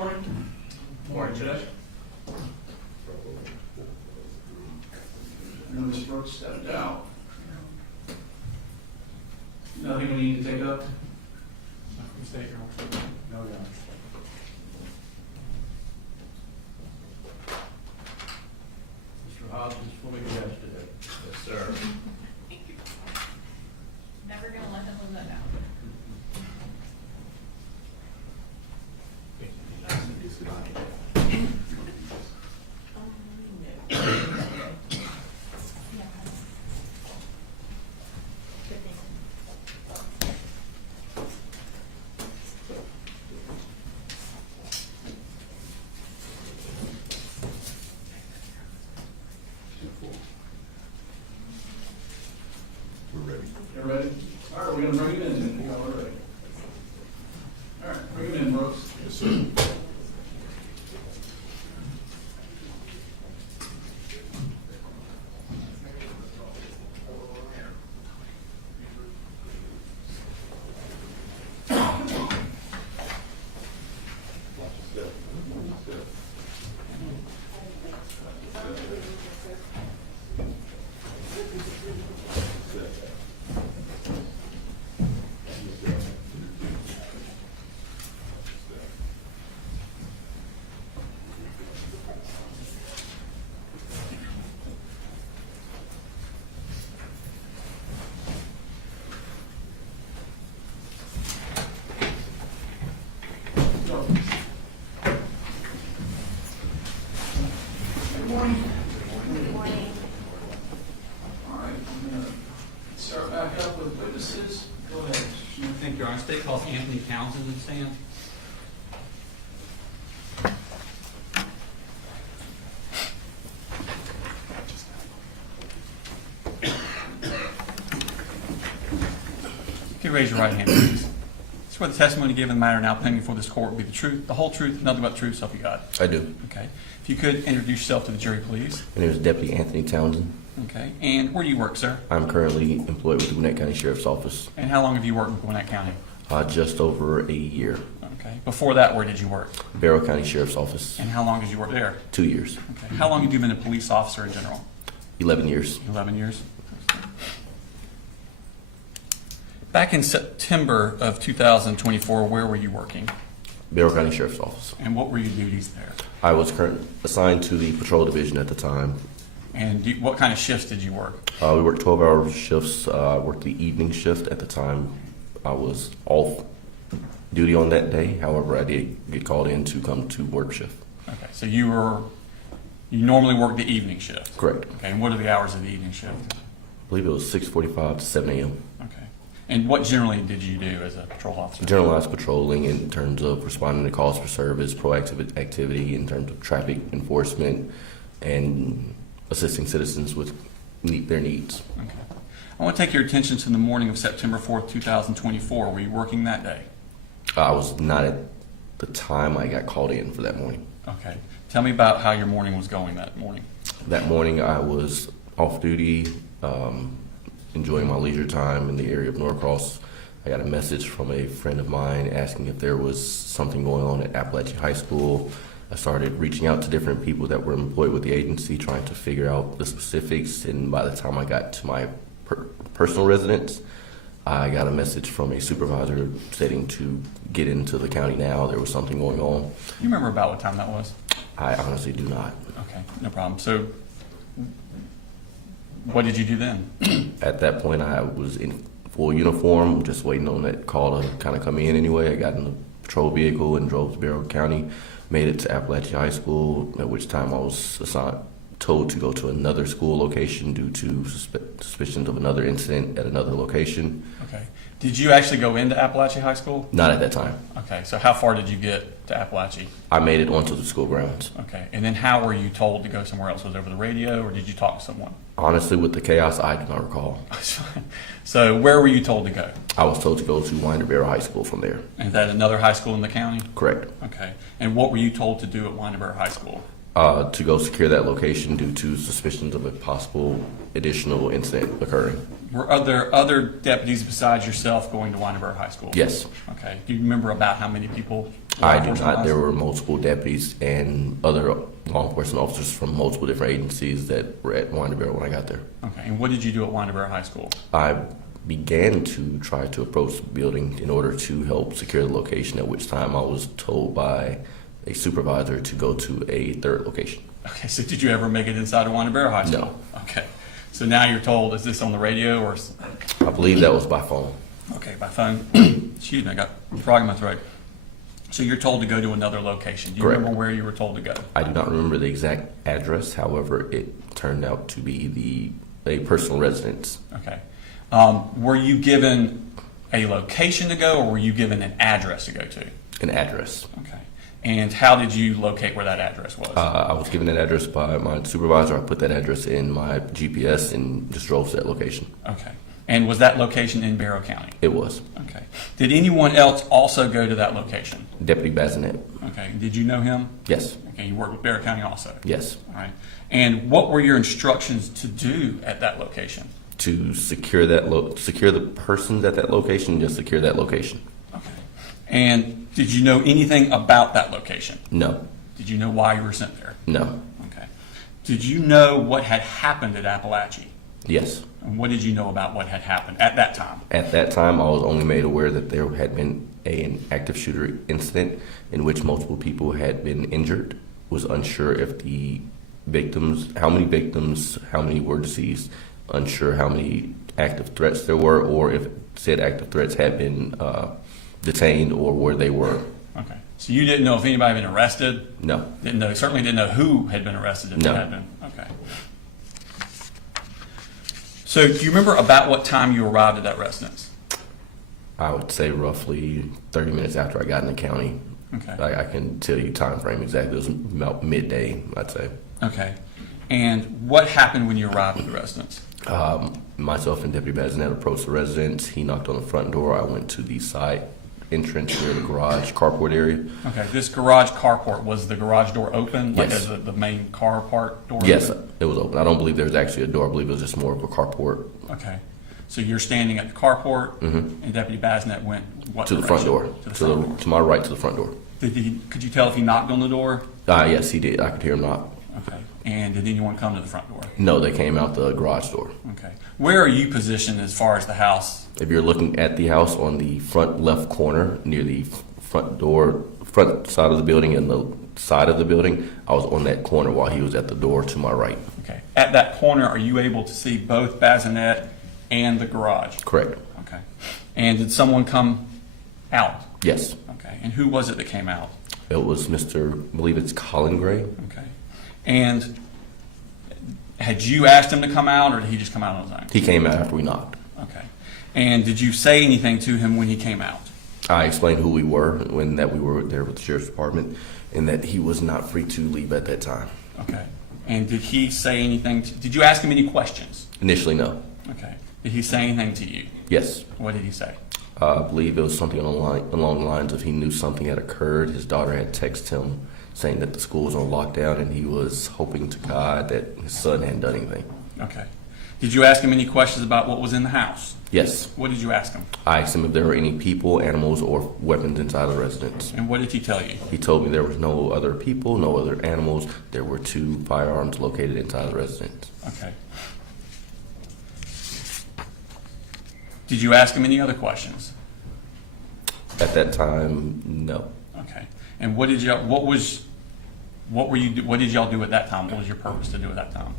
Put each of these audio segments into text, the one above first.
morning. Morning, Judge. I know Ms. Brooks stepped out. Nothing we need to take up? State your honor. No, Your Honor. Mr. Hobbs is fully dressed today. Yes, sir. Never gonna let them live that down. We're ready. You ready? All right, we're gonna bring him in. Yeah, we're ready. All right, bring him in, Brooks. Yes, sir. Go. Good morning. Good morning. All right, I'm gonna start back up with witnesses. Go ahead. Thank you, Your Honor. State calls Anthony Townsend to stand. Okay, raise your right hand, please. Swear the testimony given in the matter now pending before this court will be the truth, the whole truth, nothing but the truth, so help you God. I do. Okay. If you could introduce yourself to the jury, please. My name is Deputy Anthony Townsend. Okay. And where do you work, sir? I'm currently employed with the Gwinnett County Sheriff's Office. And how long have you worked in Gwinnett County? Just over a year. Okay. Before that, where did you work? Barrow County Sheriff's Office, And how long did you work there? 2 years. Okay. How long have you been a police officer in general? 11 years. 11 years. Back in September of 2024, where were you working? Barrow County Sheriff's Office. And what were your duties there? I was assigned to the patrol division at the time. And what kind of shifts did you work? We worked 12-hour shifts. I worked the evening shift at the time. I was off duty on that day. However, I did get called in to come to work shift. Okay, so you normally work the evening shift? Correct. Okay, and what are the hours of the evening shift? I believe it was 6:45 to 7 a.m. Okay. And what generally did you do as a patrol officer? Generalized patrolling in terms of responding to calls for service, proactive activity in terms of traffic enforcement, and assisting citizens with their needs. Okay. I want to take your attention to the morning of September 4th, 2024. Were you working that day? I was not at the time I got called in for that morning. Okay. Tell me about how your morning was going that morning. That morning I was off duty, enjoying my leisure time in the area of Norcross. I got a message from a friend of mine asking if there was something going on at Apalachee High School. I started reaching out to different people that were employed with the agency, trying to figure out the specifics, and by the time I got to my personal residence, I got a message from a supervisor stating to get into the county now. There was something going on. You remember about what time that was? I honestly do not. Okay, no problem. So what did you do then? At that point, I was in full uniform, just waiting on that call to kind of come in anyway. I got in the patrol vehicle and drove to Barrow County, made it to Apalachee High School, at which time I was told to go to another school location due to suspicions of another incident at another location. Okay. Did you actually go into Apalachee High School? Not at that time. Okay, so how far did you get to Apalachee? I made it onto the school grounds. Okay, and then how were you told to go somewhere else? Was it over the radio, or did you talk to someone? Honestly, with the chaos, I do not recall. So where were you told to go? I was told to go to Winder Barrow High School from there. And is that another high school in the county? Correct. Okay, and what were you told to do at Winder High School? To go secure that location due to suspicions of a possible additional incident occurring. Were there other deputies besides yourself going to Wyneborough High School? Yes. Okay. Do you remember about how many people? I do not. There were multiple deputies and other law enforcement officers from multiple different agencies that were at Wyneborough when I got there. Okay. And what did you do at Wyneborough High School? I began to try to approach the building in order to help secure the location, at which time I was told by a supervisor to go to a third location. Okay. So did you ever make it inside of Wyneborough High School? No. Okay. So now you're told, is this on the radio or? I believe that was by phone. Okay, by phone. Excuse me, I got a frog in my throat. So you're told to go to another location. Do you Correct. remember where you were told to go? I do not remember the exact address. However, it turned out to be a personal residence. Okay. Were you given a location to go, or were you given an address to go to? An address. Okay. And how did you locate where that address was? I was given that address by my supervisor. I put that address in my GPS and just drove to that location. Okay. And was that location in Barrow County? It was. Okay. Did anyone else also go to that location? Deputy Bazinet. Okay. Did you know him? Yes. Okay. You worked with Barrow County also? Yes. All right. And what were your instructions to do at that location? To secure that secure the persons at that location, just secure that location. Okay. And did you know anything about that location? No. Did you know why you were sent there? No. Okay. Did you know what had happened at Apalachee? Yes. And what did you know about what had happened at that time? At that time, I was only made aware that there had been an active shooter incident in which multiple people had been injured. Was unsure if the victims, how many were deceased, unsure how many active threats there were, or if said active threats had been detained or where they were. Okay. So you didn't know if anybody had been arrested? No. Didn't know, certainly didn't know who had been arrested if No. they had been. Okay. So do you remember about what time you arrived at that residence? I would say roughly 30 minutes after I got in the county. Okay. I can tell you time frame exactly. It was about midday, I'd say. Okay. And what happened when you arrived at the residence? Myself and Deputy Bazinet approached the residence. He knocked on the front door. I went to the side entrance near the garage carport area. Okay. This garage carport, was the garage door open? Like Yes. the main car part door? Yes, open? it was open. I don't believe there was actually a door. I believe it was just more of a carport. Okay. So you're standing at the carport, and Deputy Bazinet went what To the front direction? door. To the front door. To my right, to the front door. Could you tell if he knocked on the door? Yes, he did. I could hear him knock. Okay. And did anyone come to the front door? No, they came out the garage door. Okay. Where are you positioned as far as the house? If you're looking at the house on the front left corner near the front door, front side of the building and the side of the building, I was on that corner while he was at the door to my right. Okay. At that corner, are you able to see both Bazinet and the garage? Correct. Okay. And did someone come out? Yes. Okay. And who was it that came out? It was Mr. I believe it's Colin Gray. Okay. And had you asked him to come out, or did he just come out on his own? He came out after we knocked. Okay. And did you say anything to him when he came out? I explained who we were when that we were there with the sheriff's department and that he was not free to leave at that time. Okay. And did he say anything? Did you ask him any questions? Initially, no. Okay. Did he say anything to you? Yes. What did he say? I believe it was something along the lines of he knew something had occurred. His daughter had texted him saying that the school was on lockdown and he was hoping to God that his son hadn't done anything. Okay. Did you ask him any questions about what was in the house? Yes. What did you ask him? I asked him if there were any people, animals, or weapons inside the residence. And what did he tell you? He told me there was no other people, no other animals. There were 2 firearms located inside the residence. Okay. Did you ask him any other questions? At that time, no. Okay. And what did y'all do at that time? What was your purpose to do at that time?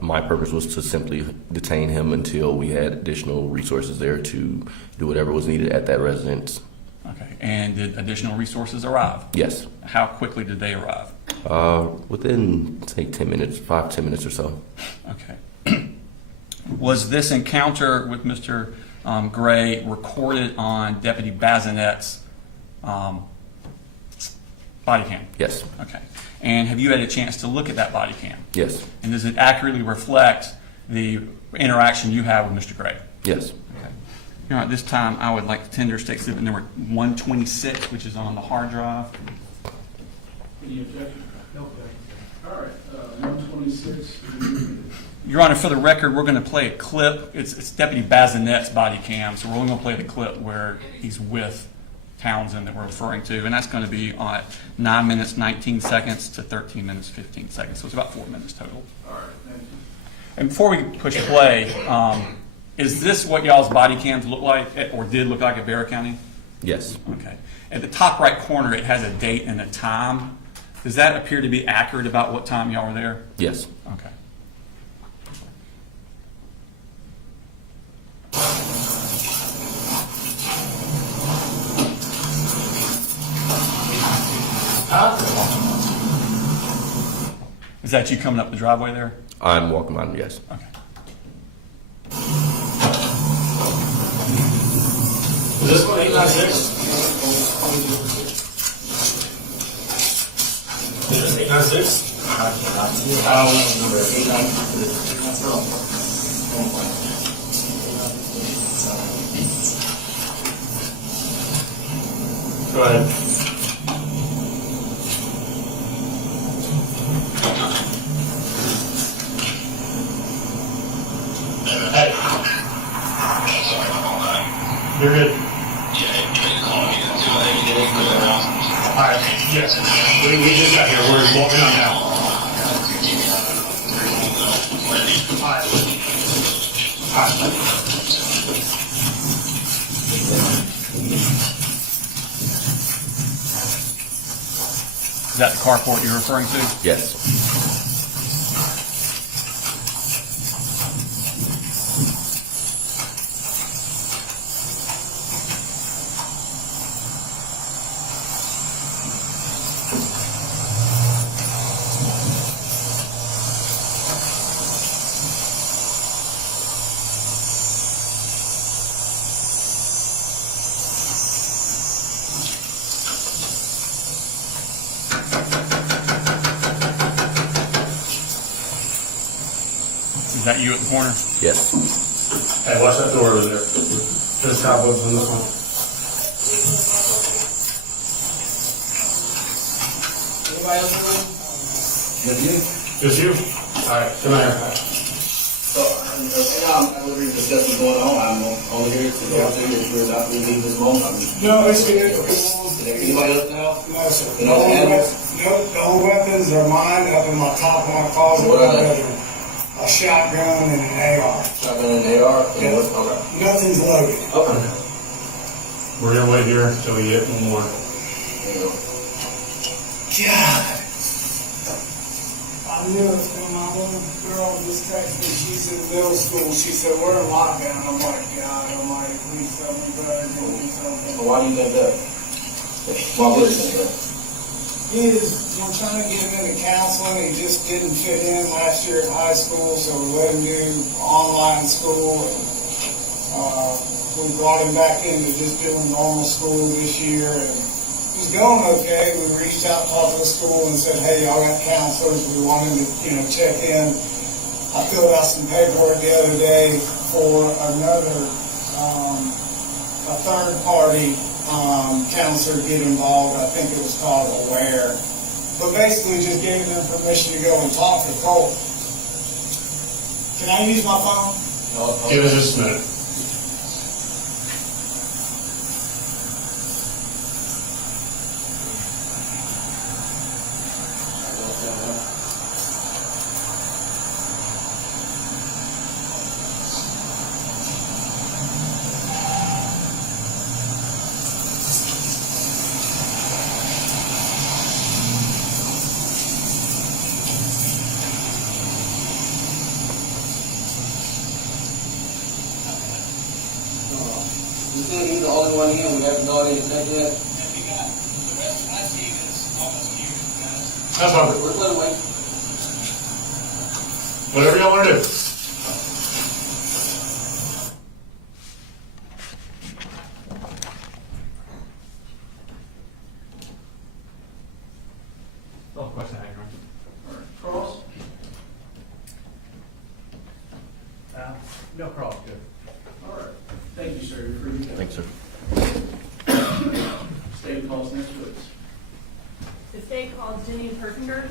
My purpose was to simply detain him until we had additional resources there to do whatever was needed at that residence. Okay. And did additional resources arrive? Yes. How quickly did they arrive? Within, say, 10 minutes, 5-10 minutes or so. Okay. Was this encounter with Mr. Gray recorded on Deputy Bazinet's body cam? Yes. Okay. And have you had a chance to look at that body cam? Yes. And does it accurately reflect the interaction you have with Mr. Gray? Yes. Okay. Here, at this time, I would like to tender state exhibit number 126, which is on the hard drive. Any objection? No objection. All right, 126. Your Honor, for the record, we're going to play a clip. It's Deputy Bazinet's body cam, so we're only going to play the clip where he's with Townsend that we're referring to, and that's going to be at 9 minutes, 19 seconds to 13 minutes, 15 seconds. So it's about 4 minutes total. All right, thank you. And before we push play, is this what y'all's body cams look like, or did look like at Bear County? Yes. Okay. At the top right corner, it has a date and a time. Does that appear to be accurate about what time y'all were there? Yes. Okay. Is that you coming up the driveway there? I'm walking behind him, yes. Okay. Is this one 896? Is this 896? Go ahead. Hey. You're good. Alright, yes. We just got here. We're walking on now. Alright. Is that the carport you're referring to? Yes. Is that you at the corner? Yes. Hey, watch that door over there. There's cobwebs on this one. Anybody else really? Just you? Alright, come here. So, I'm going to discuss what's going on. I'm only here to go to if we're not going to leave this moment. No, it's good. Is there anybody else now? No, sir. No animals? The whole weapons are mine up in my top of my closet. What are they? A shotgun and an AR. Shotgun and AR? Yeah. Okay. Nothing's loaded. Okay. We're gonna wait here until we get one more. There you go. God. I knew it was when my little girl just texted me. She's in middle school. She said, we're in lockdown. I'm like, God, please tell me better. Do something. Well, why do you think that? Why would you think that? I'm trying to get him into counseling. He just didn't fit in last year at high school, so we let him do online school. We brought him back into just doing normal school this year, and he's going okay. We reached out, talked to the school, and said, "Hey, y'all got counselors. We want him to, check in." I filled out some paperwork the other day for another, a third party. Counselor get involved. I think it was called Aware. But basically just gave them permission to go and talk to Colt. Can I use my phone? Give us just a minute. You think he's the only one here? We haven't got anything yet? That's fine. We're going to wait. Whatever y'all want to do. Oh, question, Adrian. All right, Cross? No problem, good. All right. Thank you, sir. You're free to go. Thanks, sir. State calls next witness. The state calls Jenny Perkinger.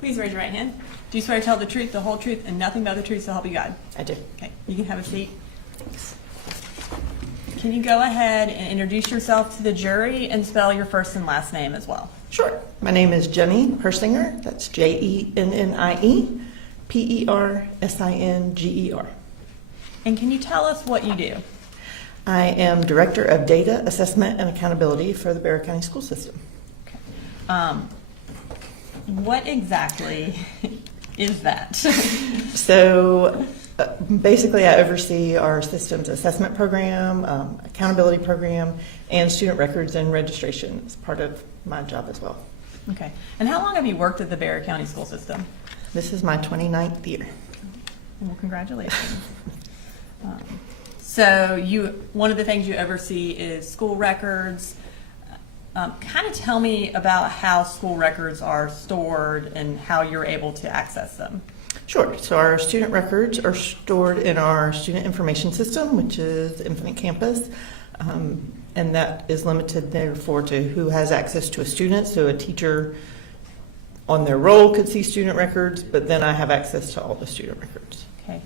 Please raise your right hand. Do you swear to tell the truth, the whole truth, and nothing but the truth so help you God? I do. Okay, you can have a seat. Can you go ahead and introduce yourself to the jury and spell your first and last name as well? Sure. My name is Jenny Persinger. That's Jennie, Persinger. And can you tell us what you do? I am Director of Data Assessment and Accountability for the Bexar County School System. What exactly is that? So basically, I oversee our system's assessment program, accountability program, and student records and registration as part of my job as well. Okay. And how long have you worked at the Bexar County School System? This is my 29th year. Well, congratulations. So one of the things you oversee is school records. Kind of tell me about how school records are stored and how you're able to access them. Sure. So our student records are stored in our student information system, which is Infinite Campus, and that is limited therefore to who has access to a student. So a teacher on their roll could see student records, but then I have access to all the student records. Okay.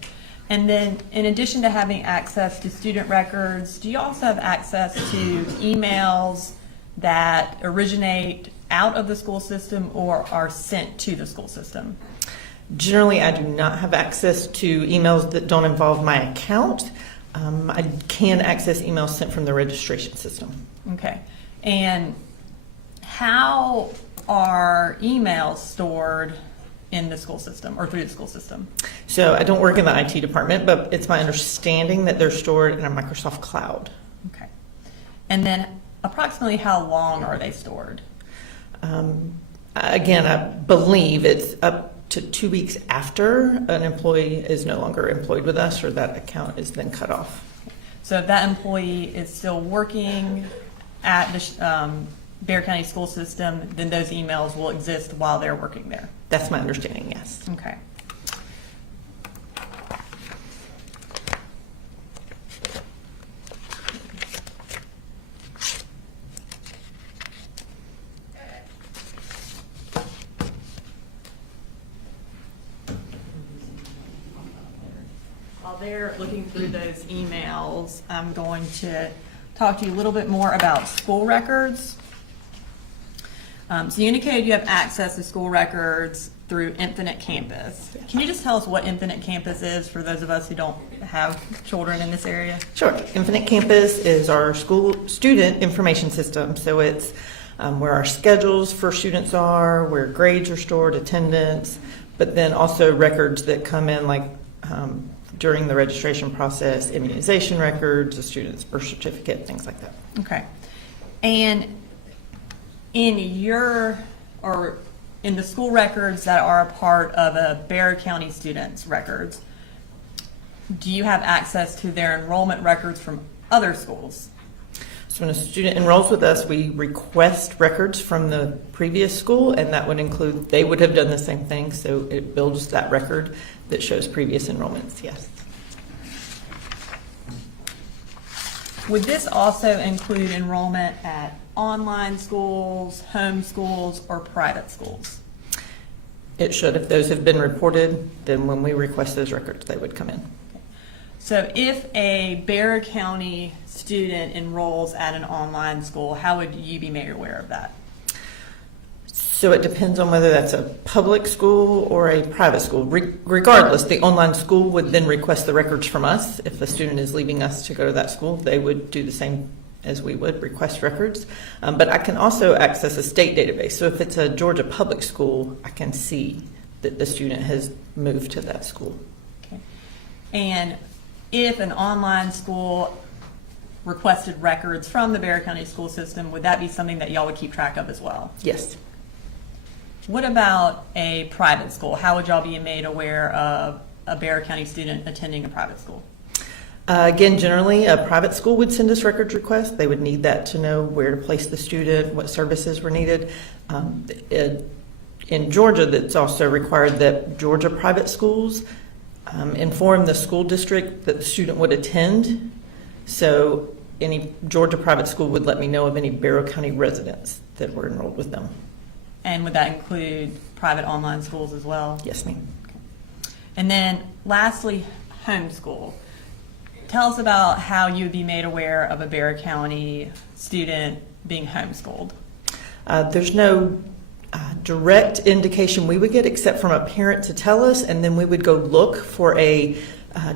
And then in addition to having access to student records, do you also have access to emails that originate out of the school system or are sent to the school system? Generally, I do not have access to emails that don't involve my account. I can access emails sent from the registration system. Okay. And how are emails stored in the school system or through the school system? So I don't work in the IT department, but it's my understanding that they're stored in a Microsoft cloud. Okay. And then approximately how long are they stored? Again, I believe it's up to 2 weeks after an employee is no longer employed with us or that account is then cut off. So if that employee is still working at the Bexar County School System, then those emails will exist while they're working there. That's my understanding, yes. Okay. While they're looking through those emails, I'm going to talk to you a little bit more about school records. So you indicated you have access to school records through Infinite Campus. Can you just tell us what Infinite Campus is for those of us who don't have children in this area? Sure. Infinite Campus is our school student information system. So it's where our schedules for students are, where grades are stored, attendance, but then also records that come in like during the registration process, immunization records, a student's birth certificate, things like that. Okay. And in the school records that are a part of a Bexar County student's records, do you have access to their enrollment records from other schools? So when a student enrolls with us, we request records from the previous school, and that would include, they would have done the same thing, so it builds that record that shows previous enrollments, yes. Would this also include enrollment at online schools, home schools, or private schools? It should. If those have been reported, then when we request those records, they would come in. So if a Bexar County student enrolls at an online school, how would you be made aware of that? So it depends on whether that's a public school or a private school. Regardless, the online school would then request the records from us. If the student is leaving us to go to that school, they would do the same as we would, request records. But I can also access a state database. So if it's a Georgia public school, I can see that the student has moved to that school. Okay. And if an online school requested records from the Bexar County school system, would that be something that y'all would keep track of as well? Yes. What about a private school? How would y'all be made aware of a Bexar County student attending a private school? Again, generally, a private school would send us records requests. They would need that to know where to place the student, what services were needed. In Georgia, that's also required that Georgia private schools inform the school district that the student would attend. So any Georgia private school would let me know of any Bexar County residents that were enrolled with them. And would that include private online schools as well? Yes, ma'am. And then lastly, homeschool. Tell us about how you would be made aware of a Bexar County student being homeschooled. There's no direct indication we would get except from a parent to tell us, and then we would go look for a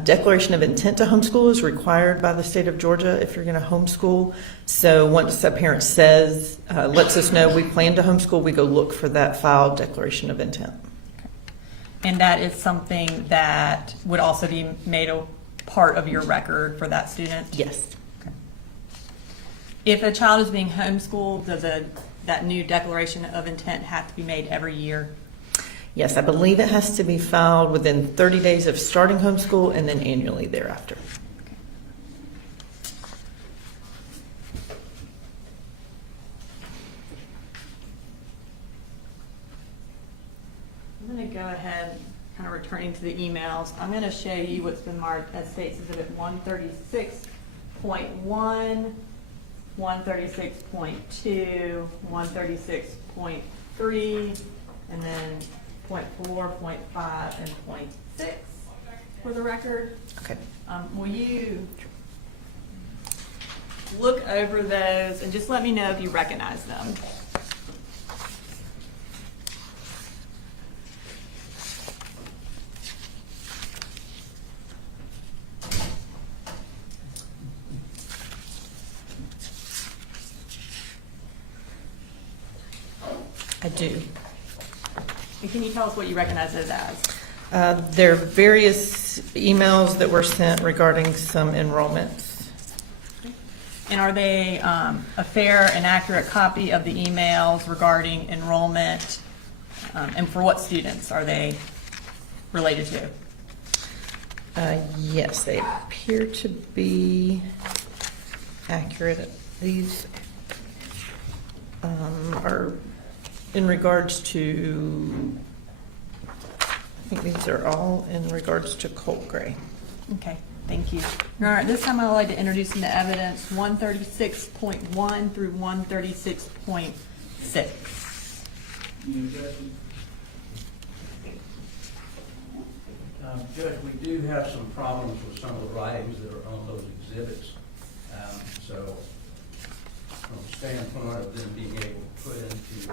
declaration of intent to homeschool is required by the state of Georgia if you're going to homeschool. So once a parent says, lets us know we plan to homeschool, we go look for that filed declaration of intent. And that is something that would also be made a part of your record for that student? Yes. Okay. If a child is being homeschooled, does that new declaration of intent have to be made every year? Yes, I believe it has to be filed within 30 days of starting homeschool and then annually thereafter. I'm going to go ahead, kind of returning to the emails. I'm going to show you what's been marked as States Exhibit 136.1, 136.2, 136.3, and then .4, .5, and .6 for the record. Okay. Will you look over those and just let me know if you recognize them? I do. And can you tell us what you recognize those as? There are various emails that were sent regarding some enrollments. And are they a fair and accurate copy of the emails regarding enrollment? And for what students are they related to? Yes, they appear to be accurate. These are in regards to, I think these are all in regards to Colt Gray. Okay, thank you. All right, this time I'd like to introduce into evidence 136.1 through 136.6. Any objection? Judge, we do have some problems with some of the writings that are on those exhibits. So from the standpoint of them being able to put into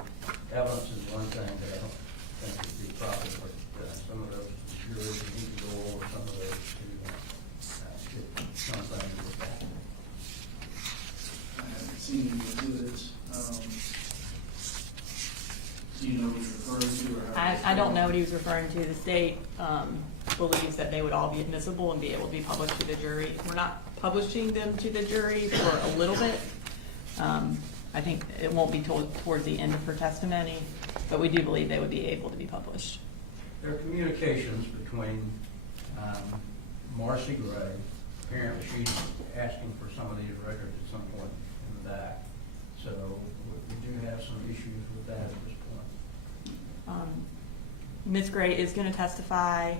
evidence is one thing that I don't think would be proper, but some of those jurors need to go over some of those to get something to look at. I haven't seen any exhibits. Do you know what he's referring to? Or how I don't know what he was referring to. The state believes that they would all be admissible and be able to be published to the jury. We're not publishing them to the jury for a little bit. I think it won't be towards the end of her testimony, but we do believe they would be able to be published. There are communications between Marcy Gray, apparently she's asking for some of these records at some point in the back. So we do have some issues with that at this point. Ms. Gray is going to testify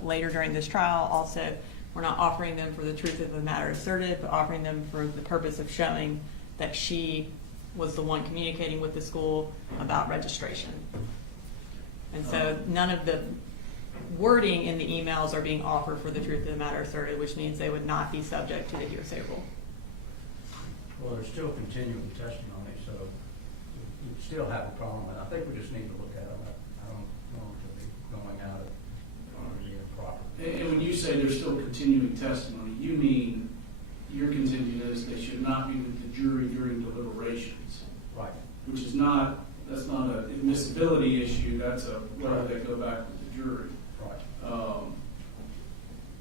later during this trial. Also, we're not offering them for the truth of the matter asserted, but offering them for the purpose of showing that she was the one communicating with the school about registration. And so none of the wording in the emails are being offered for the truth of the matter asserted, which means they would not be subject to the hearsay rule. Well, there's still continuing testimony, so we still have a problem, and I think we just need to look at them. I don't want to be going out of being improper. And when you say there's still continuing testimony, you mean your contention is they should not be with the jury during deliberations, Right. which is not, that's not an admissibility issue, that's a whether they go back with the jury. Right.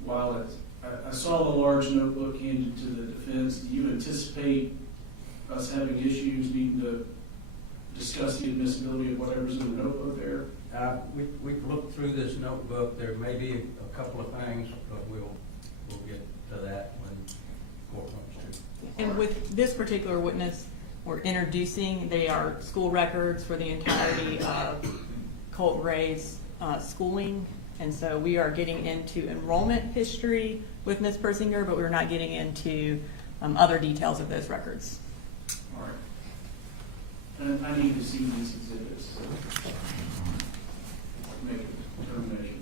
While it's, I saw the large notebook handed to the defense, do you anticipate us having issues needing to discuss the admissibility of whatever's in the notebook there? We've looked through this notebook. There may be a couple of things, but we'll get to that when court wants to. And with this particular witness, we're introducing, they are school records for the entirety of Colt Gray's schooling. And so we are getting into enrollment history with Ms. Persinger, but we're not getting into other details of those records. All right. And I need to see these exhibits to make a determination.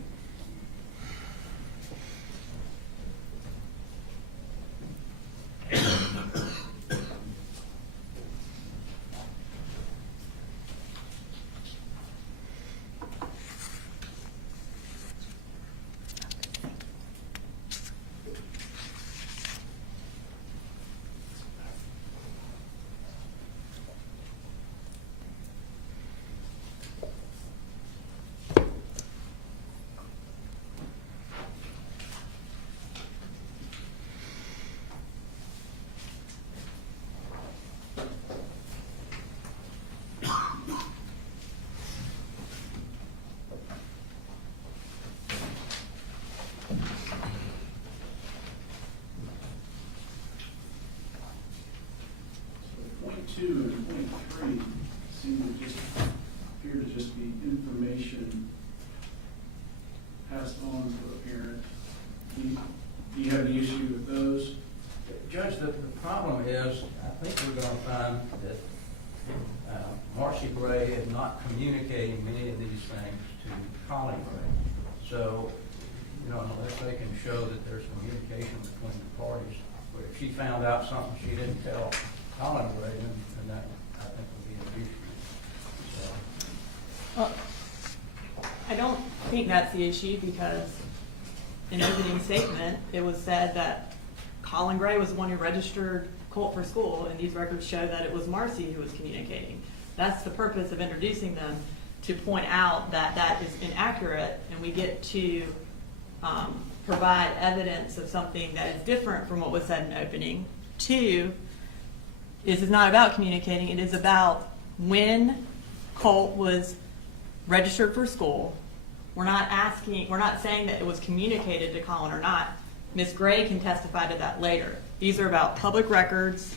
Point 2 and point 3 seem to just appear to just be information passed on to a parent. Do you have any issue with those? Judge, the problem is, I think we're going to find that Marcy Gray is not communicating many of these things to Colin Gray. So, unless they can show that there's communication between the parties, where if she found out something she didn't tell Colin Gray, then that, I think, would be an issue. So, Well, I don't think that's the issue because in opening statement, it was said that Colin Gray was the one who registered Colt for school, and these records show that it was Marcy who was communicating. That's the purpose of introducing them, to point out that that is inaccurate, and we get to provide evidence of something that is different from what was said in opening. 2, is it's not about communicating, it is about when Colt was registered for school. We're not saying that it was communicated to Colin or not. Ms. Gray can testify to that later. These are about public records,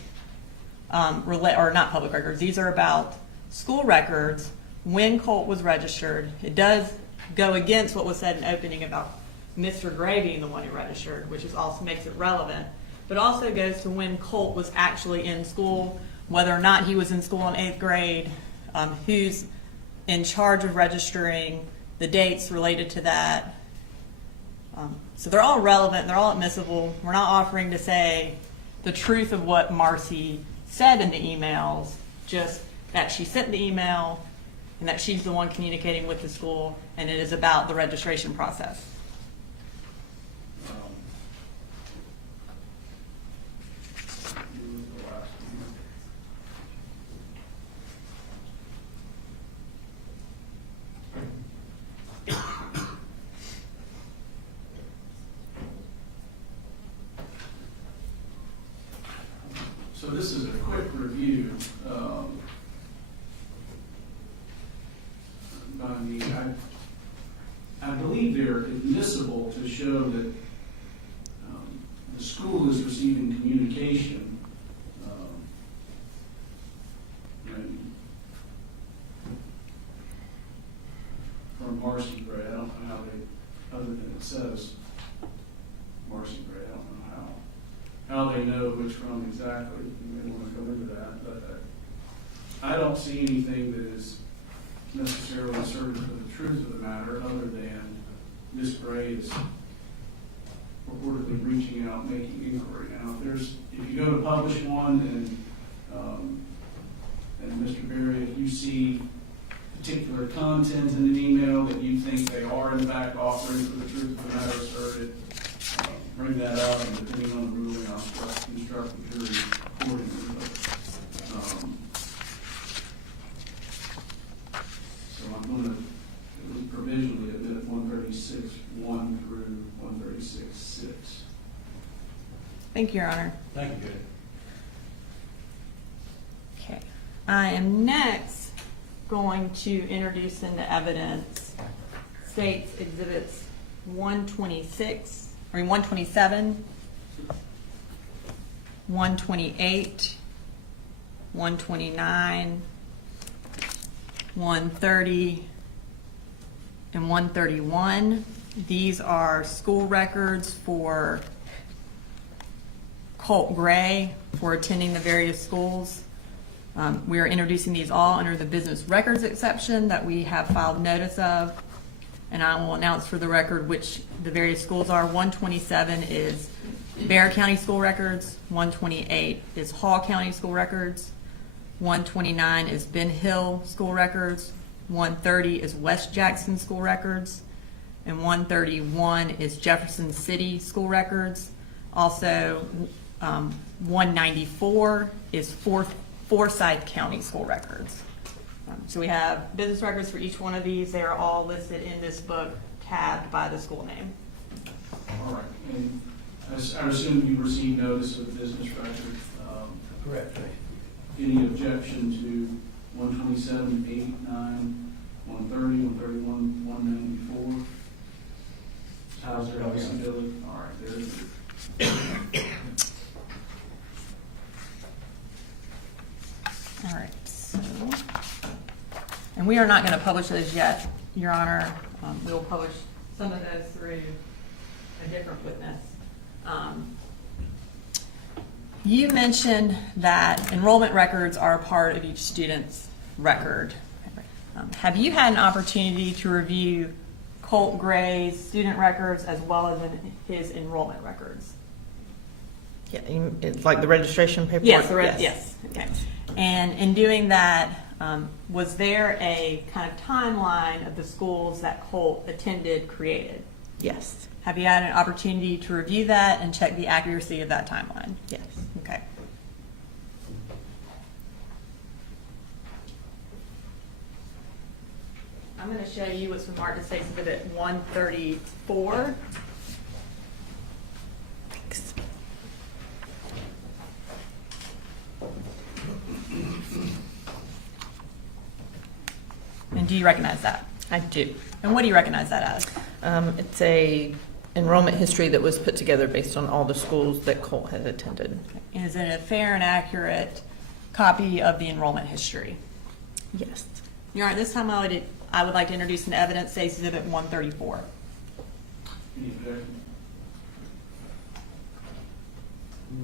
or not public records, these are about school records when Colt was registered. It does go against what was said in opening about Mr. Gray being the one who registered, which is also makes it relevant, but also goes to when Colt was actually in school, whether or not he was in school in 8th grade, who's in charge of registering, the dates related to that. So they're all relevant, they're all admissible. We're not offering to say the truth of what Marcy said in the emails, just that she sent the email and that she's the one communicating with the school, and it is about the registration process. So this is a quick review by me. I believe they're admissible to show that the school is receiving communication from Marcy Gray. I don't know how they, other than it says Marcy Gray, I don't know how they know which one exactly. You may want to go into that, but I don't see anything that is necessarily assertive of the truth of the matter, other than Ms. Gray is reportedly reaching out, making inquiry. Now, if you go to publish one, and Mr. Berry, if you see particular content in an email that you think they are in fact offering for the truth of the matter asserted, bring that up, and depending on the ruling, I'll instruct the jury accordingly. So I'm going to at least provisionally admit 136.1 through 136.6. Thank you, Your Honor. thank you, Judge. Okay. I am next going to introduce into evidence State's Exhibits 127, 128, 129, 130, and 131. These are school records for Colt Gray for attending the various schools. We are introducing these all under the business records exception that we have filed notice of. And I will announce for the record which the various schools are. 127 is Bear County School Records. 128 is Hall County School Records. 129 is Ben Hill School Records. 130 is West Jackson School Records. And 131 is Jefferson City School Records. Also, 194 is Forsyth County School Records. So we have business records for each one of these. They are all listed in this book, tabbed by the school name. All right. And I assume you received notice of business record. Correct. Any objection to 127, 8, 9, 130, 131, 194? How's there possibility? All right, very good. All right, so, and we are not going to publish those yet, Your Honor. We will publish some of those through a different witness. You mentioned that enrollment records are a part of each student's record. Have you had an opportunity to review Colt Gray's student records as well as his enrollment records? Yeah, it's like the registration paperwork? Yes, yes. Okay. And in doing that, was there a kind of timeline of the schools that Colt attended created? Yes. Have you had an opportunity to review that and check the accuracy of that timeline? Yes. Okay. I'm going to show you what's marked as Exhibit 134. Thanks. And do you recognize that? I do. And what do you recognize that as? It's a enrollment history that was put together based on all the schools that Colt had attended. Is it a fair and accurate copy of the enrollment history? Yes. Your Honor, this time I would like to introduce an evidence, say Exhibit 134. Any objection?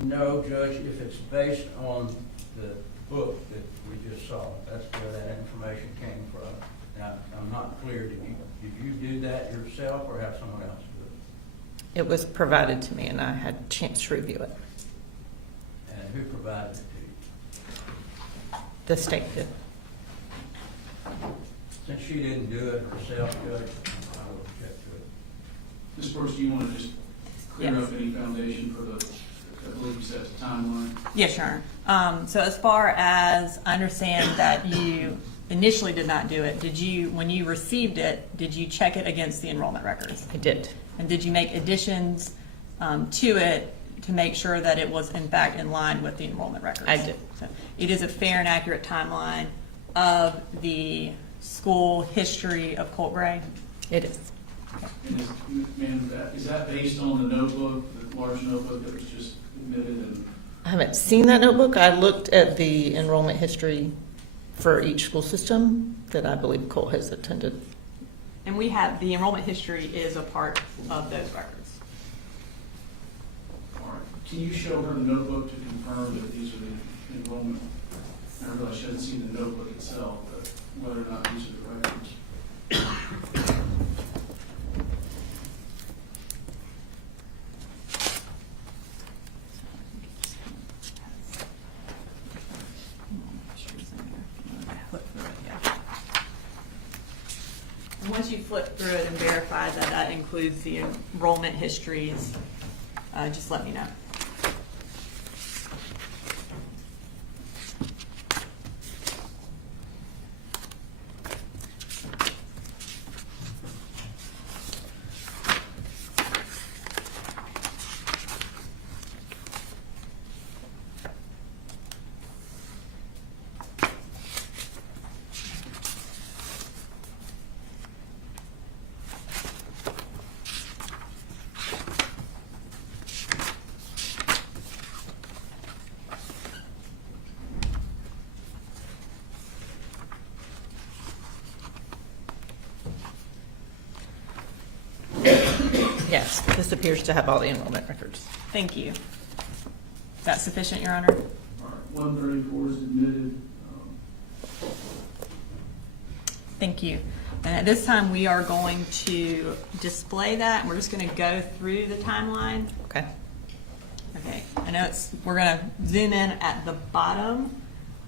No, Judge, if it's based on the book that we just saw, that's where that information came from. Now, I'm not clear, did you do that yourself or have someone else do it? It was provided to me and I had a chance to review it. And who provided it to you? The state did. Since she didn't do it herself, Judge, I will object to it. Ms. Brooks, do you want to just clear Yes. up any foundation for the, I believe you said it's a timeline? Yes, Your Honor. So as far as I understand that you initially did not do it, did you, when you received it, did you check it against the enrollment records? I did. And did you make additions to it to make sure that it was in fact in line with the enrollment records? I did. So it is a fair and accurate timeline of the school history of Colt Gray? It is. And is that based on the notebook, the large notebook that was just admitted? And I haven't seen that notebook. I looked at the enrollment history for each school system that I believe Colt has attended. And we have, the enrollment history is a part of those records. all right, can you show her the notebook to confirm that these are the enrollment? I realize she hasn't seen the notebook itself, but whether or not these are the records. And once you flip through it and verify that that includes the enrollment histories, just let me know. Yes, this appears to have all the enrollment records. Thank you. Is that sufficient, Your Honor? All right, 134 is admitted. Thank you. And at this time, we are going to display that, and we're just going to go through the timeline. Okay. Okay, I know we're going to zoom in at the bottom.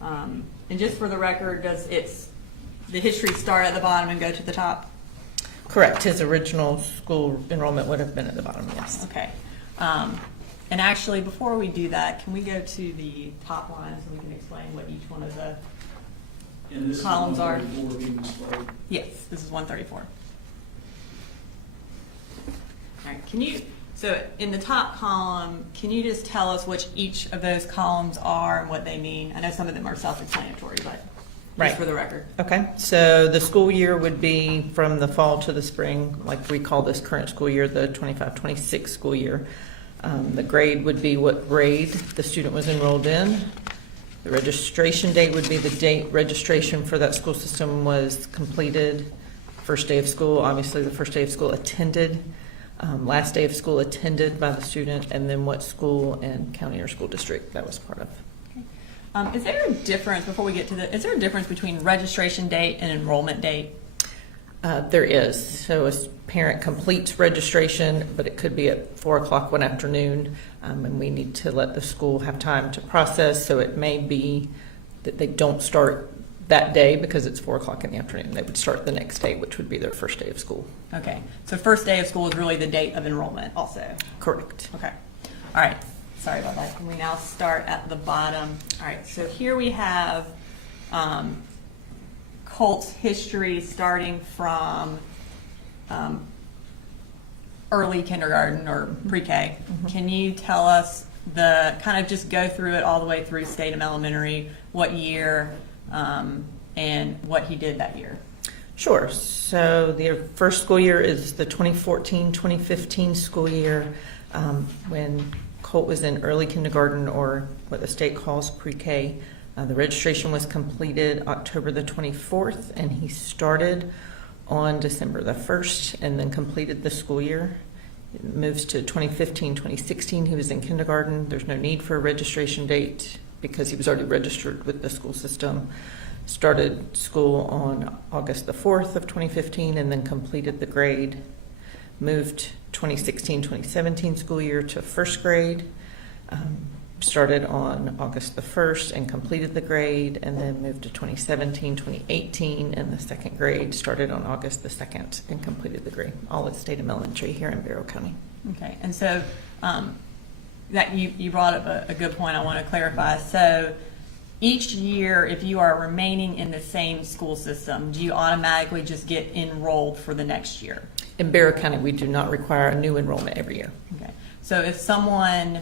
And just for the record, the history start at the bottom and go to the top? Correct. His original school enrollment would have been at the bottom, yes. Okay. And actually, before we do that, can we go to the top line so we can explain what each one of the And this is columns are? 134 being displayed. Yes, this is 134. All right, so in the top column, can you just tell us which each of those columns are and what they mean? I know some of them are self-explanatory, but Right. just for the record. Okay, so the school year would be from the fall to the spring, like we call this current school year, the 25-26 school year. The grade would be what grade the student was enrolled in. The registration date would be the date registration for that school system was completed. First day of school, obviously the first day of school attended. Last day of school attended by the student, and then what school and county or school district that was part of. Is there a difference, before we get to is there a difference between registration date and enrollment date? There is. So a parent completes registration, but it could be at 4 o'clock one afternoon, and we need to let the school have time to process. So it may be that they don't start that day because it's 4 o'clock in the afternoon. They would start the next day, which would be their first day of school. Okay, so first day of school is really the date of enrollment also? Correct. Okay, all right, sorry about that. Can we now start at the bottom? All right, so here we have Colt's history starting from early kindergarten or pre-K. Can you tell us kind of just go through it all the way through Statham Elementary, what year, and what he did that year? Sure. So the first school year is the 2014-2015 school year, when Colt was in early kindergarten, or what the state calls pre-K. The registration was completed October the 24th, and he started on December the 1st and then completed the school year. It moves to 2015-2016. He was in kindergarten. There's no need for a registration date because he was already registered with the school system. Started school on August the 4th of 2015 and then completed the grade. Moved 2016-2017 school year to first grade. Started on August the 1st and completed the grade, and then moved to 2017-2018, and the second grade started on August the 2nd and completed the grade, all at Statham Elementary here in Barrow County. Okay, and so that you brought up a good point I want to clarify. So each year, if you are remaining in the same school system, do you automatically just get enrolled for the next year? In Barrow County, we do not require a new enrollment every year. Okay, so if someone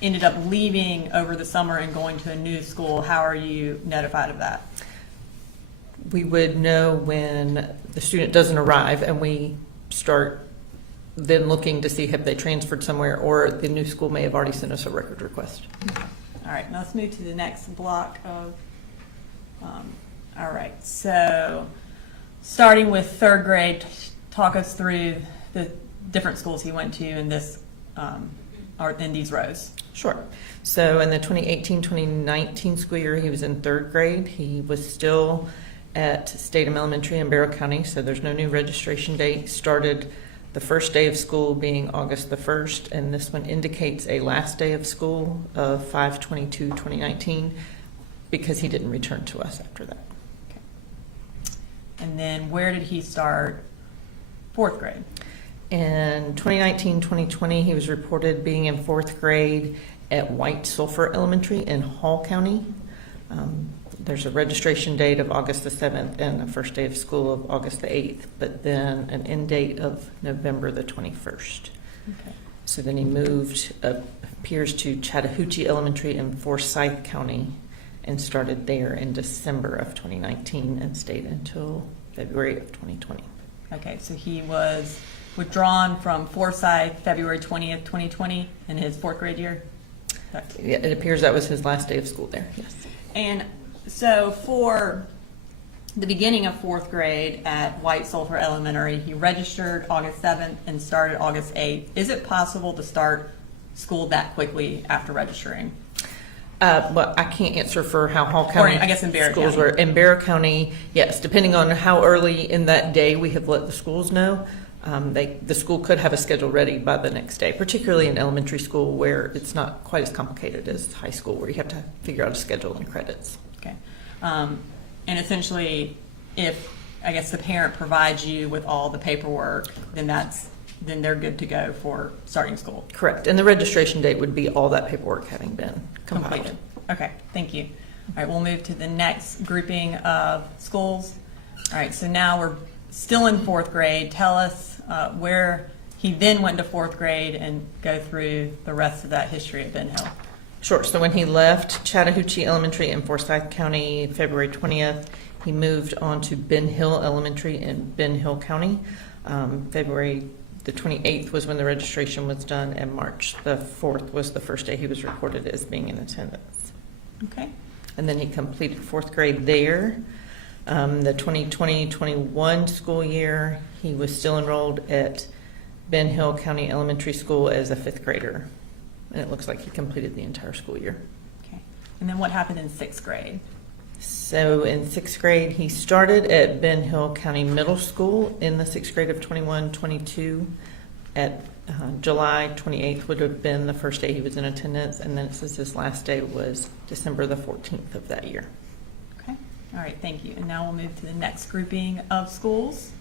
ended up leaving over the summer and going to a new school, how are you notified of that? We would know when the student doesn't arrive, and we start then looking to see have they transferred somewhere, or the new school may have already sent us a record request. All right, now let's move to the next block of, all right, so starting with third grade, talk us through the different schools he went to in this, or in these rows. Sure. So in the 2018-2019 school year, he was in third grade. He was still at Statham Elementary in Barrow County, so there's no new registration date. Started the first day of school being August the 1st, and this one indicates a last day of school of 5/22/2019 because he didn't return to us after that. Okay. And then where did he start fourth grade? In 2019-2020, he was reported being in fourth grade at White Sulphur Elementary in Hall County. There's a registration date of August the 7th and a first day of school of August the 8th, but then an end date of November the 21st. Okay. So then he moved, appears to Chattahoochee Elementary in Forsyth County and started there in December of 2019 and stayed until February of 2020. Okay, so he was withdrawn from Forsyth February 20th, 2020 in his fourth grade year? Yeah, it appears that was his last day of school there, yes. And so for the beginning of fourth grade at White Sulphur Elementary, he registered August 7th and started August 8th. Is it possible to start school that quickly after registering? Well, I can't answer for how Hall County I guess in Barrow schools County. were. In Barrow County, yes, depending on how early in that day we have let the schools know, the school could have a schedule ready by the next day, particularly in elementary school where it's not quite as complicated as high school where you have to figure out a schedule and credits. Okay. And essentially, if, I guess, the parent provides you with all the paperwork, then they're good to go for starting school. Correct. And the registration date would be all that paperwork having been compiled. Completed. Okay, thank you. All right, we'll move to the next grouping of schools. All right, so now we're still in fourth grade. Tell us where he then went to fourth grade and go through the rest of that history at Ben Hill. Sure. So when he left Chattahoochee Elementary in Forsyth County, February 20th, he moved on to Ben Hill Elementary in Ben Hill County. February the 28th was when the registration was done, and March the 4th was the first day he was recorded as being in attendance. Okay. And then he completed fourth grade there. The 2020-21 school year, he was still enrolled at Ben Hill County Elementary School as a fifth grader. And it looks like he completed the entire school year. Okay. And then what happened in sixth grade? So in sixth grade, he started at Ben Hill County Middle School in the sixth grade of 21-22. At July 28th would have been the first day he was in attendance, and then it says his last day was December the 14th of that year. Okay. All right, thank you. And now we'll move to the next grouping of schools.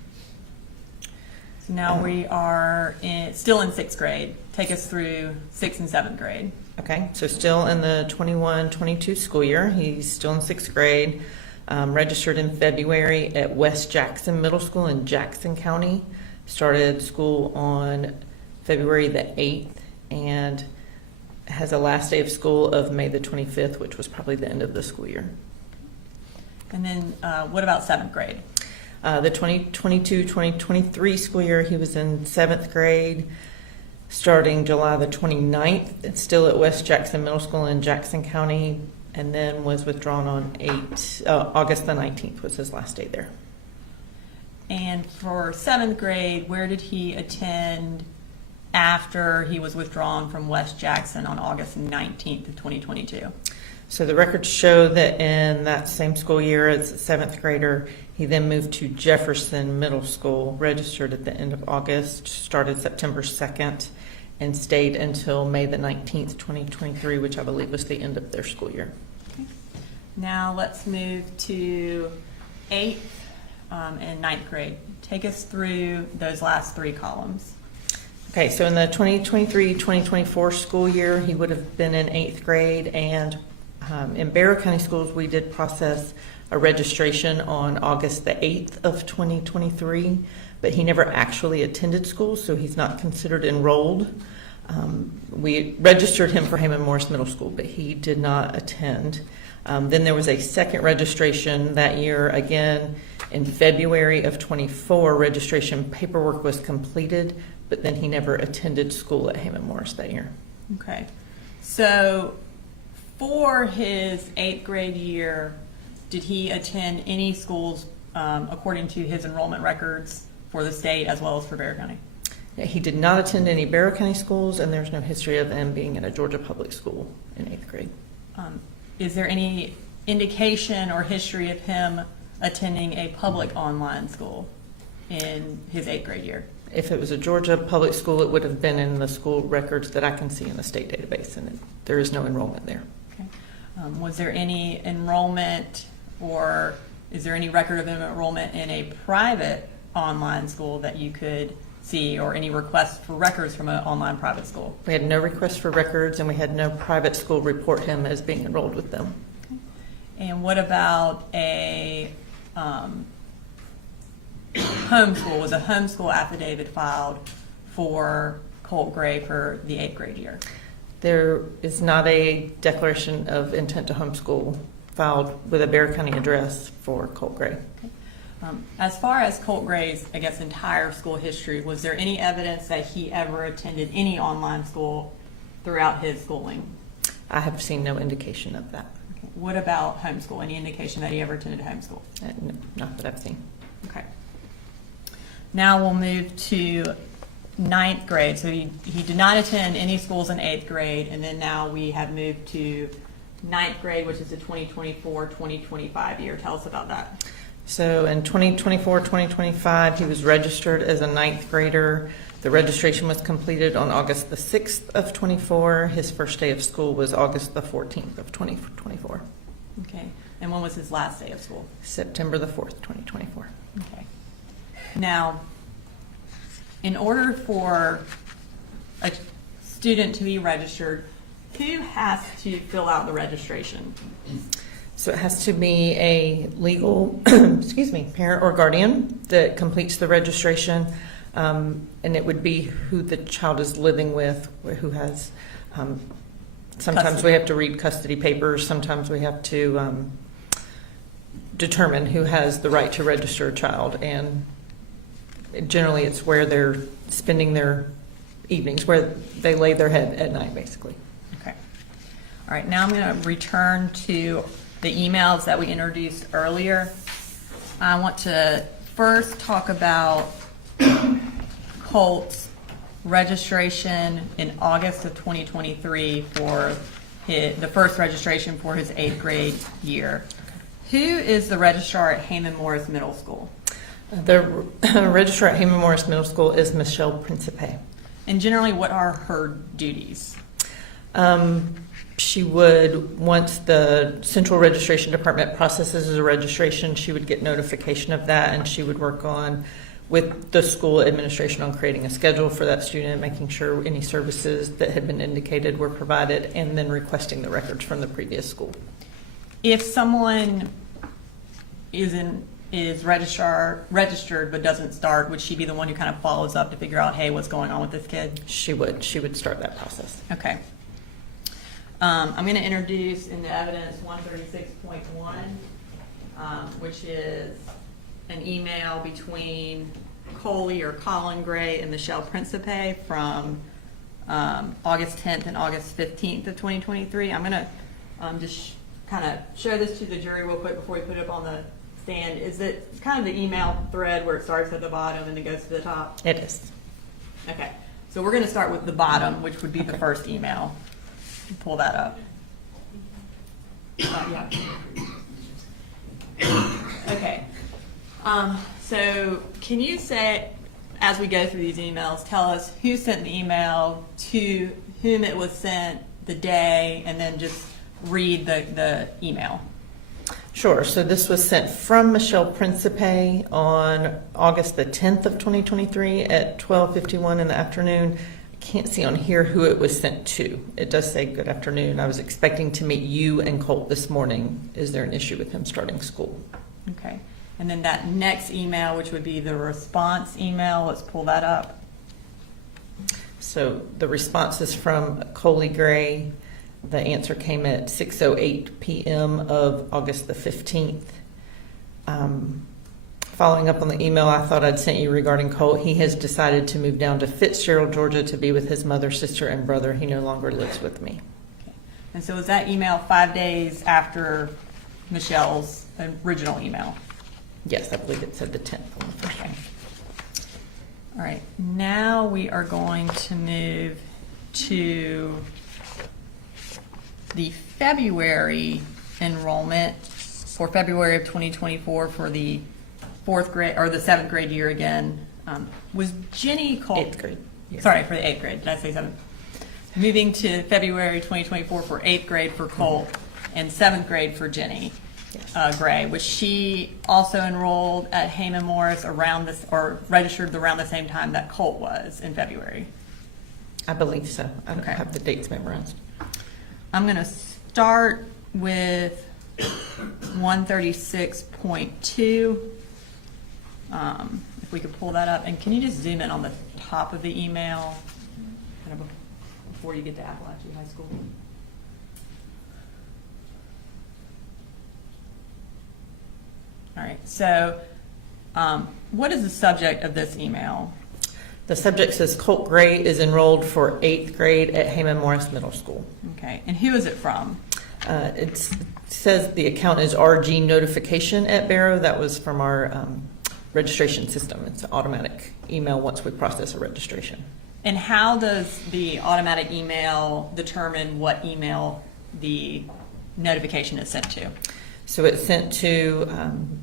So now we are still in sixth grade. Take us through sixth and seventh grade. Okay, so still in the 21-22 school year, he's still in sixth grade, registered in February at West Jackson Middle School in Jackson County, started school on February the 8th, and has a last day of school of May the 25th, which was probably the end of the school year. And then what about seventh grade? The 2022-2023 school year, he was in seventh grade, starting July the 29th. It's still at West Jackson Middle School in Jackson County, and then was withdrawn on August the 19th was his last day there. And for seventh grade, where did he attend after he was withdrawn from West Jackson on August 19th of 2022? So the records show that in that same school year as a seventh grader, he then moved to Jefferson Middle School, registered at the end of August, started September 2nd, and stayed until May the 19th, 2023, which I believe was the end of their school year. Okay. Now let's move to eighth and ninth grade. Take us through those last three columns. Okay, so in the 2023-2024 school year, he would have been in eighth grade, and in Barrow County Schools, we did process a registration on August the 8th of 2023, but he never actually attended school, so he's not considered enrolled. We registered him for Hammond Morris Middle School, but he did not attend. Then there was a second registration that year, again, in February of 24, registration paperwork was completed, but then he never attended school at Hammond Morris that year. Okay. So for his eighth grade year, did he attend any schools according to his enrollment records for the state as well as for Barrow County? Yeah, he did not attend any Barrow County schools, and there's no history of him being in a Georgia public school in eighth grade. Is there any indication or history of him attending a public online school in his eighth grade year? If it was a Georgia public school, it would have been in the school records that I can see in the state database, and there is no enrollment there. Okay. Was there any enrollment, or is there any record of enrollment in a private online school that you could see, or any requests for records from an online private school? We had no requests for records, and we had no private school report him as being enrolled with them. Okay. And what about a homeschool? Was a homeschool affidavit filed for Colt Gray for the eighth grade year? There is not a declaration of intent to homeschool filed with a Barrow County address for Colt Gray. Okay. As far as Colt Gray's, I guess, entire school history, was there any evidence that he ever attended any online school throughout his schooling? I have seen no indication of that. Okay. What about homeschool? Any indication that he ever attended homeschool? No, not that I've seen. Okay. Now we'll move to ninth grade. So he did not attend any schools in eighth grade, and then now we have moved to ninth grade, which is the 2024-2025 year. Tell us about that. So in 2024-2025, he was registered as a ninth grader. The registration was completed on August the 6th of 24. His first day of school was August the 14th of 2024. Okay. And when was his last day of school? September the 4th, 2024. Okay. Now, in order for a student to be registered, who has to fill out the registration? So it has to be a legal, parent or guardian that completes the registration, and it would be who the child is living with, who has. Sometimes Custody. we have to read custody papers. Sometimes we have to determine who has the right to register a child, and generally it's where they're spending their evenings, where they lay their head at night, basically. Okay. All right, now I'm going to return to the emails that we introduced earlier. I want to first talk about Colt's registration in August of 2023 for the first registration for his 8th grade year. Who is the registrar at Heyman Morris Middle School? The registrar at Heyman Morris Middle School is Michelle Principe. And generally, what are her duties? She would, once the central registration department processes a registration, she would get notification of that, and she would work on with the school administration on creating a schedule for that student, making sure any services that had been indicated were provided, and then requesting the records from the previous school. If someone is registered but doesn't start, would she be the one who kind of follows up to figure out, hey, what's going on with this kid? She would start that process. Okay. I'm going to introduce into evidence 136.1, which is an email between Colin Gray and Michelle Principe from August 10th and August 15th of 2023. I'm going to just kind of show this to the jury real quick before we put it up on the stand. Is it kind of the email thread where it starts at the bottom and then goes to the top? It is. Okay. So we're going to start with the bottom, which would be the first email. Pull that up. Yeah. Okay. So can you say, as we go through these emails, tell us who sent the email, to whom it was sent, the day, and then just read the email. Sure. So this was sent from Michelle Principe on August the 10th of 2023 at 12:51 in the afternoon. I can't see on here who it was sent to. It does say, good afternoon. I was expecting to meet you and Colt this morning. Is there an issue with him starting school? Okay. And then that next email, which would be the response email, let's pull that up. So the response is from Colin Gray. The answer came at 6:08 p.m. of August the 15th. Following up on the email I thought I'd sent you regarding Colt, he has decided to move down to Fitzgerald, Georgia to be with his mother, sister, and brother. He no longer lives with me. Okay. And so was that email 5 days after Michelle's original email? Yes, I believe it said the 10th on the first one. All right. Now we are going to move to the February enrollment for February of 2024 for the 4th grade or the 7th grade year again. Was Jenny Colt? 8th grade. Yeah. Sorry, for the 8th grade. Did I say 7th? Moving to February 2024 for 8th grade for Colt and 7th grade for Jenny Gray. Was she also enrolled at Heyman Morris around this, or registered around the same time that Colt was in February? I believe so. I don't Okay. have the dates memorized. I'm going to start with 136.2. If we could pull that up. And can you just zoom in on the top of the email kind of before you get to Apalachee High School? All right. So what is the subject of this email? The subject says Colt Gray is enrolled for 8th grade at Heyman Morris Middle School. Okay. And who is it from? It says the account is RG notification at Barrow. That was from our registration system. It's an automatic email once we process a registration. And how does the automatic email determine what email the notification is sent to? So it's sent to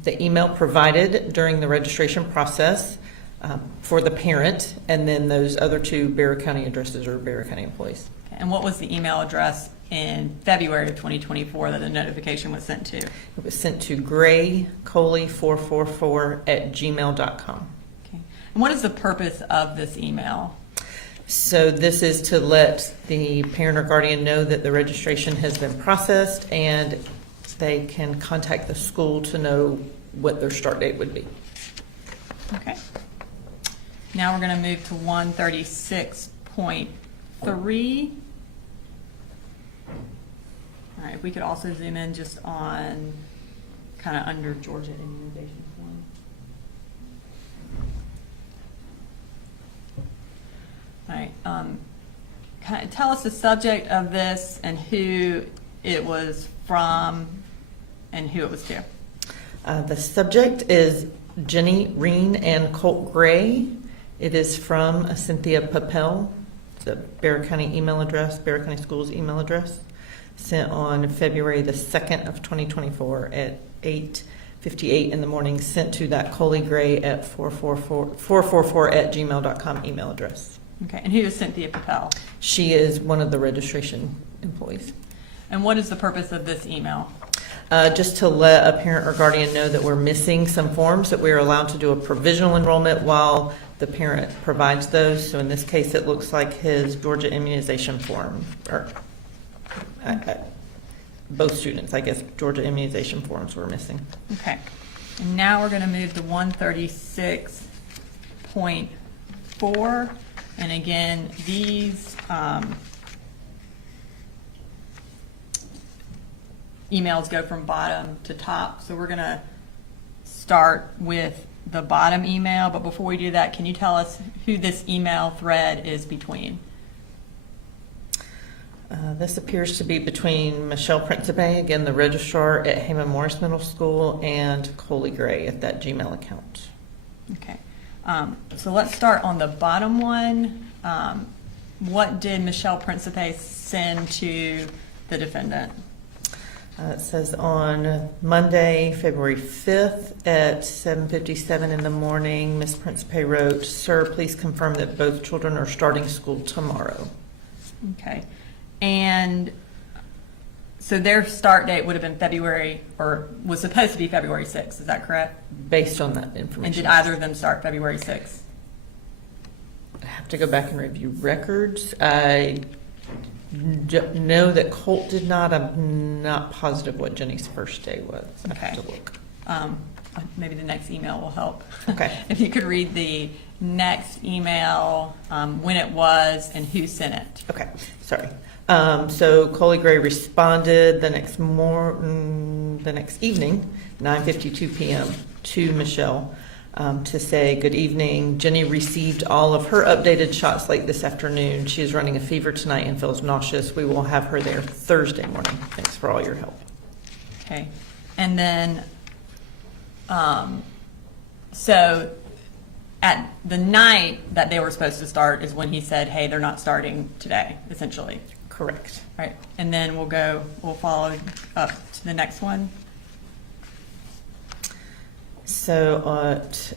the email provided during the registration process for the parent, and then those other two Bear County addresses are Bear County employees. Okay, and what was the email address in February of 2024 that the notification was sent to? It was sent to graycoley444@gmail.com. Okay. And what is the purpose of this email? So this is to let the parent or guardian know that the registration has been processed, and they can contact the school to know what their start date would be. Okay. Now we're going to move to 136.3. All right, if we could also zoom in just on kind of under Georgia immunization form. All right, kind of tell us the subject of this and who it was from and who it was to. The subject is Jenny Reen and Colt Gray. It is from Cynthia Papel, the Bear County email address, Bear County Schools email address, sent on February the 2nd of 2024 at 8:58 in the morning, sent to that Coley Gray at 444@gmail.com email address. Okay, and who is Cynthia Papel? She is one of the registration employees. And what is the purpose of this email? Just to let a parent or guardian know that we're missing some forms, that we're allowed to do a provisional enrollment while the parent provides those. So in this case, it looks like his Georgia immunization form, or both students, I guess, Georgia immunization forms were missing. Okay. And now we're going to move to 136.4. And again, these emails go from bottom to top. So we're going to start with the bottom email. But before we do that, can you tell us who this email thread is between? This appears to be between Michelle Principe, again, the registrar at Heyman Morris Middle School, and Coley Gray at that Gmail account. Okay. So let's start on the bottom one. What did Michelle Principe send to the defendant? It says on Monday, February 5th at 7:57 in the morning, Ms. Principe wrote, "Sir, please confirm that both children are starting school tomorrow." Okay. And so their start date would have been February, or was supposed to be February 6th. Is that correct? Based on that information. And did either of them start February 6th? I have to go back and review records. I know that Colt did not. I'm not positive what Jenny's first day was. I have to look. Maybe the next email will help. Okay. If you could read the next email, when it was and who sent it. Okay, sorry. So Coley Gray responded the next evening, 9:52 p.m. to Michelle to say, "Good evening. Jenny received all of her updated shots late this afternoon. She is running a fever tonight and feels nauseous. We will have her there Thursday morning. Thanks for all your help." Okay. And then, so at the night that they were supposed to start is when he said, "Hey, they're not starting today," essentially. Correct. Right. And then we'll follow up to the next one. So at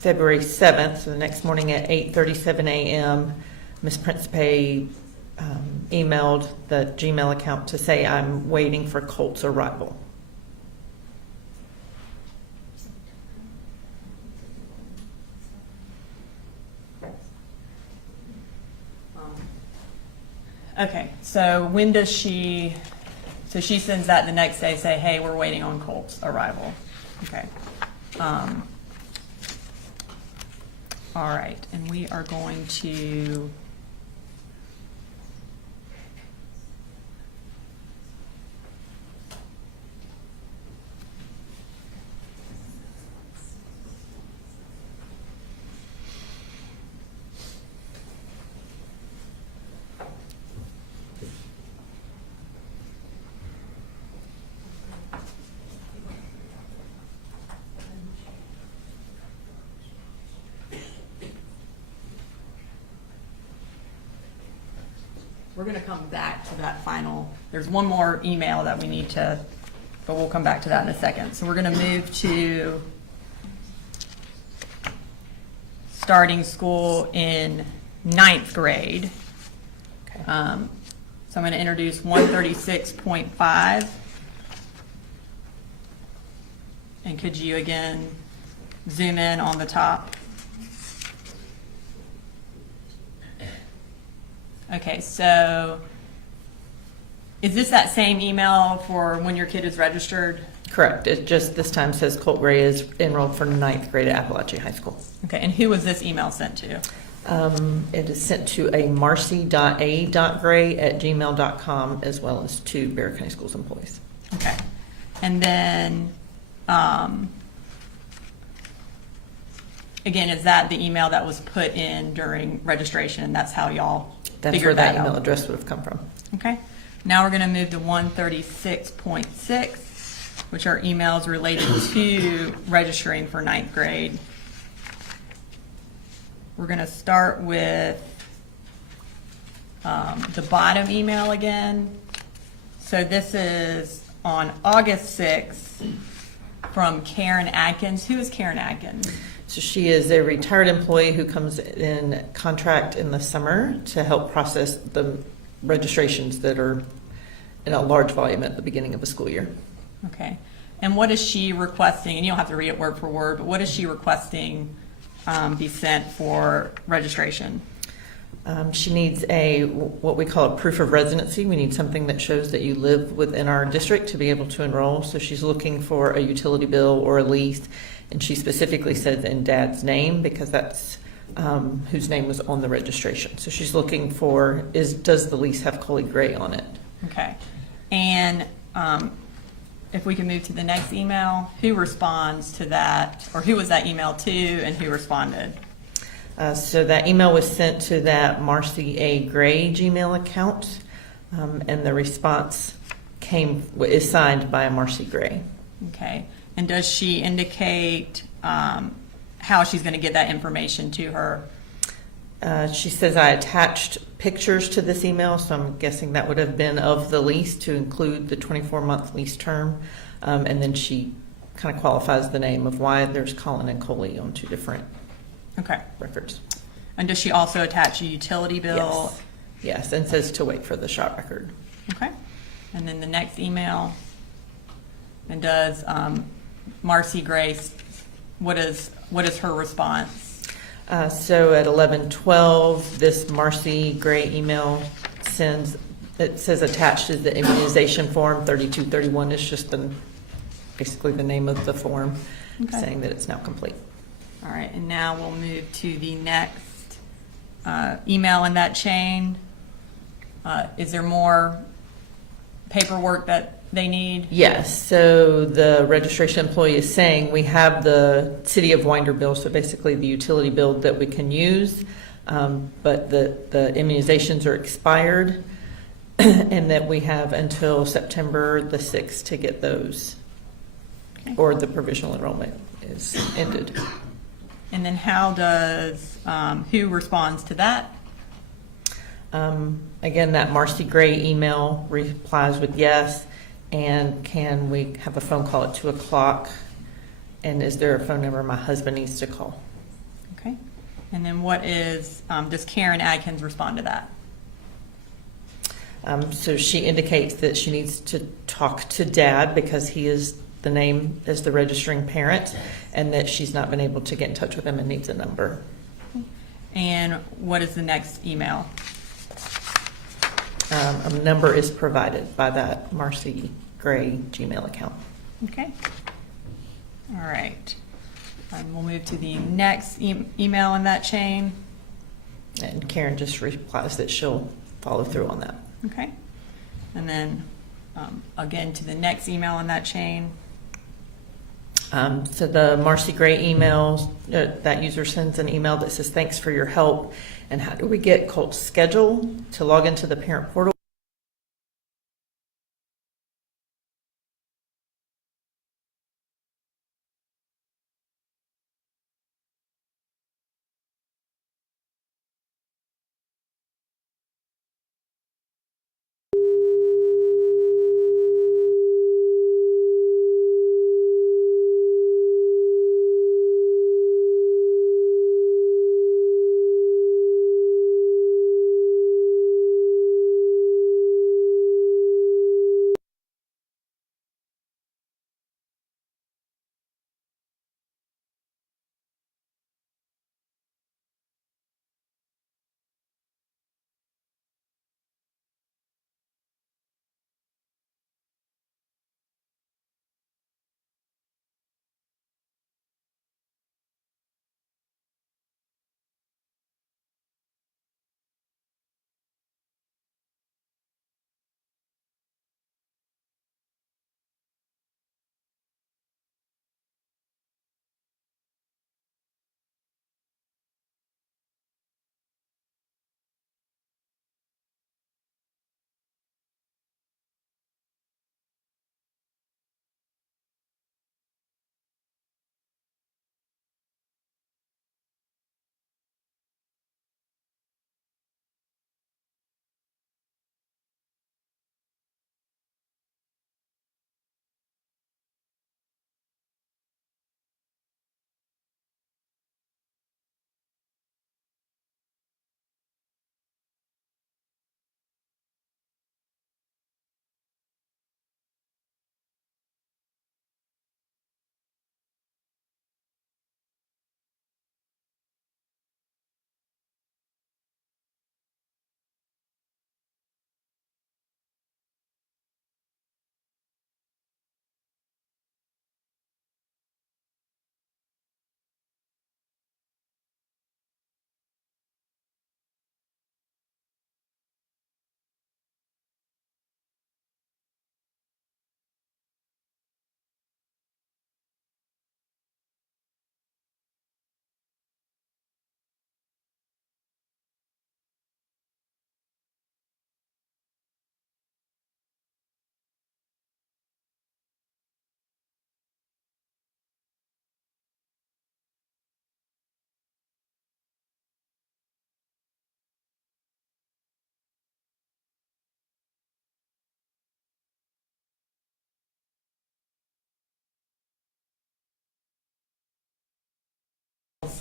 February 7th, so the next morning at 8:37 a.m., Ms. Principe emailed the Gmail account to say, "I'm waiting for Colt's arrival." Okay, so when does she sends that the next day, say, "Hey, we're waiting on Colt's arrival." Okay. All right, and we are going to We're going to come back to that final, there's one more email that we need to, but we'll come back to that in a second. So we're going to move to starting school in 9th grade. So I'm going to introduce 136.5. And could you again zoom in on the top? Okay, so is this that same email for when your kid is registered? Correct. It just this time says Colt Gray is enrolled for 9th grade at Apalachee High School. Okay, and who was this email sent to? It is sent to a marcy.a.gray@gmail.com as well as to Bear County Schools employees. Okay, and then again, is that the email that was put in during registration? That's how y'all That's where figured that that email out? address would have come from. Okay, now we're going to move to 136.6, which are emails related to registering for 9th grade. We're going to start with the bottom email again. So this is on August 6th from Karen Atkins. Who is Karen Atkins? So she is a retired employee who comes in contract in the summer to help process the registrations that are in a large volume at the beginning of a school year. Okay. And what is she requesting? And you don't have to read it word for word, but what is she requesting be sent for registration? She needs what we call a proof of residency. We need something that shows that you live within our district to be able to enroll. So she's looking for a utility bill or a lease, and she specifically says in Dad's name because that's whose name was on the registration. So she's looking for does the lease have Colin Gray on it? Okay. And if we can move to the next email, who responds to that, or who was that email to, and who responded? So that email was sent to that Marcy A. Gray Gmail account, and the response is signed by Marcy Gray. Okay. And does she indicate how she's going to get that information to her? She says I attached pictures to this email, so I'm guessing that would have been of the lease to include the 24-month lease term, and then she kind of qualifies the name of why there's Colin and Coley on two different records. And does she also attach a utility bill? Yes, and says to wait for the shot record. Okay. And then the next email, and does Marcy Grace, what is her response? So at 11:12, this Marcy Gray email it says attached is the immunization form. 3231 is just basically the name of the form, saying that it's now complete. All right, and now we'll move to the next email in that chain. Is there more paperwork that they need? Yes, so the registration employee is saying we have the City of Winder bill, so basically the utility bill that we can use, but the immunizations are expired, and that we have until September the 6th to get those, or the provisional enrollment is ended. And then how does, who responds to that? Again, that Marcy Gray email replies with yes. And can we have a phone call at 2 o'clock? And is there a phone number my husband needs to call? Okay. And then what does Karen Adkins respond to that? So she indicates that she needs to talk to Dad because he is the name as the registering parent, and that she's not been able to get in touch with him and needs a number. And what is the next email? A number is provided by that Marcy Gray Gmail account. Okay. All right. We'll move to the next email in that chain. And Karen just replies that she'll follow through on that. Okay. And then again to the next email in that chain. So the Marcy Gray email, that user sends an email that says, thanks for your help. And how do we get Colt's schedule to log into the parent portal?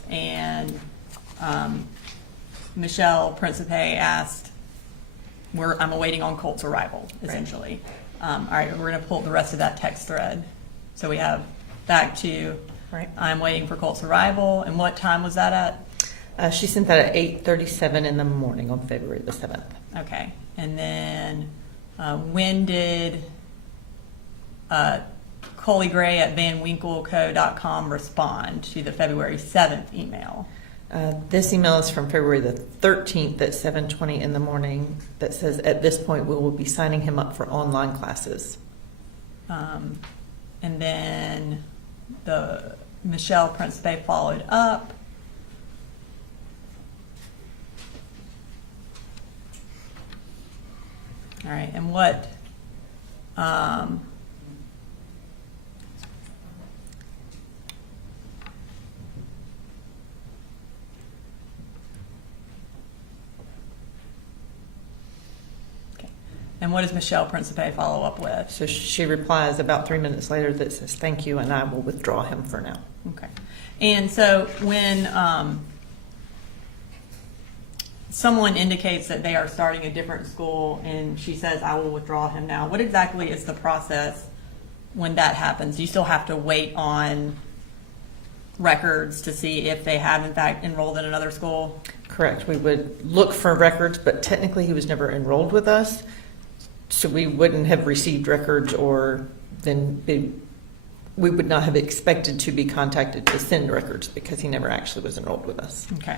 and Michelle Principe asked, I'm awaiting on Colt's arrival, essentially. All right, we're going to pull the rest of that text thread. So we have back to, Right. I'm waiting for Colt's arrival. And what time was that at? She sent that at 8:37 in the morning on February the 7th. Okay. And then when did Coley Gray at vanwinkleco.com respond to the February 7th email? This email is from February the 13th at 7:20 in the morning that says, at this point, we will be signing him up for online classes. And then the Michelle Principe followed up. All right, and what, okay. And what does Michelle Principe follow up with? So she replies about 3 minutes later that says, thank you, and I will withdraw him for now. Okay. And so when someone indicates that they are starting a different school and she says, I will withdraw him now, what exactly is the process when that happens? Do you still have to wait on records to see if they have in fact enrolled in another school? Correct. We would look for records, but technically he was never enrolled with us, so we wouldn't have received records, or then we would not have expected to be contacted to send records because he never actually was enrolled with us. Okay.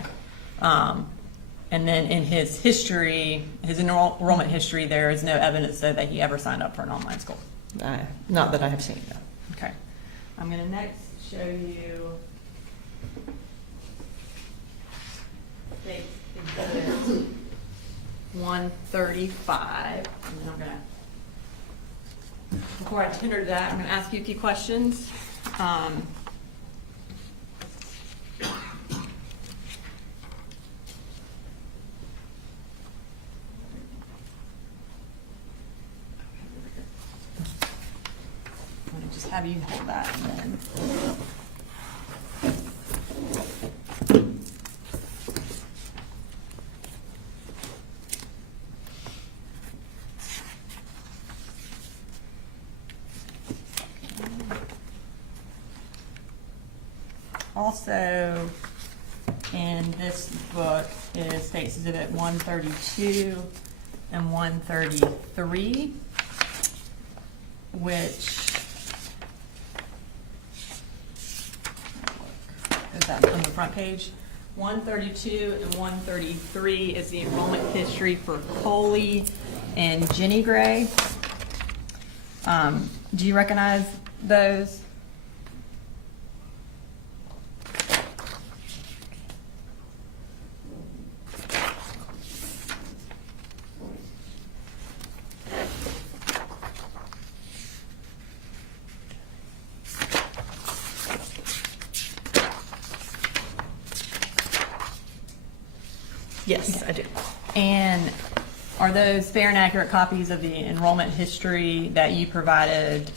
And then in his history, his enrollment history, there is no evidence though that he ever signed up for an online school. Not that I have seen, no. Okay. I'm going to next show you State Exhibit 135. And then I'm going to, before I tender that, I'm going to ask you a few questions. I'm going to just have you hold that and then. Also, in this book is States Exhibit 132 and 133, which is that on the front page. 132 and 133 is the enrollment history for Coley and Jenny Gray. Do you recognize those? Yes, I do. And are those fair and accurate copies of the enrollment history that you provided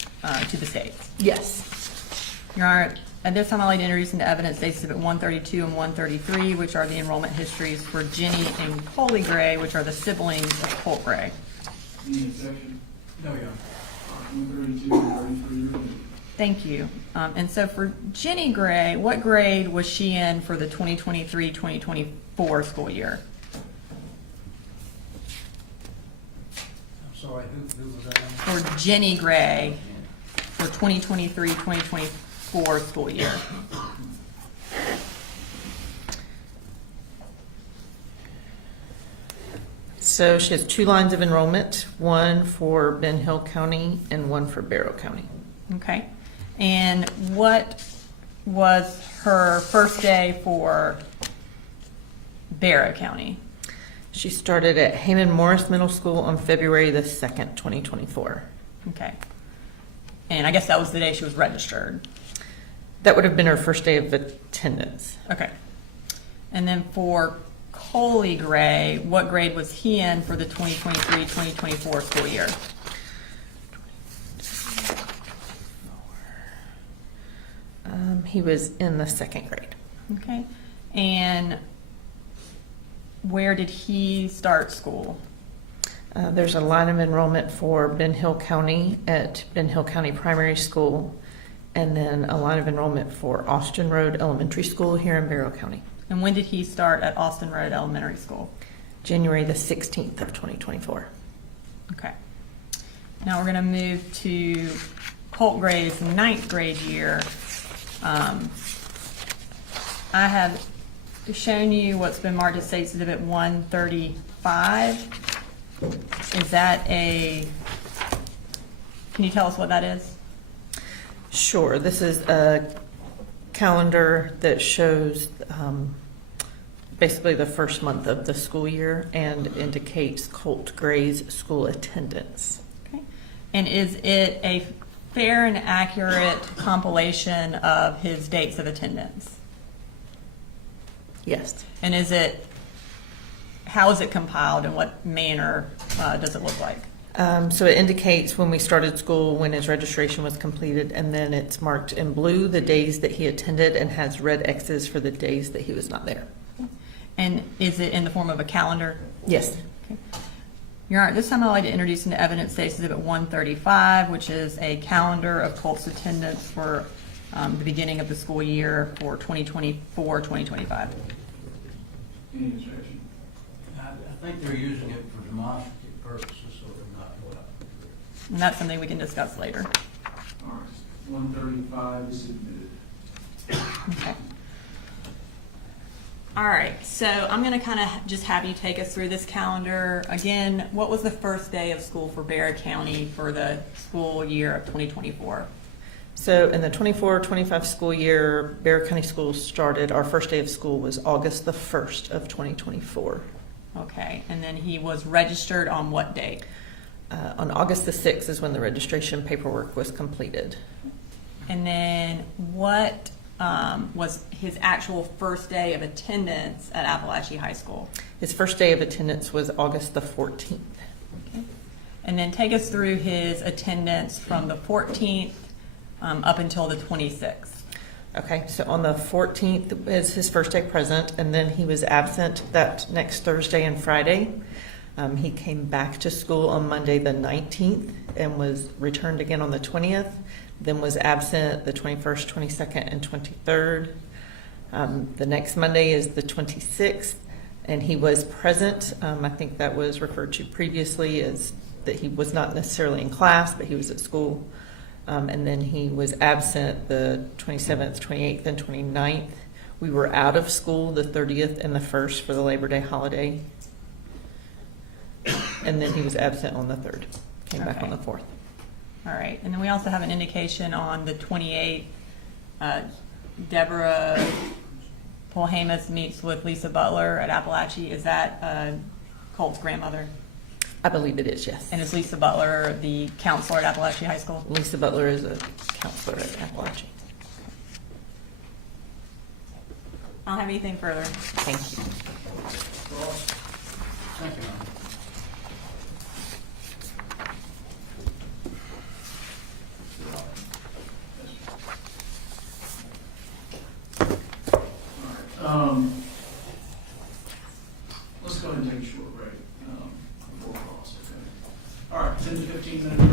to the states? Yes. Your Honor, at this time I'd like to introduce into evidence States Exhibit 132 and 133, which are the enrollment histories for Jenny and Coley Gray, which are the siblings of Colt Gray. Need a section? No, Your Honor. 132 and 33. Thank you. And so for Jenny Gray, what grade was she in for the 2023-2024 school year? I'm sorry, who was that? For Jenny Gray for 2023-2024 school year? So she has 2 lines of enrollment, one for Ben Hill County and one for Barrow County. Okay. And what was her first day for Barrow County? She started at Heyman Morris Middle School on February the 2nd, 2024. Okay. And I guess that was the day she was registered. That would have been her first day of attendance. Okay. And then for Coley Gray, what grade was he in for the 2023-2024 school year? He was in the 2nd grade. Okay. And where did he start school? There's a line of enrollment for Ben Hill County at Ben Hill County Primary School, and then a line of enrollment for Austin Road Elementary School here in Barrow County. And when did he start at Austin Road Elementary School? January the 16th of 2024. Okay. Now we're going to move to Colt Gray's ninth grade year. I have shown you what's been marked as state exhibit 135. Is that can you tell us what that is? Sure. This is a calendar that shows basically the first month of the school year and indicates Colt Gray's school attendance. Okay. And is it a fair and accurate compilation of his dates of attendance? Yes. And how is it compiled and what manner does it look like? So it indicates when we started school, when his registration was completed, and then it's marked in blue the days that he attended and has red X's for the days that he was not there. And is it in the form of a calendar? Yes. Okay. Your Honor, this time I'd like to introduce into evidence State Exhibit 135, which is a calendar of Colt's attendance for the beginning of the school year for 2024-2025. Any objection? I think they're using it for demonstrative purposes, so they're not going up. And that's something we can discuss later. All right, 135 is submitted. Okay. All right, so I'm going to kind of just have you take us through this calendar. Again, what was the first day of school for Barrow County for the school year of 2024? So in the 24-25 school year, Barrow County Schools started, our first day of school was August the 1st of 2024. Okay, and then he was registered on what date? On August the 6th is when the registration paperwork was completed. And then what was his actual first day of attendance at Apalachee High School? His first day of attendance was August the 14th. Okay. And then take us through his attendance from the 14th up until the 26th. Okay, so on the 14th is his first day present, and then he was absent that next Thursday and Friday. He came back to school on Monday the 19th and was returned again on the 20th, then was absent the 21st, 22nd, and 23rd. The next Monday is the 26th, and he was present. I think that was referred to previously as that he was not necessarily in class, but he was at school. And then he was absent the 27th, 28th, and 29th. We were out of school the 30th and the 1st for the Labor Day holiday. And then he was absent on the 3rd. Came back on the 4th. All right, and then we also have an indication on the 28th, Deborah Polhamus meets with Lisa Butler at Apalachee. Is that Colt's grandmother? I believe it is, yes. And is Lisa Butler the counselor at Apalachee High School? Lisa Butler is a counselor at Apalachee. I don't have anything further. Thank you. Thank you, Ma'am. Let's go ahead and take a short break before cross, okay? All right, 10 to 15 minute break.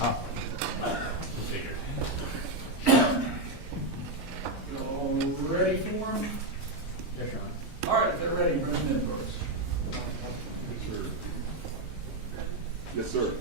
You all ready for them? Yes, Your Honor. All right, if they're ready, bring them in for us. Yes, sir.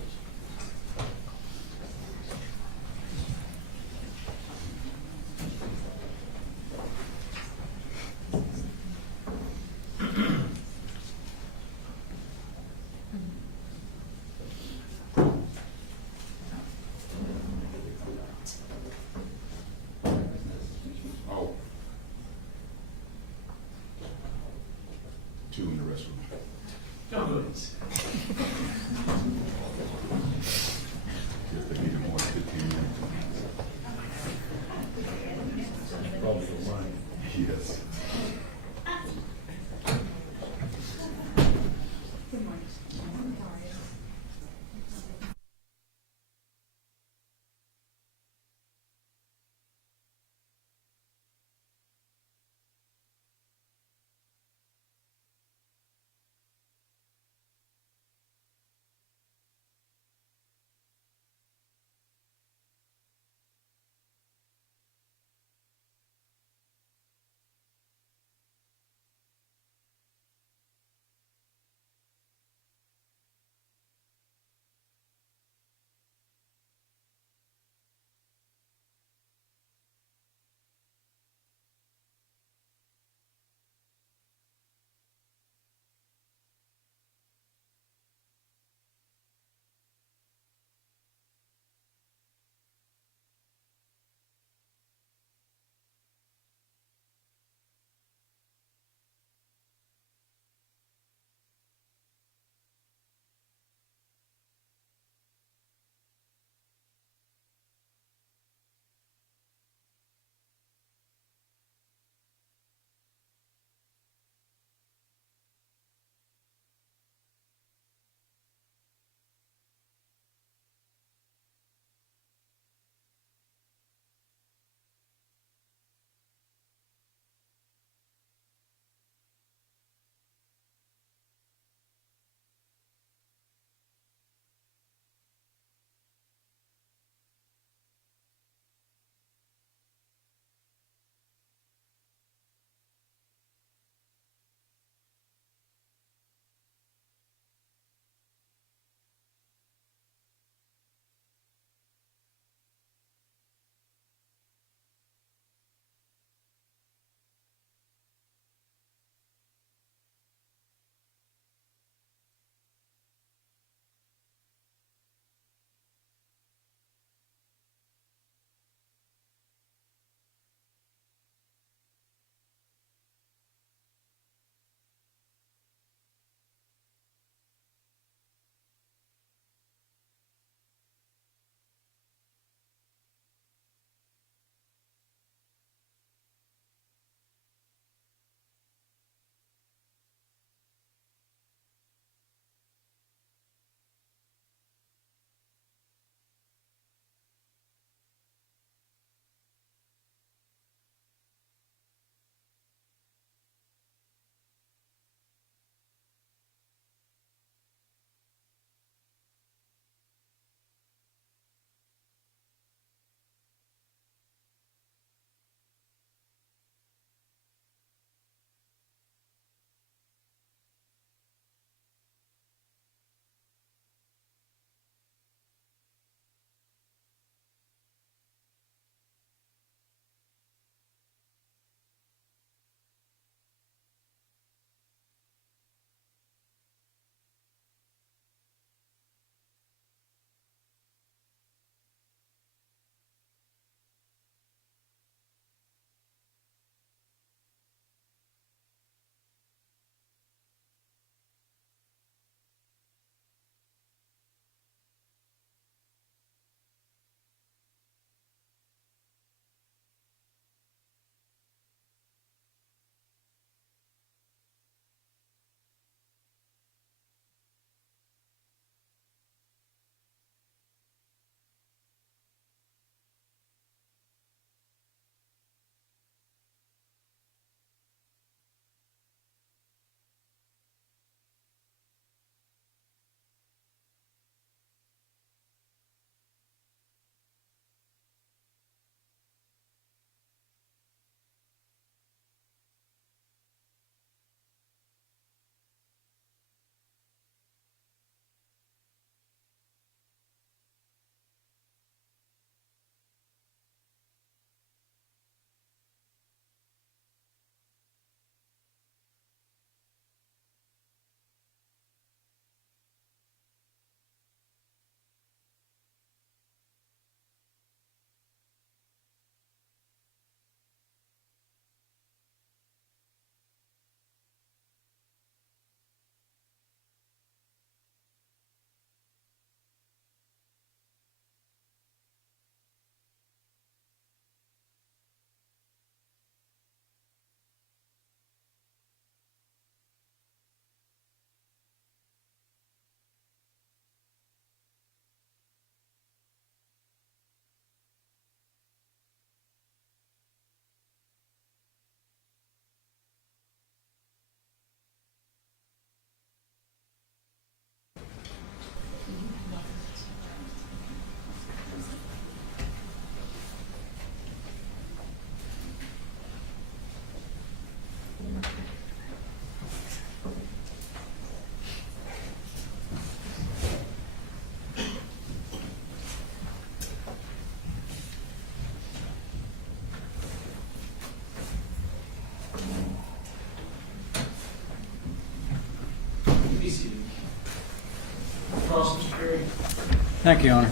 Thank you, Honor.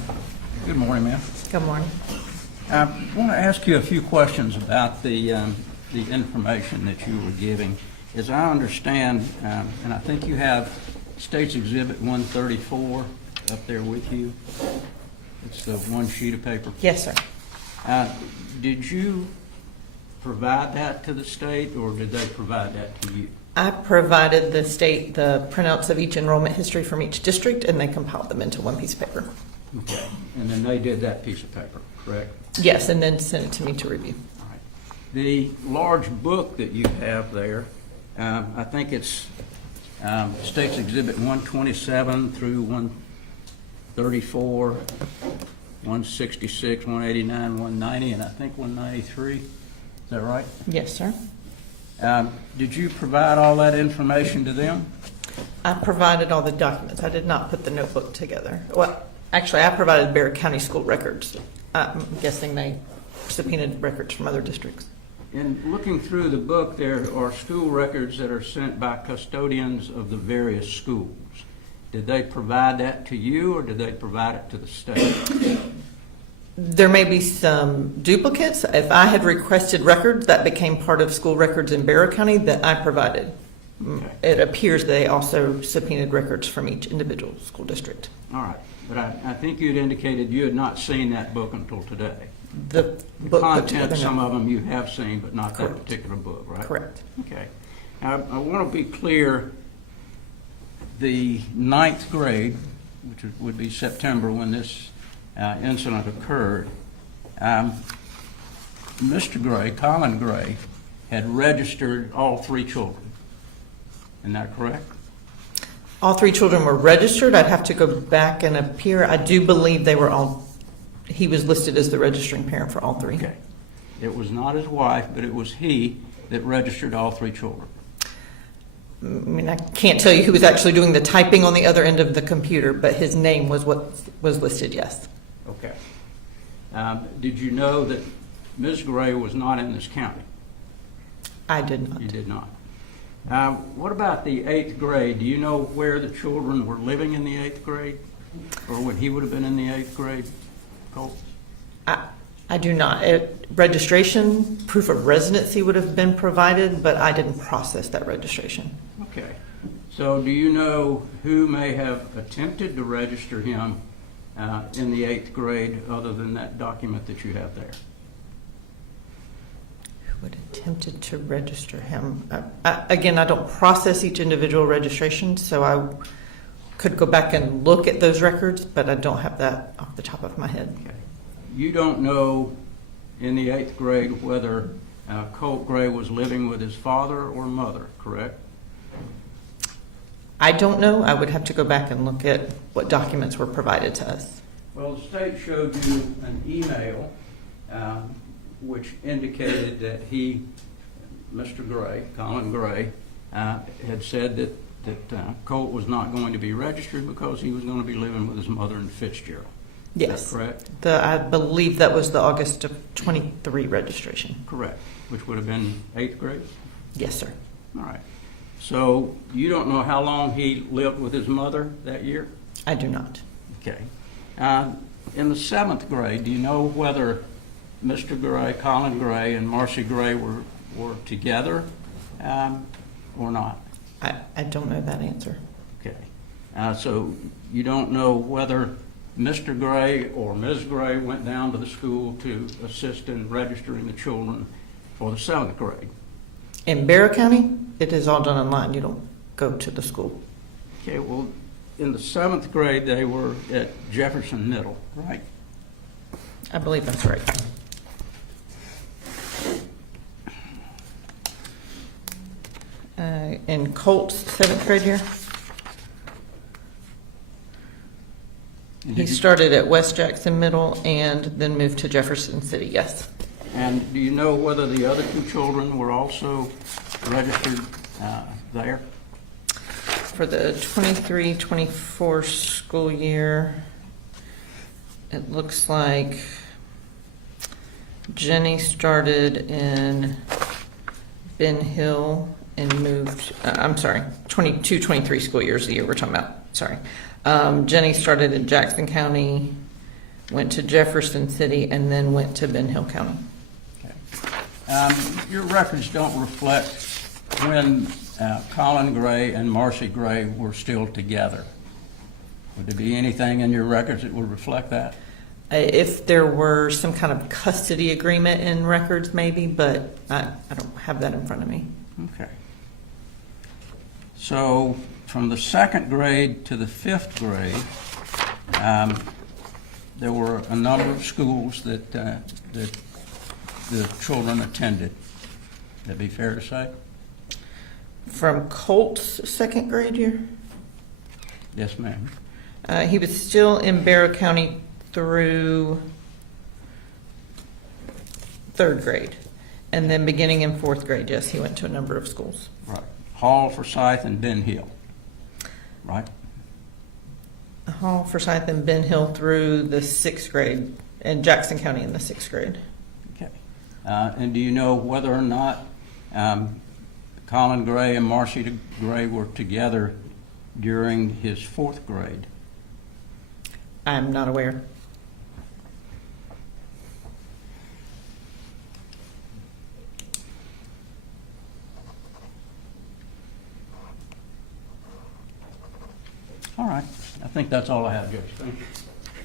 Good morning, ma'am. Good morning. I want to ask you a few questions about the information that you were giving. As I understand, and I think you have State's Exhibit 134 up there with you. It's the one sheet of paper. Yes, sir. Did you provide that to the state, or did they provide that to you? I provided the state the printouts of each enrollment history from each district, and they compiled them into one piece of paper. Okay. And then they did that piece of paper, correct? Yes, and then sent it to me to review. All right. The large book that you have there, I think it's State's Exhibit 127 through 134, 166, 189, 190, and I think 193. Is that right? Yes, sir. Did you provide all that information to them? I provided all the documents. I did not put the notebook together. Well, actually, I provided Bexar County school records. I'm guessing they subpoenaed records from other districts. In looking through the book, there are school records that are sent by custodians of the various schools. Did they provide that to you, or did they provide it to the state? There may be some duplicates. If I had requested records that became part of school records in Bexar County that I provided. Okay. It appears they also subpoenaed records from each individual school district. All right. But I think you'd indicated you had not seen that book until today. The book put Content, together, some no. of them you have seen, but not that Correct. particular book, right? Correct. Okay. Now, I want to be clear, the 9th grade, which would be September when this incident occurred, Mr. Gray, Colin Gray, had registered all 3 children. Isn't that correct? All 3 children were registered. I'd have to go back and appear. I do believe they were all, he was listed as the registering parent for all 3. Okay. It was not his wife, but it was he that registered all 3 children. I mean, I can't tell you who was actually doing the typing on the other end of the computer, but his name was what was listed, yes. Okay. Did you know that Ms. Gray was not in this county? I did not. You did not. What about the 8th grade? Do you know where the children were living in the 8th grade? Or when he would have been in the 8th grade, Colt? I do not. Registration, proof of residency would have been provided, but I didn't process that registration. Okay. So do you know who may have attempted to register him in the 8th grade other than that document that you have there? Who had attempted to register him? Again, I don't process each individual registration, so I could go back and look at those records, but I don't have that off the top of my head. Okay. You don't know in the 8th grade whether Colt Gray was living with his father or mother, correct? I don't know. I would have to go back and look at what documents were provided to us. Well, the state showed you an email which indicated that he, Mr. Gray, Colin Gray, had said that Colt was not going to be registered because he was going to be living with his mother in Fitzgerald. Yes. Is that correct? I believe that was the August of 23 registration. Correct. Which would have been 8th grade? Yes, sir. All right. So you don't know how long he lived with his mother that year? I do not. Okay. In the 7th grade, do you know whether Mr. Gray, Colin Gray, and Marcy Gray were together or not? I don't know that answer. Okay. So you don't know whether Mr. Gray or Ms. Gray went down to the school to assist in registering the children for the 7th grade? In Bexar County, it is all done online. You don't go to the school. Okay, well, in the 7th grade, they were at Jefferson Middle, right? I believe that's right. In Colt's 7th grade year, he started at West Jackson Middle and then moved to Jefferson City, yes. And do you know whether the other 2 children were also registered there? For the 23-24 school year, it looks like Jenny started in Ben Hill and moved, 22-23 school years, the year we're talking about, sorry. Jenny started in Jackson County, went to Jefferson City, and then went to Ben Hill County. Your records don't reflect when Colin Gray and Marcy Gray were still together. Would there be anything in your records that would reflect that? If there were some kind of custody agreement in records, maybe, but I don't have that in front of me. Okay. So from the second grade to the fifth grade, there were a number of schools that the children attended. Would that be fair to say? From Colt's second grade year? Yes, ma'am. He was still in Barrow County through third grade. And then beginning in fourth grade, yes, he went to a number of schools. Right. Hall, Forsyth, and Ben Hill. Right? Hall, Forsyth, and Ben Hill through the sixth grade, and Jackson County in the sixth grade. Okay. And do you know whether or not Colin Gray and Marcy Gray were together during his fourth grade? I'm not aware. All right. I think that's all I have, Judge. Thank you.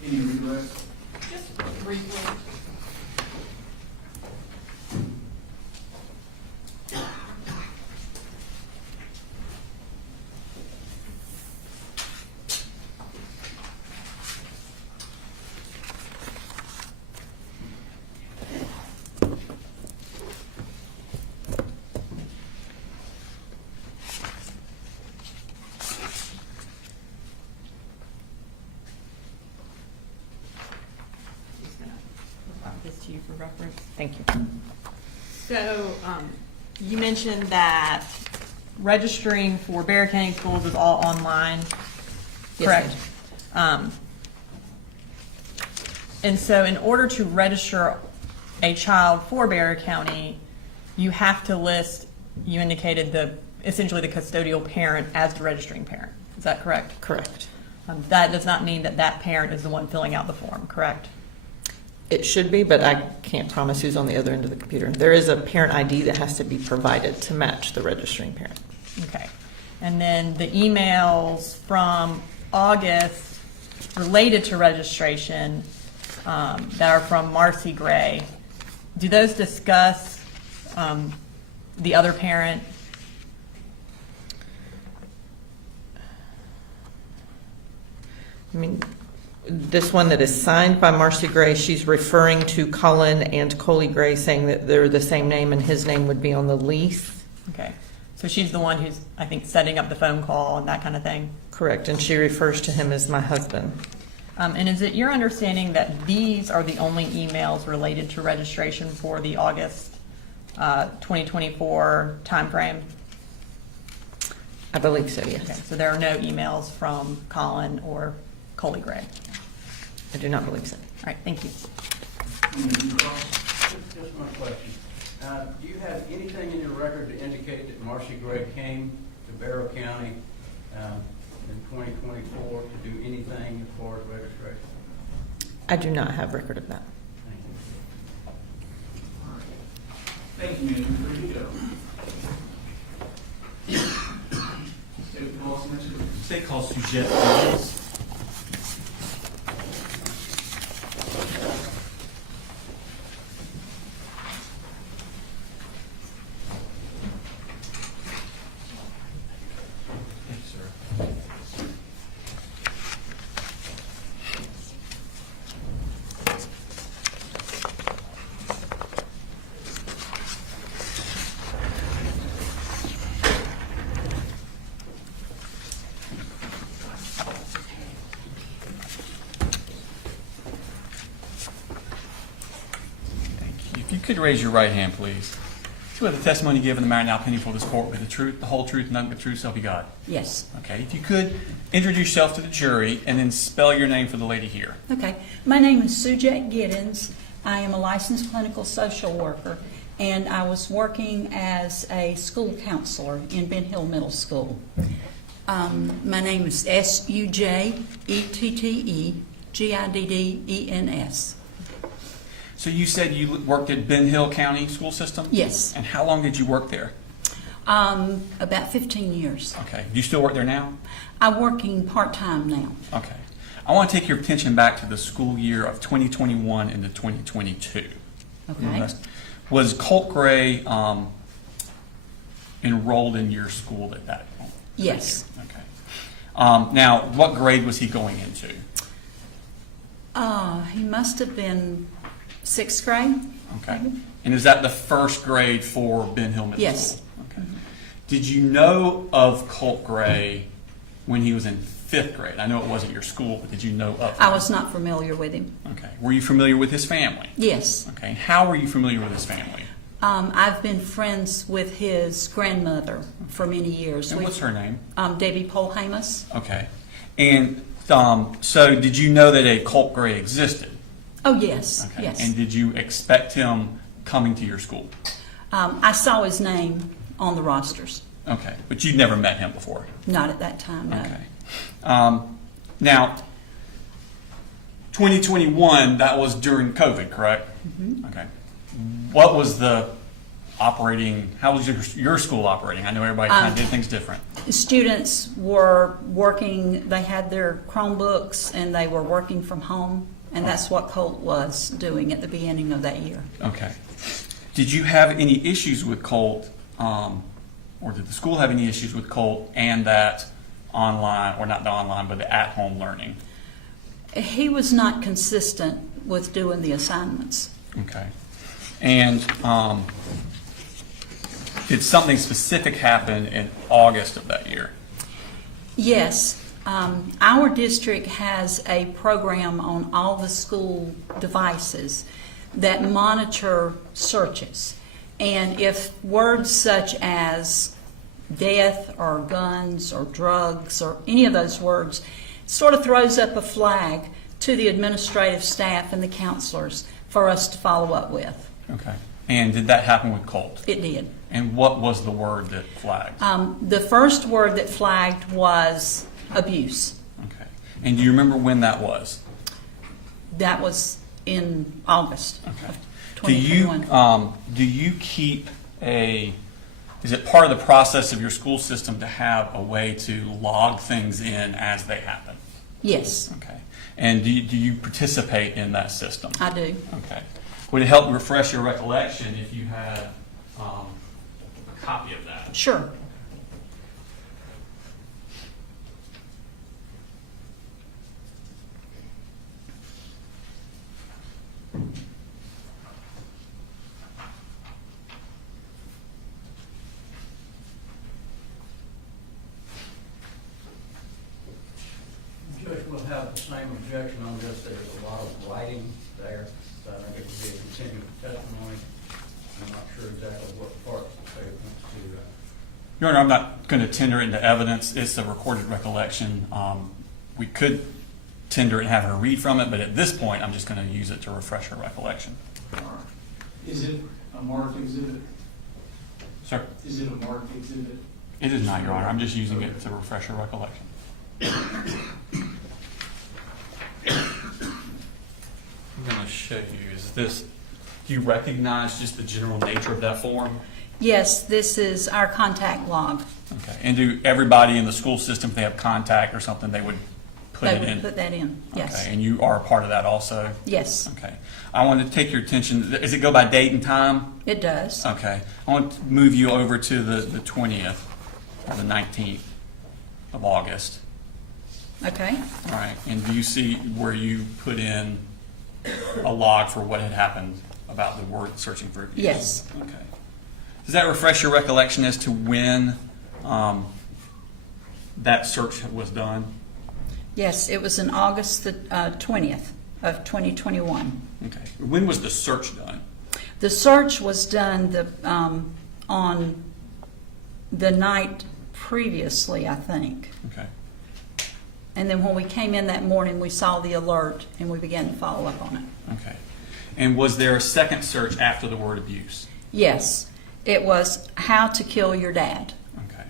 Any redirect? Just briefly. This to you for reference. Thank you. So, you mentioned that registering for Barrow County schools is all online, Yes, correct? And so in order to register a child for Barrow County, you have to list, you indicated essentially the custodial parent as the registering parent. Is that correct? Correct. That does not mean that that parent is the one filling out the form, correct? It should be, but I can't promise who's on the other end of the computer. There is a parent ID that has to be provided to match the registering parent. Okay. And then the emails from August related to registration that are from Marcy Gray, do those discuss the other parent? I mean, this one that is signed by Marcy Gray, she's referring to Colin and Coley Gray, saying that they're the same name and his name would be on the lease. Okay. So she's the one who's, I think, setting up the phone call and that kind of thing? Correct, and she refers to him as my husband. And is it your understanding that these are the only emails related to registration for the August 2024 timeframe? I believe so, yes. Okay, so there are no emails from Colin or Coley Gray. I do not believe so. All right, thank you. Just one question. Do you have anything in your record to indicate that Marcy Gray came to Barrow County in 2024 to do anything as far as registration? I do not have record of that. Thank you, ma'am. There you go. State calls next week. State calls to Jeff. If you could raise your right hand, please. Swear the testimony you give in the matter now pending before this court will be the truth, the whole truth, and nothing but the truth, so help you God. Yes. Okay, if you could introduce yourself to the jury and then spell your name for the lady here. Okay. My name is Sujat Giddens. I am a licensed clinical social worker, and I was working as a school counselor in Ben Hill Middle School. My name is SUJETTEGIDDENS. So you said you worked at Ben Hill County School System? Yes. And how long did you work there? About 15 years. Okay. Do you still work there now? I'm working part-time now. Okay. I want to take your attention back to the school year of 2021 into 2022. Okay. Was Colt Gray enrolled in your school at that point? Yes. Okay. Now, what grade was he going into? He must have been 6th grade. Okay. And is that the first grade for Ben Hill Middle Yes. School? Okay. Did you know of Colt Gray when he was in 5th grade? I know it wasn't your school, but did you know of him? I was not familiar with him. Okay. Were you familiar with his family? Yes. Okay. How were you familiar with his family? I've been friends with his grandmother for many years. And what's her name? Debbie Polhamus. Okay. And so did you know that a Colt Gray existed? Oh, yes. Okay. Yes. And did you expect him coming to your school? I saw his name on the rosters. Okay. But you'd never met him before? Not at that time, no. Okay. Now, 2021, that was during COVID, correct? Mm-hmm. Okay. What was the operating, how was your school operating? I know everybody kind of did things different. Students were working, they had their Chromebooks and they were working from home, and that's what Colt was doing at the beginning of that year. Okay. Did you have any issues with Colt, or did the school have any issues with Colt and that online, or not the online, but the at-home learning? He was not consistent with doing the assignments. Okay. And did something specific happen in August of that year? Yes. Our district has a program on all the school devices that monitor searches. And if words such as death or guns or drugs or any of those words sort of throws up a flag to the administrative staff and the counselors for us to follow up with. Okay. And did that happen with Colt? It did. And what was the word that flagged? The first word that flagged was abuse. Okay. And do you remember when that was? That was in August Okay. of 2021. Do you keep is it part of the process of your school system to have a way to log things in as they happen? Yes, Okay. And do you participate in that system? I do. Okay. Would it help refresh your recollection if you had a copy of that? Sure. Judge, we'll have the same objection on this. There's a lot of writing there that I think would be a continuing testimony. I'm not sure exactly what parts the state wants to. Your Honor, I'm not going to tender it into evidence. It's a recorded recollection. We could tender it and have her read from it, but at this point, I'm just going to use it to refresh her recollection. Is it a marked exhibit? Sir? Is it a marked exhibit? It is not, Your Honor. I'm just using it to refresh her recollection. I'm going to show you, do you recognize just the general nature of that form? Yes, this is our contact log. Okay. And do everybody in the school system, if they have contact or something, they would put They it in? would put that in, yes. Okay. And you are a part of that also? Yes, Okay. I want to take your attention, does it go by date and time? it does. Okay. I want to move you over to the 20th or the 19th of August. Okay, All right. And do you see where you put in a log for what had happened about the word searching for abuse? yes. Okay. Does that refresh your recollection as to when that search was done? Yes, it was in August the 20th of 2021. Okay. When was the search done? The search was done on the night previously, I think. Okay. And then when we came in that morning, we saw the alert and we began to follow up on it. Okay. And was there a second search after the word abuse? Yes, it was how to kill your dad. Okay.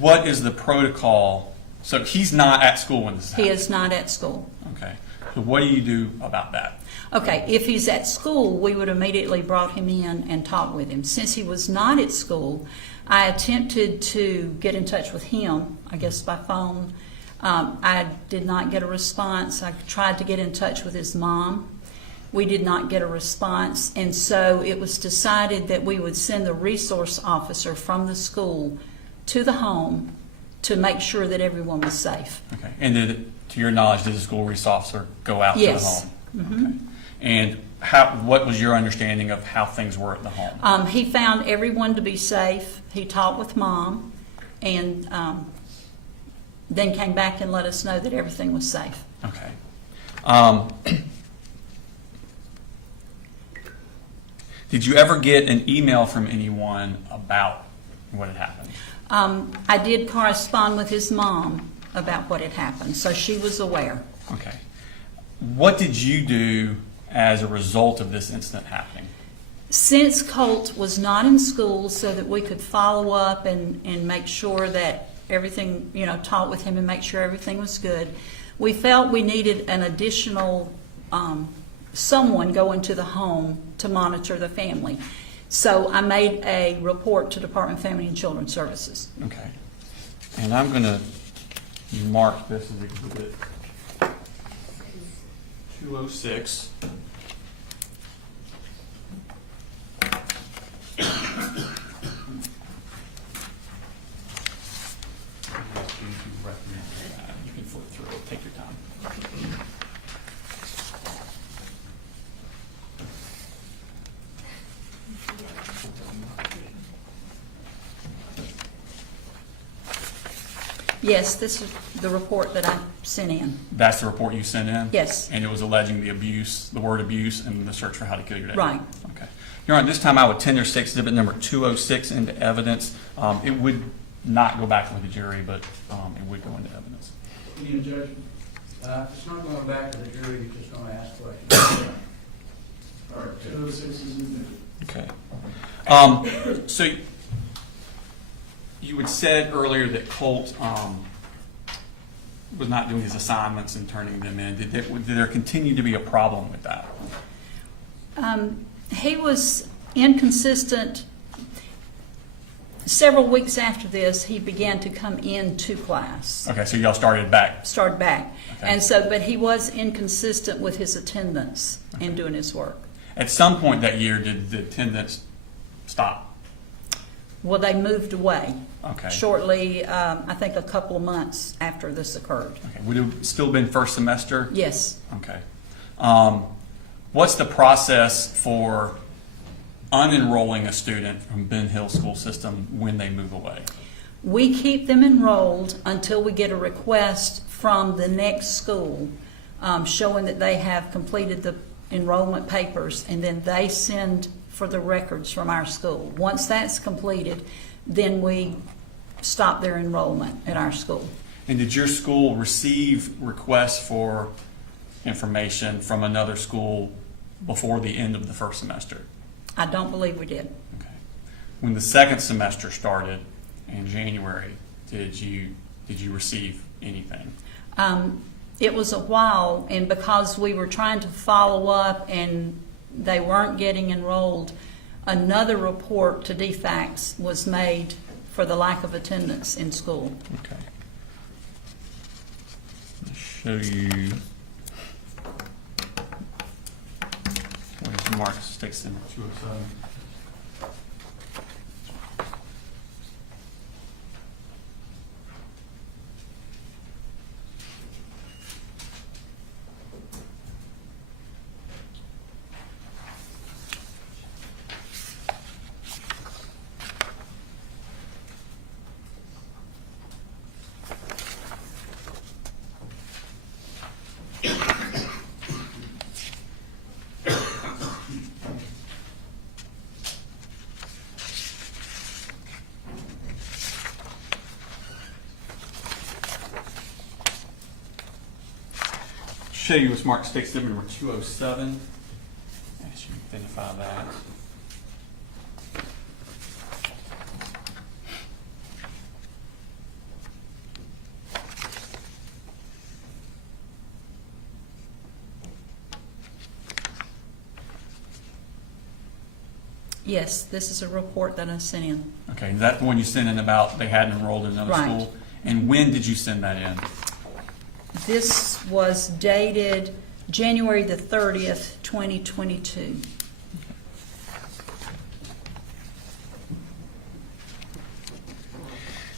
what is the protocol? So he's not at school when this He happens. is not at school. Okay. So what do you do about that? Okay, if he's at school, we would immediately brought him in and talked with him. Since he was not at school, I attempted to get in touch with him, I guess by phone. I did not get a response. I tried to get in touch with his mom. We did not get a response, and so it was decided that we would send the resource officer from the school to the home to make sure that everyone was safe. Okay. And to your knowledge, did the school resource officer go out Yes. to the home? Okay. And what was your understanding of how things were at the home? He found everyone to be safe. He talked with mom, and then came back and let us know that everything was safe. Okay. Did you ever get an email from anyone about what had happened? I did correspond with his mom about what had happened, so she was aware. Okay. What did you do as a result of this incident happening? Since Colt was not in school, so that we could follow up and make sure that everything, talk with him and make sure everything was good, we felt we needed an additional someone go into the home to monitor the family. So I made a report to Department of Family and Children Services. Okay. And I'm going to mark this as Exhibit 206. You can flip through it. Take your time. Yes, this is the report that I sent in. That's the report you sent in? Yes. And it was alleging the abuse, the word abuse, and the search for how to kill your dad? Right. Okay. Your Honor, this time I would tender State Exhibit number 206 into evidence. It would not go back to the jury, but it would go into evidence. Any objection? It's not going back to the jury, you're just going to ask questions. All right, 206 is admitted. Okay. So you had said earlier that Colt was not doing his assignments and turning them in. Did there continue to be a problem with that? He was inconsistent. Several weeks after this, he began to come into class. Okay, so y'all started back. Started back. Okay. And so, but he was inconsistent with his attendance and doing his work. At some point that year, did the attendance stop? Well, they moved away. Okay. Shortly, I think a couple of months after this occurred. Okay. Would it have still been first semester? Yes. Okay. What's the process for unenrolling a student from Ben Hill School System when they move away? We keep them enrolled until we get a request from the next school showing that they have completed the enrollment papers, and then they send for the records from our school. Once that's completed, then we stop their enrollment at our school. And did your school receive requests for information from another school before the end of the first semester? I don't believe we did. Okay. When the second semester started in January, did you receive anything? It was a while, and because we were trying to follow up and they weren't getting enrolled, another report to DFCS was made for the lack of attendance in school. Okay. I'll show you. Where's Mark sticks in 207? Show you what's marked stick exhibit number 207. As you identify that. Yes, this is a report that I sent in. Okay, is that the one you sent in about they hadn't enrolled in another Right. school? And when did you send that in? This was dated January the 30th, 2022.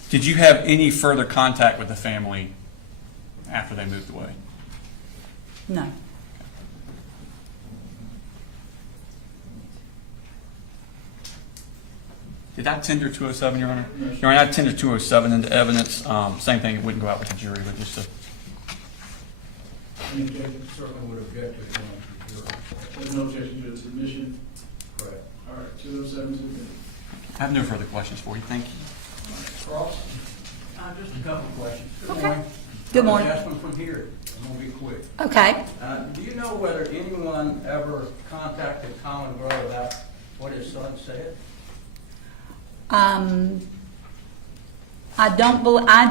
Did you have any further contact with the family after they moved away? No. Did I tender 207, Your Honor? Your Honor, I tendered 207 into evidence. Same thing, it wouldn't go out with the jury, but just to, Any objection? Certainly would object to it going to the jury. There's no objection to its admission. Correct. All right, 207 is admitted. I have no further questions for you. Thank you. Cross? Just a couple of questions. Okay. Morning. Good morning. Ask one from here. I'm going to be quick. Okay. Do you know whether anyone ever contacted Colin Grow about what his son said? I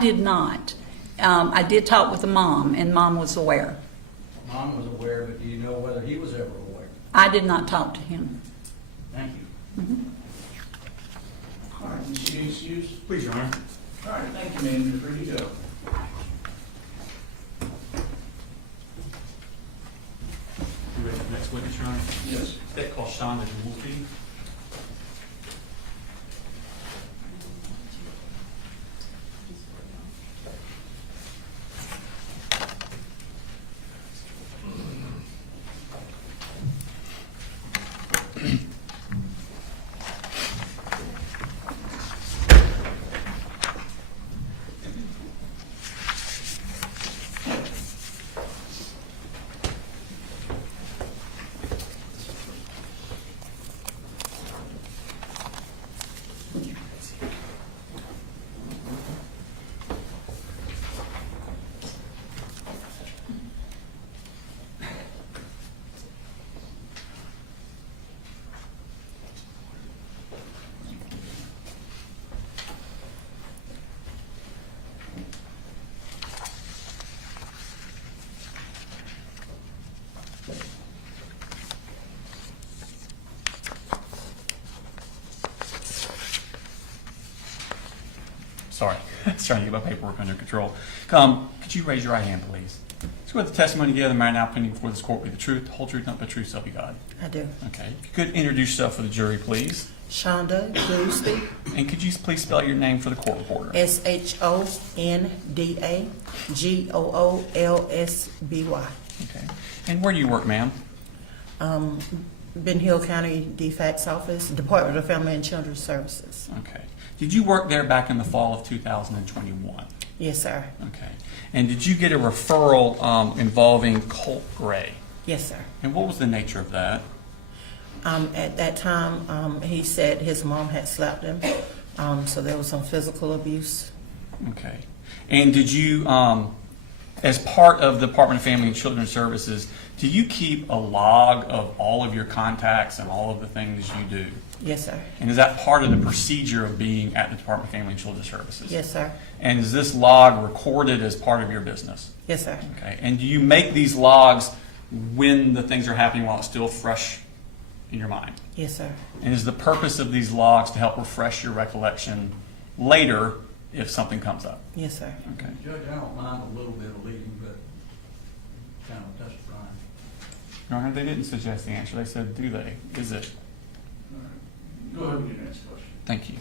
did not. I did talk with the mom, and mom was aware. Mom was aware, but do you know whether he was ever aware? I did not talk to him. Thank you. All right, is she excused? Please, Your Honor. All right, thank you, ma'am. You're free to go. You ready for the next witness, Your Honor? Yes. They call Shonda Wolfie. Sorry, I was trying to get my paperwork under control. Could you raise your right hand, please? Swear the testimony you give the matter now pending before this court be the truth, the whole truth, nothing but the truth, so help you God. I do. Okay. If you could introduce yourself for the jury, please. Shonda Goolsby, And could you please spell your name for the court reporter? SHONDAGOOLSBY. Okay. And where do you work, ma'am? Ben Hill County DFCS office, Department of Family and Children's Services. Okay. Did you work there back in the fall of 2021? Yes, sir. Okay. And did you get a referral involving Colt Gray? Yes, sir. And what was the nature of that? At that time, he said his mom had slapped him, so there was some physical abuse. Okay. And did you, as part of the Department of Family and Children's Services, do you keep a log of all of your contacts and all of the things you do? Yes, sir. And is that part of the procedure of being at the Department of Family and Children's Services? Yes, sir. And is this log recorded as part of your business? Yes, sir. Okay. And do you make these logs when the things are happening while it's still fresh in your mind? Yes, sir. And is the purpose of these logs to help refresh your recollection later if something comes up? Yes, sir. Okay. Judge, I don't mind a little bit of leading, but kind of testifying. Your Honor, they didn't suggest the answer. They said, do they? Is it? All right. Go ahead with your next question. Thank you.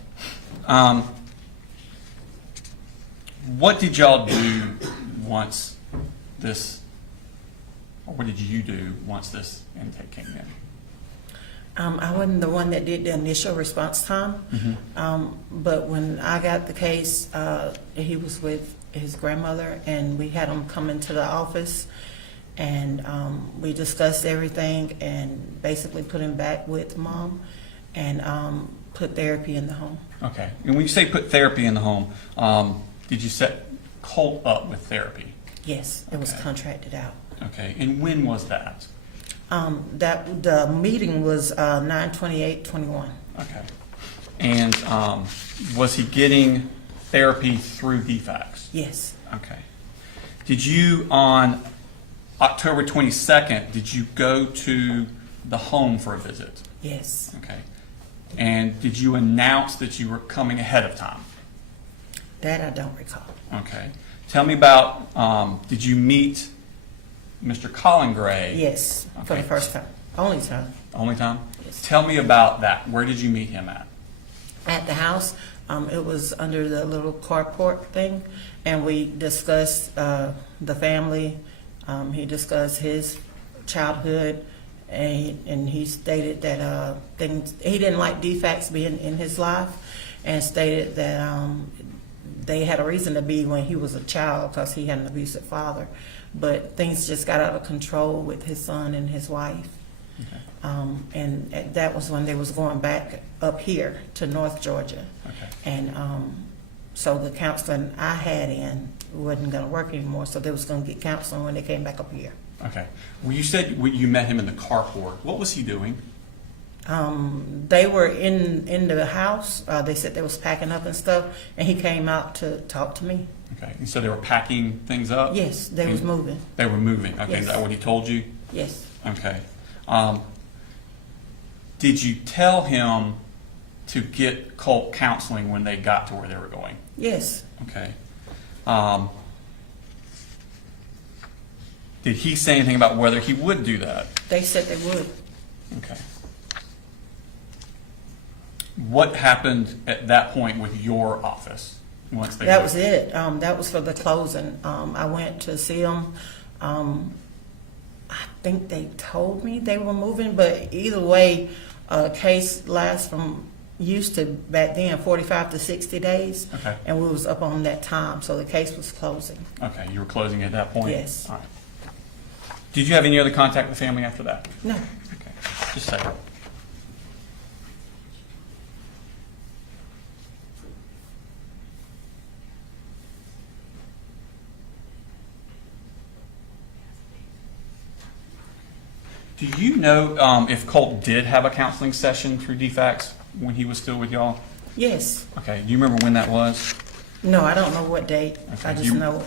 What did y'all do once this, or what did you do once this intake came in? I wasn't the one that did the initial response time, but when I got the case, he was with his grandmother, and we had him come into the office, and we discussed everything, and basically put him back with mom, and put therapy in the home. Okay. And when you say put therapy in the home, did you set Colt up with therapy? Yes, it was Okay. contracted out. Okay. And when was that? That the meeting was 9/28/21. Okay. And was he getting therapy through DFCS? Yes. Okay. Did you, on October 22nd, did you go to the home for a visit? Yes. Okay. And did you announce that you were coming ahead of time? That I don't recall. Okay. Tell me about, did you meet Mr. Colin Gray? Yes, for the Okay. first time, only time. Only time? Yes. Tell me about that. Where did you meet him at? At the house, it was under the little carport thing, and we discussed the family. He discussed his childhood, and he stated that he didn't like DFCS being in his life, and stated that they had a reason to be when he was a child because he had an abusive father, but things just got out of control with his son and his wife. Okay. And that was when they was going back up here to North Georgia. Okay. And so the counseling I had in wasn't going to work anymore, so they was going to get counseling when they came back up here. Okay. Well, you said you met him in the carport. What was he doing? They were in the house. They said they was packing up and stuff, and he came out to talk to me. Okay. And so they were packing things up? Yes, they was moving. They were moving. Okay. Yes. Is that what he told you? Yes. Okay. Did you tell him to get Colt counseling when they got to where they were going? Yes. Okay. Did he say anything about whether he would do that? They said they would. Okay. What happened at that point with your office once they That moved? was it. That was for the closing. I went to see them. I think they told me they were moving, but either way, a case lasts from used to back then 45 to 60 days. Okay. And we was up on that time, so the case was closing. Okay, you were closing at that point? Yes. All right. Did you have any other contact with family after that? No. Okay, just a second. Do you know if Colt did have a counseling session through DFCS when he was still with y'all? Yes. Okay, do you remember when that was? No, I don't know what date. Okay, I just you- know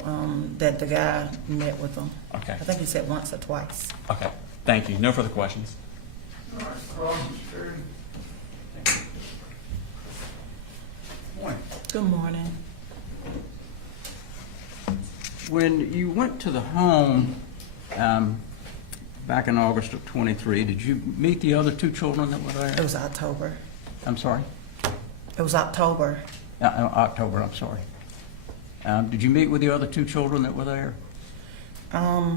that the guy met with them. Okay, I think he said once or twice. okay, thank you. No further questions. All right, Carl, Mr. Terry. Morning. Good morning. When you went to the home back in August of '23, did you meet the other two children that were It there? was October. I'm sorry? It was October. October, I'm sorry. Did you meet with the other two children that were there? I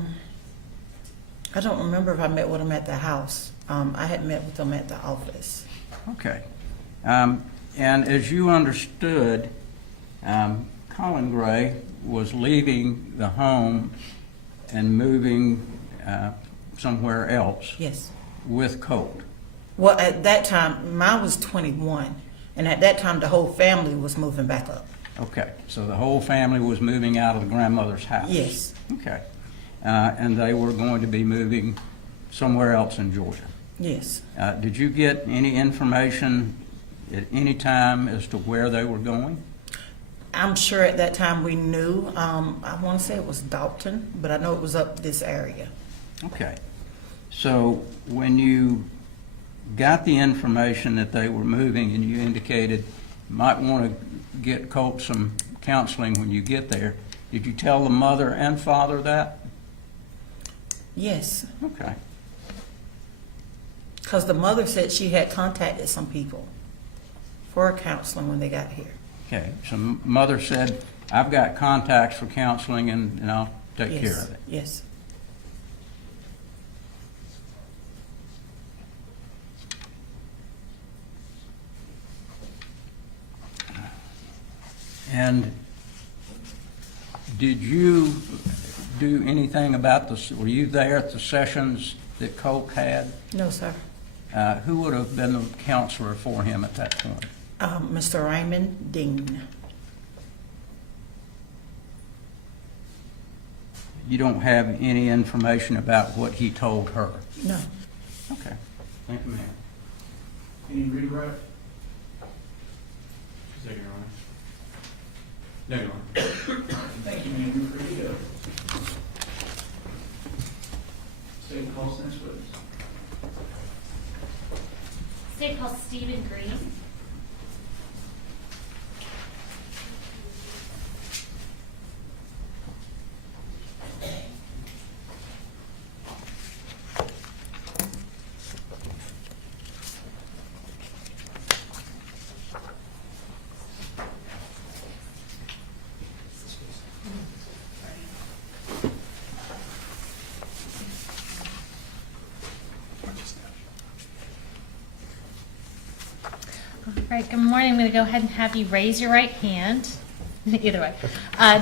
don't remember if I met with them at the house. I had met with them at the office. Okay. And as you understood, Colin Gray was leaving the home and moving somewhere else Yes. with Colt. Well, at that time, mine was 21, and at that time, the whole family was moving back up. Okay, so the whole family was moving out of the grandmother's house? Yes. Okay. And they were going to be moving somewhere else in Georgia? Yes. Did you get any information at any time as to where they were going? I'm sure at that time we knew. I want to say it was Dalton, but I know it was up this area. Okay. So when you got the information that they were moving and you indicated you might want to get Colt some counseling when you get there, did you tell the mother and father that? Yes, Okay. because the mother said she had contacted some people for counseling when they got here. Okay. So mother said, I've got contacts for counseling and I'll take Yes. care of it. Yes. And did you do anything about this? Were you there at the sessions that Colt had? No, sir. Who would have been the counselor for him at that point? Mr. Raymond Dean. You don't have any information about what he told her? No. Okay. Thank you, ma'am. Can you read right? Is that your honor? No, Your Honor. Thank you, ma'am. You're free to go. State the call next witness. State called Stephen Green. All right, good morning. I'm going to go ahead and have you raise your right hand. Either way.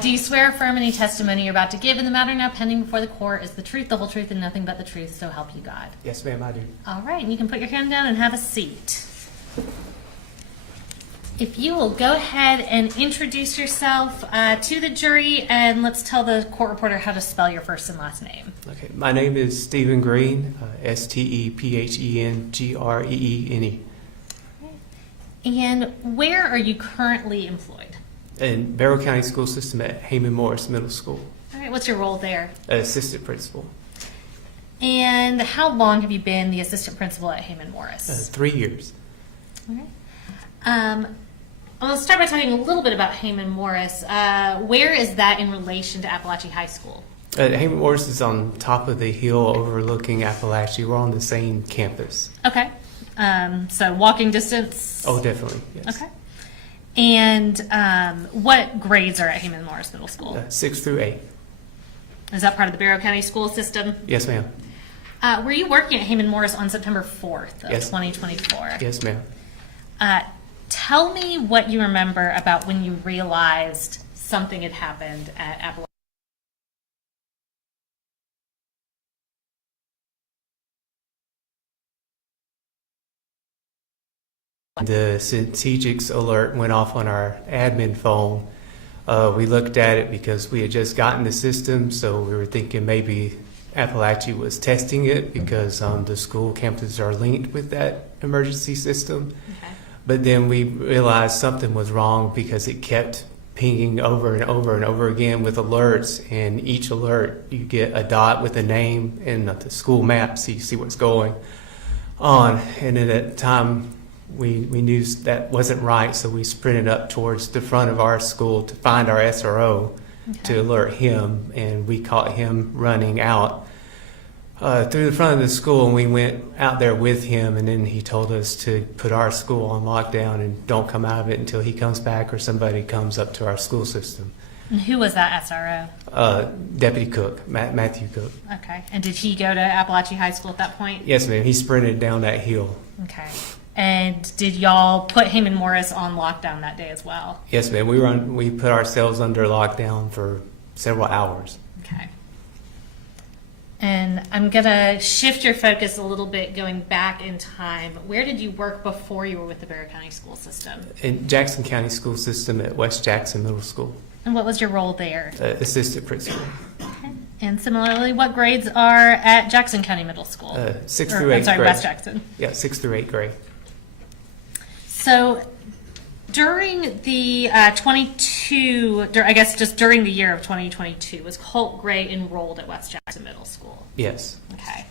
Do you swear or affirm any testimony you're about to give in the matter now pending before the court is the truth, the whole truth, and nothing but the truth, so help you God? Yes, ma'am, I do. All right, and you can put your hand down and have a seat. If you will go ahead and introduce yourself to the jury, and let's tell the court reporter how to spell your first and last name. Okay, my name is Stephen Green, STEPHENGREENE, And where are you currently employed? in Barrow County School System at Heyman Morris Middle School, All right, what's your role there? assistant principal. And how long have you been the assistant principal at Heyman Morris? 3 years. All right. I'll start by talking a little bit about Heyman Morris. Where is that in relation to Apalachee High School? Heyman Morris is on top of the hill overlooking Apalachee. We're on the same campus. Okay. So walking distance? Oh, definitely, yes. Okay. And what grades are at Heyman Morris Middle School? 6 through 8. Is that part of the Barrow County school system? Yes, ma'am. Were you working at Heyman Morris on September 4th of Yes. 2024? Yes, ma'am. Tell me what you remember about when you realized something had happened at Apalachee. The strategics alert went off on our admin phone. We looked at it because we had just gotten the system, so we were thinking maybe Apalachee was testing it because the school campuses are linked with that emergency system. Okay. But then we realized something was wrong because it kept pinging over and over and over again with alerts, and each alert you get a dot with a name and the school map so you see what's going on. And then at the time we knew that wasn't right, so we sprinted up towards the front of our school to find our SRO to alert him, and we caught him running out through the front of the school, and we went out there with him, and then he told us to put our school on lockdown and don't come out of it until he comes back or somebody comes up to our school system. And who was that SRO? Deputy Cook, Matthew Cook. Okay. And did he go to Apalachee High School at that point? Yes, ma'am. He sprinted down that hill. Okay. And did y'all put Heyman Morris on lockdown that day as well? Yes, ma'am. We put ourselves under lockdown for several hours. Okay. And I'm going to shift your focus a little bit going back in time. Where did you work before you were with the Barrow County school system? In Jackson County School System at West Jackson Middle School. And what was your role there? Assistant principal. Okay. And similarly, what grades are at Jackson County Middle School? 6th through 8th I'm sorry, grade. West Jackson. Yeah, 6th through 8th grade. So during the during the year of 2022, was Colt Gray enrolled at West Jackson Middle School? Yes. Okay.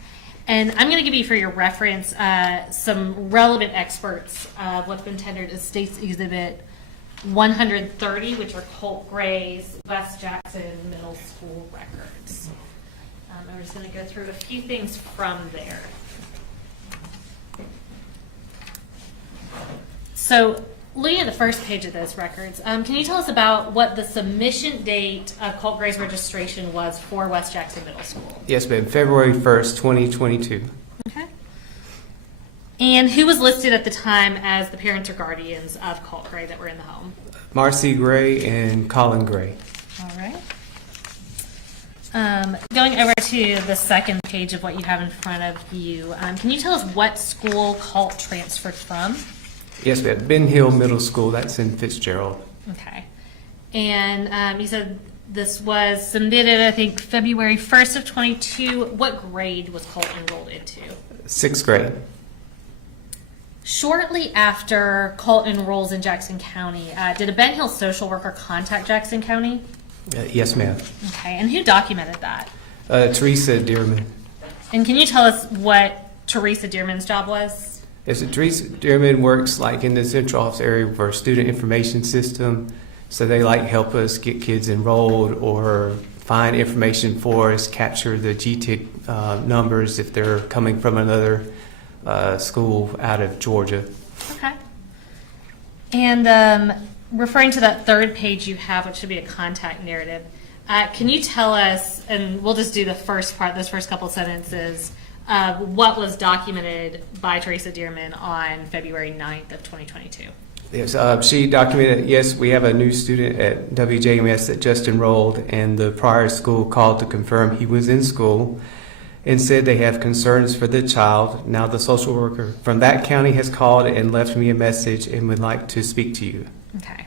And I'm going to give you for your reference some relevant experts of what's been tendered as State's Exhibit 130, which are Colt Gray's West Jackson Middle School records. I'm just going to go through a few things from there. So, looking at the first page of those records, can you tell us about what the submission date of Colt Gray's registration was for West Jackson Middle School? Yes, ma'am. February 1st, 2022. Okay. And who was listed at the time as the parents or guardians of Colt Gray that were in the home? Marcy Gray and Colin Gray. All right. Going over to the second page of what you have in front of you, can you tell us what school Colt transferred from? Yes, ma'am. Ben Hill Middle School. That's in Fitzgerald. Okay. And you said this was submitted, I think, February 1st of 22. What grade was Colt enrolled into? 6th grade. Shortly after Colt enrolls in Jackson County, did a Ben Hill social worker contact Jackson County? Yes, ma'am. Okay. And who documented that? Teresa Dearman. And can you tell us what Teresa Dearman's job was? Yes, Teresa Dearman works like in the central office area for a student information system. So they like help us get kids enrolled or find information for us, capture the GTIC numbers if they're coming from another school out of Georgia. Okay. And referring to that third page you have, which should be a contact narrative, can you tell us, and we'll just do the first part, those first couple sentences, what was documented by Teresa Dearman on February 9th of 2022? Yes, she documented, yes, we have a new student at WJMS that just enrolled, and the prior school called to confirm he was in school and said they have concerns for the child. Now the social worker from that county has called and left me a message and would like to speak to you. Okay.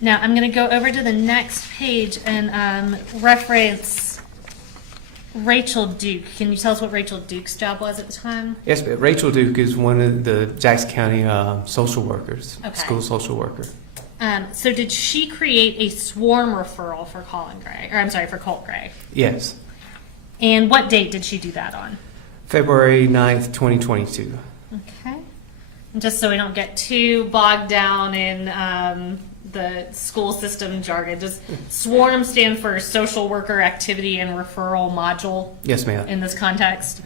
Now I'm going to go over to the next page and reference Rachel Duke. Can you tell us what Rachel Duke's job was at the time? Yes, but Rachel Duke is one of the Jackson County social workers, Okay. school social worker. So did she create a swarm referral for Colin Gray, or I'm sorry, for Colt Gray? Yes, And what date did she do that on? February 9th, 2022. Okay. And just so we don't get too bogged down in the school system jargon, does SWARM stand for Social Worker Activity and Referral Module? Yes, ma'am. In this context?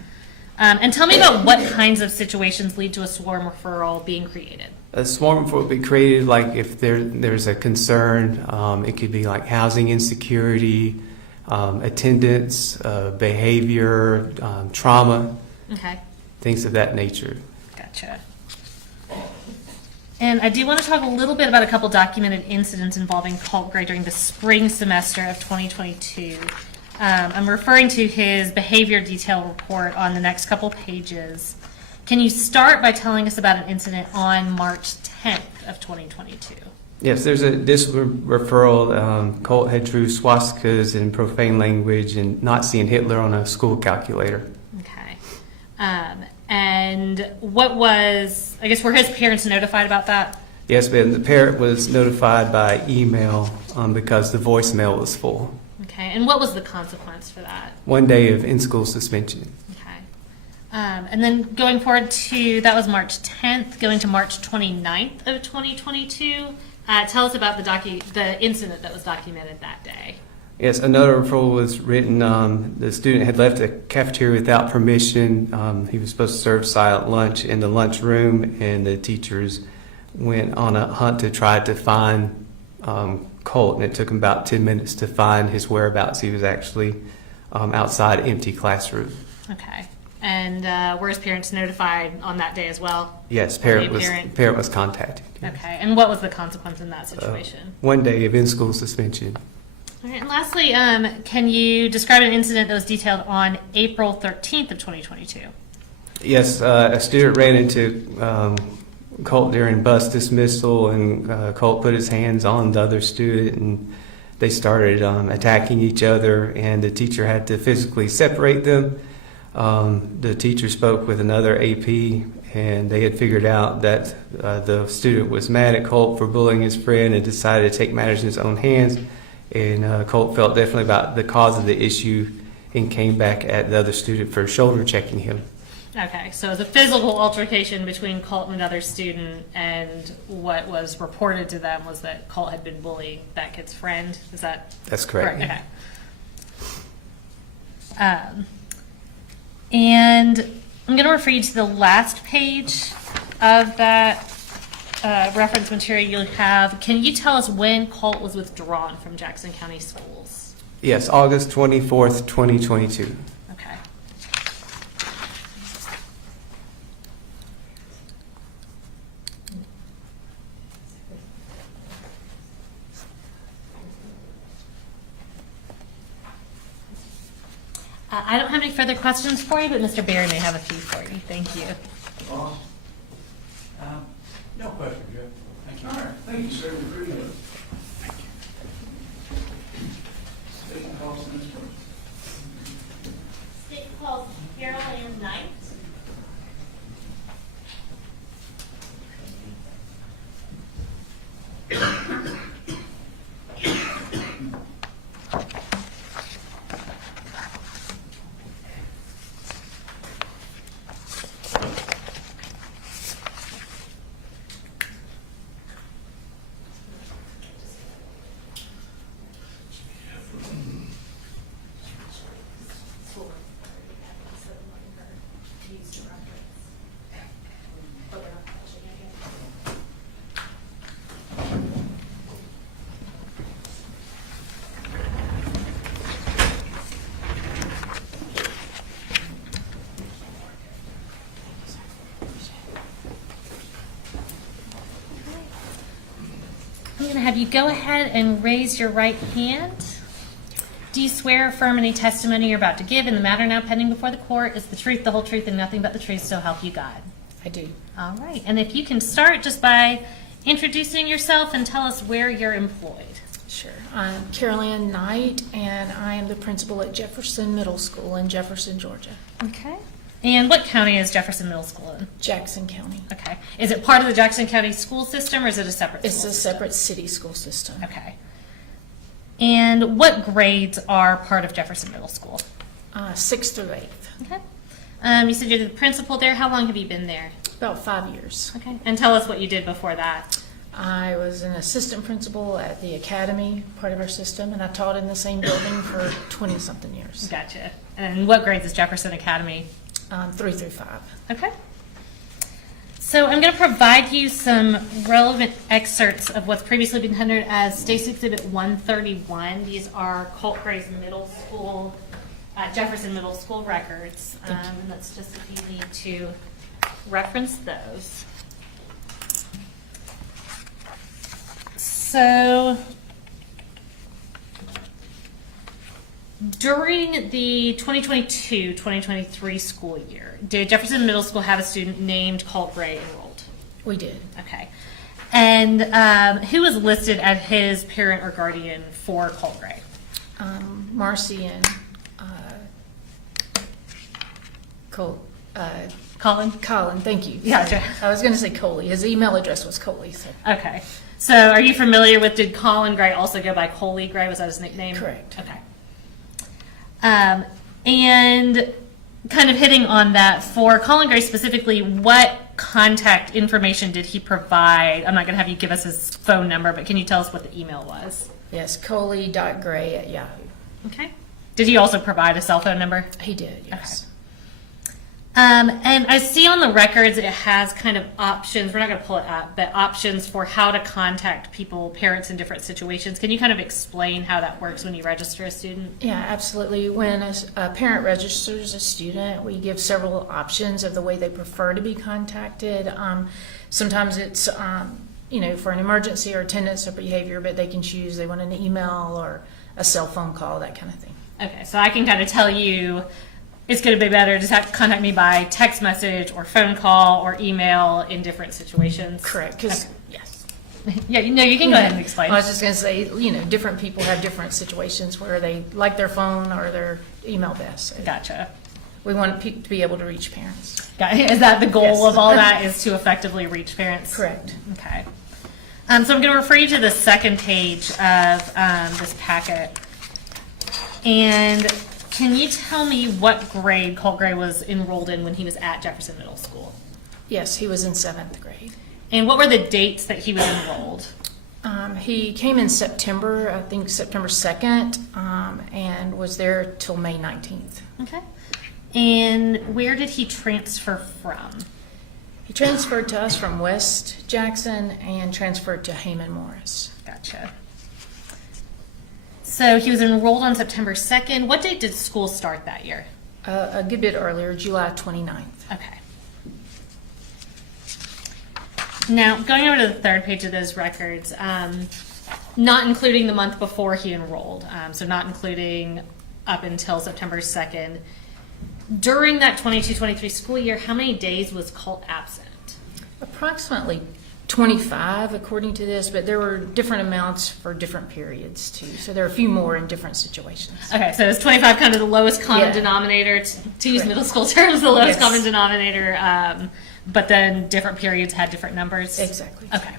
And tell me about what kinds of situations lead to a SWARM referral being created. A swarm would be created like if there's a concern. It could be like housing insecurity, attendance, behavior, trauma, Okay. things of that nature. Gotcha. And I do want to talk a little bit about a couple documented incidents involving Colt Gray during the spring semester of 2022. I'm referring to his behavior detail report on the next couple pages. Can you start by telling us about an incident on March 10th of 2022? Yes, there's a discipline referral. Colt had drew swastikas in profane language and Nazi and Hitler on a school calculator. Okay. And what was, I guess, were his parents notified about that? Yes, but the parent was notified by email because the voicemail was full. Okay. And what was the consequence for that? 1 day of in-school suspension. Okay. And then going forward to, that was March 10th, going to March 29th of 2022. Tell us about the incident that was documented that day. Yes, another referral was written. The student had left the cafeteria without permission. He was supposed to serve silent lunch in the lunchroom, and the teachers went on a hunt to try to find Colt, and it took him about 10 minutes to find his whereabouts. He was actually outside an empty classroom. Okay. And were his parents notified on that day as well? Yes, parent was contacted. Okay. And what was the consequence in that situation? 1 day of in-school suspension. All right. And lastly, can you describe an incident that was detailed on April 13th of 2022? Yes, a student ran into Colt during bus dismissal, and Colt put his hands on the other student, and they started attacking each other, and the teacher had to physically separate them. The teacher spoke with another AP, and they had figured out that the student was mad at Colt for bullying his friend and decided to take matters in his own hands. And Colt felt differently about the cause of the issue and came back at the other student for shoulder checking him. Okay, so it was a physical altercation between Colt and another student, and what was reported to them was that Colt had been bullying that kid's friend. Is that? That's correct. Okay. And I'm going to refer you to the last page of that reference material you have. Can you tell us when Colt was withdrawn from Jackson County Schools? Yes, August 24th, 2022. Okay. I don't have any further questions for you, but Mr. Barry may have a few for you. Thank you. No question, Jeff. Thank you. All right, thank you, sir. We appreciate it. State calls in this one. State calls Carol Ann Knight. going to have you go ahead and raise your right hand. Do you swear or affirm any testimony you're about to give in the matter now pending before the court is the truth, the whole truth, and nothing but the truth, so help you God? I do. All right. And if you can start just by introducing yourself and tell us where you're employed. Sure. I'm Carol Ann Knight, and I am the principal at Jefferson Middle School in Jefferson, Georgia. Okay. And what county is Jefferson Middle School in? Jackson County. Okay. Is it part of the Jackson County school system, or is it a separate It's school a system? separate city school system. Okay. And what grades are part of Jefferson Middle School? 6th through 8th. Okay. You said you're the principal there. How long have you been there? About 5 years. Okay. And tell us what you did before that. I was an assistant principal at the academy, part of our system, and I taught in the same building for 20-something years. Gotcha. And what grades is Jefferson Academy? 3 through 5. Okay. So I'm going to provide you some relevant excerpts of what's previously been tendered as State's Exhibit 131. These are Colt Gray's middle school, Jefferson Middle School records. And that's just if you need to reference those. So during the 2022-2023 school year, did Jefferson Middle School have a student named Colt Gray enrolled? We did. Okay. And who was listed as his parent or guardian for Colt Gray? Marcy and Colin? Colin, thank you. Gotcha. I was going to say Coley. His email address was Coley. So. Okay. So are you familiar with, did Colin Gray also go by Coley Gray? Was that his nickname? Correct. Okay. And kind of hitting on that, for Colin Gray specifically, what contact information did he provide? I'm not going to have you give us his phone number, but can you tell us what the email was? Yes, Coley.gray@yahoo. Okay. Did he also provide a cell phone number? He did, yes. Okay. And I see on the records it has kind of options, we're not going to pull it up, but options for how to contact people, parents in different situations. Can you kind of explain how that works when you register a student? Yeah, absolutely. When a parent registers a student, we give several options of the way they prefer to be contacted. Sometimes it's, for an emergency or attendance or behavior, but they can choose, they want an email or a cell phone call, that kind of thing. Okay, so I can kind of tell you it's going to be better to contact me by text message or phone call or email in different situations. Correct, because, okay. Yes. Yeah, you can go ahead and explain. I was just going to say, different people have different situations where they like their phone or their email best. So gotcha. We want to be able to reach parents. Is that the goal Yes. of all that, is to effectively reach parents? Correct. Okay. So I'm going to refer you to the second page of this packet. And can you tell me what grade Colt Gray was enrolled in when he was at Jefferson Middle School? Yes, he was in 7th grade. And what were the dates that he was enrolled? He came in September, I think September 2nd, and was there till May 19th. Okay. And where did he transfer from? He transferred to us from West Jackson and transferred to Heyman Morris. Gotcha. So he was enrolled on September 2nd. What date did school start that year? A good bit earlier, July 29th. Okay. Now, going over to the third page of those records, not including the month before he enrolled, so not including up until September 2nd, during that 22-23 school year, how many days was Colt absent? Approximately 25, according to this, but there were different amounts for different periods, too. So there are a few more in different situations. Okay, so is 25 kind of the lowest common Yeah. denominator, to use Correct. middle school terms, the lowest Yes. common denominator, but then different periods had different numbers? Exactly. Okay.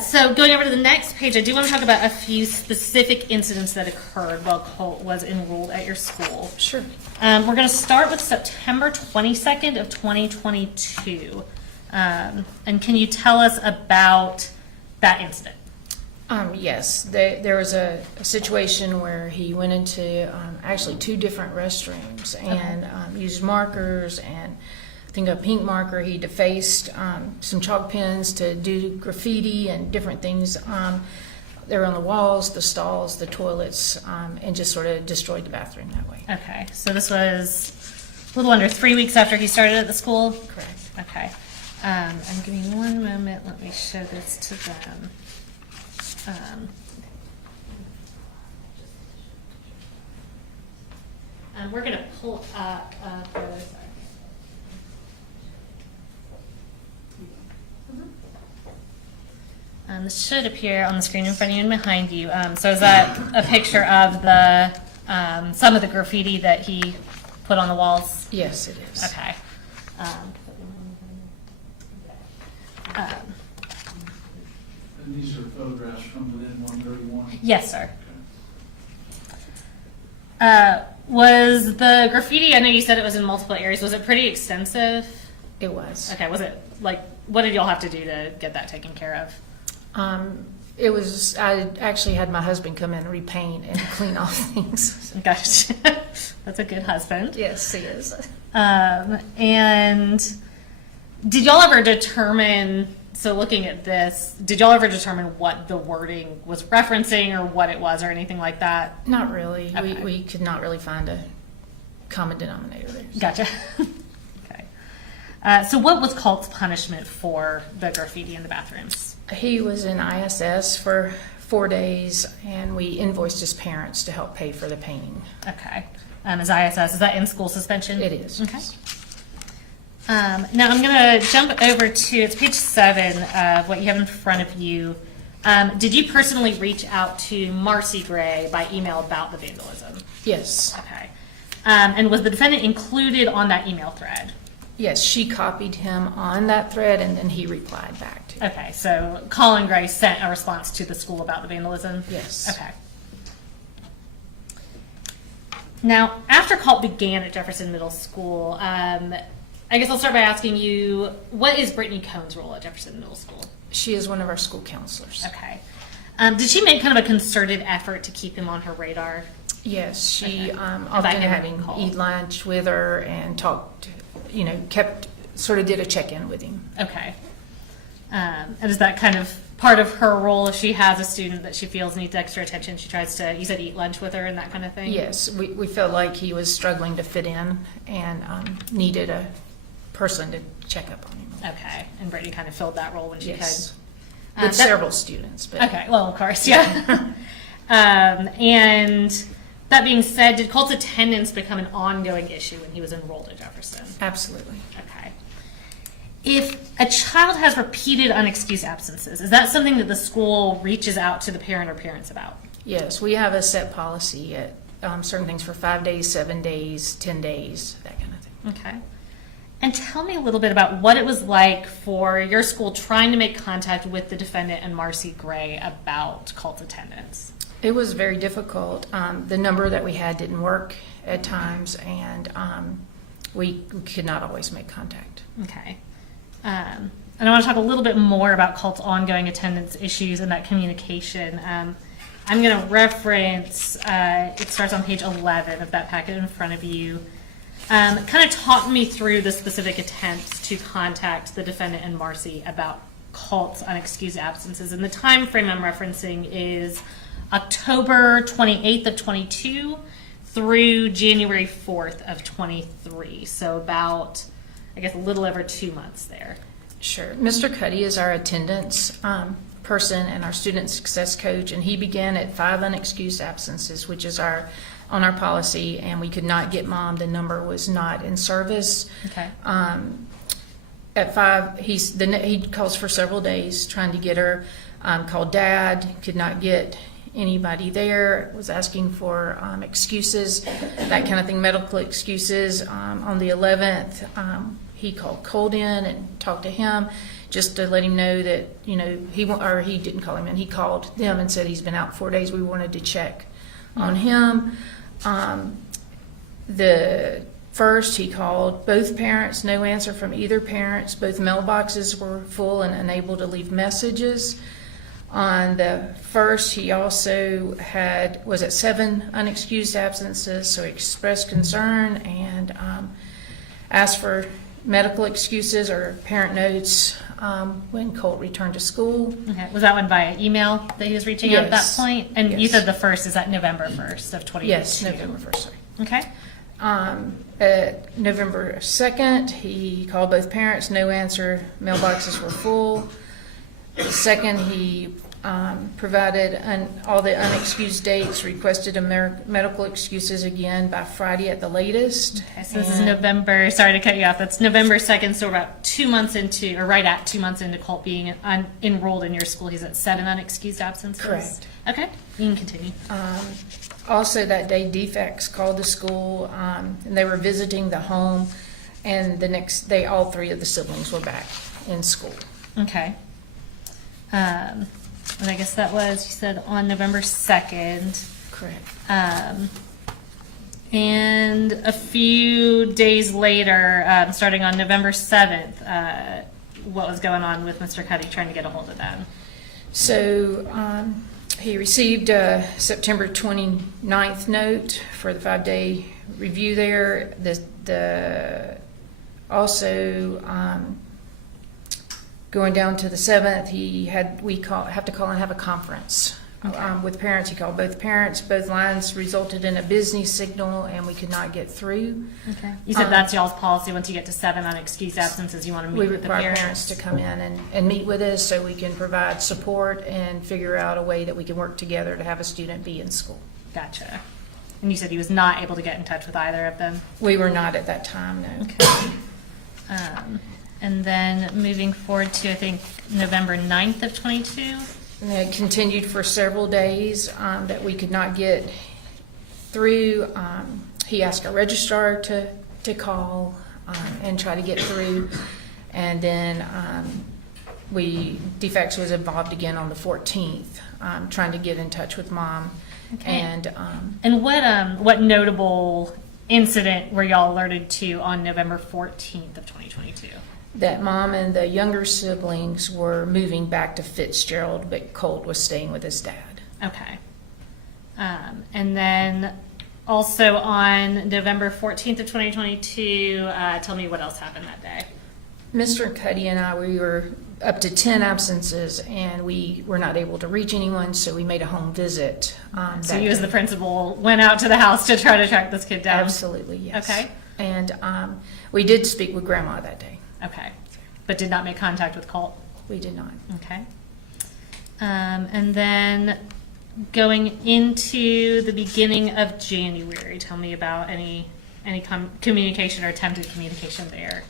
So going over to the next page, I do want to talk about a few specific incidents that occurred while Colt was enrolled at your school. Sure. We're going to start with September 22nd of 2022. And can you tell us about that incident? Yes, there was a situation where he went into actually 2 different restrooms and used markers, and I think a pink marker. He defaced some chalk pens to do graffiti and different things. They were on the walls, the stalls, the toilets, and just sort of destroyed the bathroom that way. Okay, so this was a little under 3 weeks after he started at the school? Correct. Okay. And give me one moment, let me show this to them. We're going to pull up photos. This should appear on the screen in front of you and behind you. So is that a picture of the some of the graffiti that he put on the walls? Yes, it is. Okay. And these are photographs from within 131? Yes, sir. Was the graffiti, I know you said it was in multiple areas, was it pretty extensive? It was. Okay, was it, like, what did y'all have to do to get that taken care of? It was, I actually had my husband come in and repaint and clean off things. Gosh, that's a good husband. Yes, he is. And did y'all ever determine, so looking at this, did y'all ever determine what the wording was referencing or what it was or anything like that? Not really. Okay. We could not really find a common denominator there. Gotcha. Okay. So what was Colt's punishment for the graffiti in the bathrooms? He was in ISS for 4 days, and we invoiced his parents to help pay for the painting. Okay. Is ISS, is that in-school suspension? It is. Okay. Now I'm going to jump over to, it's page 7 of what you have in front of you. Did you personally reach out to Marcy Gray by email about the vandalism? Yes. Okay. And was the defendant included on that email thread? Yes, she copied him on that thread, and then he replied back to it. Okay, so Colin Gray sent a response to the school about the vandalism? Yes. Okay. Now, after Colt began at Jefferson Middle School, I guess I'll start by asking you, what is Brittany Cohn's role at Jefferson Middle School? She is one of our school counselors. Okay. Did she make kind of a concerted effort to keep him on her radar? Yes, she Okay. often him having call. eat lunch with her and talked, sort of did a check-in with him. Okay. And is that kind of part of her role if she has a student that she feels needs extra attention? She tries to, you said, eat lunch with her and that kind of thing? Yes, we felt like he was struggling to fit in and needed a person to check up on him. Okay. And Brittany kind of filled that role when she Yes. could? With several students. But Okay, well, of course, yeah. And that being said, did Colt's attendance become an ongoing issue when he was enrolled at Jefferson? Absolutely. Okay. If a child has repeated unexcused absences, is that something that the school reaches out to the parent or parents about? Yes, we have a set policy at certain things for 5 days, 7 days, 10 days, that kind of thing. Okay. And tell me a little bit about what it was like for your school trying to make contact with the defendant and Marcy Gray about Colt's attendance. It was very difficult. The number that we had didn't work at times, and we could not always make contact. Okay. And I want to talk a little bit more about Colt's ongoing attendance issues and that communication. I'm going to reference, it starts on page 11 of that packet in front of you. Kind of talk me through the specific attempts to contact the defendant and Marcy about Colt's unexcused absences. And the time frame I'm referencing is October 28th of 22 through January 4th of 23. So about, I guess, a little over 2 months there. Sure. Mr. Cuddy is our attendance person and our student success coach, and he began at 5 unexcused absences, which is on our policy, and we could not get mom. The number was not in service. Okay. At 5, he calls for several days trying to get her. Called dad, could not get anybody there. Was asking for excuses, that kind of thing, medical excuses. On the 11th, he called Colt in and talked to him just to let him know that he didn't call him in. He called them and said he's been out 4 days. We wanted to check on him. The first, he called both parents, no answer from either parents. Both mailboxes were full and unable to leave messages. On the first, he also was at 7 unexcused absences, so he expressed concern and asked for medical excuses or parent notes when Colt returned to school. Okay. Was that one via email that he was reaching out at that Yes. point? And you Yes. said the first, is that November 1st of 2022? Yes, November 1st, sorry. Okay. November 2nd, he called both parents, no answer, mailboxes were full. The 2nd, he provided all the unexcused dates, requested medical excuses again by Friday at the latest. Okay, so this is November, sorry to cut you off, that's November 2nd, so we're about 2 months into, or right at 2 months into Colt being enrolled in your school. He's at 7 unexcused absences? Correct. Okay, you can continue. Also that day, defects called the school, and they were visiting the home, and the next day, all 3 of the siblings were back in school. Okay. And I guess that was, you said, on November 2nd. Correct. And a few days later, starting on November 7th, what was going on with Mr. Cuddy trying to get a hold of them? So he received a September 29th note for the 5-day review there. Going down to the 7th, have to call and have a conference with parents. He called both parents. Both lines resulted in a busy signal, and we could not get through. Okay. You said that's y'all's policy. Once you get to 7 unexcused absences, you want to meet with the parents? We require parents to come in and meet with us so we can provide support and figure out a way that we can work together to have a student be in school. Gotcha. And you said he was not able to get in touch with either of them? We were not at that time, no. Okay. And then moving forward to, I think, November 9th of 22? And it continued for several days that we could not get through. He asked our registrar to call and try to get through. And then defects was involved again on the 14th, trying to get in touch with mom. Okay. And what notable incident were y'all alerted to on November 14th of 2022? That mom and the younger siblings were moving back to Fitzgerald, but Colt was staying with his dad. Okay. And then also on November 14th of 2022, tell me what else happened that day. Mr. Cuddy and I, we were up to 10 absences, and we were not able to reach anyone, so we made a home visit. So you as the principal went out to the house to try to track this kid down? Absolutely, yes. Okay. And we did speak with Grandma that day. Okay. But did not make contact with Colt? We did not. Okay. And then going into the beginning of January, tell me about any communication or attempted communication there.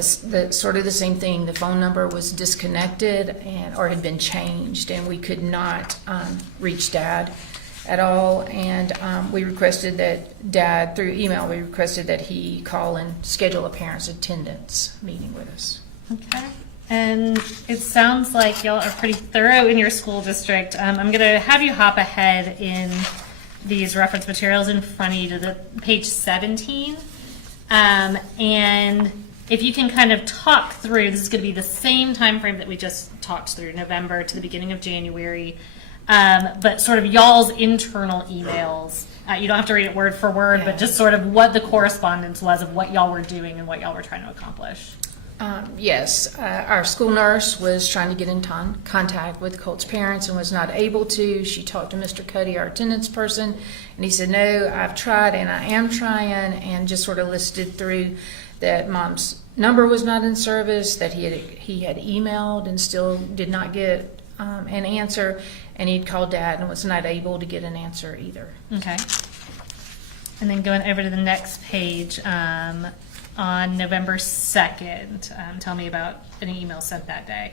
Sort of the same thing. The phone number was disconnected or had been changed, and we could not reach Dad at all. And we requested that Dad, through email, we requested that he call and schedule a parent's attendance meeting with us. Okay. And it sounds like y'all are pretty thorough in your school district. I'm going to have you hop ahead in these reference materials in front of you to the page 17. And if you can kind of talk through, this is going to be the same time frame that we just talked through, November to the beginning of January, but sort of y'all's internal emails. You don't have to read it word for word, but just sort of what the correspondence was of what y'all were doing and what y'all were trying to accomplish. Yes, our school nurse was trying to get in contact with Colt's parents and was not able to. She talked to Mr. Cuddy, our attendance person, and he said, no, I've tried and I am trying, and just sort of listed through that mom's number was not in service, that he had emailed and still did not get an answer, and he'd called Dad and was not able to get an answer either. Okay. And then going over to the next page, on November 2nd, tell me about any emails sent that day.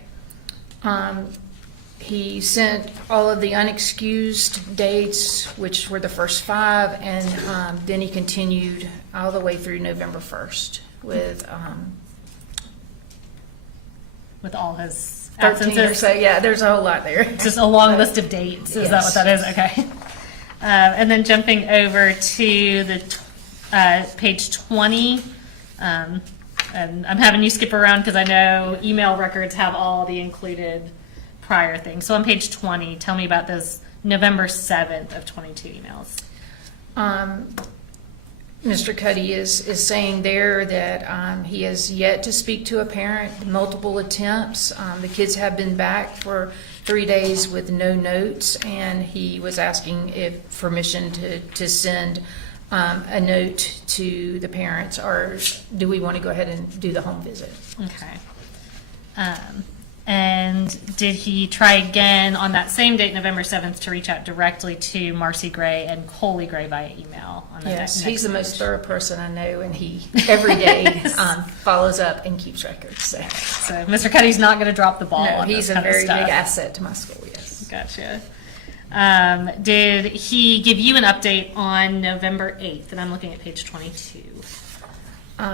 He sent all of the unexcused dates, which were the first 5, and then he continued all the way through November 1st with all his 13 absences. or so. Yeah, there's a whole lot there. Just a long list of dates. Is that what that is? Okay. And then jumping over to the page 20. And I'm having you skip around because I know email records have all the included prior things. So on page 20, tell me about those November 7th of 22 emails. Mr. Cuddy is saying there that he has yet to speak to a parent, multiple attempts. The kids have been back for 3 days with no notes, and he was asking if permission to send a note to the parents, or do we want to go ahead and do the home visit? Okay. And did he try again on that same date, November 7th, to reach out directly to Marcy Gray and Coley Gray via email? On the Yes, next he's the most page? thorough person I know, and he every day follows up and keeps records. So Mr. Cuddy's not going to drop the ball. no, on he's this a kind of very stuff. big asset to my school. Yes. Gotcha. Did he give you an update on November 8th? And I'm looking at page 22.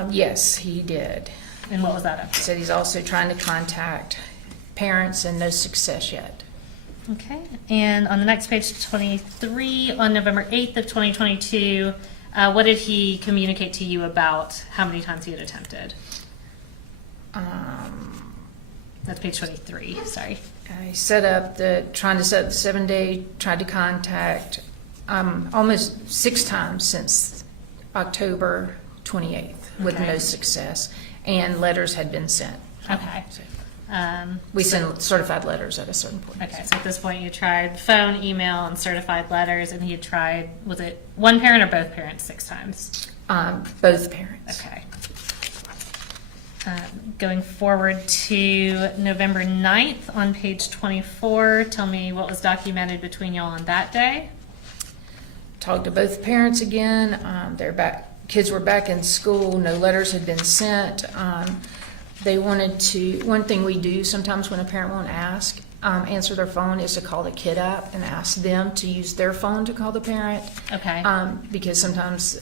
Yes, he did. And what was that update? Said he's also trying to contact parents and no success yet. Okay. And on the next page, 23, on November 8th of 2022, what did he communicate to you about how many times he had attempted? That's page 23, sorry. I trying to set up the 7-day, tried to contact almost 6 times since October 28th with Okay. no success, and letters had been sent. Okay. We send certified letters at a certain point. Okay, so at this point you tried phone, email, and certified letters, and he had tried, was it one parent or both parents 6 times? Both parents. Okay. Going forward to November 9th on page 24, tell me what was documented between y'all on that day. Talked to both parents again. They're back. Kids were back in school. No letters had been sent. They wanted to. One thing we do sometimes when a parent won't answer their phone is to call the kid up and ask them to use their phone to call the parent. Okay. Because sometimes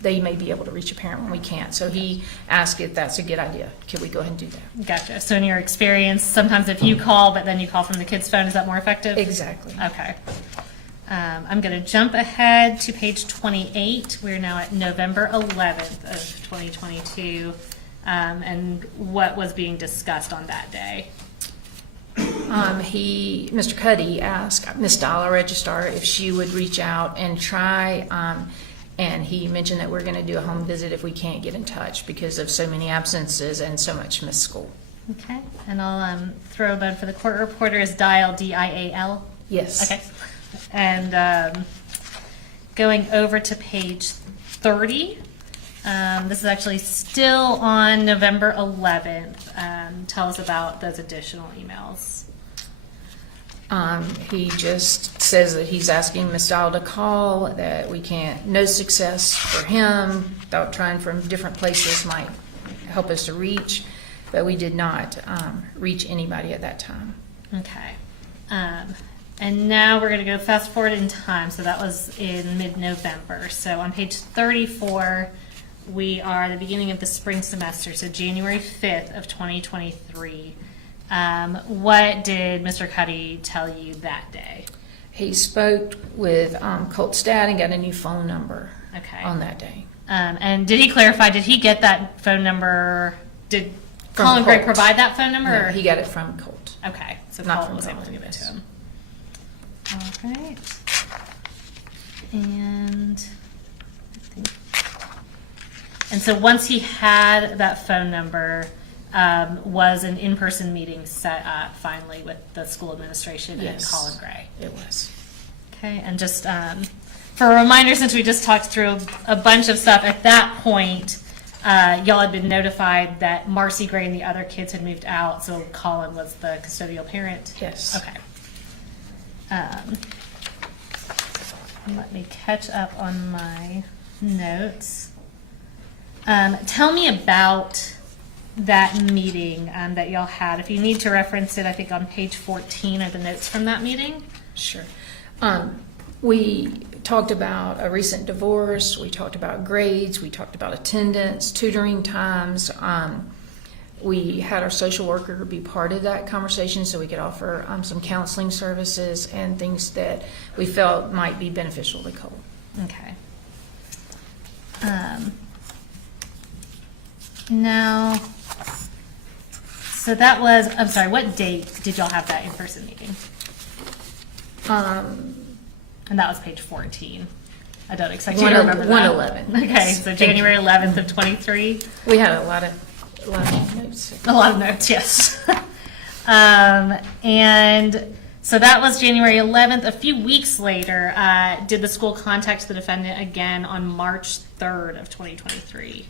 they may be able to reach a parent when we can't. So he asked if that's a good idea. Could we go ahead and do that? Gotcha. So in your experience, sometimes if you call, but then you call from the kid's phone, is that more effective? Exactly. Okay. I'm going to jump ahead to page 28. We're now at November 11th of 2022. And what was being discussed on that day? Mr. Cuddy asked Miss Dollar Registrar if she would reach out and try, and he mentioned that we're going to do a home visit if we can't get in touch because of so many absences and so much missed school. Okay. And I'll throw a bone for the court reporter is Dial, D-I-A-L? Yes. Okay. And going over to page 30, this is actually still on November 11th. Tell us about those additional emails. He just says that he's asking Miss Dial to call, that we can't, no success for him, thought trying from different places might help us to reach, but we did not reach anybody at that time. Okay. And now we're going to go fast forward in time. So that was in mid-November. So on page 34, we are at the beginning of the spring semester, so January 5th of 2023. What did Mr. Cuddy tell you that day? He spoke with Colt's dad and got a new phone number Okay. on that day. And did he clarify, did he get that phone number? Did From Colin Gray Colt. provide that phone number? No, or- he got it from Colt. Okay, so Not Colin from was able to Colin, give it to yes. him. All right. And so once he had that phone number, was an in-person meeting set up finally with the school administration and Yes. Colin Gray? It was. Okay, and just for a reminder, since we just talked through a bunch of stuff, at that point, y'all had been notified that Marcy Gray and the other kids had moved out, so Colin was the custodial parent? Yes. Okay. Let me catch up on my notes. Tell me about that meeting that y'all had. If you need to reference it, I think on page 14 are the notes from that meeting. Sure. We talked about a recent divorce. We talked about grades. We talked about attendance, tutoring times. We had our social worker be part of that conversation so we could offer some counseling services and things that we felt might be beneficial to Colt. Okay. Now, so that was, I'm sorry, what date did y'all have that in-person meeting? And that was page 14. I don't expect you to remember that. 111. Okay, so January 11th of 23. We had a lot of notes. A lot of notes, yes. And So that was January 11th. A few weeks later, did the school contact the defendant again on March 3rd of 2023?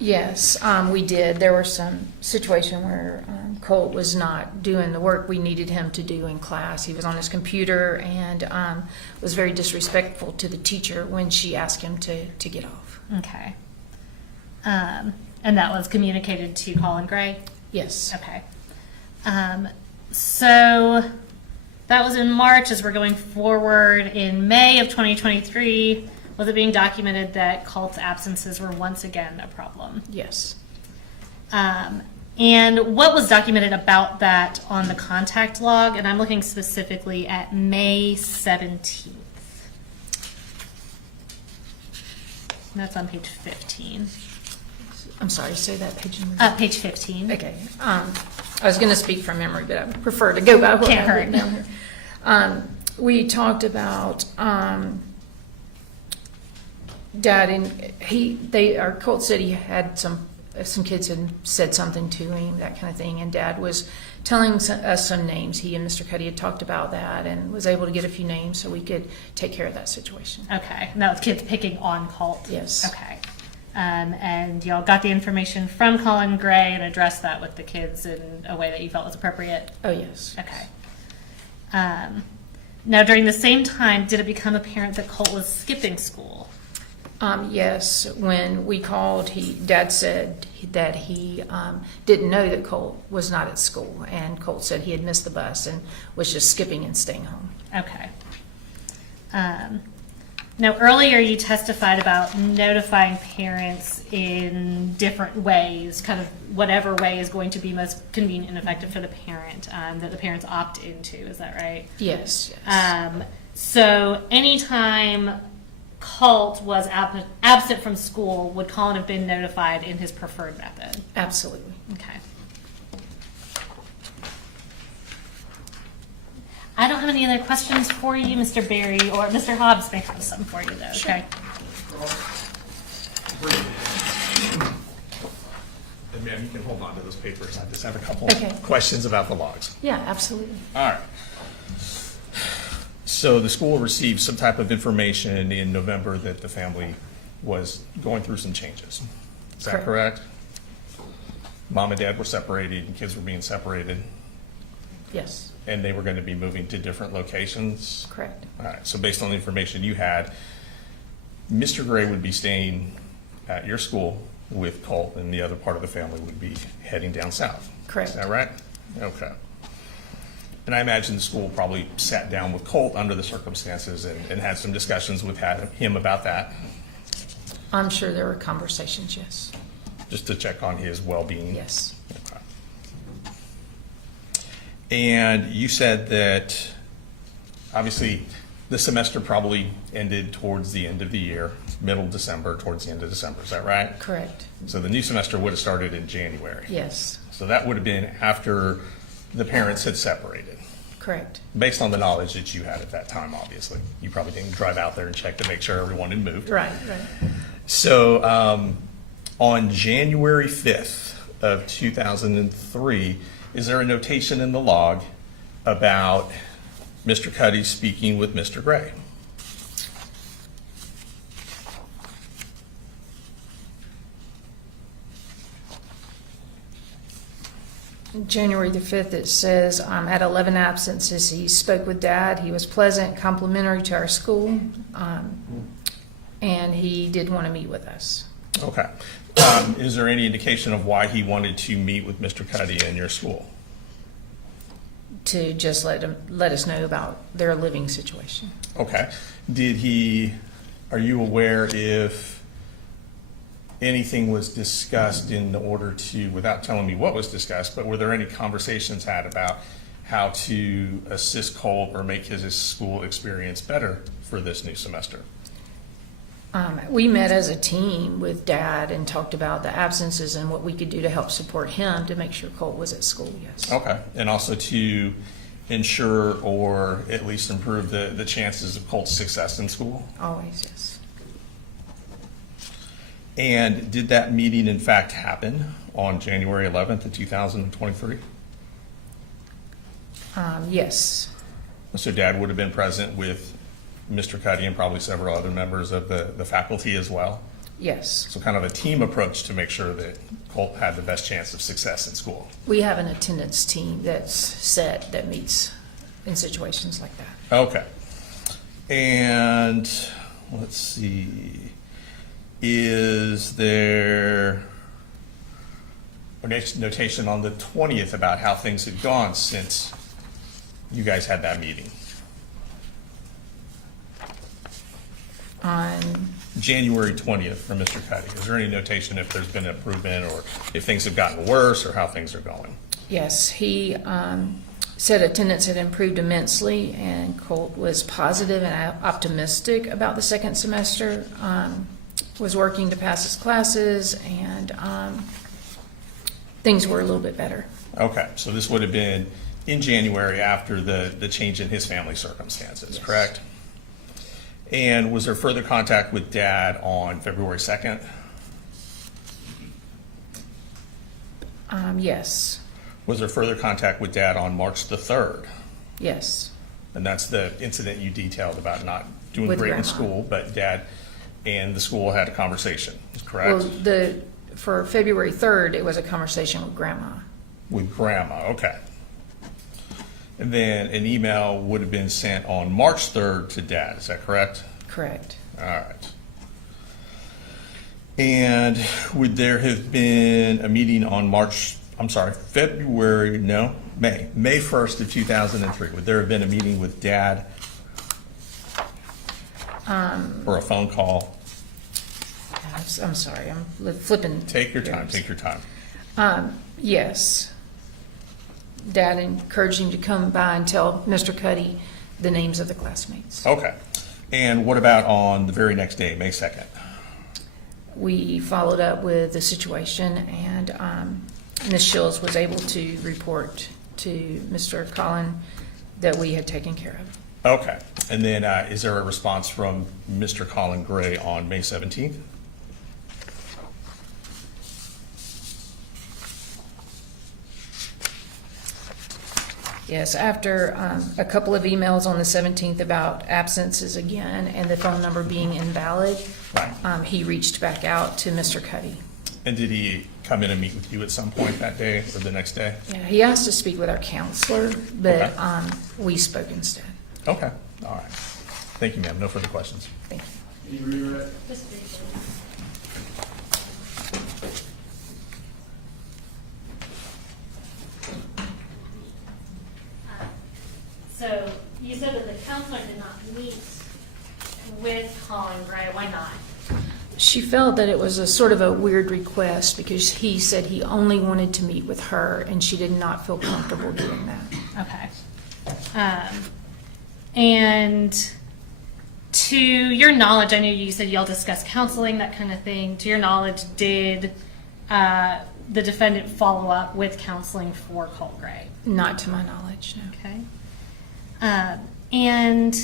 Yes, we did. There was some situation where Colt was not doing the work we needed him to do in class. He was on his computer and was very disrespectful to the teacher when she asked him to get off. Okay. And that was communicated to Colin Gray? Yes. Okay. So that was in March. As we're going forward in May of 2023, was it being documented that Colt's absences were once again a problem? Yes. And what was documented about that on the contact log? And I'm looking specifically at May 17th. And that's on page 15. I'm sorry, say that page number. Page 15. Okay. I was going to speak from memory, but I prefer to go by what Can't I hurt. wrote down here. We talked about Dad, and Colt said he had some kids had said something to him, that kind of thing, and Dad was telling us some names. He and Mr. Cuddy had talked about that and was able to get a few names so we could take care of that situation. Okay. And that was kids picking on Colt? Yes. Okay. And y'all got the information from Colin Gray and addressed that with the kids in a way that you felt was appropriate? Oh, yes. Okay. Now, during the same time, did it become apparent that Colt was skipping school? Yes. When we called, Dad said that he didn't know that Colt was not at school, and Colt said he had missed the bus and was just skipping and staying home. Okay. Now, earlier you testified about notifying parents in different ways, kind of whatever way is going to be most convenient and effective for the parent, that the parents opt into. Is that right? Yes. So anytime Colt was absent from school, would Colin have been notified in his preferred method? Absolutely. Okay. I don't have any other questions for you, Mr. Berry, or Mr. Hobbs may have some for you, though, okay? And ma'am, you can hold on to those papers. I just have a couple Okay. questions about the logs. Yeah, absolutely. All right. So the school received some type of information in November that the family was going through some changes. Is that correct? Mom and dad were separated and kids were being separated, Yes. and they were going to be moving to different locations? Correct. All right, so based on the information you had, Mr. Gray would be staying at your school with Colt, and the other part of the family would be heading down south. Correct. Is that right? Okay. And I imagine the school probably sat down with Colt under the circumstances and had some discussions with him about that, I'm sure there were conversations, yes. just to check on his well-being. Yes. Okay. And you said that, obviously, the semester probably ended towards the end of the year, middle December, towards the end of December. Is that right? Correct. So the new semester would have started in January. Yes. So that would have been after the parents had separated, Correct. based on the knowledge that you had at that time, obviously. You probably didn't drive out there and check to make sure everyone had moved. Right. So on January 5th of 2003, is there a notation in the log about Mr. Cuddy speaking with Mr. Gray? January the 5th, it says, at 11 absences, he spoke with Dad. He was pleasant, complimentary to our school, and he did want to meet with us. Okay. Is there any indication of why he wanted to meet with Mr. Cuddy in your school? To just let us know about their living situation. Okay. Are you aware if anything was discussed in order to, without telling me what was discussed, but were there any conversations had about how to assist Colt or make his school experience better for this new semester? We met as a team with Dad and talked about the absences and what we could do to help support him to make sure Colt was at school, yes. Okay. And also to ensure or at least improve the chances of Colt's success in school? Always, yes. And did that meeting in fact happen on January 11th of 2023? Yes. So Dad would have been present with Mr. Cuddy and probably several other members of the faculty as well. Yes. So kind of a team approach to make sure that Colt had the best chance of success in school. We have an attendance team that's set that meets in situations like that. Okay. And let's see, is there a notation on the 20th about how things had gone since you guys had that meeting? On January 20th from Mr. Cuddy. Is there any notation if there's been an improvement or if things have gotten worse or how things are going? Yes, he said attendance had improved immensely, and Colt was positive and optimistic about the second semester, was working to pass his classes, and things were a little bit better. Okay, so this would have been in January after the change in his family circumstances, Yes. correct? And was there further contact with Dad on February 2nd? Yes, Was there further contact with Dad on March the 3rd? yes, And that's the incident you detailed about not doing With great in Grandma. school, but Dad and the school had a conversation, well, correct? for February 3rd, it was a conversation with Grandma. With Grandma, okay. And then an email would have been sent on March 3rd to Dad, is that correct? Correct. All right. And would there have been a meeting on May 1st of 2003? Would there have been a meeting with Dad? Or a phone call? I'm sorry, I'm flipping. Take your time, gears. take your time. Yes. Dad encouraged him to come by and tell Mr. Cuddy the names of the classmates. Okay. And what about on the very next day, May 2nd? We followed up with the situation, and Ms. Shields was able to report to Mr. Colin that we had taken care of. Okay. And then is there a response from Mr. Colin Gray on May 17th? Yes, after a couple of emails on the 17th about absences again and the phone number being invalid, Right. he reached back out to Mr. Cuddy. And did he come in and meet with you at some point that day or the next day? Yeah, he asked to speak with our counselor, but Okay. we spoke instead. Okay. All right. Thank you, ma'am. No further questions. Thank you. Any redirect? So you said that the counselor did not meet with Colin Gray. Why not? She felt that it was a sort of a weird request because he said he only wanted to meet with her, and she did not feel comfortable doing that. Okay. And to your knowledge, I know you said y'all discussed counseling, that kind of thing. To your knowledge, did the defendant follow up with counseling for Colt Gray? Not to my knowledge, no. Okay. And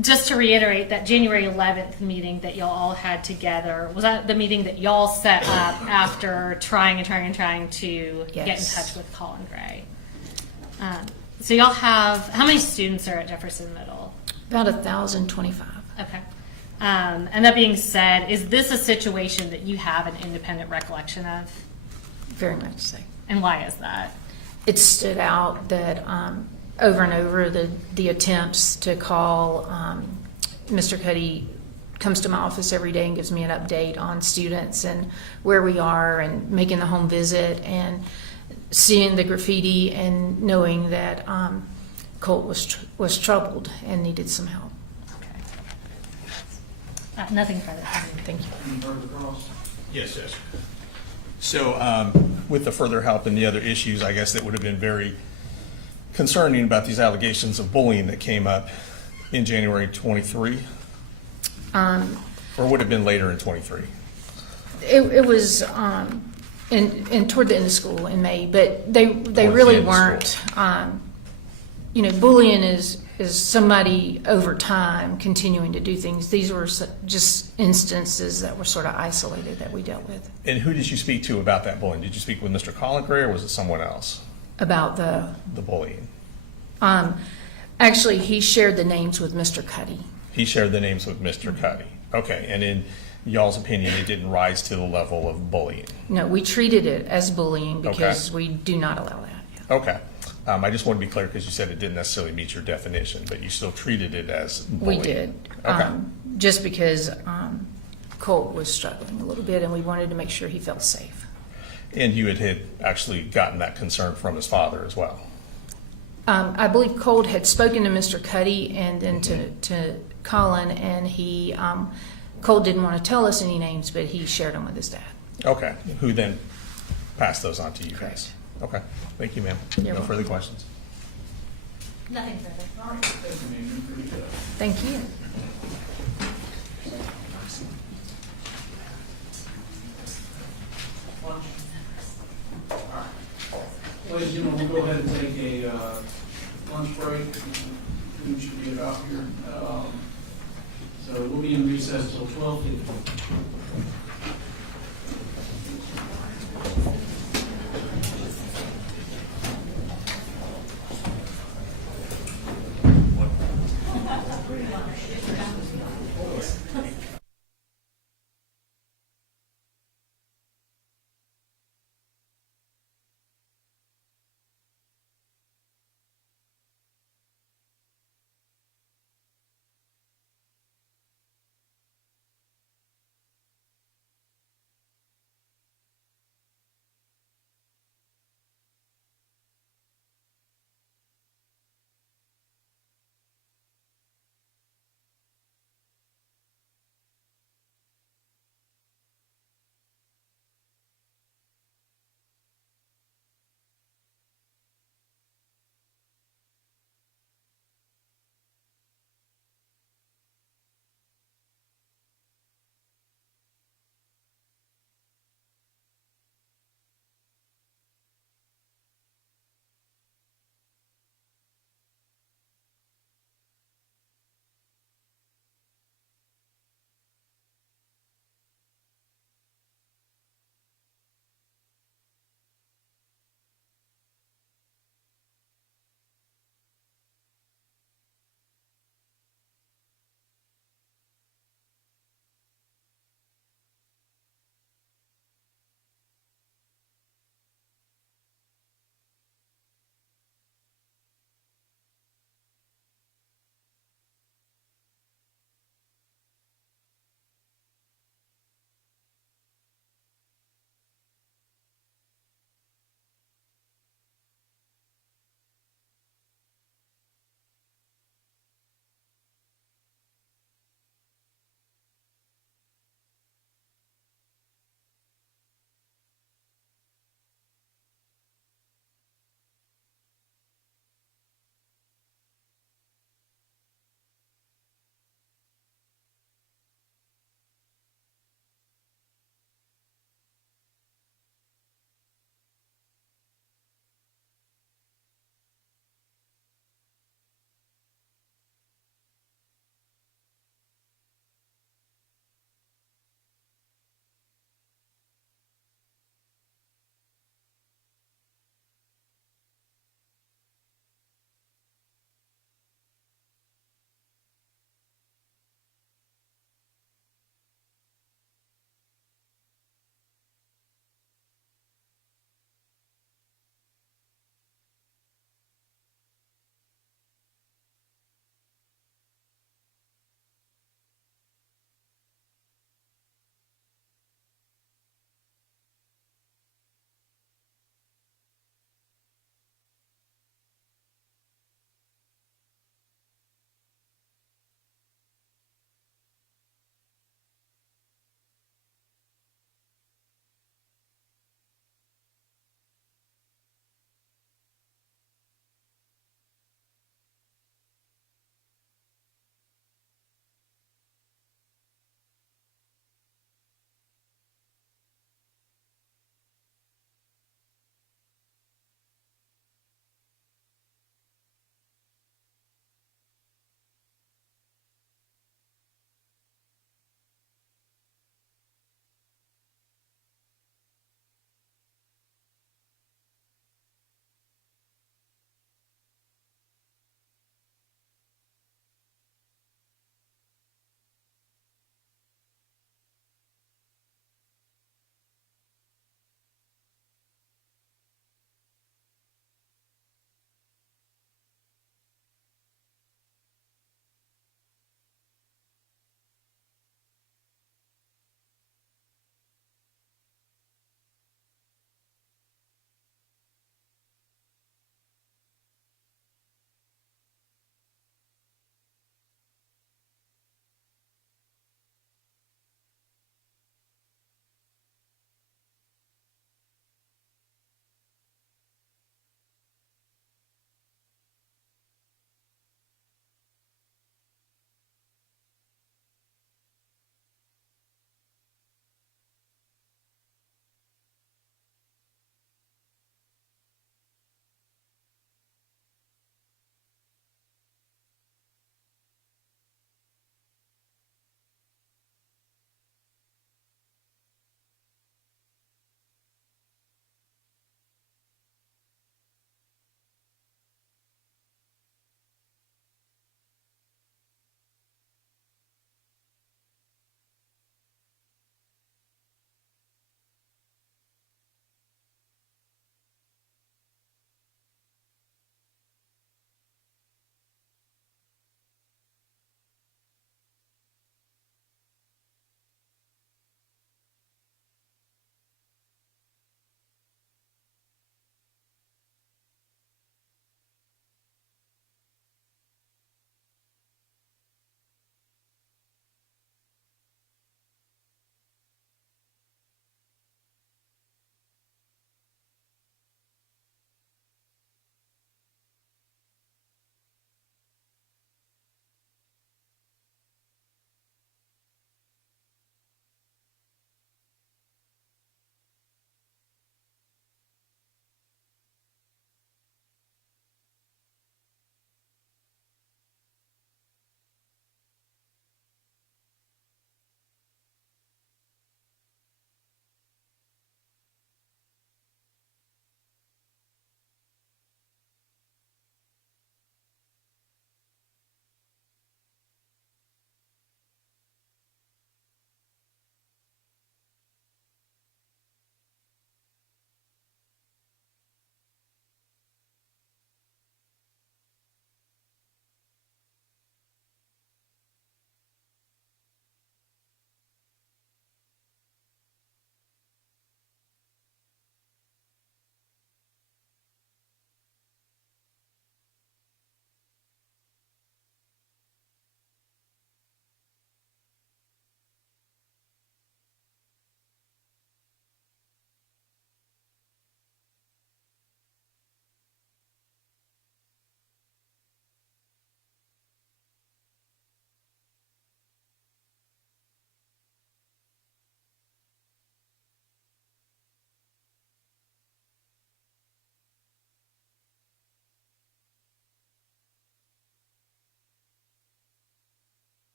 just to reiterate, that January 11th meeting that y'all all had together, was that the meeting that y'all set up after trying to get in Yes. touch with Colin Gray? So y'all have, how many students are at Jefferson Middle? About 1,025. Okay. And that being said, is this a situation that you have an independent recollection of? Very much so. And why is that? It stood out that over and over the attempts to call Mr. Cuddy comes to my office every day and gives me an update on students and where we are and making the home visit and seeing the graffiti and knowing that Colt was troubled and needed some help. Okay. Nothing further. Thank you. Any further cross? Yes, yes. So with the further help and the other issues, I guess that would have been very concerning about these allegations of bullying that came up in January 23? Or would have been later in 23? It was in toward the end of school in May, but they the really end of weren't. Bullying is somebody over time continuing to do things. These were just instances that were sort of isolated that we dealt with. And who did you speak to about that bullying? Did you speak with Mr. Colin Gray or was it someone else? About the The bullying. Actually, he shared the names with Mr. Cuddy. He shared the names with Mr. Cuddy. Okay, and in y'all's opinion, it didn't rise to the level of bullying? No, we treated it as bullying because we do not allow that. Yeah. Okay. I just want to be clear because you said it didn't necessarily meet your definition, but you still treated it as bullying. We did. Okay. Just because Colt was struggling a little bit and we wanted to make sure he felt safe. And you had actually gotten that concern from his father as well? I believe Colt had spoken to Mr. Cuddy and then to Colin, and Colt didn't want to tell us any names, but he shared them with his dad. Okay, who then passed those on to you guys? Correct. Okay, thank you, ma'am. You're No welcome. further questions? Nothing further. All right, thank you, ma'am. You pretty good. Thank you. Ladies and gentlemen, we'll go ahead and take a lunch break. Food should be about here. So we'll be in recess till 12:50.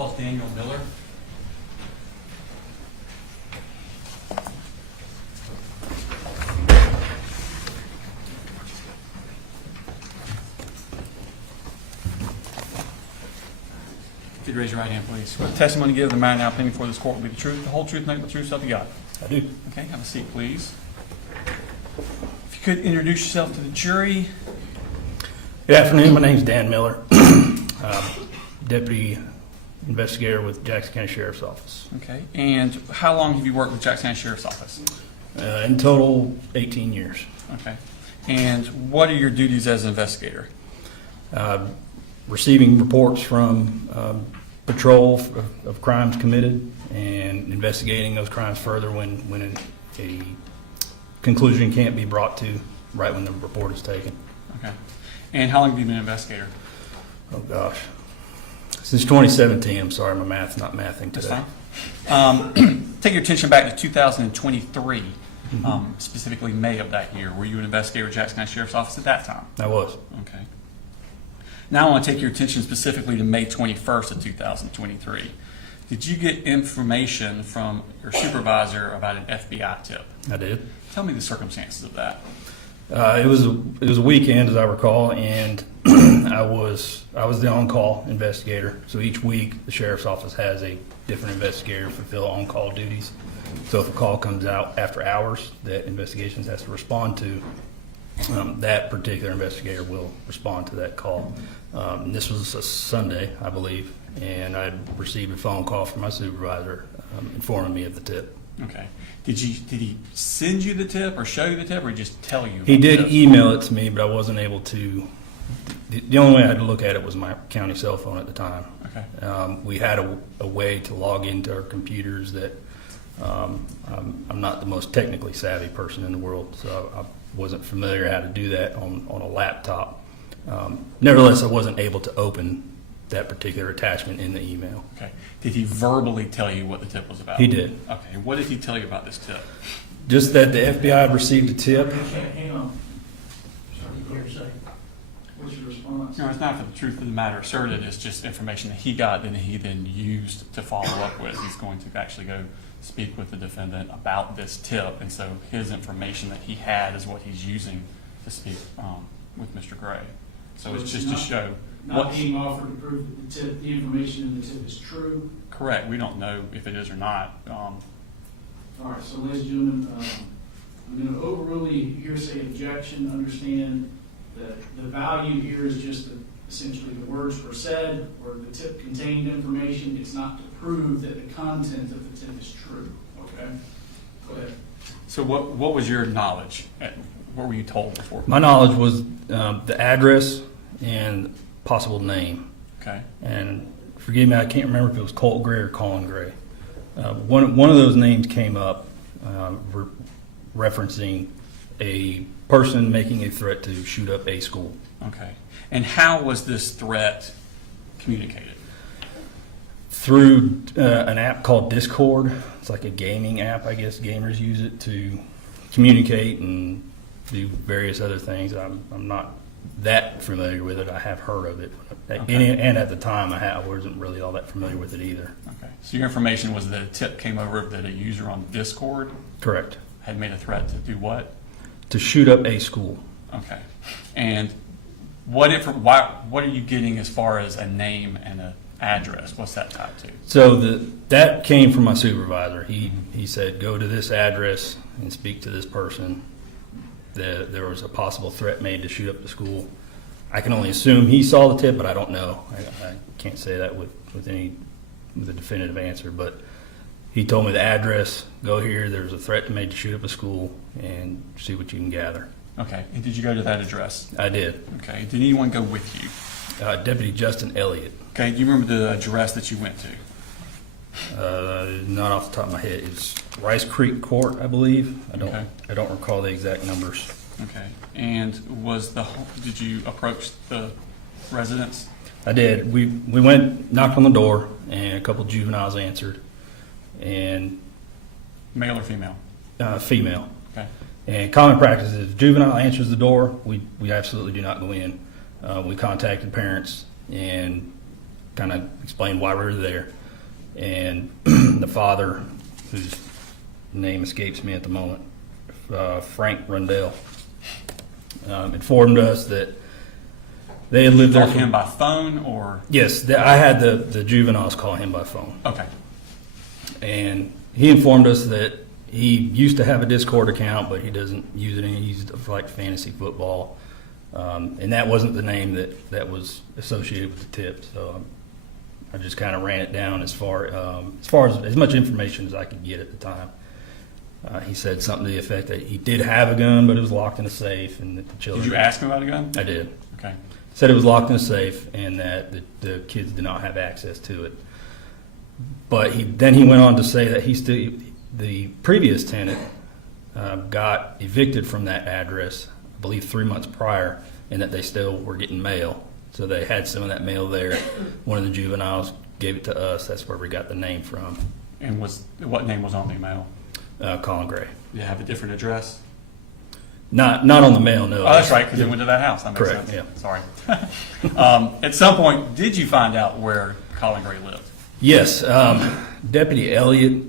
call is Daniel Miller. If you'd raise your right hand, please. The testimony given, the matter now pending before this court will be the truth, the whole truth, nothing but the truth, so help you God. I do. Okay, have a seat, please. If you could introduce yourself to the jury. Good afternoon. My name's Dan Miller, Deputy Investigator with Jackson County Sheriff's Office. Okay, and how long have you worked with Jackson County Sheriff's Office? In total, 18 years. Okay, and what are your duties as an investigator? Receiving reports from patrol of crimes committed and investigating those crimes further when a conclusion can't be brought to right when the report is taken. Okay, and how long have you been an investigator? Oh gosh, since 2017. I'm sorry, my math's not mathing today. That's fine. Take your attention back to 2023, specifically May of that year. Were you an investigator at Jackson County Sheriff's Office at that time? I was. Okay. Now I want to take your attention specifically to May 21st of 2023. Did you get information from your supervisor about an FBI tip? I did. Tell me the circumstances of that. It was a weekend, as I recall, and I was the on-call investigator. So each week, the sheriff's office has a different investigator fulfill on-call duties. So if a call comes out after hours that investigations has to respond to, that particular investigator will respond to that call. This was a Sunday, I believe, and I received a phone call from my supervisor informing me of the tip. Okay. Did he send you the tip or show you the tip or just tell you? He did email it to me, but I wasn't able to. The only way I had to look at it was my county cell phone at the time. Okay. We had a way to log into our computers that I'm not the most technically savvy person in the world, so I wasn't familiar how to do that on a laptop. Nevertheless, I wasn't able to open that particular attachment in the email. Okay. Did he verbally tell you what the tip was about? He did. Okay. What did he tell you about this tip? Just that the FBI had received a tip. Hang on. Sorry, hearsay. What's your response? No, it's not for the truth of the matter asserted. It's just information that he got that he then used to follow up with. He's going to actually go speak with the defendant about this tip, and so his information that he had is what he's using to speak with Mr. Gray. So it's just to show not being offered to prove that the information in the tip is true. Correct. We don't know if it is or not. All right. So, ladies and gentlemen, I'm going to overrule the hearsay objection. Understand that the value here is just that essentially the words were said or the tip contained information. It's not to prove that the content of the tip is true. Okay. Go ahead. So what was your knowledge? What were you told before? My knowledge was the address and possible name. Okay. And forgive me, I can't remember if it was Colt Gray or Colin Gray. One of those names came up referencing a person making a threat to shoot up a school. Okay. And how was this threat communicated? Through an app called Discord. It's like a gaming app, I guess gamers use it to communicate and do various other things. I'm not that familiar with it. I have heard of it. Okay. And at the time, I wasn't really all that familiar with it either. Okay. So your information was that a tip came over that a user on Discord Correct. had made a threat to do what? To shoot up a school. Okay. And what are you getting as far as a name and an address? What's that tied to? So that came from my supervisor. He said, go to this address and speak to this person. There was a possible threat made to shoot up the school. I can only assume he saw the tip, but I don't know. I can't say that with a definitive answer, but he told me the address, go here, there's a threat made to shoot up a school, and see what you can gather. Okay. And did you go to that address? I did. Okay. Did anyone go with you? Deputy Justin Elliott. Okay. Do you remember the address that you went to? Not off the top of my head. It's Rice Creek Court, I believe. I don't recall the exact numbers. Okay. And did you approach the residence? I did. We went, knocked on the door, and a couple juveniles answered. And Male or female? Female. Okay. And common practice is juvenile answers the door, we absolutely do not go in. We contacted parents, and kind of explained why we were there. And the father, whose name escapes me at the moment, Frank Rundell, informed us that they had lived there. Called him by phone or? Yes, I had the juveniles call him by phone. Okay. And he informed us that he used to have a Discord account, but he doesn't use it anymore. He used it for like fantasy football. And that wasn't the name that was associated with the tip. So I just kind of ran it down as far as much information as I could get at the time. He said something to the effect that he did have a gun, but it was locked in a safe, and that the children. Did you ask him about a gun? I did. Okay. Said it was locked in a safe, and that the kids did not have access to it. But then he went on to say that the previous tenant got evicted from that address, I believe 3 months prior, and that they still were getting mail. So they had some of that mail there. One of the juveniles gave it to us. That's where we got the name from. And what name was on the mail? Colin Gray. Did it have a different address? Not on the mail, no. Oh, that's right, because it went to that house. That makes Correct, sense. yeah. Sorry. At some point, did you find out where Colin Gray lived? Yes. Deputy Elliott,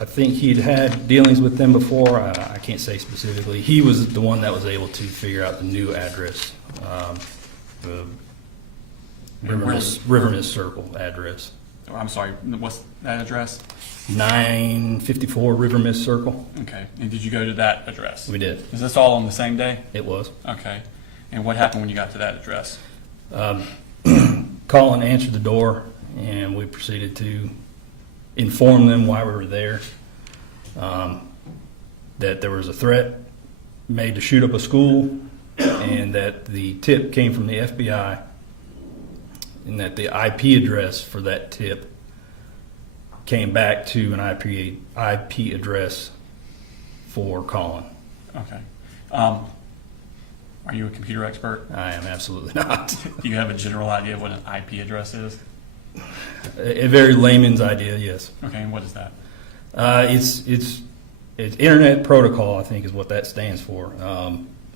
I think he'd had dealings with them before. I can't say specifically. He was the one that was able to figure out the new address, the River Mist Circle address. Oh, I'm sorry, what's that address? 954 River Mist Circle. Okay, and did you go to that address? We did. Is this all on the same day? It was. Okay, and what happened when you got to that address? Colin answered the door, and we proceeded to inform them why we were there, that there was a threat made to shoot up a school, and that the tip came from the FBI, and that the IP address for that tip came back to an IP address for Colin. Okay. Are you a computer expert? I am absolutely not. Do you have a general idea of what an IP address is? A very layman's idea, yes. Okay, and what is that? It's Internet Protocol, I think, is what that stands for.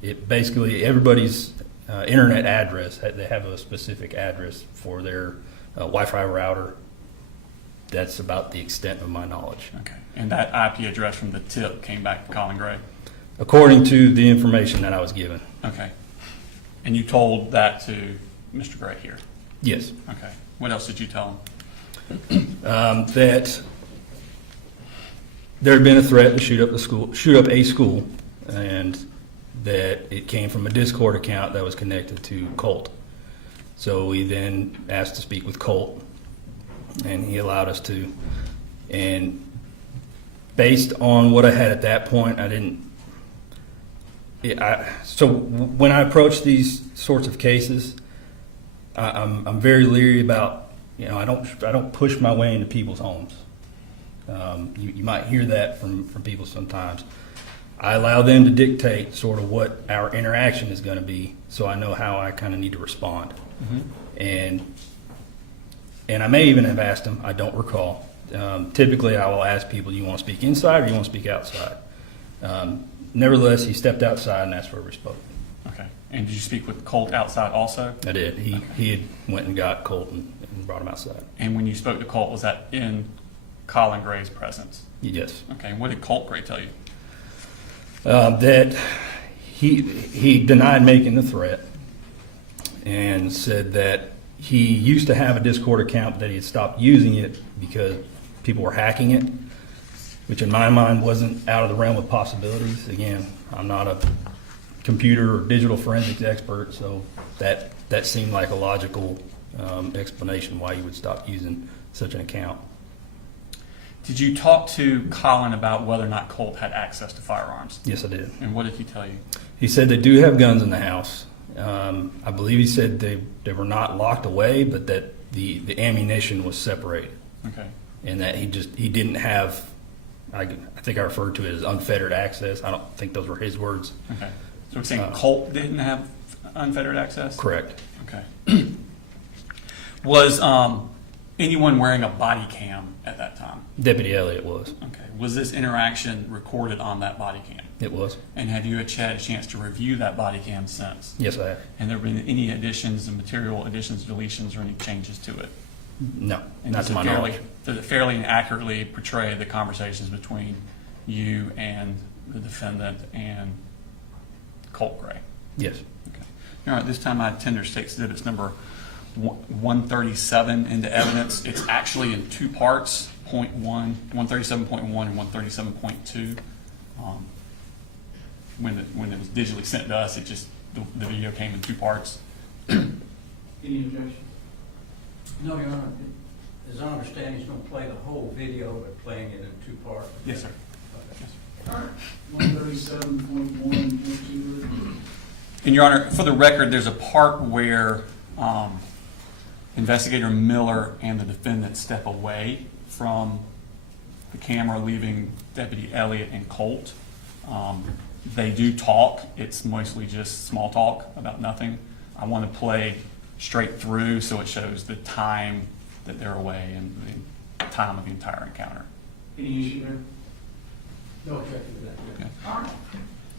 It basically, everybody's internet address, they have a specific address for their Wi-Fi router. That's about the extent of my knowledge. Okay, and that IP address from the tip came back to Colin Gray? According to the information that I was given. Okay, and you told that to Mr. Gray here? Yes. Okay, what else did you tell him? That there had been a threat to shoot up a school, and that it came from a Discord account that was connected to Colt. So we then asked to speak with Colt, and he allowed us to. And based on what I had at that point, so when I approach these sorts of cases, I'm very leery about, I don't push my way into people's homes. You might hear that from people sometimes. I allow them to dictate sort of what our interaction is going to be, so I know how I kind of need to respond. Mm-hmm. And I may even have asked them, I don't recall. Typically, I will ask people, you want to speak inside or you want to speak outside? Nevertheless, he stepped outside, and that's where we spoke. Okay. And did you speak with Colt outside also? I did. He had went and got Colt and brought him outside. And when you spoke to Colt, was that in Colin Gray's presence? Yes. Okay. What did Colt Gray tell you? That he denied making the threat and said that he used to have a Discord account, but that he had stopped using it because people were hacking it, which in my mind wasn't out of the realm of possibilities. Again, I'm not a computer or digital forensics expert, so that seemed like a logical explanation why you would stop using such an account. Did you talk to Colin about whether or not Colt had access to firearms? Yes, I did. And what did he tell you? He said they do have guns in the house. I believe he said they were not locked away, but that the ammunition was separated. Okay. And that he didn't have, I think I referred to it as unfettered access. I don't think those were his words. Okay. So we're saying Colt didn't have unfettered access? Correct. Okay. Was anyone wearing a body cam at that time? Deputy Elliott was. Okay. Was this interaction recorded on that body cam? It was. And have you had a chance to review that body cam since? Yes, I have. And there been any additions and material additions, deletions, or any changes to it? No, And not does to it my fairly, knowledge. does it fairly and accurately portray the conversations between you and the defendant and Colt Gray? Yes. Okay. All right, this time I tender state exhibits number 137 into evidence. It's actually in two parts, 137.1 and 137.2. When it was digitally sent to us, the video came in two parts. Any objection? No, Your Honor, as I understand, he's going to play the whole video, but playing it in two parts. Yes, sir. All right, 137.1. And Your Honor, for the record, there's a part where Investigator Miller and the defendant step away from the camera, leaving Deputy Elliott and Colt. They do talk. It's mostly just small talk about nothing. I want to play straight through so it shows the time that they're away and the time of the entire encounter. Any issue there? No objection to that. Okay. All right.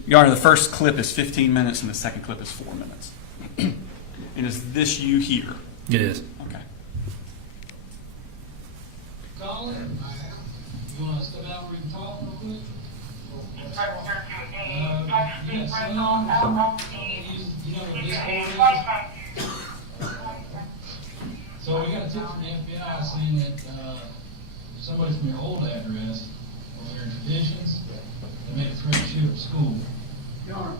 Your Honor, the first clip is 15 minutes and the second clip is 4 minutes. And is this you here? It is. Okay. Colin, you want to step out where you can talk real quick? So we got a tip from the FBI saying that somebody from your old address over there in Traditions, they made a threat to shoot up school. Your Honor,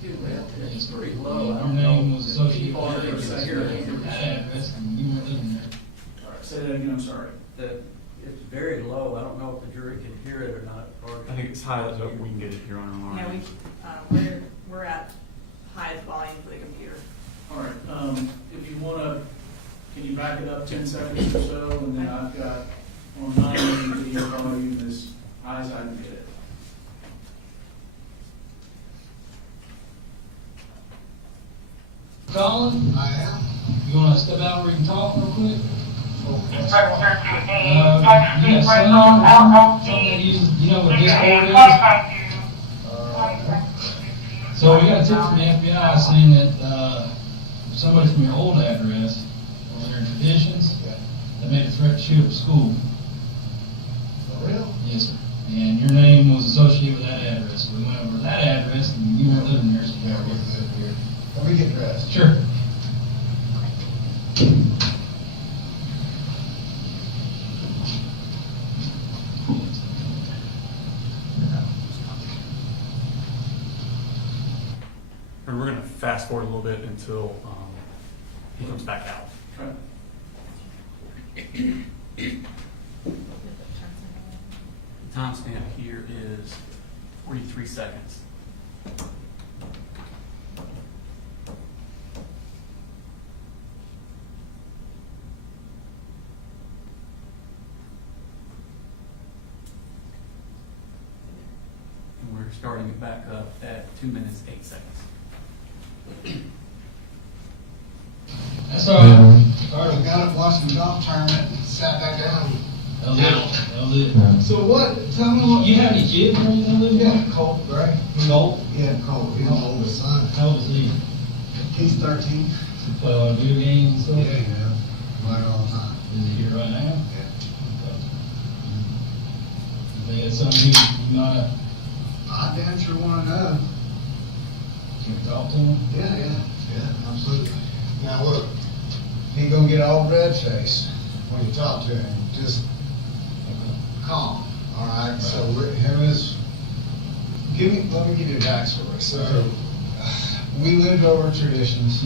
excuse me, it's Yes. pretty low. I Your don't know. name was associated with that People address. here. That address, and you weren't living there. All right, say that again, I'm sorry. That it's very low. I don't know if the jury can hear it or not. I think it's high, so we can get it here on our Yeah, line. we're at highest volume for the computer. All right, if you want to, can you back it up 10 seconds or so, and then I've got on my video volume as high as I can get it. Colin? I am. You want to step out where you can talk real quick? Yes, son, something you know what Discord is? So we got a tip from the FBI saying that somebody from your old address over there in Traditions, they made a threat to shoot up school. For real? Yes, sir. And your name was associated with that address. So we went over to that address and you weren't living there, so we got to live here. Let me get dressed. Sure. And we're going to fast forward a little bit until he comes back out. Okay. The timestamp here is 43 seconds. And we're starting it back up at 2 minutes, 8 seconds. That's all right. Already got up, watched the golf tournament, and sat back down. That was it. So what, tell me what. You have any kids or anything living there? Yeah, Colt, right? Colt? Yeah, Colt, he's my oldest son. How old is he? He's 13. So play a lot of video games and stuff? Yeah, right all the time. Is he here right now? Yeah. Okay. Is that something you might have? I damn sure want to know. Can you talk to him? Yeah, absolutely. Now look, he gonna get all red face when you talk to him. Just calm, all right? So let me give you a backstory. So we lived over Traditions.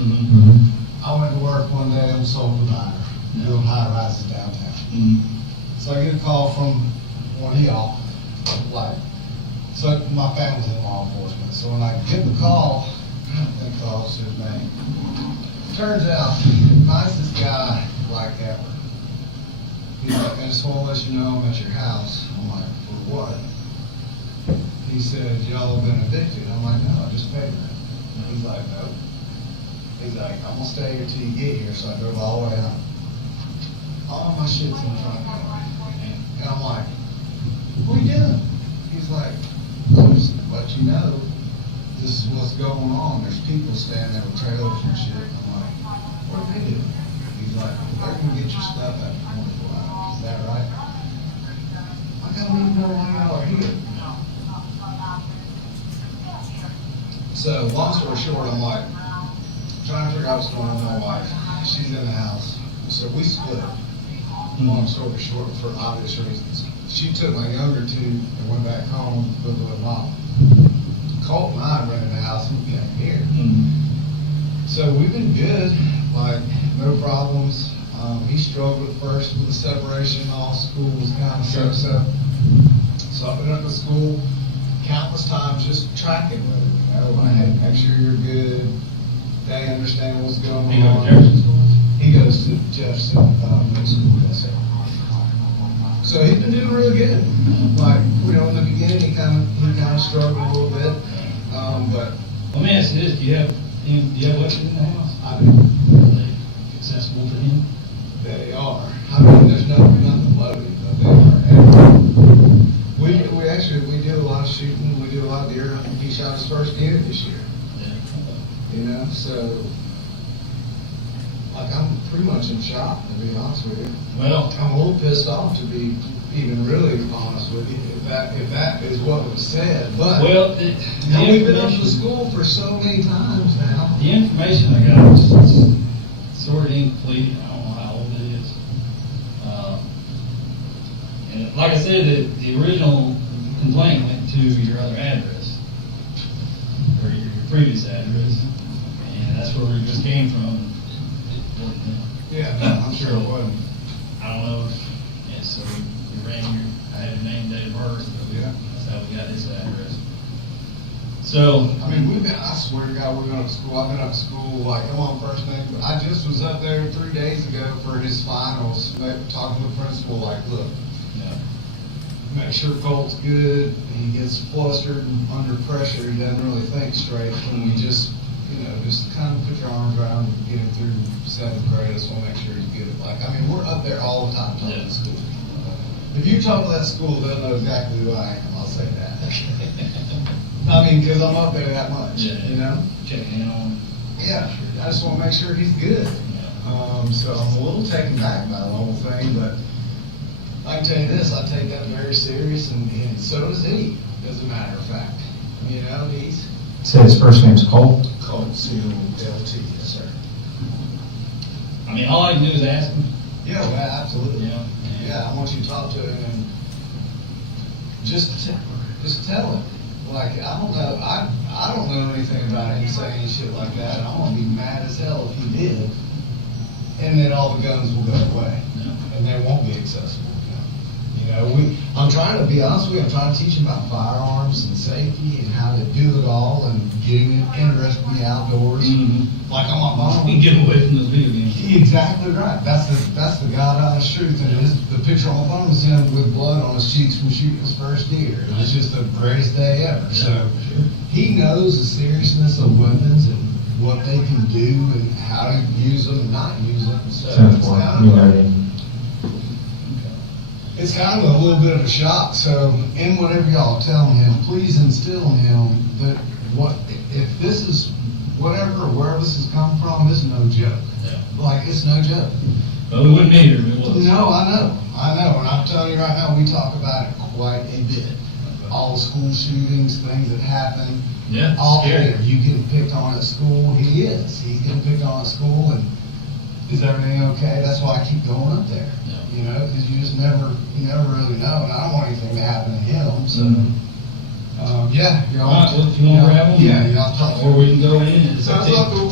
I went to work one day on Soul Diner, doing high rises downtown. So I get a call from one of y'all, like, so my family's in law enforcement. So when I get the call, I think the officer's name. Turns out, nicest guy like ever. He's like, I just want to let you know I'm at your house. I'm like, for what? He said, y'all have been evicted. I'm like, no, I just paid rent. He's like, nope. He's like, I'm going to stay here till you get here. So I drove all the way home. All my shit's in front of me. And I'm like, what are you doing? He's like, I'll just let you know this is what's going on. There's people standing there with trailers and shit. I'm like, what are they doing? He's He's like, they're gonna get your stuff after 24 hours, is that right? I don't even know why y'all are here. So, long story short, I'm like, trying to figure out what's going on with my wife. She's in the house. So we split. Long story short, for obvious reasons. She took my younger two and went back home with her mom. Colt and I rented the house and we came here. So we've been good, like no problems. He struggled at first with the separation. All school was kind of so-so. So I've been up to school countless times just tracking with him. You know, like, hey, make sure you're good. They understand what's going on. He goes to Jefferson Middle School, yes, sir. So he's been doing really good. Like, you know, in the beginning, he kind of struggled a little bit, but. Let me ask you this: do you have weapons in the house? I do. Are they accessible to him? They are. I mean, there's nothing loaded, but they are. We do a lot of shooting. We do a lot of deer hunting. He shot his first deer this year. Yeah. You know, so. Like, I'm pretty much in shock, to be honest with you. Well, I'm a little pissed off, to be even really honest with you, if that is what was said. But well, we've been up to school for so many times now. The information I got is sort of incomplete. I don't know how old it is. And like I said, the original complaint went to your other address, or your previous address, and that's where we just came from. Yeah, no, I'm sure it wasn't. I don't know if, yeah, so we ran I had your name, date of birth, but Yeah. that's how we got this address. So, I mean, I swear to God, we're going to school. I've been up to school, like, I'm on first name. I just was up there 3 days ago for his finals, talking to the principal, like, look, yeah. make sure Colt's good. He gets flustered and under pressure. He doesn't really think straight. And we just, you know, just kind of put your arms around him and get him through 7th grade. I just want to make sure he's good. Like, I mean, we're up there all the time talking to school. If you talk to that school, they'll know exactly who I am. I'll say that. I mean, because I'm up there that much, you know? Checking in on. Yeah, I just want to make sure he's good. So I'm a little taken back by the whole thing, but I can tell you this, I take that very serious, and so does he, as a matter of fact. You know, he's... Say his first name's Colt? Colt, C-O-L-T, yes, sir. I mean, all I can do is ask him. Yeah, well, absolutely. Yeah. Yeah, I want you to talk to him and just tell him. Like, I don't know anything about him saying shit like that. I'm gonna be mad as hell if he did. And then all the guns will go away. Yeah. And they won't be accessible. You know, I'm trying to be honest with you, I'm trying to teach him about firearms and safety and how to do it all and getting him interested in the outdoors. Mm-hmm. Like on my phone. You can get away from those video games. Exactly right. That's the God honest truth. And the picture on my phone is him with blood on his cheeks from shooting his first deer. It was just the greatest day ever. Yeah, so sure. he knows the seriousness of weapons and what they can do and how to use them and not use them. So it's kind of a little bit of a shock. So in whatever y'all telling him, please instill in him that if this is whatever or wherever this has come from, this is no joke. Yeah. Like, it's no joke. Well, we wouldn't be here if it was. No, I know. And I'm telling you right now, we talk about it quite a bit. All the school shootings, things that happen. Yeah, All scary. there. You getting picked on at school. He is. He's getting picked on at school. And is everything okay? That's why I keep going up there. Yeah. You know, because you never really know. And I don't want anything to happen to him. So, yeah. Y'all All right, well, if you want to grab them? Yeah, y'all talk. Or we can go in and... Sounds like cool.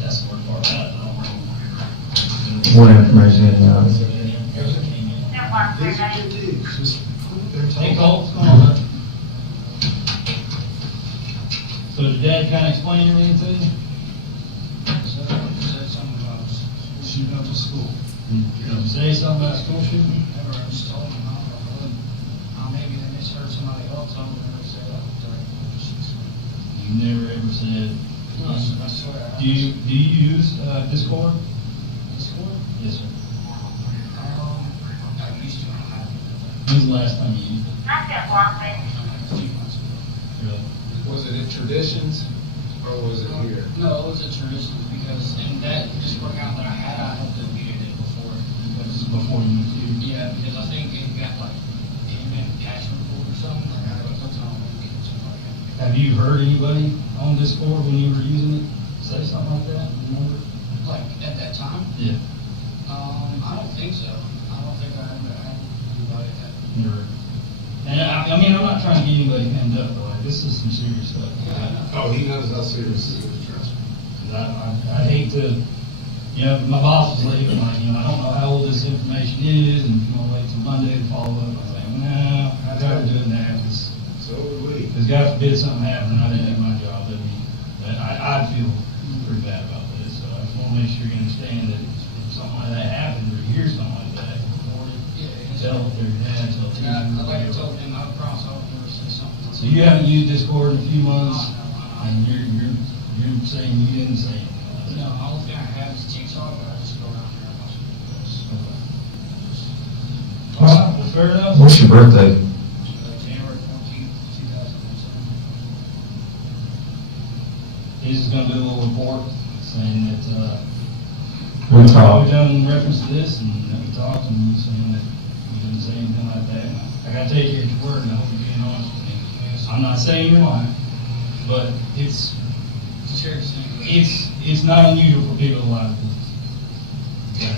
That's the worst part about it. I don't remember. More information in These are good dudes. Just they're Hey, tough. Colt, what's going on, man? So did Dad kind of explain everything to you? Said something about shooting up the school. Did you say something about school shooting? Never, I just told him, maybe they misheard somebody else, I would never say that. You never ever said. No, I swear. Do you use Discord? Discord? Yes, sir. I used to, I haven't. When's the last time you used it? A few months ago. Really? Was it at Traditions or was it here? No, it was a tradition because in that Discord account that I had deleted it before. Because Before you moved here? Yeah, because I think it got like, it meant cash report or something. I got to put something on it. Have you heard anybody on Discord when you were using it say something like that? Remember? Like at that time? Yeah. I don't think so. I don't think I ever had anybody that. Never. And I mean, I'm not trying to get anybody pinned up, but like, this is some serious stuff. Oh, he knows how serious it is, trust me. 'Cause I hate to, you know, my boss was leaving, like, you know, I don't know how old this information is, and if you want to wait till Monday to follow up, I was like, no, I'd rather do it now, because So would we. God forbid something happened, and I didn't do my job, I'd feel pretty bad about this, so I just want to make sure you understand that if something like that happens, or you hear something like that, report it, tell their dad, tell teachers. Like I told him, I promise I would never say something. So you haven't used Discord in a few months, and you're saying you didn't say anything. No, the only thing I have is TikTok, but I just go around there and watch videos. All right, well, fair enough. What's your birthday? January 14th, 2007. He's just gonna do a little report saying that, We talked. we've done reference to this, and that we talked, and you saying that we didn't say anything like that. And I gotta take you at your word, and I hope you're being honest with me. I'm not saying you're lying, but it's not unusual for people to lie to business.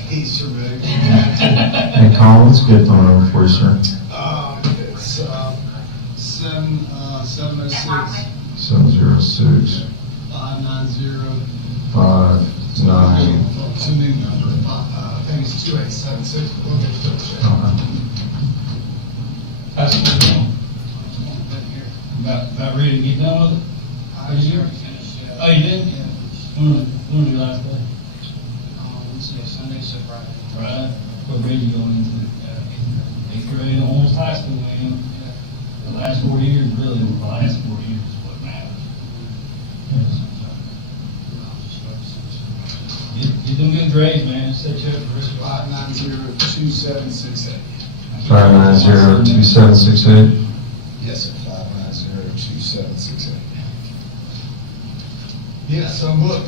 He's removed. Hey, Colin, what's a good phone number for you, sir? It's 706 706 590. 59. It's a new number. I think it's 2876. We'll get to it. That's what we're doing. About ready to get done with it? I just already finished, yeah. Oh, you did? Yeah. When was your last day? Let's see, Sunday, so Friday. Right. What grade you going into? Eighth grade, almost high school, man. The last 4 years, really, the last 4 years is what matters. Get them good grades, man. Set you up for risk. 5902768. 590-2768. Yes, sir. 5902768. Yeah, so look,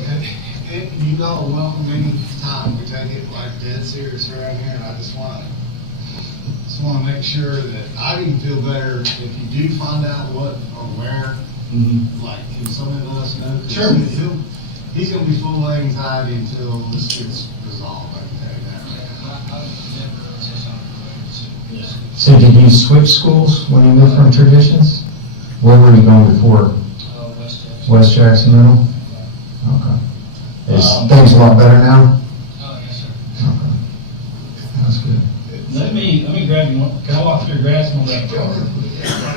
you know, welcome any time. We take it like dead serious around here, and I just want to make sure that I can feel better if you do find out what or where. Like, can some of us know? 'Cause Sure. He's going to be full of anxiety until this gets resolved. I can tell you that. I would never say something. So did you switch schools when you moved from Traditions? Where were you going before? West Jackson. West Jackson Middle? Okay. Is things a lot better now? Oh, yes, sir. Okay. That's good. Let me grab you one. Can I walk through your grass and all that? Were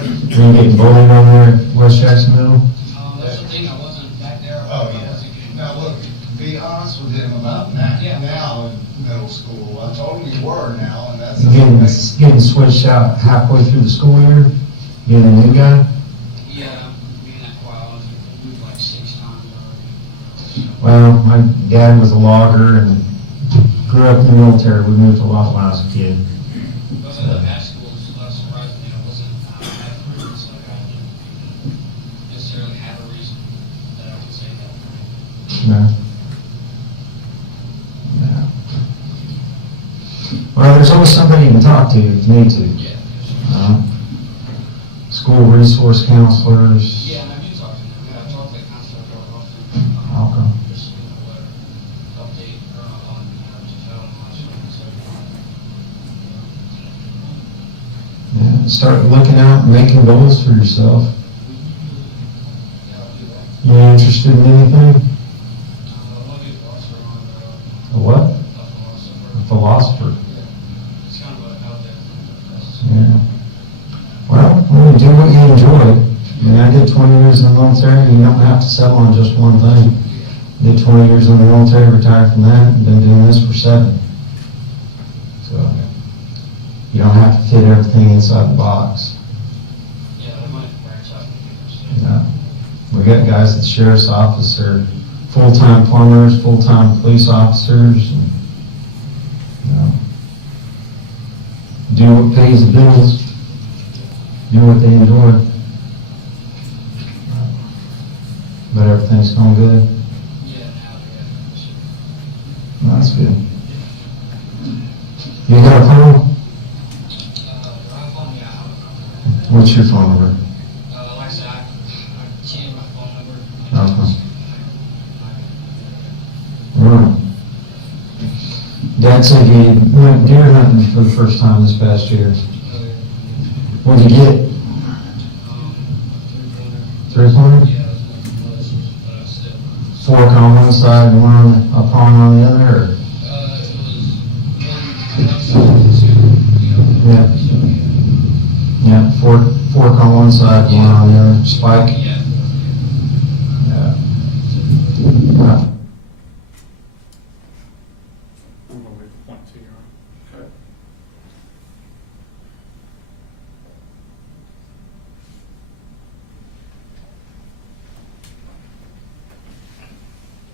you getting bullied over there at West Jackson Middle? That's the thing, I wasn't back there. Oh, yeah. Now, look, be honest with him about that now in middle school. I told him you were now, and that's. Getting switched out halfway through the school year? Getting a new guy? Yeah, being that quiet, I was moved like 6 times already. Well, my dad was a logger and grew up in the military. We moved a lot when I was a kid. But in the high school, I was surprised, I wasn't that fruitless, like I didn't necessarily have a reason that I would say that. No. Yeah. Well, there's always somebody you can talk to if you need to. Yeah. School resource counselors. Yeah, and I do talk to them. I talk to the counselor quite often. Okay. Just, update her on, just tell them how she's so Yeah. Start looking out and making goals for yourself. You interested in anything? A what? A philosopher. It's kind of out there. Yeah. Well, do what you enjoy. I mean, I did 20 years in the military, you don't have to settle on just one thing. Did 20 years in the military, retired from that, and been doing this for 7. So you don't have to fit everything inside the box. Yeah, I might branch out. Yeah. We got guys at the sheriff's office are full-time plumbers, full-time police officers, and, you know, do what pays the bills, do what they enjoy. But everything's going good. No, that's good. You got a phone? What's your phone number? Like I said, I changed my phone number. Okay. Right. Dad said you went deer hunting for the first time this past year. What did you get? 3-pointer? Fork on one side and one a palm on the other, or? Yeah. Yeah, fork on one side, one on the other, spike? Yeah. Right.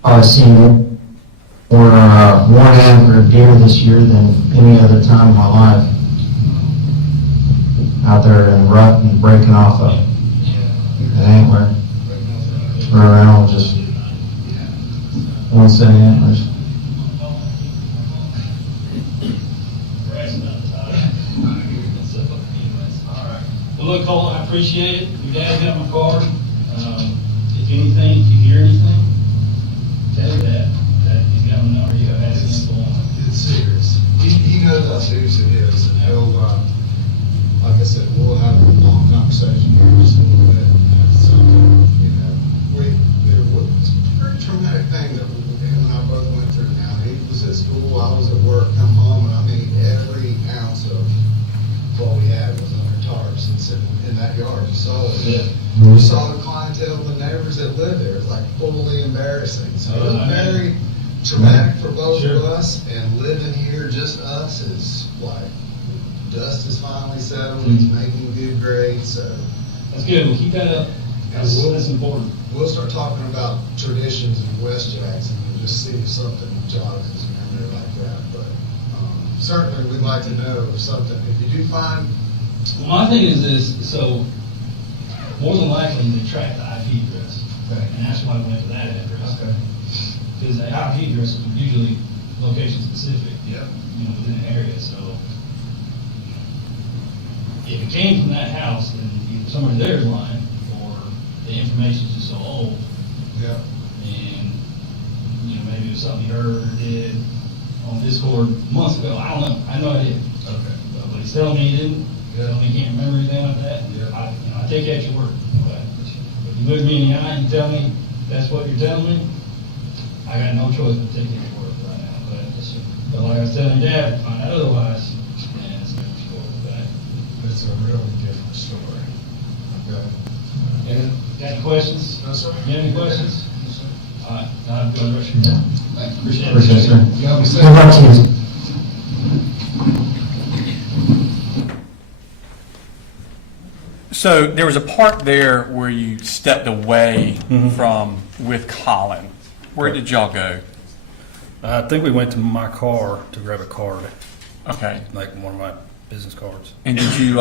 I've seen more antlered deer this year than any other time in my life. Out there in the rut and breaking off an antler. Or around just one set of antlers. Well, look, Colt, I appreciate it. Your dad got my card. If anything, if you hear anything, tell you that he's got my number. You have had his info on. It's serious. He knows how serious it is, and he'll, like I said, we'll have a long conversation here in just a little bit. Something, you know, there was a very traumatic thing that him and I both went through. Now, he was at school, I was at work, come home, and I mean, every ounce of what we had was under tarps and sitting in that yard. You saw it. Yeah. You saw the clientele, the neighbors that lived there. It's like fully embarrassing. So it was very traumatic for both of us, and living here, just us, is like, dust is finally settled, he's making good grades, so. That's good. We'll keep that up. That's important. We'll start talking about traditions in West Jackson and just see if something jogs his memory like that. But certainly we'd like to know if something, if you do find. Well, my thing is this, so more than likely they track the IP address. Okay. And that's why we went to that address. Okay. Because the IP address is usually location specific. Yeah. You know, within the area, so. If it came from that house, then either somebody there's lying, or the information's just so old. Yeah. And, you know, maybe it was something he heard or did on Discord months ago. I don't know. I have no idea. Okay. But he's telling me he didn't. Yeah. Telling me he can't remember anything like that. Yeah. I take you at your word. Okay. If you look me in the eye and tell me that's what you're telling me, I got no choice but to take you at your word right now. But like I was telling Dad, if I find out otherwise, man, it's a different story. Okay? It's a really different story. Okay. Yeah. Got any questions? No, sir. You have any questions? No, sir. All right. Now I'm going to rush you down. Thanks. Appreciate it. Appreciate it, sir. You gotta be safe. Good luck to you. So there was a part there where you stepped away from with Colin. Where did y'all go? I think we went to my car to grab a card, Okay. like one of my business cards. And did you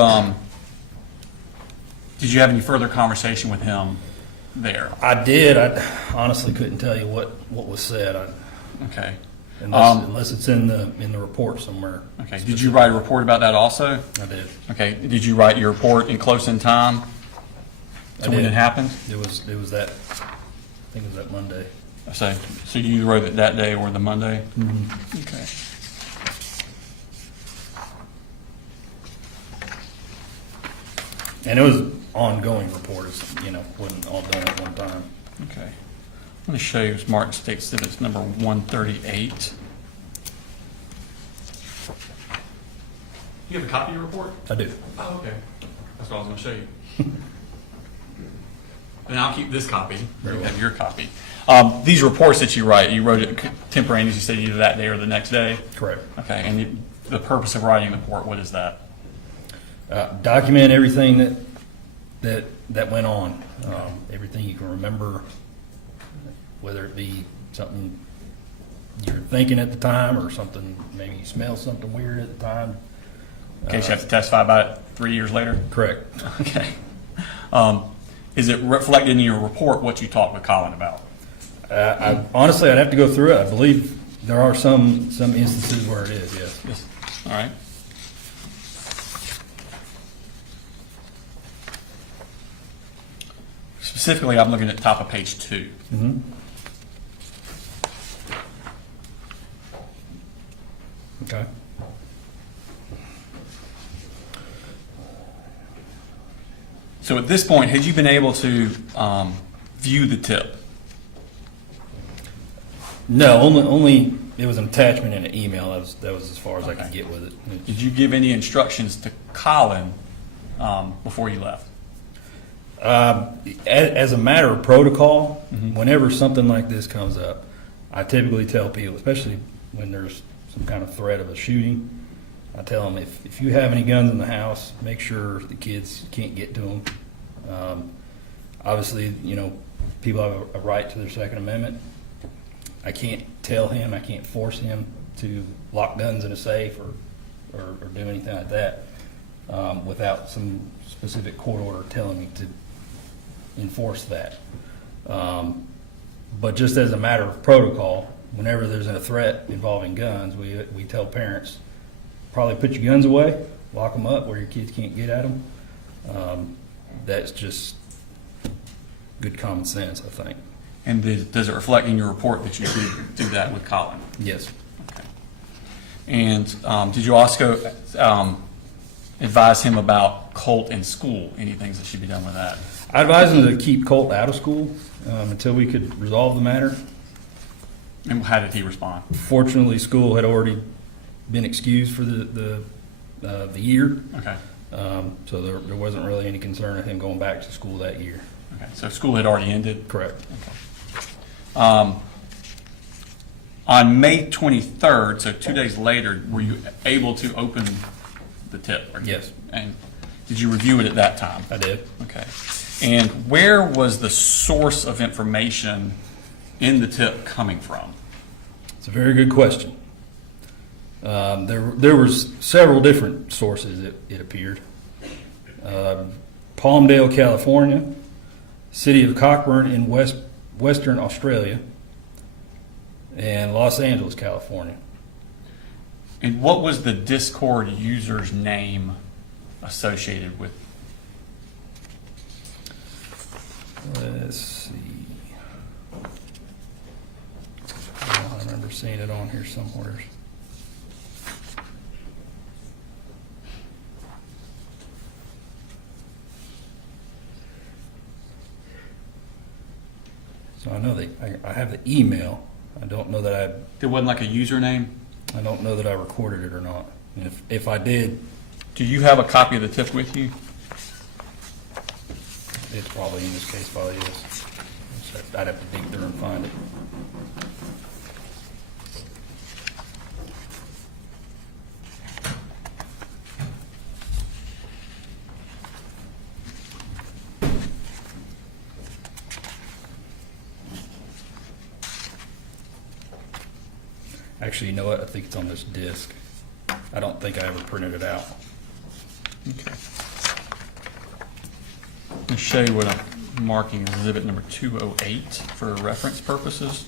have any further conversation with him there? I did. I honestly couldn't tell you what was said. Okay. Unless it's in the report somewhere. Okay. Did you write a report about that also? I did. Okay. Did you write your report in close in time to when it happened? It was that. I think it was that Monday. So you either wrote it that day or the Monday? Mm-hmm. Okay. And it was ongoing report. You know, wasn't all done at one time. Okay. I'm going to show you it's marked State Exhibit number 138. You have a copy of your report? I do. Oh, okay. That's what I was going to show you. and I'll keep this copy. Very You well. have your copy. These reports that you wrote it contemporaneous, you said either that day or the next day? Correct. Okay, and the purpose of writing the report, what is that? Document everything that went on, everything you can remember, whether it be something you were thinking at the time or something, maybe you smelled something weird at the time. In case you have to testify about it 3 years later? Correct. Okay. Is it reflected in your report what you talked with Colin about? Honestly, I'd have to go through it. I believe there are some instances where it is, yes. Yes. All right. Specifically, I'm looking at top of page 2. Mm-hmm. Okay. So at this point, had you been able to view the tip? No, only it was an attachment in an email. That was as far as I could get with it. Did you give any instructions to Colin before you left? As a matter of protocol, whenever something like this comes up, I typically tell people, especially when there's some kind of threat of a shooting, I tell them if you have any guns in the house, make sure the kids can't get to them. Obviously, people have a right to their Second Amendment. I can't tell him, I can't force him to lock guns in a safe or do anything like that without some specific court order telling me to enforce that. But just as a matter of protocol, whenever there's a threat involving guns, we tell parents, probably put your guns away, lock them up where your kids can't get at them. That's just good common sense, I think. And does it reflect in your report that you do that with Colin? Yes. Okay. And did you also advise him about Colt in school? Any things that should be done with that? I advised him to keep Colt out of school until we could resolve the matter. And how did he respond? Fortunately, school had already been excused for the year. Okay. So there wasn't really any concern of him going back to school that year. Okay. So school had already ended? Correct. Okay. On May 23rd, so 2 days later, were you able to open the tip? Yes. And did you review it at that time? I did. Okay. And where was the source of information in the tip coming from? It's a very good question. There was several different sources, it appeared. Palmdale, California, City of Cockburn in Western Australia, and Los Angeles, California. And what was the Discord user's name associated with? Let's see. I remember seeing it on here somewhere. So I know I have the email. I don't know that There wasn't like a username? I don't know that I recorded it or not. If I did, Do you have a copy of the tip with you? it's probably in this case file, yes. So I'd have to dig through and find it. Actually, you know what? I think it's on this disc. I don't think I ever printed it out. Okay. I'll show you what I'm marking as exhibit number 208 for reference purposes.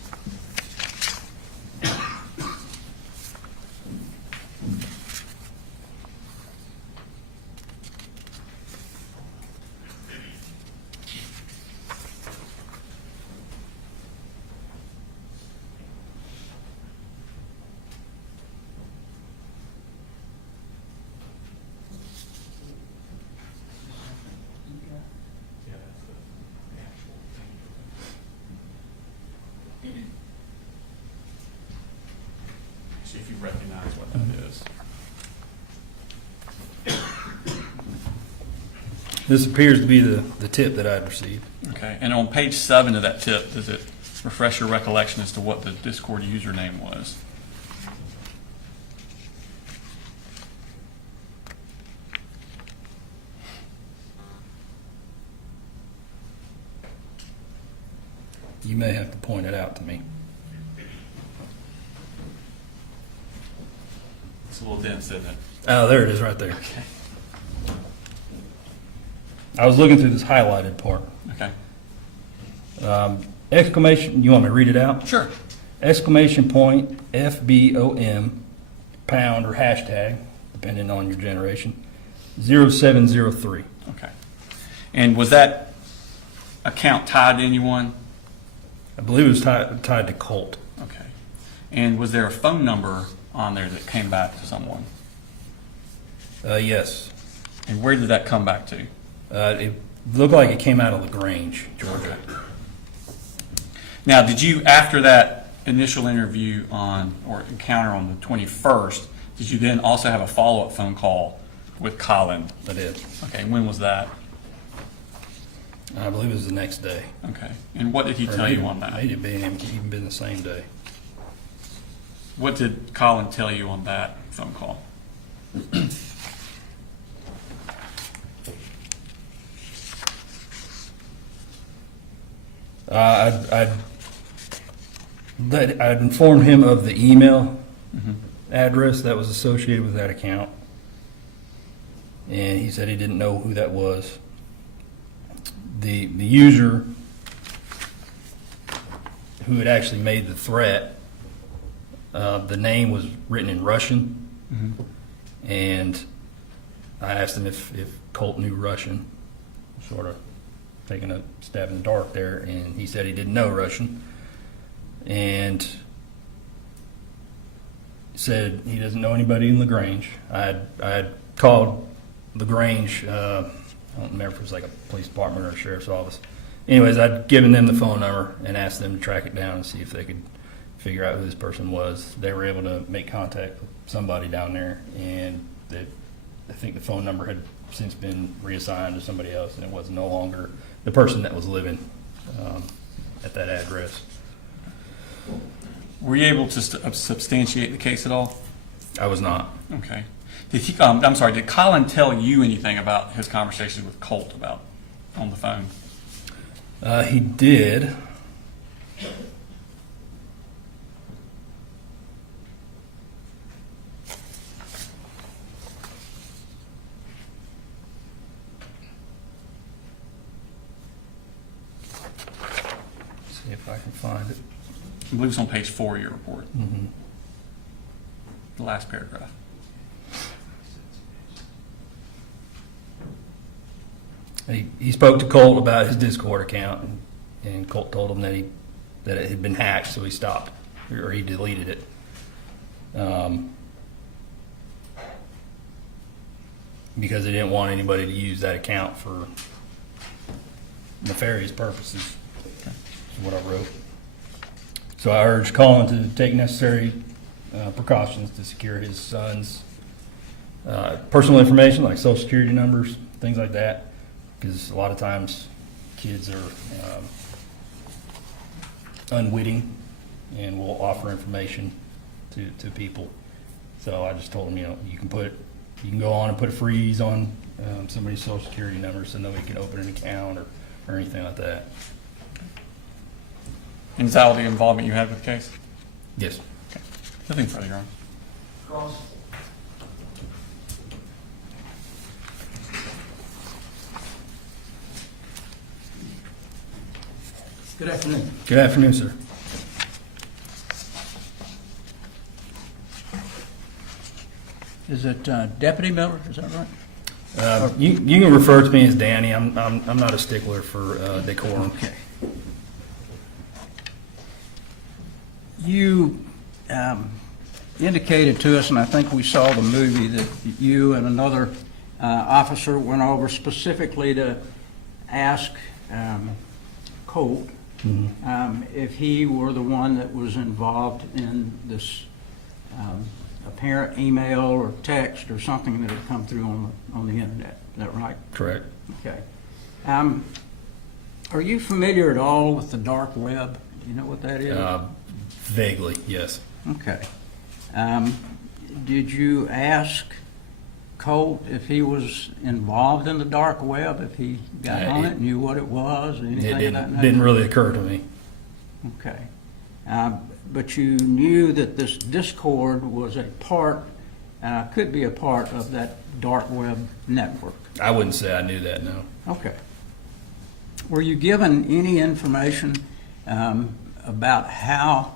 See if you recognize what that is. This appears to be the tip that I'd received. Okay, and on page 7 of that tip, does it refresh your recollection as to what the Discord username was? You may have to point it out to me. It's a little dense, isn't it? Oh, there it is right there. Okay. I was looking through this highlighted part. Okay. Exclamation, you want me to read it out? Sure. Exclamation point, FBOM, pound or hashtag, depending on your generation, 0703. Okay. And was that account tied to anyone? I believe it was tied to Colt. Okay. And was there a phone number on there that came back to someone? Yes. And where did that come back to? It looked like it came out of LaGrange, Georgia. Now, did you, after that initial interview or encounter on the 21st, did you then also have a follow-up phone call with Colin? I did. Okay, when was that? I believe it was the next day. Okay. And what did he tell you on that? May have even been the same day. What did Colin tell you on that phone call? I'd informed him of the email address that was associated with that account, and he said he didn't know who that was. The user who had actually made the threat, the name was written in Russian, and I asked him if Colt knew Russian, sort of taking a stab in the dark there, and he said he didn't know Russian, and said he doesn't know anybody in LaGrange. I had called LaGrange, I don't remember if it was like a police department or a sheriff's office. Anyways, I'd given them the phone number and asked them to track it down and see if they could figure out who this person was. They were able to make contact with somebody down there, and I think the phone number had since been reassigned to somebody else, and it was no longer the person that was living at that address. Were you able to substantiate the case at all? I was not. Okay. Did he? I'm sorry. Did Colin tell you anything about his conversations with Colt about on the phone? He did. See if I can find it. I believe it's on page 4 of your report. The last paragraph. He spoke to Colt about his Discord account, and Colt told him that it had been hacked, so he stopped, or he deleted it. Because he didn't want anybody to use that account for nefarious purposes. That's what I wrote. So I urged Colin to take necessary precautions to secure his son's personal information, like social security numbers, things like that. Because a lot of times kids are unwitting and will offer information to people. So I just told him, you can go on and put a freeze on somebody's social security number so nobody can open an account or anything like that. And is that all the involvement you had with the case? Yes. Okay. Nothing further, Your Honor. Cross. Good afternoon. Good afternoon, sir. Is it Deputy Miller? Is that right? You can refer to me as Danny. I'm not a stickler for decorum. Okay. You indicated to us, and I think we saw the movie, that you and another officer went over specifically to ask Colt if he were the one that was involved in this apparent email or text or something that had come through on the internet. that right? Correct. Okay. Are you familiar at all with the dark web? Do you know what that is? Vaguely, yes. Okay. Did you ask Colt if he was involved in the dark web, if he got on it, knew what it was, or anything It of that nature? didn't really occur to me. Okay. But you knew that this Discord was a part, could be a part of that dark web network. I wouldn't say I knew that, no. Okay. Were you given any information about how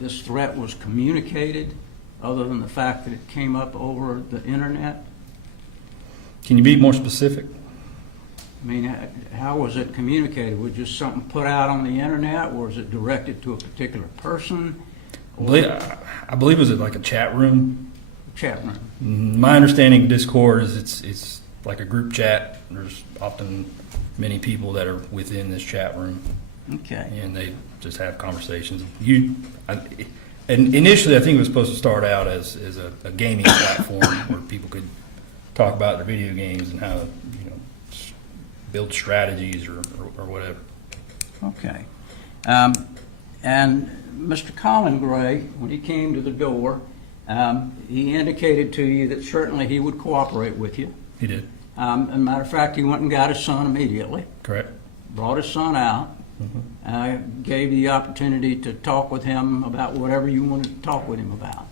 this threat was communicated, other than the fact that it came up over the internet? Can you be more specific? I mean, how was it communicated? Was just something put out on the internet, or was it directed to a particular person? I believe it was like a chat room. Chat room. My understanding of Discord is it's like a group chat. There's often many people that are within this chat room. Okay. And they just have conversations. And initially, I think it was supposed to start out as a gaming platform where people could talk about their video games and how build strategies or whatever. Okay. And Mr. Colin Gray, when he came to the door, he indicated to you that certainly he would cooperate with you. He did. As a matter of fact, he went and got his son immediately. Correct. Brought his son out. Gave you the opportunity to talk with him about whatever you wanted to talk with him about.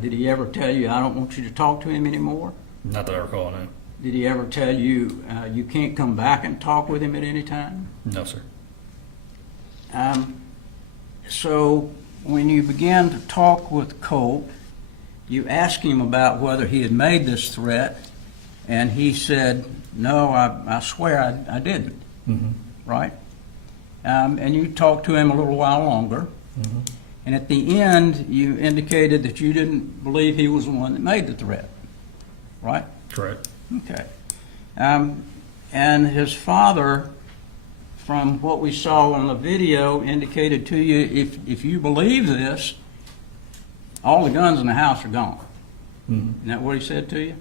Did he ever tell you, I don't want you to talk to him anymore? Not that I recall, no. Did he ever tell you, you can't come back and talk with him at any time? No, sir. So when you began to talk with Colt, you asked him about whether he had made this threat, and he said, no, I swear I didn't. Right? And you talked to him a little while longer. And at the end, you indicated that you didn't believe he was the one that made the threat. Right? Correct. Okay. And his father, from what we saw on the video, indicated to you, if you believe this, all the guns in the house are gone. Isn't that what he said to you?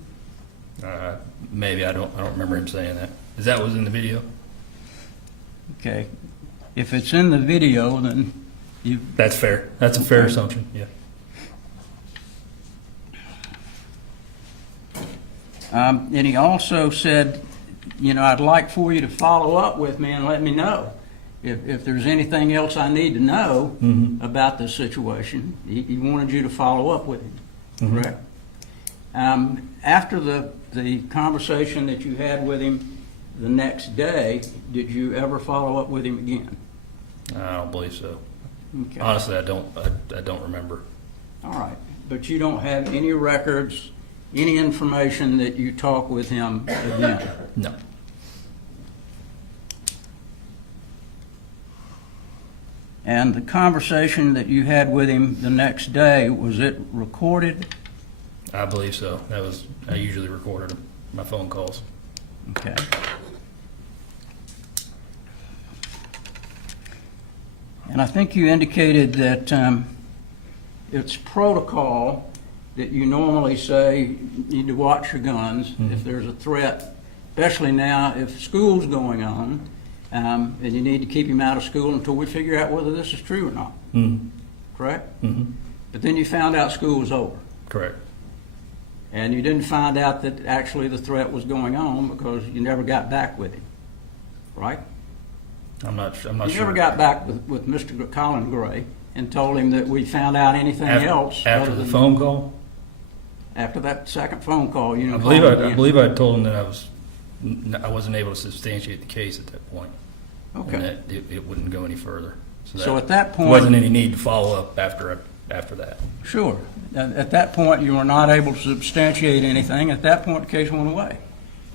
Maybe. I don't remember him saying that. Is that what was in the video? Okay. If it's in the video, then you... That's fair. That's a fair assumption, yeah. And he also said, I'd like for you to follow up with me and let me know if there's anything else I need to know about this situation. He wanted you to follow up with him, correct? After the conversation that you had with him the next day, did you ever follow up with him again? I don't believe so. Okay. Honestly, I don't remember. All right. But you don't have any records, any information that you talk with him again? No. And the conversation that you had with him the next day, was it recorded? I believe so. I usually recorded my phone calls. Okay. And I think you indicated that it's protocol that you normally say you need to watch your guns if there's a threat, especially now if school's going on, and you need to keep him out of school until we figure out whether this is true or not. Correct? But then you found out school was over. Correct. And you didn't find out that actually the threat was going on because you never got back with him, right? I'm not sure. You never got back with Mr. Colin Gray and told him that we found out anything else. After the phone call? After that second phone call, I believe I told him that I wasn't able to substantiate the case at that point. Okay. And that it wouldn't go any further. So at that point, there wasn't any need to follow up after that. Sure. At that point, you were not able to substantiate anything. At that point, the case went away.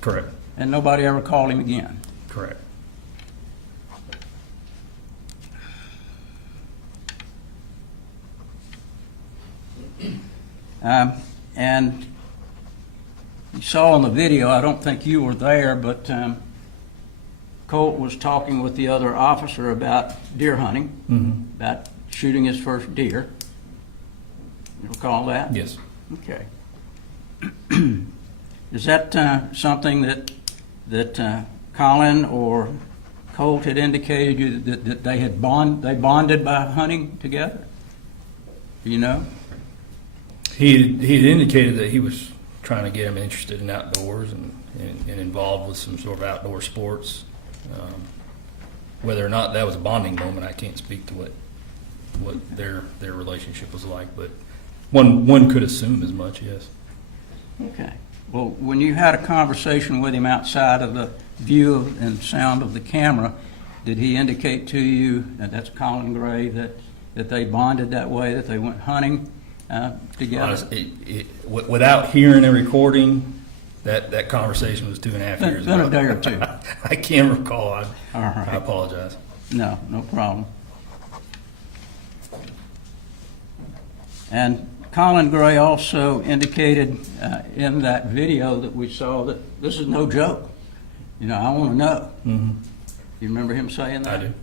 Correct. And nobody ever called him again. Correct. And you saw on the video, I don't think you were there, but Colt was talking with the other officer about deer hunting, about shooting his first deer. You recall that? Yes. Okay. Is that something that Colin or Colt had indicated you that they bonded by hunting together? Do you know? He had indicated that he was trying to get him interested in outdoors and involved with some sort of outdoor sports. Whether or not that was a bonding moment, I can't speak to what their relationship was like, but one could assume as much, yes. Okay. Well, when you had a conversation with him outside of the view and sound of the camera, did he indicate to you, and that's Colin Gray, that they bonded that way, that they went hunting together? Honestly, without hearing a recording, that conversation was 2.5 years ago. Been a day or two. I can't recall. All right. I apologize. No problem. And Colin Gray also indicated in that video that we saw that this is no joke. You know, I want to know. Mm-hmm. You remember him saying that? I do.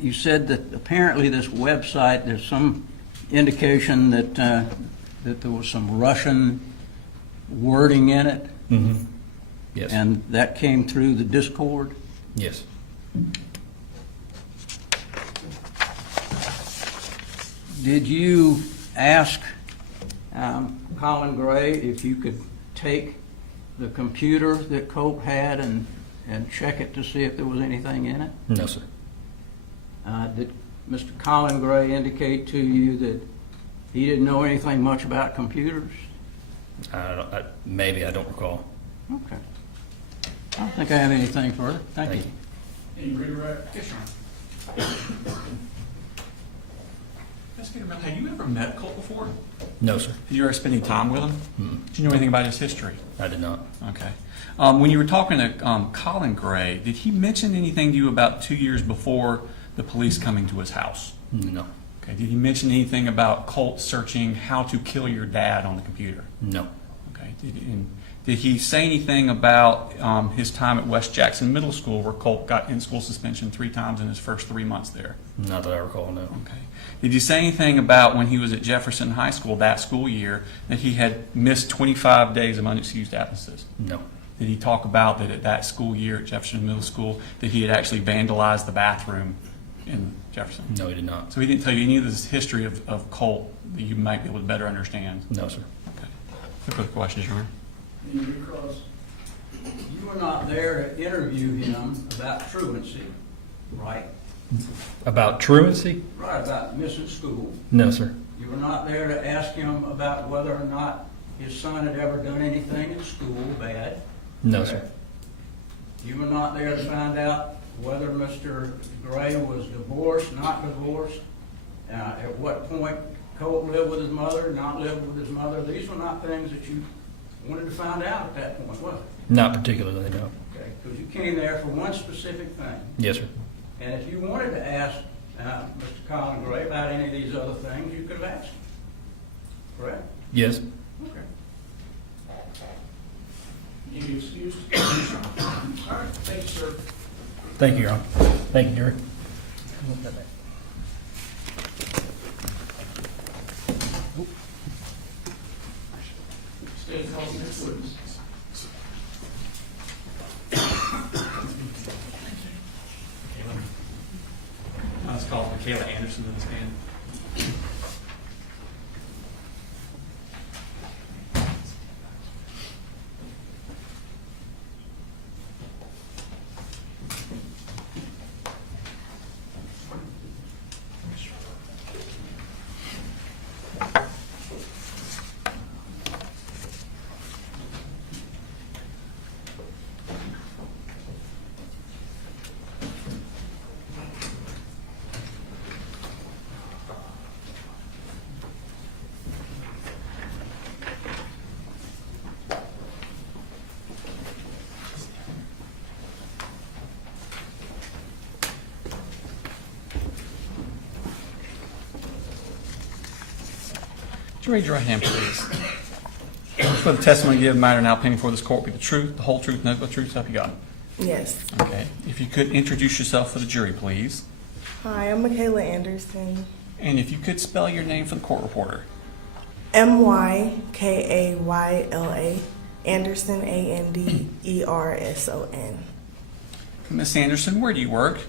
You said that apparently this website, there's some indication that there was some Russian wording in it. Mm-hmm. Yes. And that came through the Discord? Yes. Did you ask Colin Gray if you could take the computer that Colt had and check it to see if there was anything in it? No, sir. Did Mr. Colin Gray indicate to you that he didn't know anything much about computers? Maybe, I don't recall. Okay. I don't think I have anything further. Thank you. Any redirect? Yes, Your Honor. Have you ever met Colt before? No, sir. Did you ever spend any time with him? Mm-mm. Did you know anything about his history? I did not. Okay. When you were talking to Colin Gray, did he mention anything to you about 2 years before the police coming to his house? No. Okay. Did he mention anything about Colt searching how to kill your dad on the computer? No. Okay. Did he say anything about his time at West Jackson Middle School, where Colt got in-school suspension 3 times in his first 3 months there? Not that I recall, no. Okay. Did you say anything about when he was at Jefferson High School that school year that he had missed 25 days of unexcused absences? No. Did he talk about that at that school year at Jefferson Middle School that he had actually vandalized the bathroom in Jefferson? No, he did not. So he didn't tell you any of this history of Colt that you might be able to better understand? No, sir. Okay. No further questions, Your Honor? Because you were not there to interview him about truancy, right? About truancy? Right, about missing school. No, sir. You were not there to ask him about whether or not his son had ever done anything at school bad. No, sir. You were not there to find out whether Mr. Gray was divorced, not divorced, at what point Colt lived with his mother, not lived with his mother. These were not things that you wanted to find out at that point, was it? Not particularly, no. Okay, because you came there for one specific thing. Yes, sir. And if you wanted to ask Mr. Colin Gray about any of these other things, you could have asked him. Correct? Yes. Okay. Any excuse? All right, thank you, sir. Thank you, Your Honor. Thank you, Jerry. Stand tall next witness. Let's call Michaela Anderson to the stand. Would you raise your right hand, please? swear the testimony you give matter now pending before this court be the truth, the whole truth, nothing but the truth, so help you God. Yes. Okay. If you could introduce yourself for the jury, please. Hi, I'm Michaela Anderson. And if you could spell your name for the court reporter. Mykayla Anderson, Anderson. Miss Anderson, where do you work?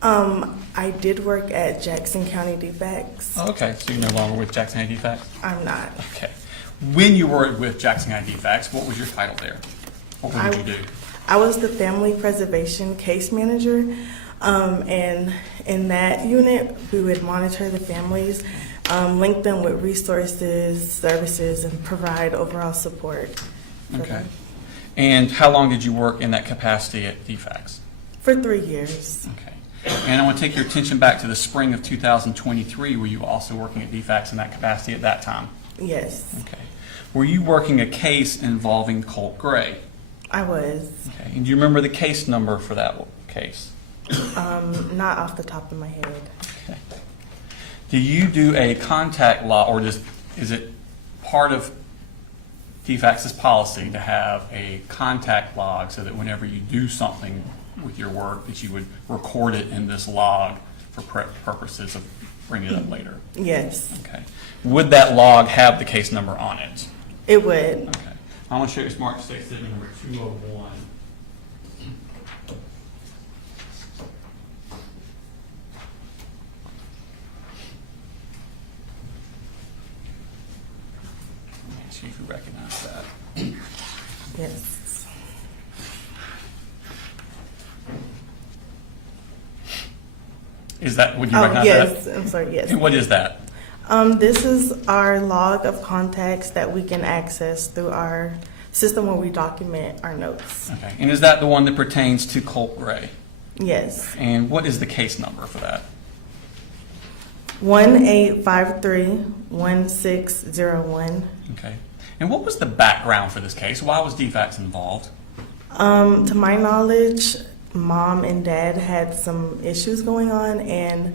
I did work at Jackson County DFCS. Oh, okay, so you're no longer with Jackson County DFCS? I'm not. Okay. When you were with Jackson County DFCS, what was your title there? What did you do? I was the family preservation case manager, and in that unit, we would monitor the families, link them with resources, services, and provide overall support. Okay. And how long did you work in that capacity at DFCS? For 3 years. Okay. And I want to take your attention back to the spring of 2023. Were you also working at DFCS in that capacity at that time? Yes. Okay. Were you working a case involving Colt Gray? I was. Okay. And do you remember the case number for that case? Not off the top of my head. Okay. Do you do a contact log, or is it part of DFCS's policy to have a contact log so that whenever you do something with your work that you would record it in this log for purposes of bringing it up later? Yes. Okay. Would that log have the case number on it? It would. Okay. I want to show you Smart State Exhibit number 201. See if you recognize that. Yes. Is that, would you recognize yes. that? I'm sorry, yes. And what is that? This is our log of contacts that we can access through our system where we document our notes. Okay. And is that the one that pertains to Colt Gray? Yes. And what is the case number for that? 1853-1601. Okay. And what was the background for this case? Why was DFCS involved? To my knowledge, Mom and Dad had some issues going on, and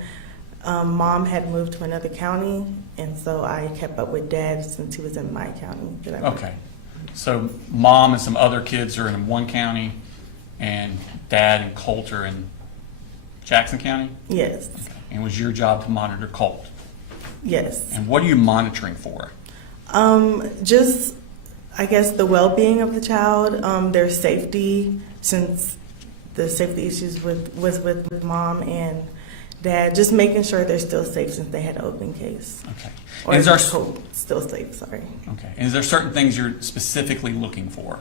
Mom had moved to another county, and so I kept up with Dad since he was in my county. Okay. So Mom and some other kids are in one county, and Dad and Colt are in Jackson County? Yes. Okay. And it was your job to monitor Colt? Yes. And what are you monitoring for? Just, I guess, the well-being of the child, their safety, since the safety issues was with Mom and Dad, just making sure they're still safe since they had an open case. Okay. Or is there still safe, sorry. Okay. And is there certain things you're specifically looking for?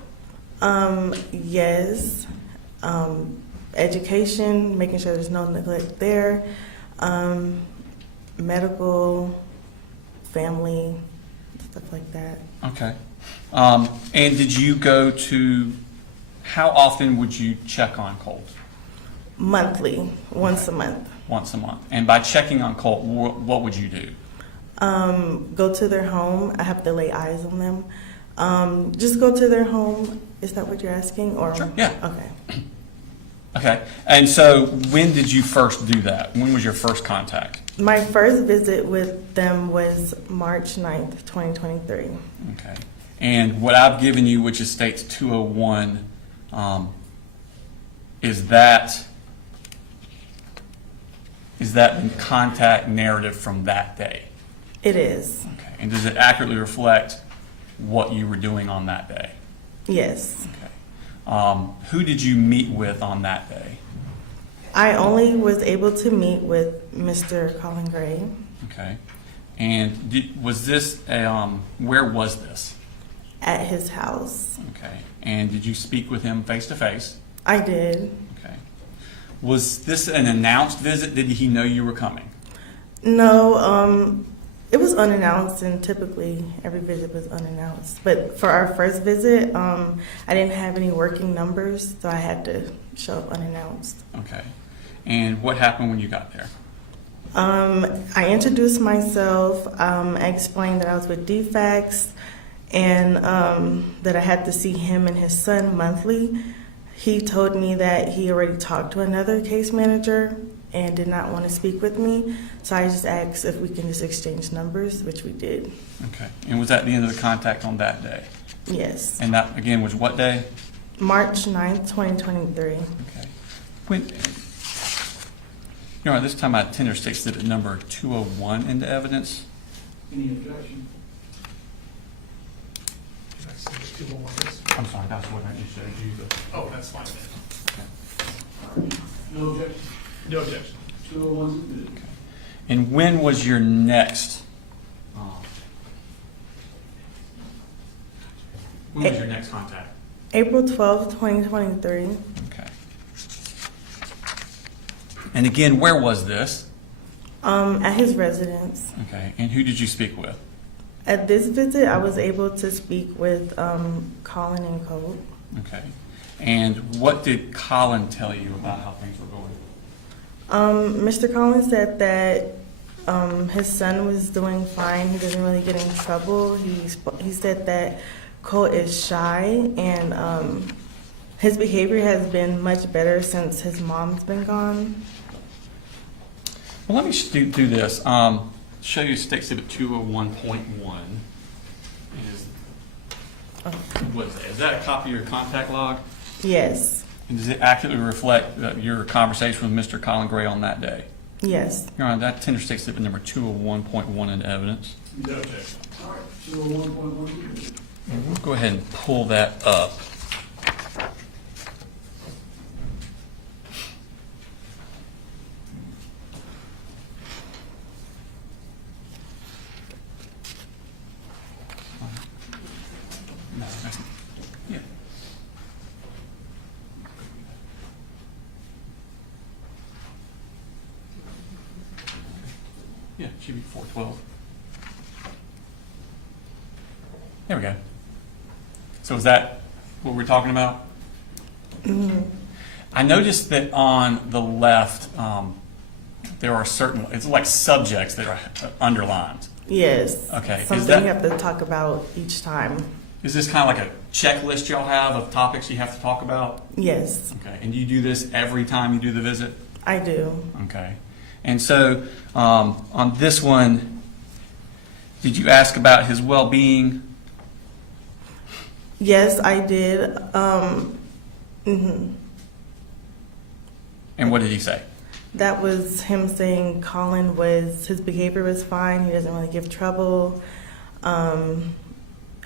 Yes. Education, making sure there's no neglect there. Medical, family, stuff like that. Okay. And did you go to, how often would you check on Colt? Monthly, once a month. Once a month. And by checking on Colt, what would you do? Go to their home. I have to lay eyes on them. Just go to their home. Is that what you're asking? Or Sure. Yeah. Okay. Okay. And so when did you first do that? When was your first contact? My first visit with them was March 9th, 2023. Okay. And what I've given you, which is states 201, is that the contact narrative from that day? It is. Okay. And does it accurately reflect what you were doing on that day? Yes. Okay. Who did you meet with on that day? I only was able to meet with Mr. Colin Gray. Okay. And was this, where was this? At his house. Okay. And did you speak with him face to face? I did. Okay. Was this an announced visit? Did he know you were coming? No, it was unannounced, and typically every visit was unannounced. But for our first visit, I didn't have any working numbers, so I had to show up unannounced. Okay. And what happened when you got there? I introduced myself. I explained that I was with DFCS and that I had to see him and his son monthly. He told me that he already talked to another case manager and did not want to speak with me. So I just asked if we can just exchange numbers, which we did. Okay. And was that the end of the contact on that day? Yes. And that, again, was what day? March 9th, 2023. Okay. When, this time I tender State Exhibit number 201 into evidence. Any objection? I'm sorry, that's what I just showed you. But, Oh, that's fine. No objection? No objection. 201's admitted. okay. And when was your next? When was your next contact? April 12th, 2023. Okay. And again, where was this? At his residence. Okay. And who did you speak with? At this visit, I was able to speak with Colin and Colt. Okay. And what did Colin tell you about how things were going? Mr. Colin said that his son was doing fine. He doesn't really get in trouble. He said that Colt is shy, and his behavior has been much better since his mom's been gone. Well, let me do this. Show you State Exhibit 201.1. What is that? Is that a copy of your contact log? Yes. And does it accurately reflect your conversation with Mr. Colin Gray on that day? Yes. Your Honor, that tender State Exhibit number 201.1 into evidence. No objection. All right, 201.1. And we'll go ahead and pull that up. No, that's, yeah. Yeah, it should be 412. There we go. So is that what we're talking about? Mm-hmm. I noticed that on the left, there are certain, it's like subjects that are underlined. Yes. Okay. Something you have to talk about each time. Is this kind of like a checklist y'all have of topics you have to talk about? Yes. Okay. And do you do this every time you do the visit? I do. Okay. And so on this one, did you ask about his well-being? Yes, I did. And what did he say? That was him saying his behavior was fine. He doesn't really give trouble. And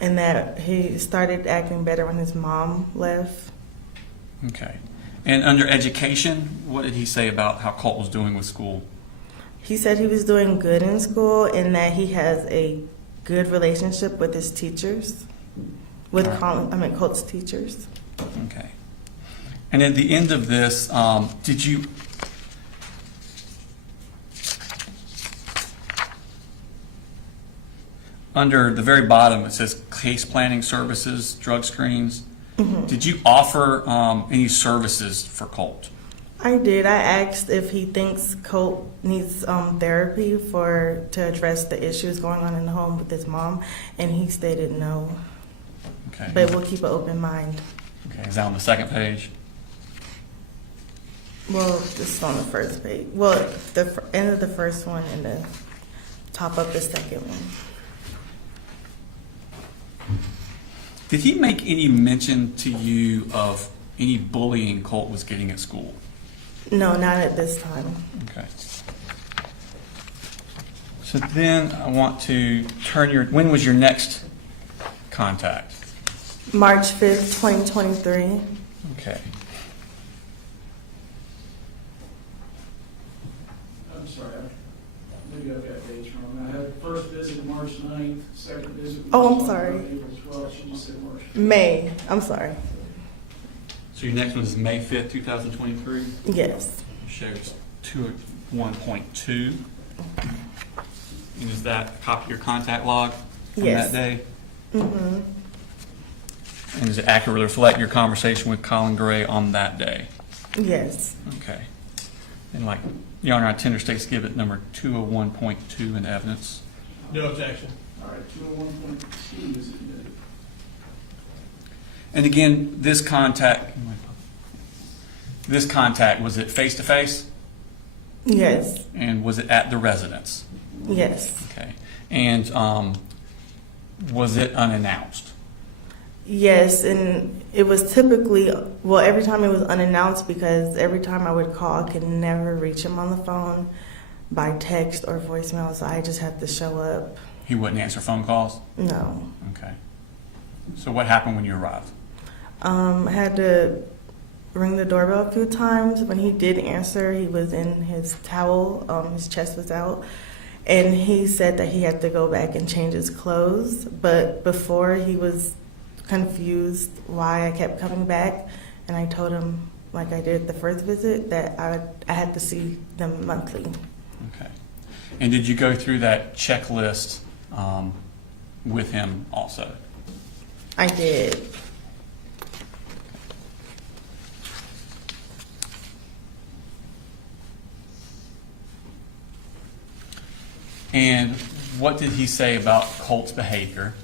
that he started acting better when his mom left. Okay. And under education, what did he say about how Colt was doing with school? He said he was doing good in school and that he has a good relationship with his teachers, with Colt's teachers. Okay. And at the end of this, did you under the very bottom, it says case planning services, drug screens. Mm-hmm. Did you offer any services for Colt? I did. I asked if he thinks Colt needs therapy to address the issues going on in the home with his mom, and he stated no. Okay. But we'll keep an open mind. Okay. Is that on the second page? Well, this is on the first page. Well, the end of the first one and the top of the second one. Did he make any mention to you of any bullying Colt was getting at school? No, not at this time. Okay. So then I want to when was your next contact? March 5th, 2023. Okay. I'm sorry, maybe I've got dates wrong. I had first visit March 9th, second visit. Oh, I'm sorry. April 12th, she just said March 5th. May. I'm sorry. So your next one is May 5th, 2023? Yes. It shows 201.2. And is that a copy of your contact log from Yes. that day? Mm-hmm. And does it accurately reflect your conversation with Colin Gray on that day? Yes. Okay. And like, Your Honor, I tender State Exhibit number 201.2 in evidence. No objection. All right, 201.2 is admitted. And again, this contact, was it face-to-face? Yes. And was it at the residence? Yes. Okay. And was it unannounced? Yes, and it was typically, well, every time it was unannounced because every time I would call, I could never reach him on the phone by text or voicemail, so I just have to show up. He wouldn't answer phone calls? No. Okay. So what happened when you arrived? I had to ring the doorbell a few times. When he did answer, he was in his towel, his chest was out, and he said that he had to go back and change his clothes, but before he was confused why I kept coming back, and I told him, like I did the first visit, that I had to see them monthly. Okay. And did you go through that checklist with him also? I did. And what did he say about Colt's behavior?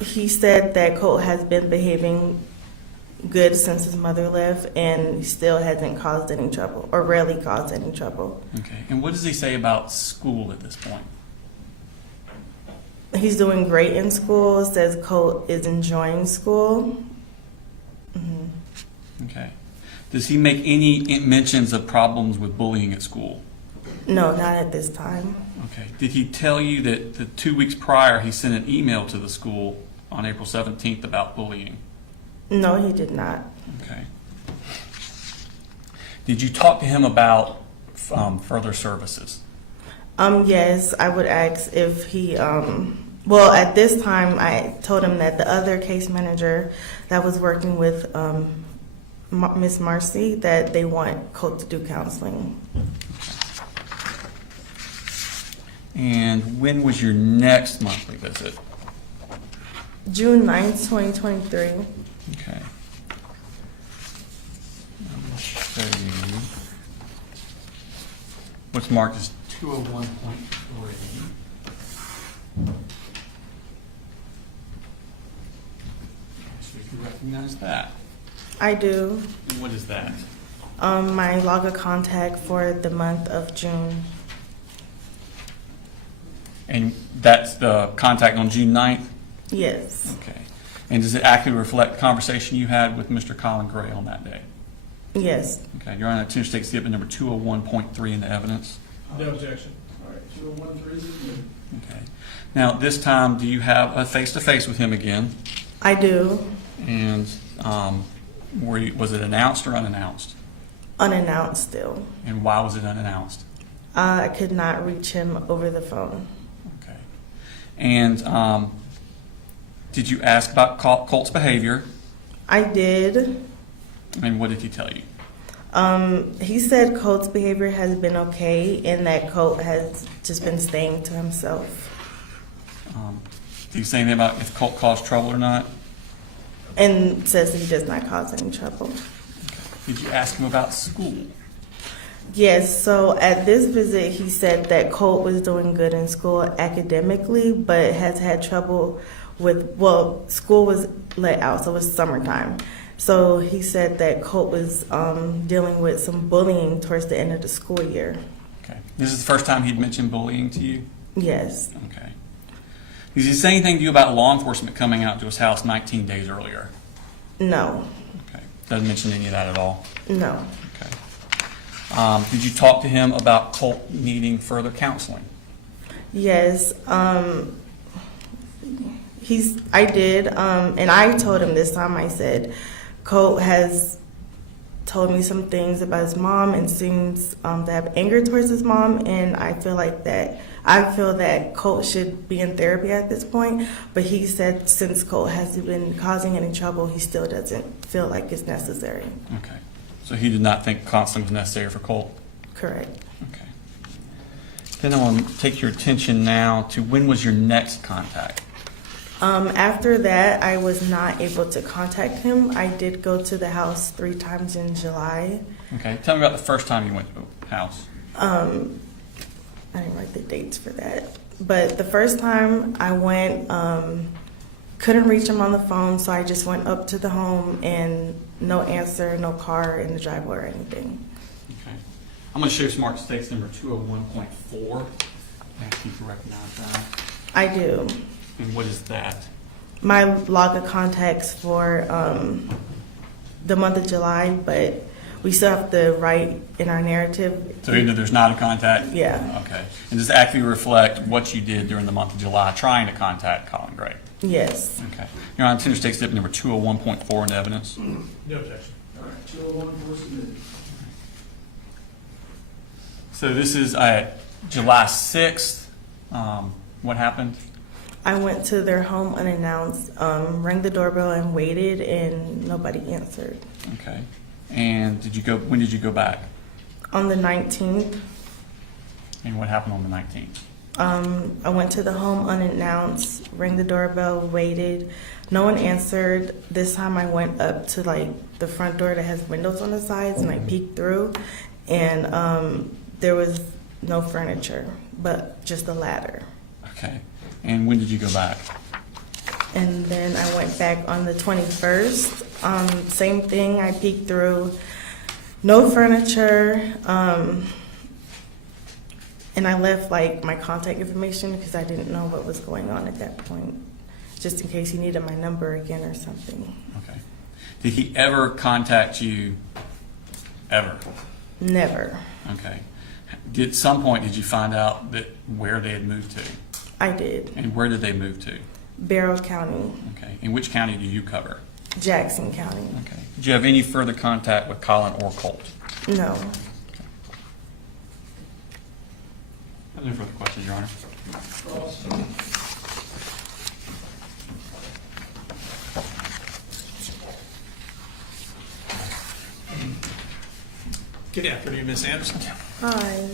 He said that Colt has been behaving good since his mother left, and he still hasn't caused any trouble, or rarely caused any trouble. Okay. And what does he say about school at this point? He's doing great in school, says Colt is enjoying school. Okay. Does he make any mentions of problems with bullying at school? No, not at this time. Okay. Did he tell you that the 2 weeks prior he sent an email to the school on April 17th about bullying? No, he did not. Okay. Did you talk to him about further services? Yes, I would ask if he, well, at this time, I told him that the other case manager that was working with Miss Marcy, that they want Colt to do counseling. And when was your next monthly visit? June 9th, 2023. Okay. Let me show you. What's marked as 201.3. So if you recognize that. I do. And what is that? My log of contact for the month of June. And that's the contact on June 9th? Yes. Okay. And does it accurately reflect the conversation you had with Mr. Colin Gray on that day? Yes. Okay. You're on a Tennessee State Exhibit number 201.3 in the evidence. No objection. All right, 201.3 is good. Okay. Now, this time, do you have a face-to-face with him again? I do. And was it announced or unannounced? Unannounced still. And why was it unannounced? I could not reach him over the phone. Okay. And did you ask about Colt's behavior? I did. And what did he tell you? He said Colt's behavior has been okay and that Colt has just been staying to himself. Did you say anything about if Colt caused trouble or not? And says he does not cause any trouble. Did you ask him about school? Yes, so at this visit, he said that Colt was doing good in school academically, but has had trouble with, well, school was let out, so it was summertime. So he said that Colt was dealing with some bullying towards the end of the school year. Okay. This is the first time he'd mentioned bullying to you? Yes. Okay. Did he say anything to you about law enforcement coming out to his house 19 days earlier? No. Okay. Doesn't mention any of that at all? No. Okay. Did you talk to him about Colt needing further counseling? Yes. I did, and I told him this time, I said, Colt has told me some things about his mom and seems to have anger towards his mom, and I feel that Colt should be in therapy at this point, but he said since Colt hasn't been causing any trouble, he still doesn't feel like it's necessary. Okay. So he did not think counseling was necessary for Colt? Correct. Okay. Then I want to take your attention now to when was your next contact? After that, I was not able to contact him. I did go to the house 3 times in July. Okay. Tell me about the first time you went to the house. I didn't write the dates for that. But the first time I went, couldn't reach him on the phone, so I just went up to the home and no answer, no car in the driveway or anything. Okay. I'm going to show Smart Mistakes number 201.4. Ask you to recognize that. I do. And what is that? My log of contacts for the month of July, but we still have to write in our narrative. So either there's not a contact? Yeah. Okay. And does it accurately reflect what you did during the month of July trying to contact Colin Gray? Yes. Okay. Your Honor, tender state exhibit number 201.4 in evidence. No objection. All right, 201 for submitted. So this is July 6th. What happened? I went to their home unannounced, rang the doorbell and waited, and nobody answered. Okay. And when did you go back? On the 19th, And what happened on the 19th? I went to the home unannounced, rang the doorbell, waited. No one answered. This time I went up to like the front door that has windows on the sides, and I peeked through, and there was no furniture, but just a ladder. Okay. And when did you go back? And then I went back on the 21st. Same thing, I peeked through, no furniture. And I left like my contact information because I didn't know what was going on at that point, just in case he needed my number again or something. Okay. Did he ever contact you? Ever? Never. Okay. At some point, did you find out that where they had moved to? I did. And where did they move to? Barrow County. Okay. And which county do you cover? Jackson County. Okay. Did you have any further contact with Colin or Colt? No. No further questions, Your Honor. Good afternoon, Ms. Anderson. Hi.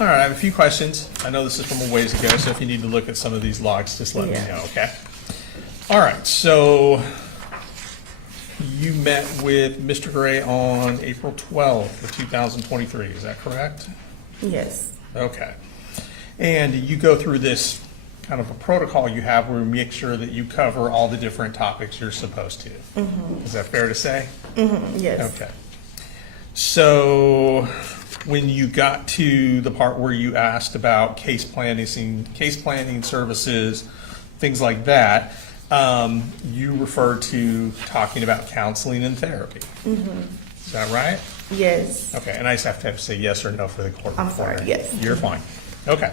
All right, I have a few questions. I know this is from a ways ago, so if you need to look at some of these logs, just let me know, okay? All right, so you met with Mr. Gray on April 12th of 2023, is that correct? Yes. Okay. And you go through this kind of a protocol you have where you make sure that you cover all the different topics you're supposed to. Mm-hmm. Is that fair to say? Mm-hmm. Yes. Okay. So when you got to the part where you asked about case planning services, things like that, you referred to talking about counseling and therapy. Mm-hmm. Is that right? Yes. Okay, and I just have to say yes or no for the court. I'm sorry, yes. You're fine. Okay.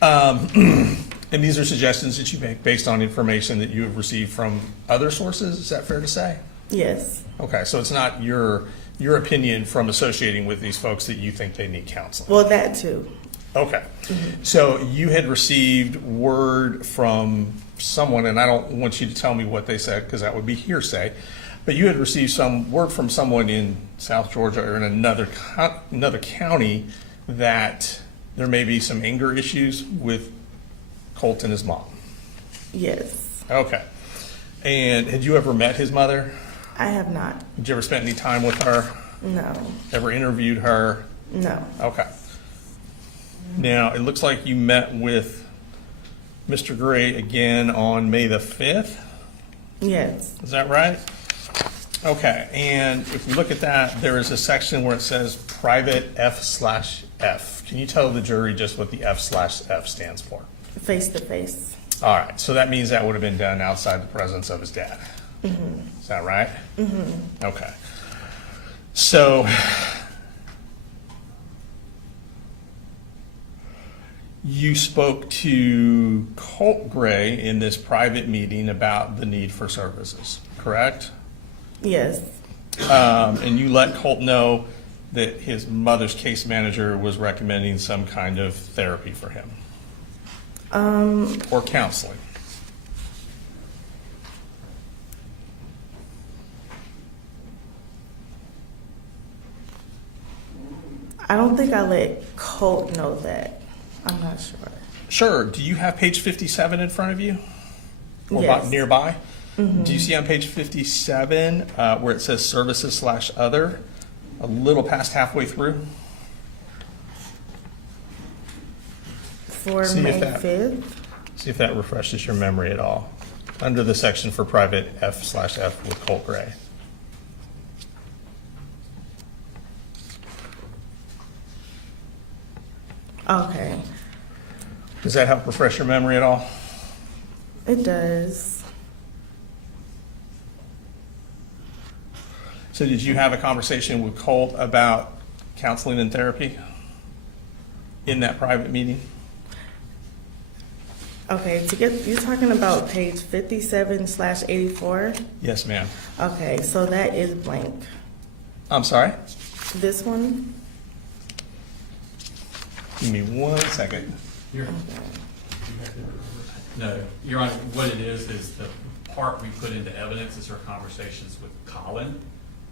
And these are suggestions that you make based on information that you have received from other sources, is that fair to say? Yes. Okay, so it's not your opinion from associating with these folks that you think they need counseling? Well, that too. Okay. So you had received word from someone, and I don't want you to tell me what they said because that would be hearsay, but you had received some word from someone in South Georgia or in another county that there may be some anger issues with Colt and his mom. Yes. Okay. And had you ever met his mother? I have not. Did you ever spend any time with her? No. Ever interviewed her? No. Okay. Now, it looks like you met with Mr. Gray again on May the 5th? Yes. Is that right? Okay, and if we look at that, there is a section where it says private F/F. Can you tell the jury just what the F/F stands for? Face to face. All right, so that means that would have been done outside the presence of his dad. Mm-hmm. Is that right? Mm-hmm. Okay. So you spoke to Colt Gray in this private meeting about the need for services, correct? Yes. And you let Colt know that his mother's case manager was recommending some kind of therapy for him. Or counseling. I don't think I let Colt know that. I'm not sure. Sure. Do you have page 57 in front of you? Or Yes. nearby? Mm-hmm. Do you see on page 57 where it says services/other, a little past halfway through? For See if May that- 5th? See if that refreshes your memory at all. Under the section for private F/F with Colt Gray. Okay, Does that help refresh your memory at all? it does. So did you have a conversation with Colt about counseling and therapy in that private meeting? Okay, you're talking about page 57/84? Yes, ma'am. Okay, so that is blank. I'm sorry? This one? Give me 1 second. No, Your Honor, what it is the part we put into evidence is our conversations with Colin,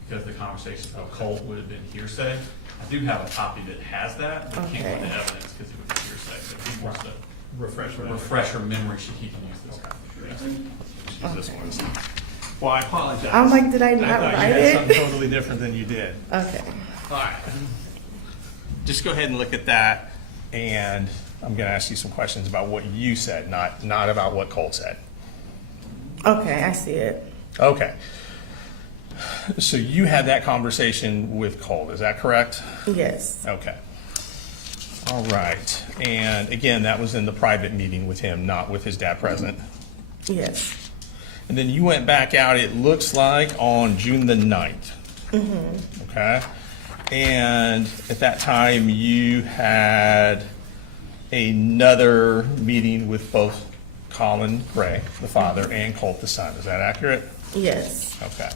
because the conversations with Colt would have been hearsay. I do have a copy that has that, but it can't go into evidence because it would be hearsay. So if he wants to refresh her memory, he can use this copy. Use this one. Well, I apologize. I'm like, did I I not thought write you had it? something totally different than you did. Okay. All right. Just go ahead and look at that, and I'm going to ask you some questions about what you said, not about what Colt said. Okay, I see it. Okay. So you had that conversation with Colt, is that correct? Yes. Okay. All right. And again, that was in the private meeting with him, not with his dad present. Yes. And then you went back out, it looks like, on June the 9th. Mm-hmm. Okay. And at that time, you had another meeting with both Colin Gray, the father, and Colt, the son. Is that accurate? Yes. Okay.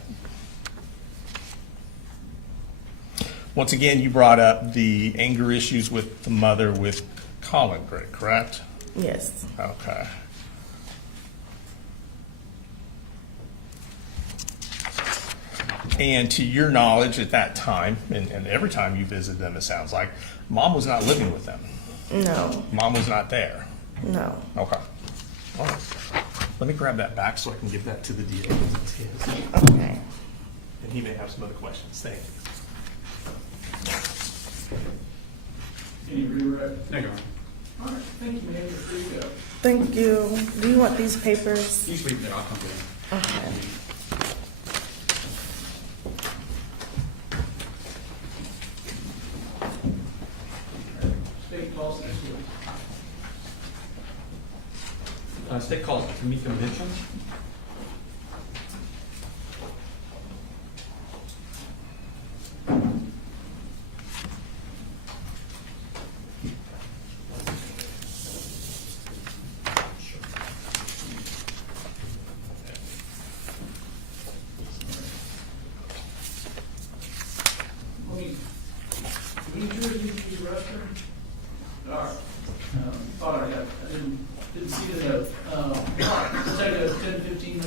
Once again, you brought up the anger issues with the mother with Colin Gray, correct? Yes. Okay. And to your knowledge at that time, and every time you visit them, it sounds like, Mom was not living with them. No. Mom was not there. No. Okay. All right. Let me grab that back so I can give that to the DA. It's his. Okay. And he may have some other questions. Thank you. Any redirect? Thank you, Your Honor. All right, thank you, ma'am. You're free to go. Thank you. Do you want these papers? You just leave it there, I'll come get it. Okay. State calls next week. State calls it to meet convention. Do we usually use the restroom? All right. Thought I didn't see the note. We'll take a 10, 15 minute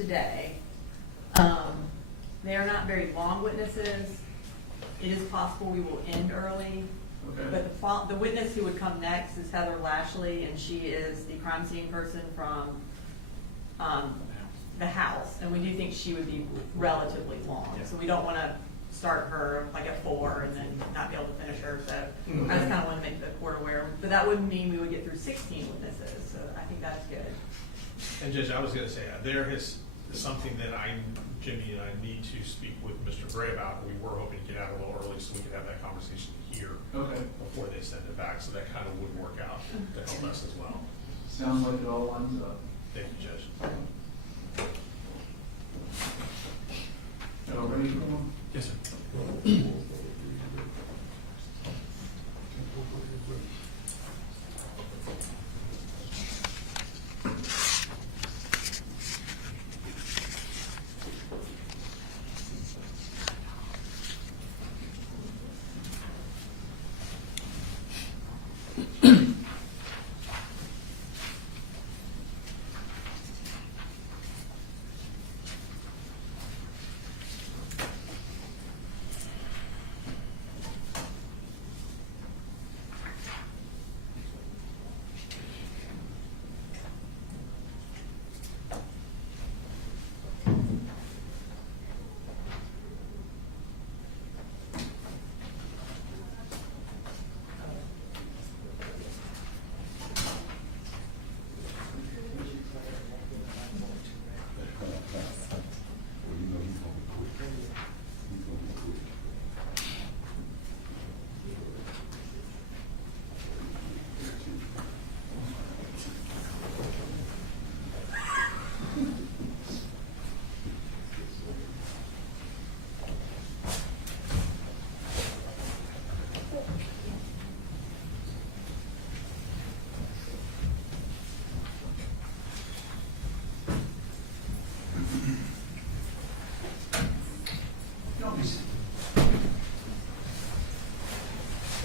today. They are not very long witnesses. It is possible we will end early. Okay. But the witness who would come next is Heather Lashley, and she is the crime scene person from the house. And we do think she would be relatively long. So we don't want to start her like at 4 and then not be able to finish her. So I just kind of want to make the court aware. But that wouldn't mean we would get through 16 witnesses. So I think that's good. And Judge, I was going to say, there is something that Jimmy and I need to speak with Mr. Gray about. We were hoping to get out a little early so we could have that conversation here before they send it back. So that kind of would work out to help us as well. Sounds like it all lines up. Thank you, Judge. Y'all ready for one? Yes, sir.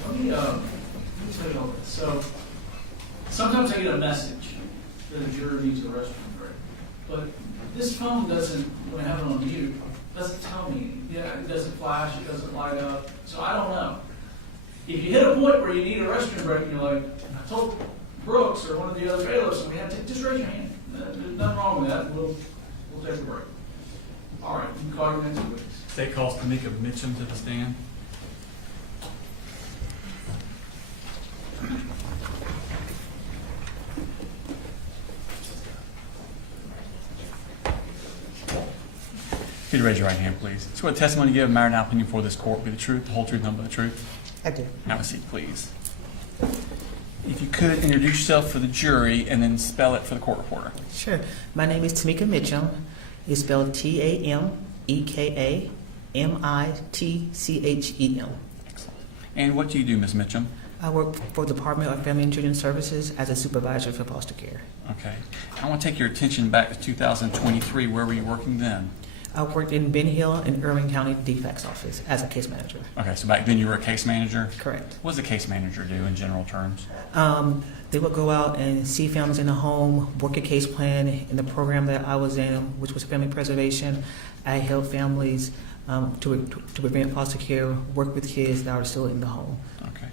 Let me tell you all this. So sometimes I get a message that a juror needs a restroom break, but this phone doesn't, when I have it on mute, doesn't tell me. Yeah, it doesn't flash, it doesn't light up, so I don't know. If you hit a point where you need a restroom break and you're like, I told Brooks or one of the other bailiffs, and we have to just raise your hand. There's nothing wrong with that. We'll take a break. All right, you can call your next witness. State calls Tamika Mitchum to the stand. Could you raise your right hand, please? Swear the testimony you give, matter now opinion before this court, be the truth, the whole truth, nothing but the truth. I do. Have a seat, please. If you could introduce yourself for the jury and then spell it for the court reporter. Sure. My name is Tamika Mitchum. It's spelled TAMEKAMITCHEM. Excellent. And what do you do, Ms. Mitchum? I work for the Department of Family and Children Services as a supervisor for foster care. Okay. I want to take your attention back to 2023. Where were you working then? I worked in Ben Hill and Irving County DFCS office as a case manager. Okay, so back then you were a case manager? Correct. What does a case manager do in general terms? They would go out and see families in the home, work a case plan. In the program that I was in, which was family preservation, I helped families to prevent foster care, work with kids that are still in the home. Okay.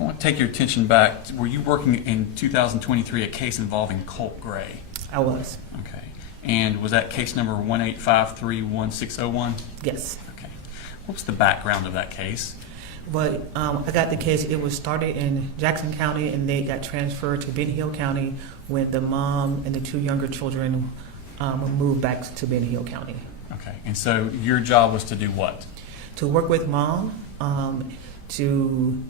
I want to take your attention back. Were you working in 2023 a case involving Colt Gray? I was. Okay. And was that case number 185316101? Yes. Okay. What's the background of that case? But I got the case, it was started in Jackson County and they got transferred to Ben Hill County when the mom and the two younger children moved back to Ben Hill County. Okay. And so your job was to do what? To work with mom, to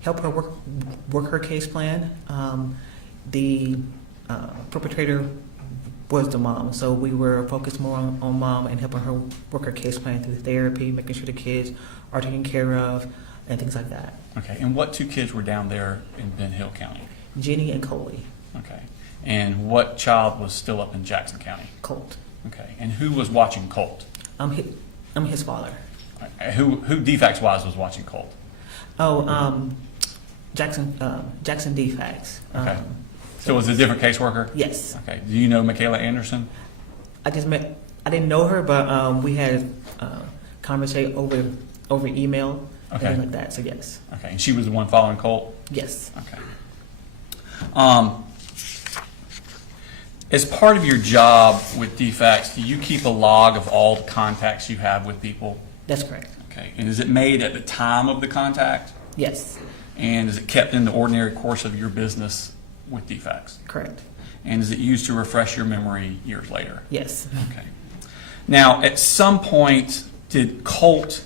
help her work her case plan. The perpetrator was the mom, so we were focused more on mom and helping her work her case plan through therapy, making sure the kids are taken care of, and things like that. Okay. And what two kids were down there in Ben Hill County? Jenny and Colin. Okay. And what child was still up in Jackson County? Colt. Okay. And who was watching Colt? I'm his father. Who DFCS-wise was watching Colt? Jackson DFCS. Okay. So it was a different caseworker? Yes. Okay. Do you know Michaela Anderson? I didn't know her, but we had conversation over email and Okay. things like that. So yes, Okay, and she was the one following Colt? yes, Okay. As part of your job with DFCS, do you keep a log of all the contacts you have with people? that's correct. Okay, and is it made at the time of the contact? Yes, And is it kept in the ordinary course of your business with DFCS? correct. And is it used to refresh your memory years later? Yes, Okay. Now, at some point, did Colt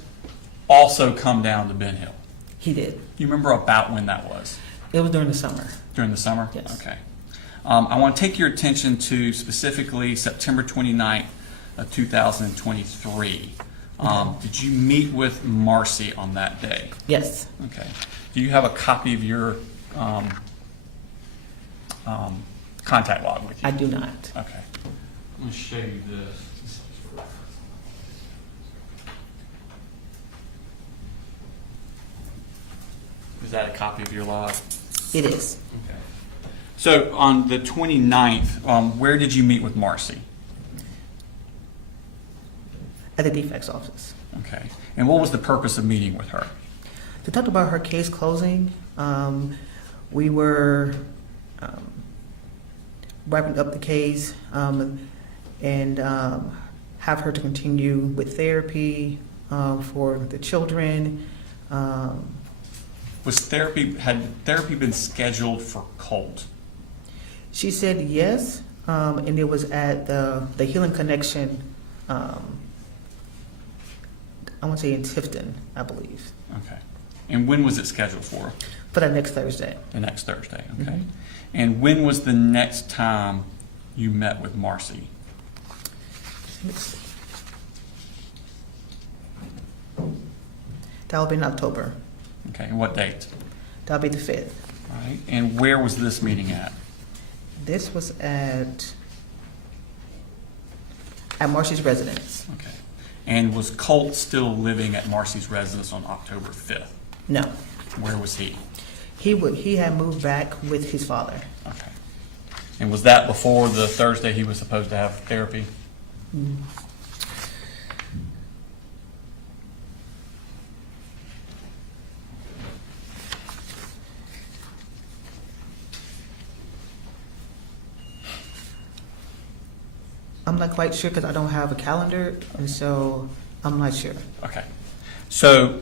also come down to Ben Hill? he did. Do you remember about when that was? It was during the summer. During the summer? Yes. Okay. I want to take your attention to specifically September 29th of 2023. Did you meet with Marcy on that day? Yes, Okay. Do you have a copy of your contact log with you? I do not. Okay. I'm going to show you this. Is that a copy of your log? It is Okay. So on the 29th, where did you meet with Marcy? at the defects office. Okay. And what was the purpose of meeting with her? To talk about her case closing, we were wrapping up the case and have her to continue with therapy for the children. Had therapy been scheduled for Colt? She said yes, and it was at the Healing Connection. I want to say in Tifton, I believe. Okay. And when was it scheduled for? For that next Thursday. The next Thursday, okay. Mhm. And when was the next time you met with Marcy? Let's see. That will be in October. Okay, and what date? That'll be the 5th. All right. And where was this meeting at? This was at Marcy's residence. Okay. And was Colt still living at Marcy's residence on October 5th? No, Where was he? he had moved back with his father. Okay. And was that before the Thursday he was supposed to have therapy? I'm not quite sure because I don't have a calendar, and so I'm not sure. Okay. So,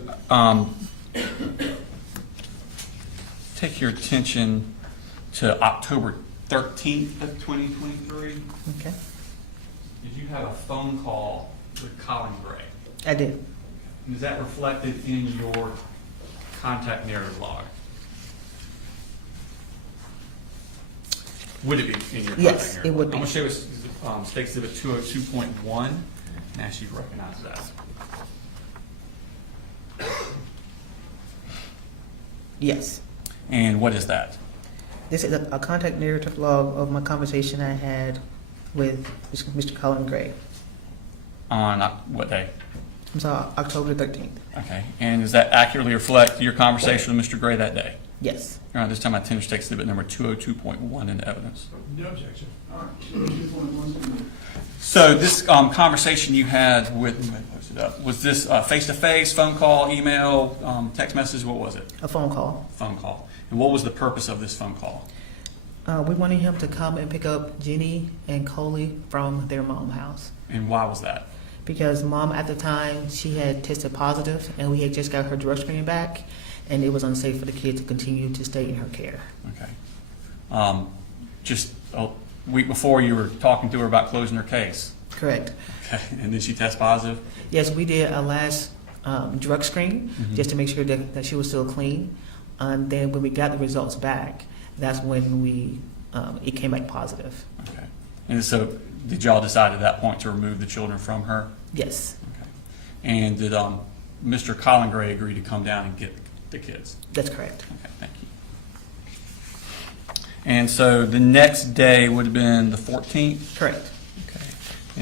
take your attention to October 13th of 2023. Okay, Did you have a phone call with Colin Gray? I did. And is that reflected in your contact narrative log? Would it be in your contact Yes, narrative it would log? be. I'm going to show you State Exhibit 202.1 and ask you to recognize that. Yes. And what is that? This is a contact narrative log of my conversation I had with Mr. Colin Gray. On what day? I'm sorry, October 13th. Okay. And does that accurately reflect your conversation with Mr. Gray that day? Yes. All right, this time I tend to take exhibit number 202.1 into evidence. No objection. All right. 2.1. So this conversation you had with, let me post it up, was this face-to-face, phone call, email, text message, what was it? A phone call. Phone call. And what was the purpose of this phone call? We wanted him to come and pick up Jenny and Colin from their mom's house. And why was that? Because mom at the time, she had tested positive and we had just got her drug screening back and it was unsafe for the kid to continue to stay in her care. Okay. Just a week before you were talking to her about closing her case. Correct. Okay. And did she test positive? Yes, we did a last drug screen just to make sure that she was still clean. And then when we got the results back, that's when it came back positive. Okay. And so did y'all decide at that point to remove the children from her? Yes, Okay. And did Mr. Colin Gray agree to come down and get the kids? that's correct. Okay, thank you. And so the next day would have been the 14th? Correct. Okay.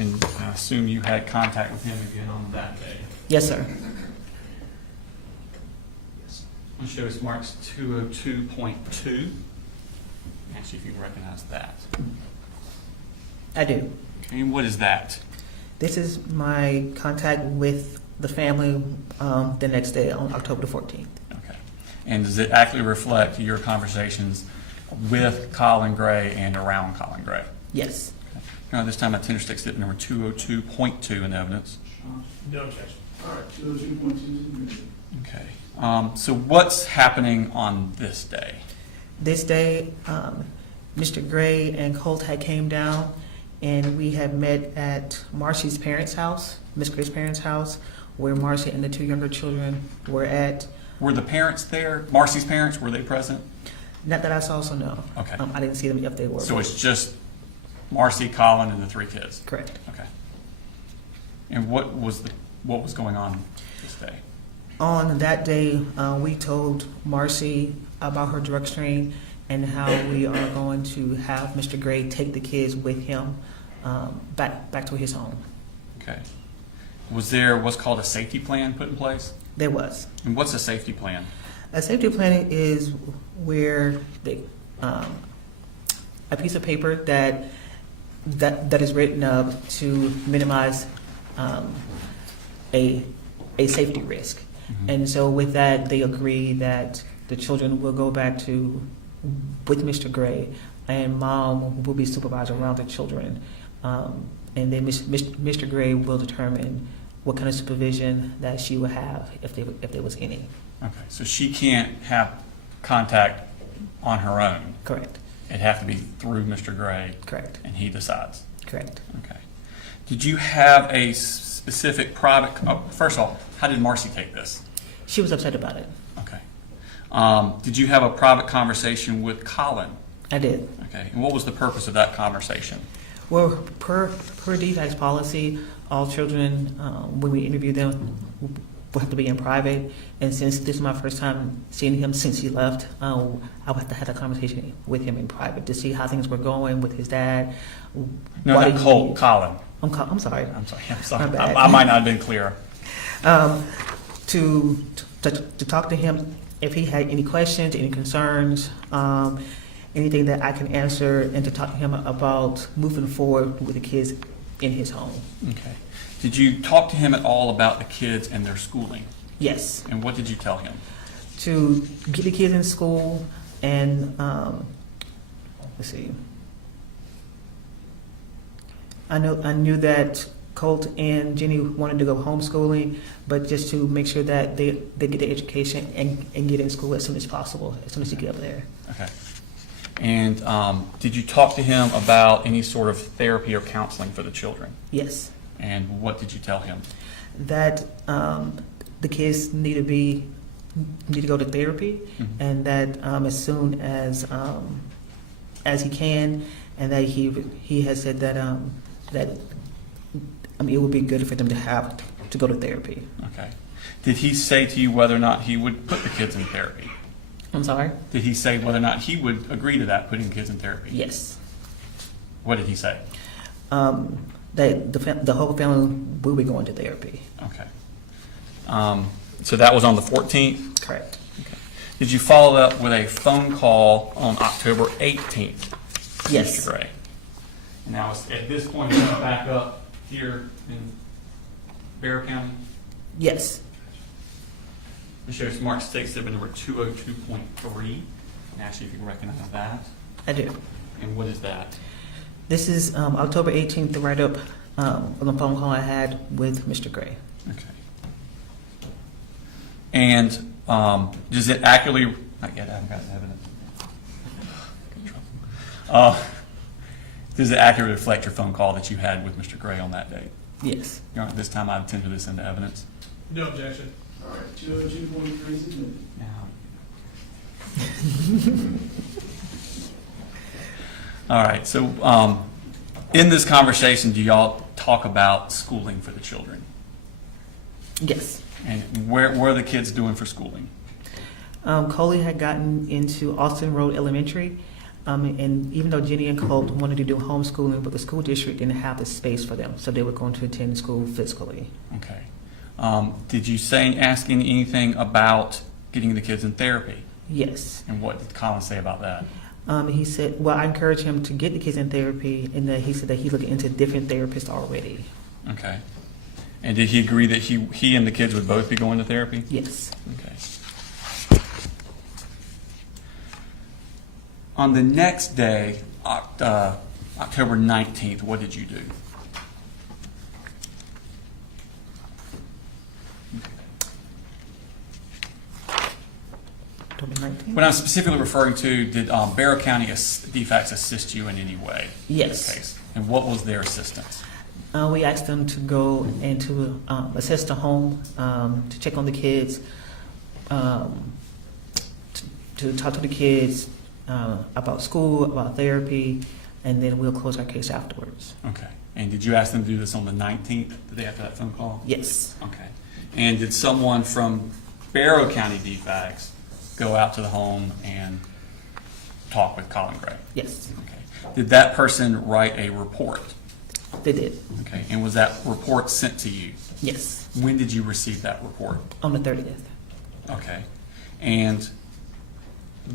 And I assume you had contact with him again on that day? Yes, sir. I'm going to show us marks 202.2. Actually, if you can recognize that. I do. Okay, and what is that? This is my contact with the family the next day on October the 14th. Okay. And does it accurately reflect your conversations with Colin Gray and around Colin Gray? Yes. Okay. Now, this time, attender stick exhibit number 202.2 in the evidence. No objection. All right, 202.2 is admitted. Okay. So what's happening on this day? This day, Mr. Gray and Colt had came down, and we had met at Marcy's parents' house, Miss Gray's parents' house, where Marcy and the two younger children were at. Were the parents there? Marcy's parents, were they present? Not that I saw, so no. Okay. I didn't see them if they were. So it's just Marcy, Colin, and the three kids? Correct. Okay. And what was going on this day? On that day, we told Marcy about her drug screen and how we are going to have Mr. Gray take the kids with him back to his home. Okay. Was there what's called a safety plan put in place? There was. And what's a safety plan? A safety plan is where a piece of paper that is written up to minimize a safety risk. Mm-hmm. And so with that, they agree that the children will go back with Mr. Gray, and mom will be supervisor around the children. And then Mr. Gray will determine what kind of supervision that she will have if there was any. Okay, so she can't have contact on her own? Correct. It'd have to be through Mr. Gray? Correct. And he decides? Correct. Okay. Did you have a specific private, first of all, how did Marcy take this? She was upset about it. Okay. Did you have a private conversation with Colin? I did. Okay, and what was the purpose of that conversation? Well, per DFCS policy, all children, when we interview them, will have to be in private. And since this is my first time seeing him since he left, I would have to have a conversation with him in private to see how things were going with his dad. No, not Colt, Colin. I'm sorry. I'm sorry. My bad. I might not have been clear. To talk to him if he had any questions, any concerns, anything that I can answer, and to talk to him about moving forward with the kids in his home. Okay. Did you talk to him at all about the kids and their schooling? Yes. And what did you tell him? To get the kids in school and, let's see. I knew that Colt and Jenny wanted to go homeschooling, but just to make sure that they get their education and get in school as soon as possible, as soon as you get up there. Okay. And did you talk to him about any sort of therapy or counseling for the children? Yes. And what did you tell him? That the kids need to go to therapy, Mm-hmm. and that as soon as he can, and that he has said that it would be good for them to go to therapy. Okay. Did he say to you whether or not he would put the kids in therapy? I'm sorry? Did he say whether or not he would agree to that, putting kids in therapy? Yes. What did he say? That the whole family will be going to therapy. Okay. So that was on the 14th? Correct. Okay. Did you follow up with a phone call on October 18th? Yes. Mr. Gray. And now, at this point, you're going to back up here in Bear County? Yes. It shows Mark State Exhibit number 202.3. And actually, if you can recognize that. I do. And what is that? This is October 18th, the write-up on the phone call I had with Mr. Gray. Okay. And does it accurately, not yet, I haven't gotten evidence. Does it accurately reflect your phone call that you had with Mr. Gray on that date? Yes. Your Honor, this time I intend to this into evidence. No objection. All right, 202.3 is admitted. All right, so in this conversation, do y'all talk about schooling for the children? Yes. And where are the kids doing for schooling? Colin had gotten into Austin Road Elementary, and even though Jenny and Colt wanted to do homeschooling, but the school district didn't have the space for them, so they were going to attend school physically. Okay. Did you ask anything about getting the kids in therapy? Yes. And what did Colin say about that? He said, well, I encourage him to get the kids in therapy, and that he said that he's looking into different therapists already. Okay. And did he agree that he and the kids would both be going to therapy? Yes. Okay. On the next day, October 19th, what did you do? October 19th? What I'm specifically referring to, did Barrow County DFCS assist you in any way? Yes. In the case? And what was their assistance? We asked them to go and to assess the home, to check on the kids, to talk to the kids about school, about therapy, and then we'll close our case afterwards. Okay. And did you ask them to do this on the 19th, the day after that phone call? Yes. Okay. And did someone from Barrow County DFCS go out to the home and talk with Colin Gray? Yes. Okay. Did that person write a report? They did. Okay. And was that report sent to you? Yes. When did you receive that report? On the 30th. Okay. And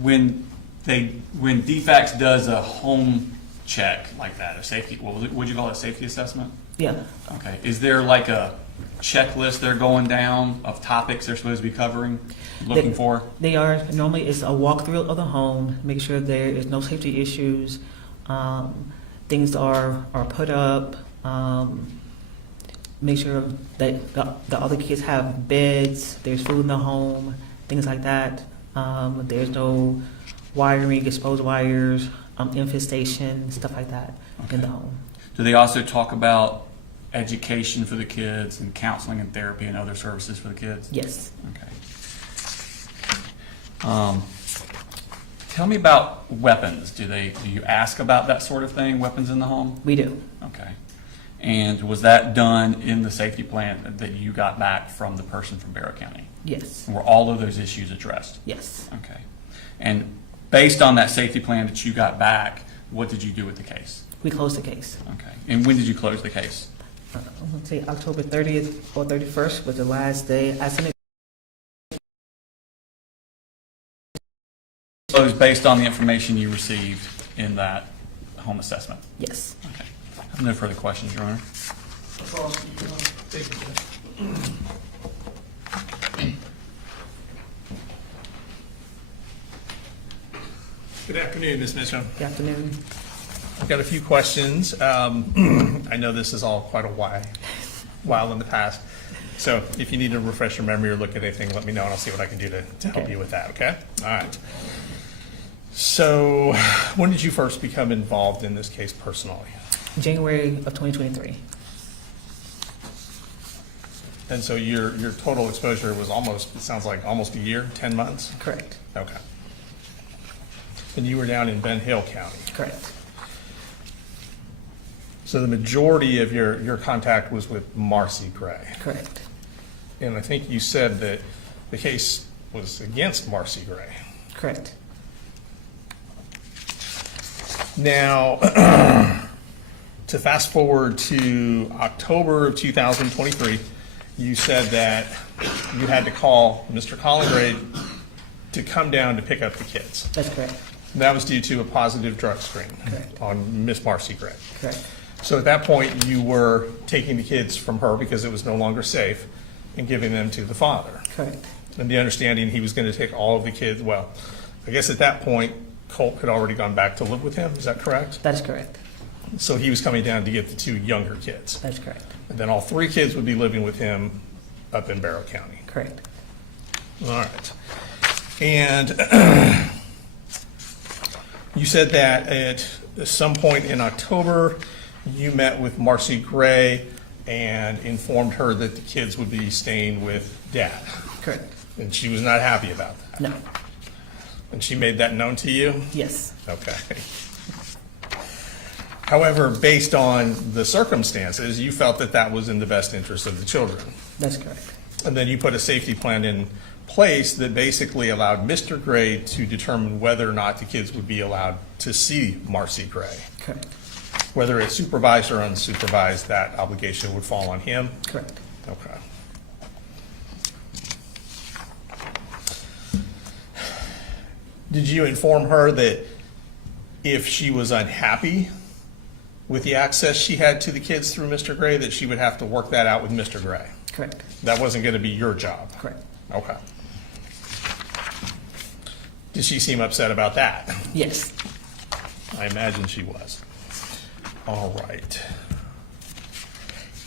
when DFCS does a home check like that, a safety, what would you call it, a safety assessment? Yeah. Okay. Is there like a checklist they're going down of topics they're supposed to be covering, looking for? They are. Normally it's a walkthrough of the home, make sure there is no safety issues, things are put up, make sure that the other kids have beds, there's food in the home, things like that. There's no wiring, exposed wires, infestation, stuff like that in the home. Do they also talk about education for the kids and counseling and therapy and other services for the kids? Yes. Okay. Tell me about weapons. Do you ask about that sort of thing, weapons in the home? We do. Okay. And was that done in the safety plan that you got back from the person from Barrow County? Yes. Were all of those issues addressed? Yes. Okay. And based on that safety plan that you got back, what did you do with the case? We closed the case. Okay. And when did you close the case? Let's say October 30th or 31st was the last day. I sent it. Closed based on the information you received in that home assessment? Yes. Okay. I have no further questions, Your Honor. Good afternoon, Ms. Mitchum. Good afternoon. I've got a few questions. I know this is all quite a while in the past. So if you need to refresh your memory or look at anything, let me know and I'll see what I can do to help you with that, okay? All right. So when did you first become involved in this case personally? January of 2023. And so your total exposure was almost, it sounds like almost a year, 10 months? Correct. Okay. And you were down in Ben Hill County? Correct. So the majority of your contact was with Marcy Gray? Correct. And I think you said that the case was against Marcy Gray? Correct. Now, to fast forward to October of 2023, you said that you had to call Mr. Colin Gray to come down to pick up the kids. That's correct. And that was due to a positive drug screen on Miss Marcy Gray. Correct. So at that point, you were taking the kids from her because it was no longer safe and giving them to the father. Correct. And the understanding he was going to take all of the kids, well, I guess at that point, Colt had already gone back to live with him, is that correct? That is correct. So he was coming down to get the two younger kids. That's correct. And then all three kids would be living with him up in Barrow County. Correct. All right. And you said that at some point in October, you met with Marcy Gray and informed her that the kids would be staying with Dad. Correct. And she was not happy about that. No. And she made that known to you? Yes. Okay. However, based on the circumstances, you felt that that was in the best interest of the children. That's correct. And then you put a safety plan in place that basically allowed Mr. Gray to determine whether or not the kids would be allowed to see Marcy Gray. Correct. Whether it's supervised or unsupervised, that obligation would fall on him? Correct. Okay. Did you inform her that if she was unhappy with the access she had to the kids through Mr. Gray, that she would have to work that out with Mr. Gray. Correct. That wasn't going to be your job. Correct. Okay. Did she seem upset about that? Yes. I imagine she was. All right.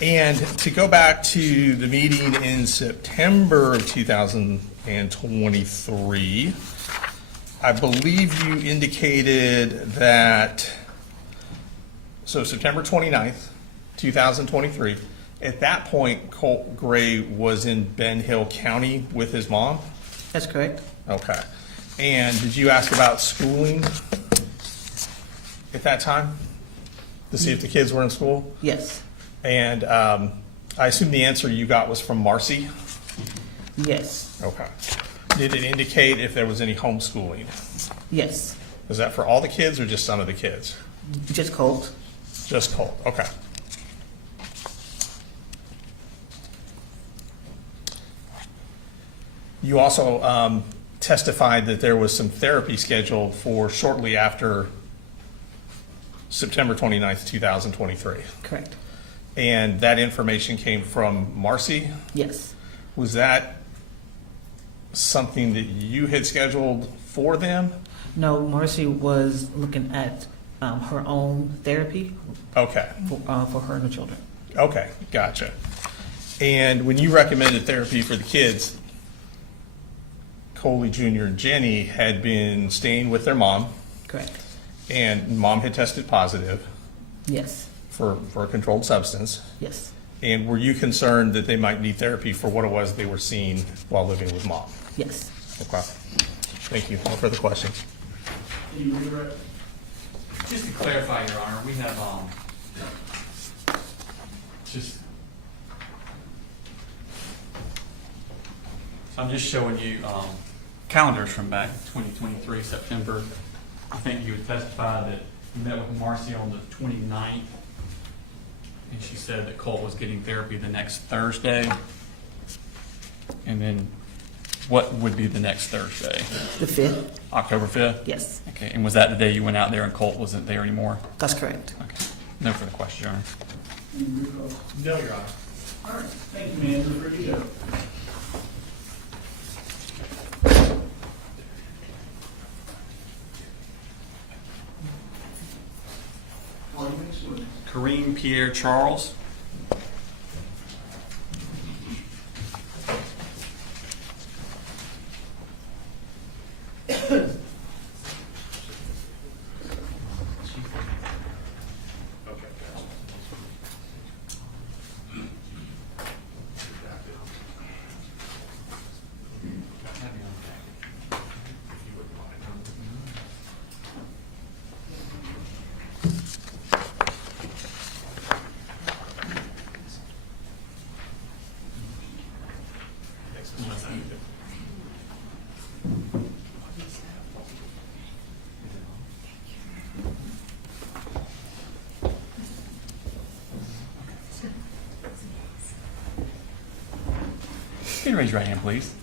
And to go back to the meeting in September of 2023, I believe you indicated that, so September 29th, 2023, at that point, Colt Gray was in Ben Hill County with his mom? That's correct. Okay. And did you ask about schooling at that time? To see if the kids were in school? Yes. And I assume the answer you got was from Marcy? Yes. Okay. Did it indicate if there was any homeschooling? Yes. Was that for all the kids or just some of the kids? Just Colt. Just Colt, okay. You also testified that there was some therapy scheduled for shortly after September 29th, 2023. Correct. And that information came from Marcy? Yes. Was that something that you had scheduled for them? No, Marcy was looking at her own therapy. Okay. For her and the children. Okay, gotcha. And when you recommended therapy for the kids, Coley Jr. and Jenny had been staying with their mom. Correct. And mom had tested positive. Yes. For a controlled substance. Yes. And were you concerned that they might need therapy for what it was they were seeing while living with mom? Yes. Okay. Thank you. No further questions. Just to clarify, Your Honor, we have just. So I'm just showing you calendars from back 2023 September. I think you would testify that you met with Marcy on the 29th, and she said that Colt was getting therapy the next Thursday. And then what would be the next Thursday? The 5th. October 5th? Yes. Okay, and was that the day you went out there and Colt wasn't there anymore? That's correct. Okay. No further questions, Your Honor. No, Your Honor. All right, thank you, man. You're free to go. Kareem Pierre Charles. Can you raise your right hand, please?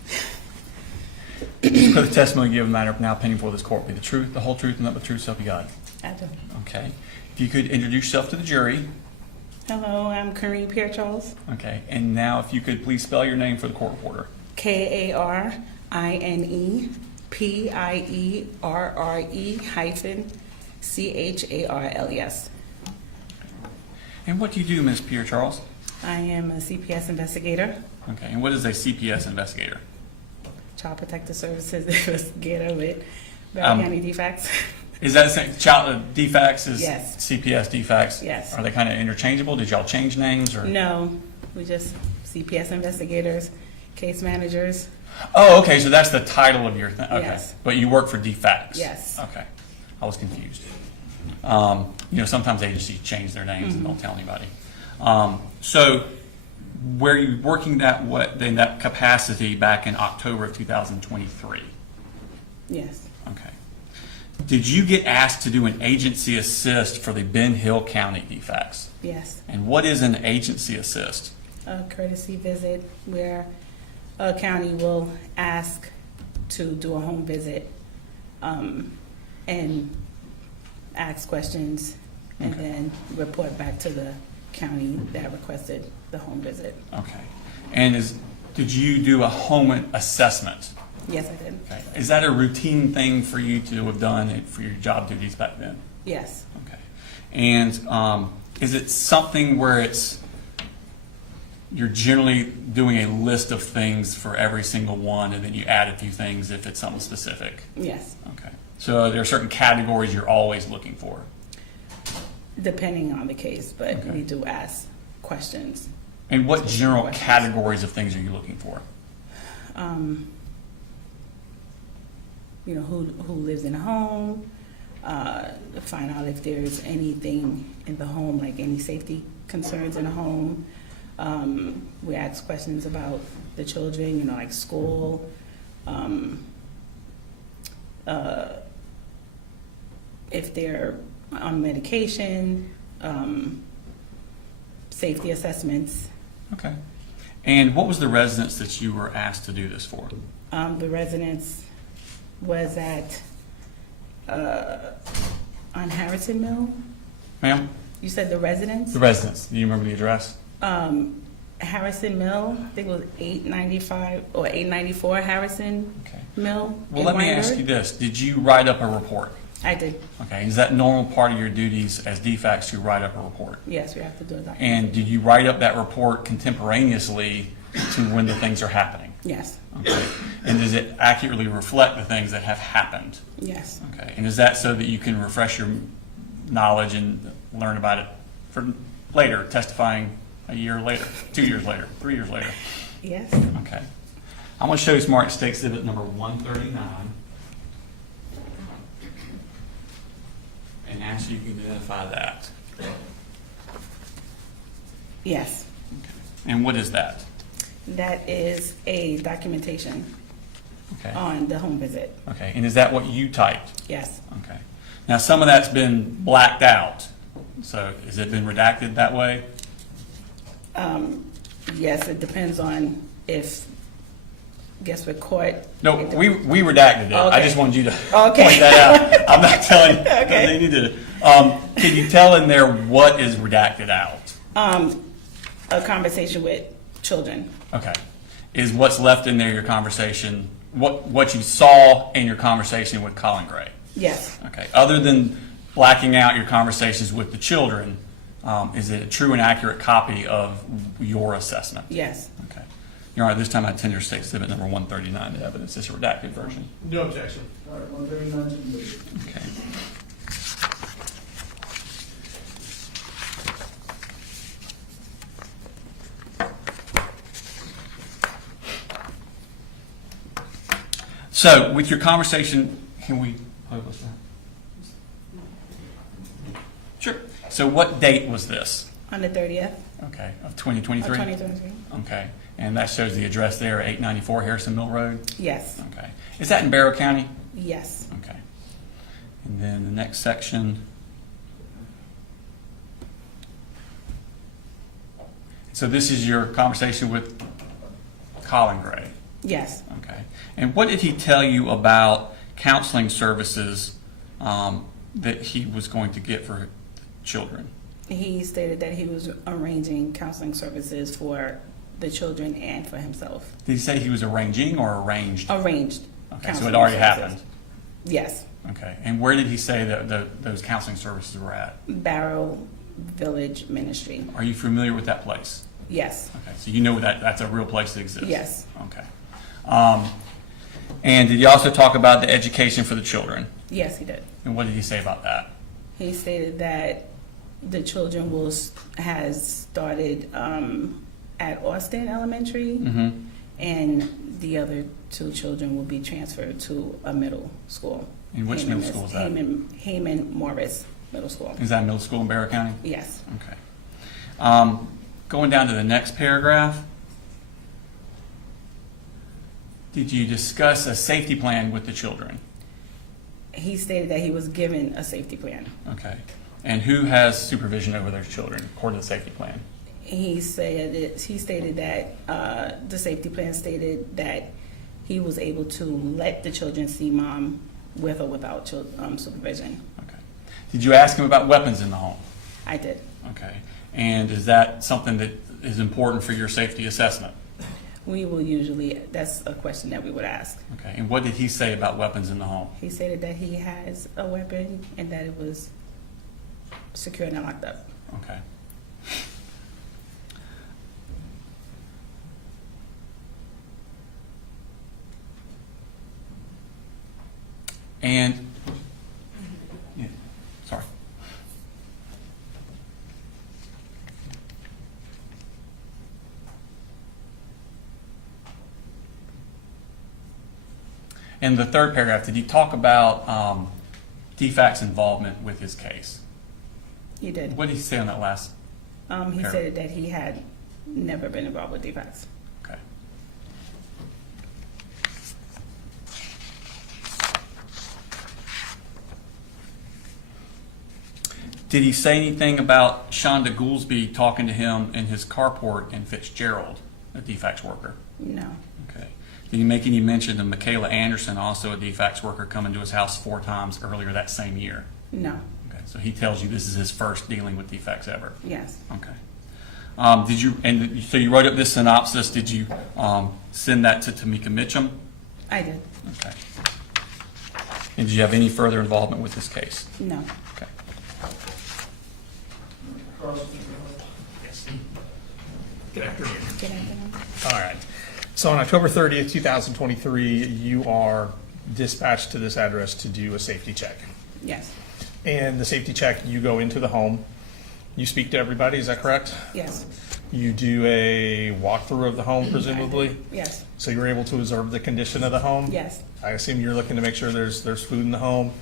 For the testimony you give a matter of now pending before this court be the truth, the whole truth, and nothing but the truth, so help you God. I do. Okay. If you could introduce yourself to the jury. Hello, I'm Kareem Pierre Charles. Okay. And now if you could please spell your name for the court reporter. KARINEPIERRE-CHARLES. And what do you do, Ms. Pierre Charles? I am a CPS investigator, Okay. And what is a CPS investigator? Child Protective Services investigator with Bell County defects. Is that the same? Child defects is Yes. CPS defects? Yes. Are they kind of interchangeable? Did y'all change names or? No, we just CPS investigators, case managers. Oh, okay. So that's the title of your thing. Okay. Yes. But you work for defects? Yes. Okay. I was confused. Sometimes agencies change their names and don't tell anybody. So were you working in that capacity back in October of 2023? Yes. Okay. Did you get asked to do an agency assist for the Ben Hill County defects? Yes. And what is an agency assist? A courtesy visit where a county will ask to do a home visit and ask questions, and Okay. then report back to the county that requested the home visit. Okay. And did you do a home assessment? Yes, I did. Okay. Is that a routine thing for you to have done for your job duties back then? Yes. Okay. And is it something where you're generally doing a list of things for every single one, and then you add a few things if it's something specific? Yes. Okay. So there are certain categories you're always looking for? Depending on the case, but Okay. we do ask questions. And what general Questions. categories of things are you looking for? You know, who lives in a home, find out if there's anything in the home, like any safety concerns in a home. We ask questions about the children, you know, like school, if they're on medication, safety assessments. Okay. And what was the residence that you were asked to do this for? The residence was at, on Harrison Mill. Ma'am? You said the residence? The residence. Do you remember the address? Harrison Mill, I think it was 895 or 894 Harrison Okay. Mill. Well, in let me Wyandotte. ask you this. Did you write up a report? I did. Okay. Is that normal part of your duties as DFACs to write up a report? Yes, we have to do a document. And did you write up that report contemporaneously to when the things are happening? Yes. Okay. And does it accurately reflect the things that have happened? Yes. Okay. And is that so that you can refresh your knowledge and learn about it for later, testifying a year later, 2 years later, 3 years later? Yes. Okay. I'm going to show you Smart State Exhibit number 139. And ask you if you can identify that. Yes. And what is that? That is a documentation Okay. on the home visit. Okay. And is that what you typed? Yes. Okay. Now, some of that's been blacked out. So has it been redacted that way? Yes, it depends on if, guess what court. No, we redacted it. I Okay. just wanted you to Okay. point that out. I'm not telling you. Okay. They need to. Can you tell in there what is redacted out? A conversation with children. Okay. Is what's left in there your conversation, what you saw in your conversation with Colin Gray? Yes. Okay. Other than blacking out your conversations with the children, is it a true and accurate copy of your assessment? Yes. Okay. Your Honor, this time I tender State Exhibit number 139 to evidence. This is a redacted version. No objection. All right, 139. Okay. So, with your conversation, can we publish that? Sure. So, what date was this? On the 30th Okay, of of 2023? 2023. Okay, and that shows the address there, 894 Harrison Mill Road? Yes. Okay. Is that in Barrow County? Yes. Okay. And then the next section. So this is your conversation with Colin Gray? Yes. Okay. And what did he tell you about counseling services that he was going to get for children? He stated that he was arranging counseling services for the children and for himself. Did he say he was arranging or arranged? Arranged. Okay, so counseling it already services. happened? Yes. Okay. And where did he say that those counseling services were at? Barrow Village Ministry. Are you familiar with that place? Yes. Okay, so you know that's a real place that exists? Yes. Okay. And did you also talk about the education for the children? Yes, he did. And what did he say about that? He stated that the children has started at Austin Elementary, Mm-hmm. and the other two children will be transferred to a middle school. And which middle school is that? Heyman Morris Middle School. Is that middle school in Barrow County? Yes. Okay. Going down to the next paragraph. Did you discuss a safety plan with the children? He stated that he was given a safety plan. Okay. And who has supervision over those children according to the safety plan? He stated that the safety plan stated that he was able to let the children see mom with or without supervision. Okay. Did you ask him about weapons in the home? I did. Okay. And is that something that is important for your safety assessment? We will usually, that's a question that we would ask. Okay. And what did he say about weapons in the home? He said that he has a weapon and that it was secured and locked up. Okay. And, yeah, sorry. In the third paragraph, did he talk about DFAC's involvement with his case? He did. What did he say on that last? He paragraph? said that he had never been involved with DFCS. Okay. Did he say anything about Shonda Goolsby talking to him in his carport in Fitzgerald, a DFAC's worker? No. Okay. Did he make any mention of Michaela Anderson, also a DFAC's worker, coming to his house 4 times earlier that same year? No. Okay. So he tells you this is his first dealing with DFAC's ever? Yes. Okay. Did you, and so you wrote up this synopsis, did you send that to Tamika Mitchum? I did. Okay. And did you have any further involvement with this case? No. Okay. Good afternoon. Good afternoon. All right. So on October 30th, 2023, you are dispatched to this address to do a safety check. Yes. And the safety check, you go into the home, you speak to everybody, is that correct? Yes. You do a walkthrough of the home, presumably? Yes. So you're able to observe the condition of the home? Yes. I assume you're looking to make sure there's food in the home,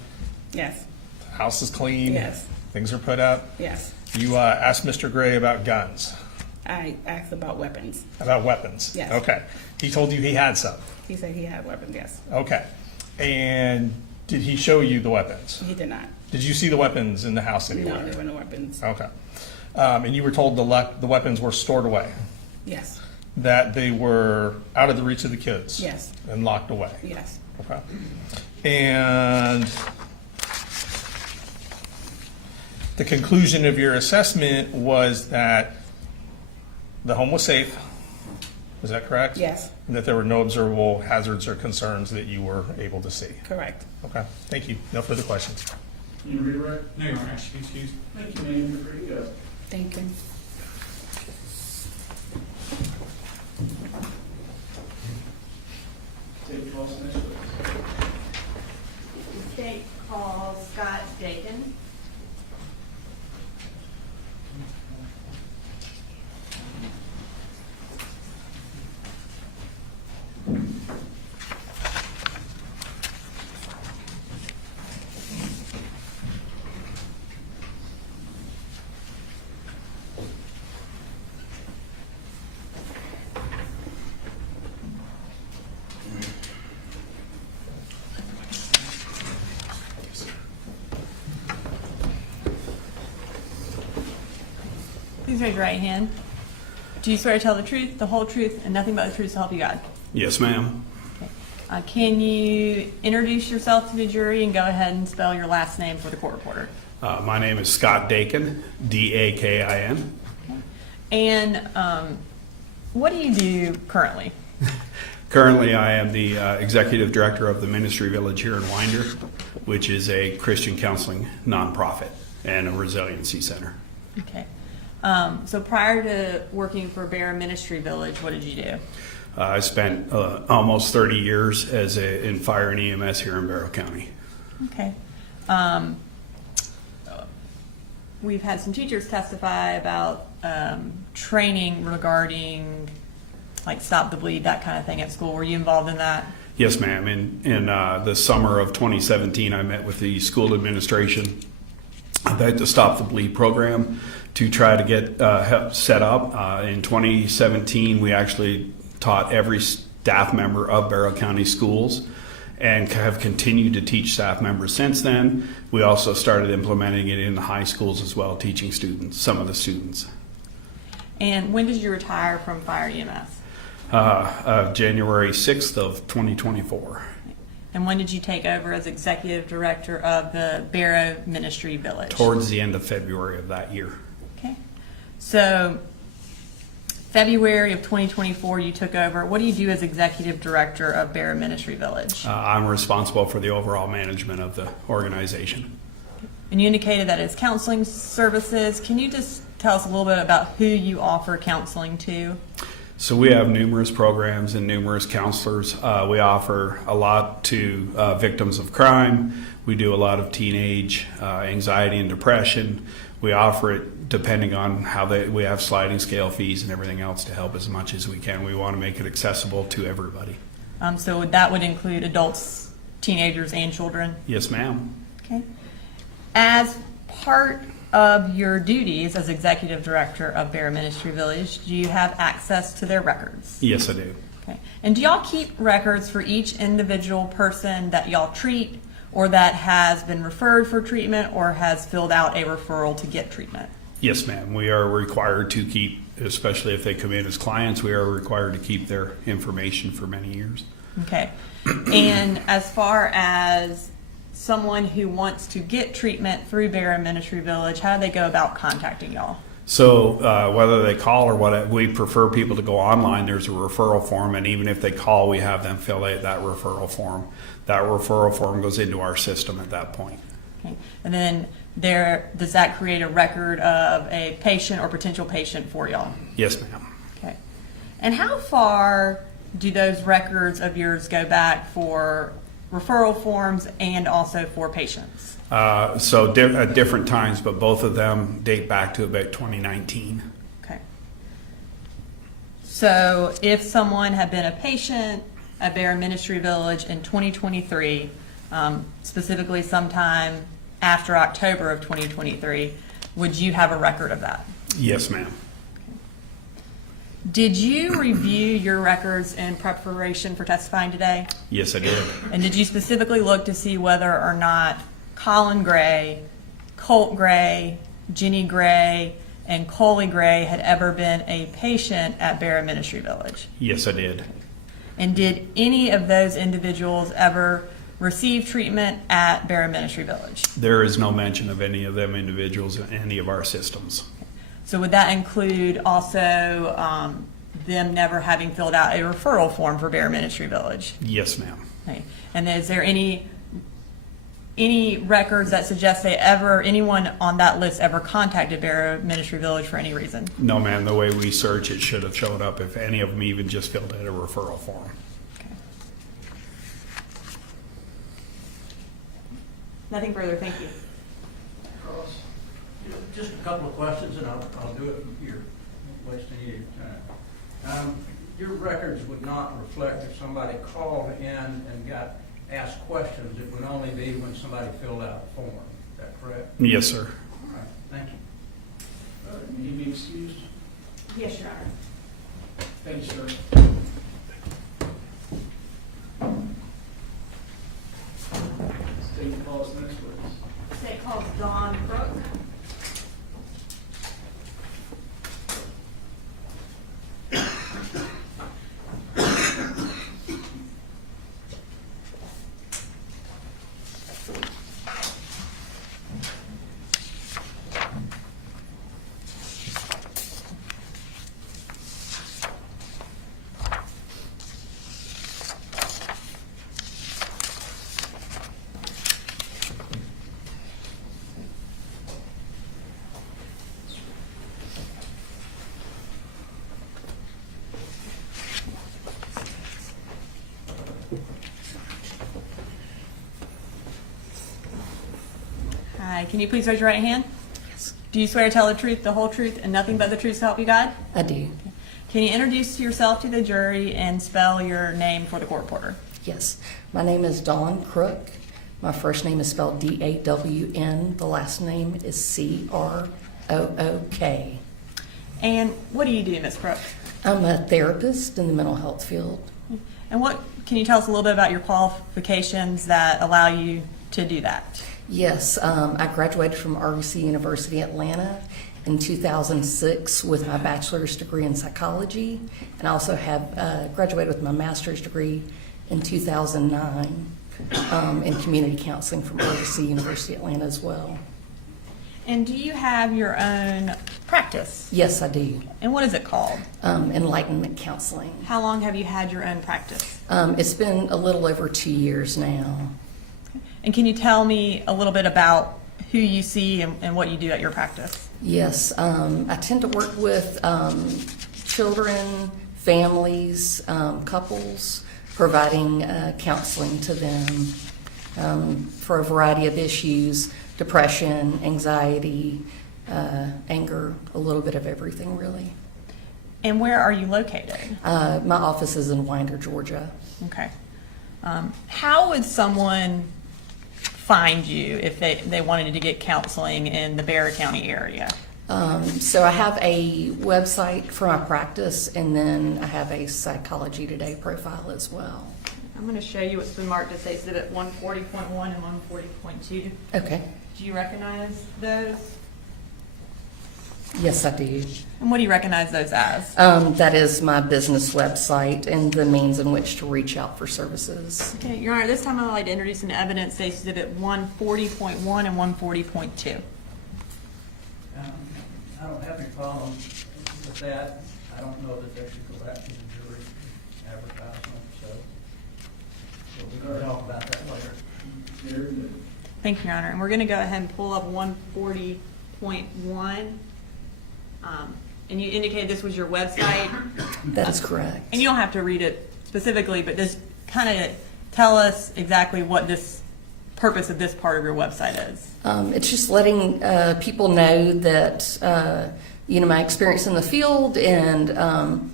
Yes. the house is clean? Yes. Things are put up? Yes. You asked Mr. Gray about guns, I asked about weapons. about weapons? Yes. Okay. He told you he had some? He said he had weapons, yes. Okay. And did he show you the weapons? He did not. Did you see the weapons in the house anywhere? No, there were no weapons. Okay. And you were told the weapons were stored away? Yes. That they were out of the reach of the kids? Yes. And locked away? Yes. Okay. And the conclusion of your assessment was that the home was safe? Is that correct? Yes. And that there were no observable hazards or concerns that you were able to see? Correct. Okay, thank you. No further questions. Can you redirect? No, Your Honor, excuse me. Thank you, ma'am. You're pretty good. Thank you. Take calls next week. State call Scott Dakin. Please raise your right hand. Do you swear to tell the truth, the whole truth, and nothing but the truth to help you God? Yes, ma'am. Can you introduce yourself to the jury and go ahead and spell your last name for the court reporter? My name is Scott Dakin, D-A-K-I-N. And what do you do currently? Currently, I am the executive director of the Ministry Village here in Winder, which is a Christian counseling nonprofit and a resiliency center. Okay. So prior to working for Bear Ministry Village, what did you do? I spent almost 30 years in fire and EMS here in Barrow County. Okay. We've had some teachers testify about training regarding like Stop the Bleed, that kind of thing at school. Were you involved in that? Yes, ma'am. In the summer of 2017, I met with the school administration about the Stop the Bleed program to try to get help set up. In 2017, we actually taught every staff member of Barrow County schools and have continued to teach staff members since then. We also started implementing it in the high schools as well, teaching students, some of the students. And when did you retire from fire EMS? January 6th of 2024. And when did you take over as executive director of the Barrow Ministry Village? Towards the end of February of that year. Okay. So February of 2024, you took over. What do you do as executive director of Barrow Ministry Village? I'm responsible for the overall management of the organization. And you indicated that it's counseling services. Can you just tell us a little bit about who you offer counseling to? So we have numerous programs and numerous counselors. We offer a lot to victims of crime. We do a lot of teenage anxiety and depression. We offer it depending on how we have sliding scale fees and everything else to help as much as we can. We want to make it accessible to everybody. So that would include adults, teenagers, and children? Yes, ma'am. Okay. As part of your duties as executive director of Barrow Ministry Village, do you have access to their records? Yes, I do. Okay. And do y'all keep records for each individual person that y'all treat or that has been referred for treatment or has filled out a referral to get treatment? Yes, ma'am. We are required to keep, especially if they come in as clients, we are required to keep their information for many years. Okay. And as far as someone who wants to get treatment through Barrow Ministry Village, how do they go about contacting y'all? So whether they call or what, we prefer people to go online. There's a referral form, and even if they call, we have them fill out that referral form. That referral form goes into our system at that point. Okay. And then does that create a record of a patient or potential patient for y'all? Yes, ma'am. Okay. And how far do those records of yours go back for referral forms and also for patients? So at different times, but both of them date back to about 2019. Okay. So if someone had been a patient at Barrow Ministry Village in 2023, specifically sometime after October of 2023, would you have a record of that? Yes, ma'am. Did you review your records in preparation for testifying today? Yes, I did. And did you specifically look to see whether or not Colin Gray, Colt Gray, Jenny Gray, and Coley Gray had ever been a patient at Barrow Ministry Village? Yes, I did. And did any of those individuals ever receive treatment at Barrow Ministry Village? There is no mention of any of them individuals in any of our systems. So would that include also them never having filled out a referral form for Barrow Ministry Village? Yes, ma'am. Okay. And is there any records that suggest anyone on that list ever contacted Barrow Ministry Village for any reason? No, ma'am. The way we search, it should have showed up if any of them even just filled out a referral form. Okay. Nothing further. Thank you. Just a couple of questions, and I'll do it from here, not wasting your time. Your records would not reflect if somebody called in and got asked questions. It would only be when somebody filled out a form. Is that correct? Yes, sir. All right. Thank you. Need to be excused? Yes, Your Honor. Thank you, sir. State calls next, please. State calls Dawn Crook. Hi, can you please raise your right hand? Yes. Do you swear to tell the truth, the whole truth, and nothing but the truth so help you God? I do. Can you introduce yourself to the jury and spell your name for the court reporter? Yes. My name is Dawn Crook. My first name is spelled D-A-W-N. The last name is C-R-O-O-K. And what do you do, Ms. Crook? I'm a therapist in the mental health field. And can you tell us a little bit about your qualifications that allow you to do that? Yes, I graduated from RUC University Atlanta in 2006 with my bachelor's degree in psychology, and I also have graduated with my master's degree in 2009. in community counseling from RC University Atlanta as well. And do you have your own practice? Yes, I do. And what is it called? Enlightenment Counseling. How long have you had your own practice? It's been a little over 2 years now. And can you tell me a little bit about who you see and what you do at your practice? Yes, I tend to work with children, families, couples, providing counseling to them for a variety of issues: depression, anxiety, anger, a little bit of everything, really. And where are you located? My office is in Winder, Georgia. Okay. How would someone find you if they wanted to get counseling in the Bexar County area? So I have a website for my practice, and then I have a Psychology Today profile as well. I'm going to show you what's been marked as Exhibit 140.1 and 140.2. Okay. Do you recognize those? Yes, I do. And what do you recognize those as? That is my business website and the means in which to reach out for services. Okay, Your Honor, this time I'd like to introduce into evidence Exhibit 140.1 and 140.2. I don't have any problem with that. I don't know that they should go back to the jury advertisement, so we can talk about that later. Thank you, Your Honor. And we're going to go ahead and pull up 140.1. And you indicated this was your website? That is correct. And you don't have to read it specifically, but just kind of tell us exactly what this purpose of this part of your website is. It's just letting people know that, my experience in the field and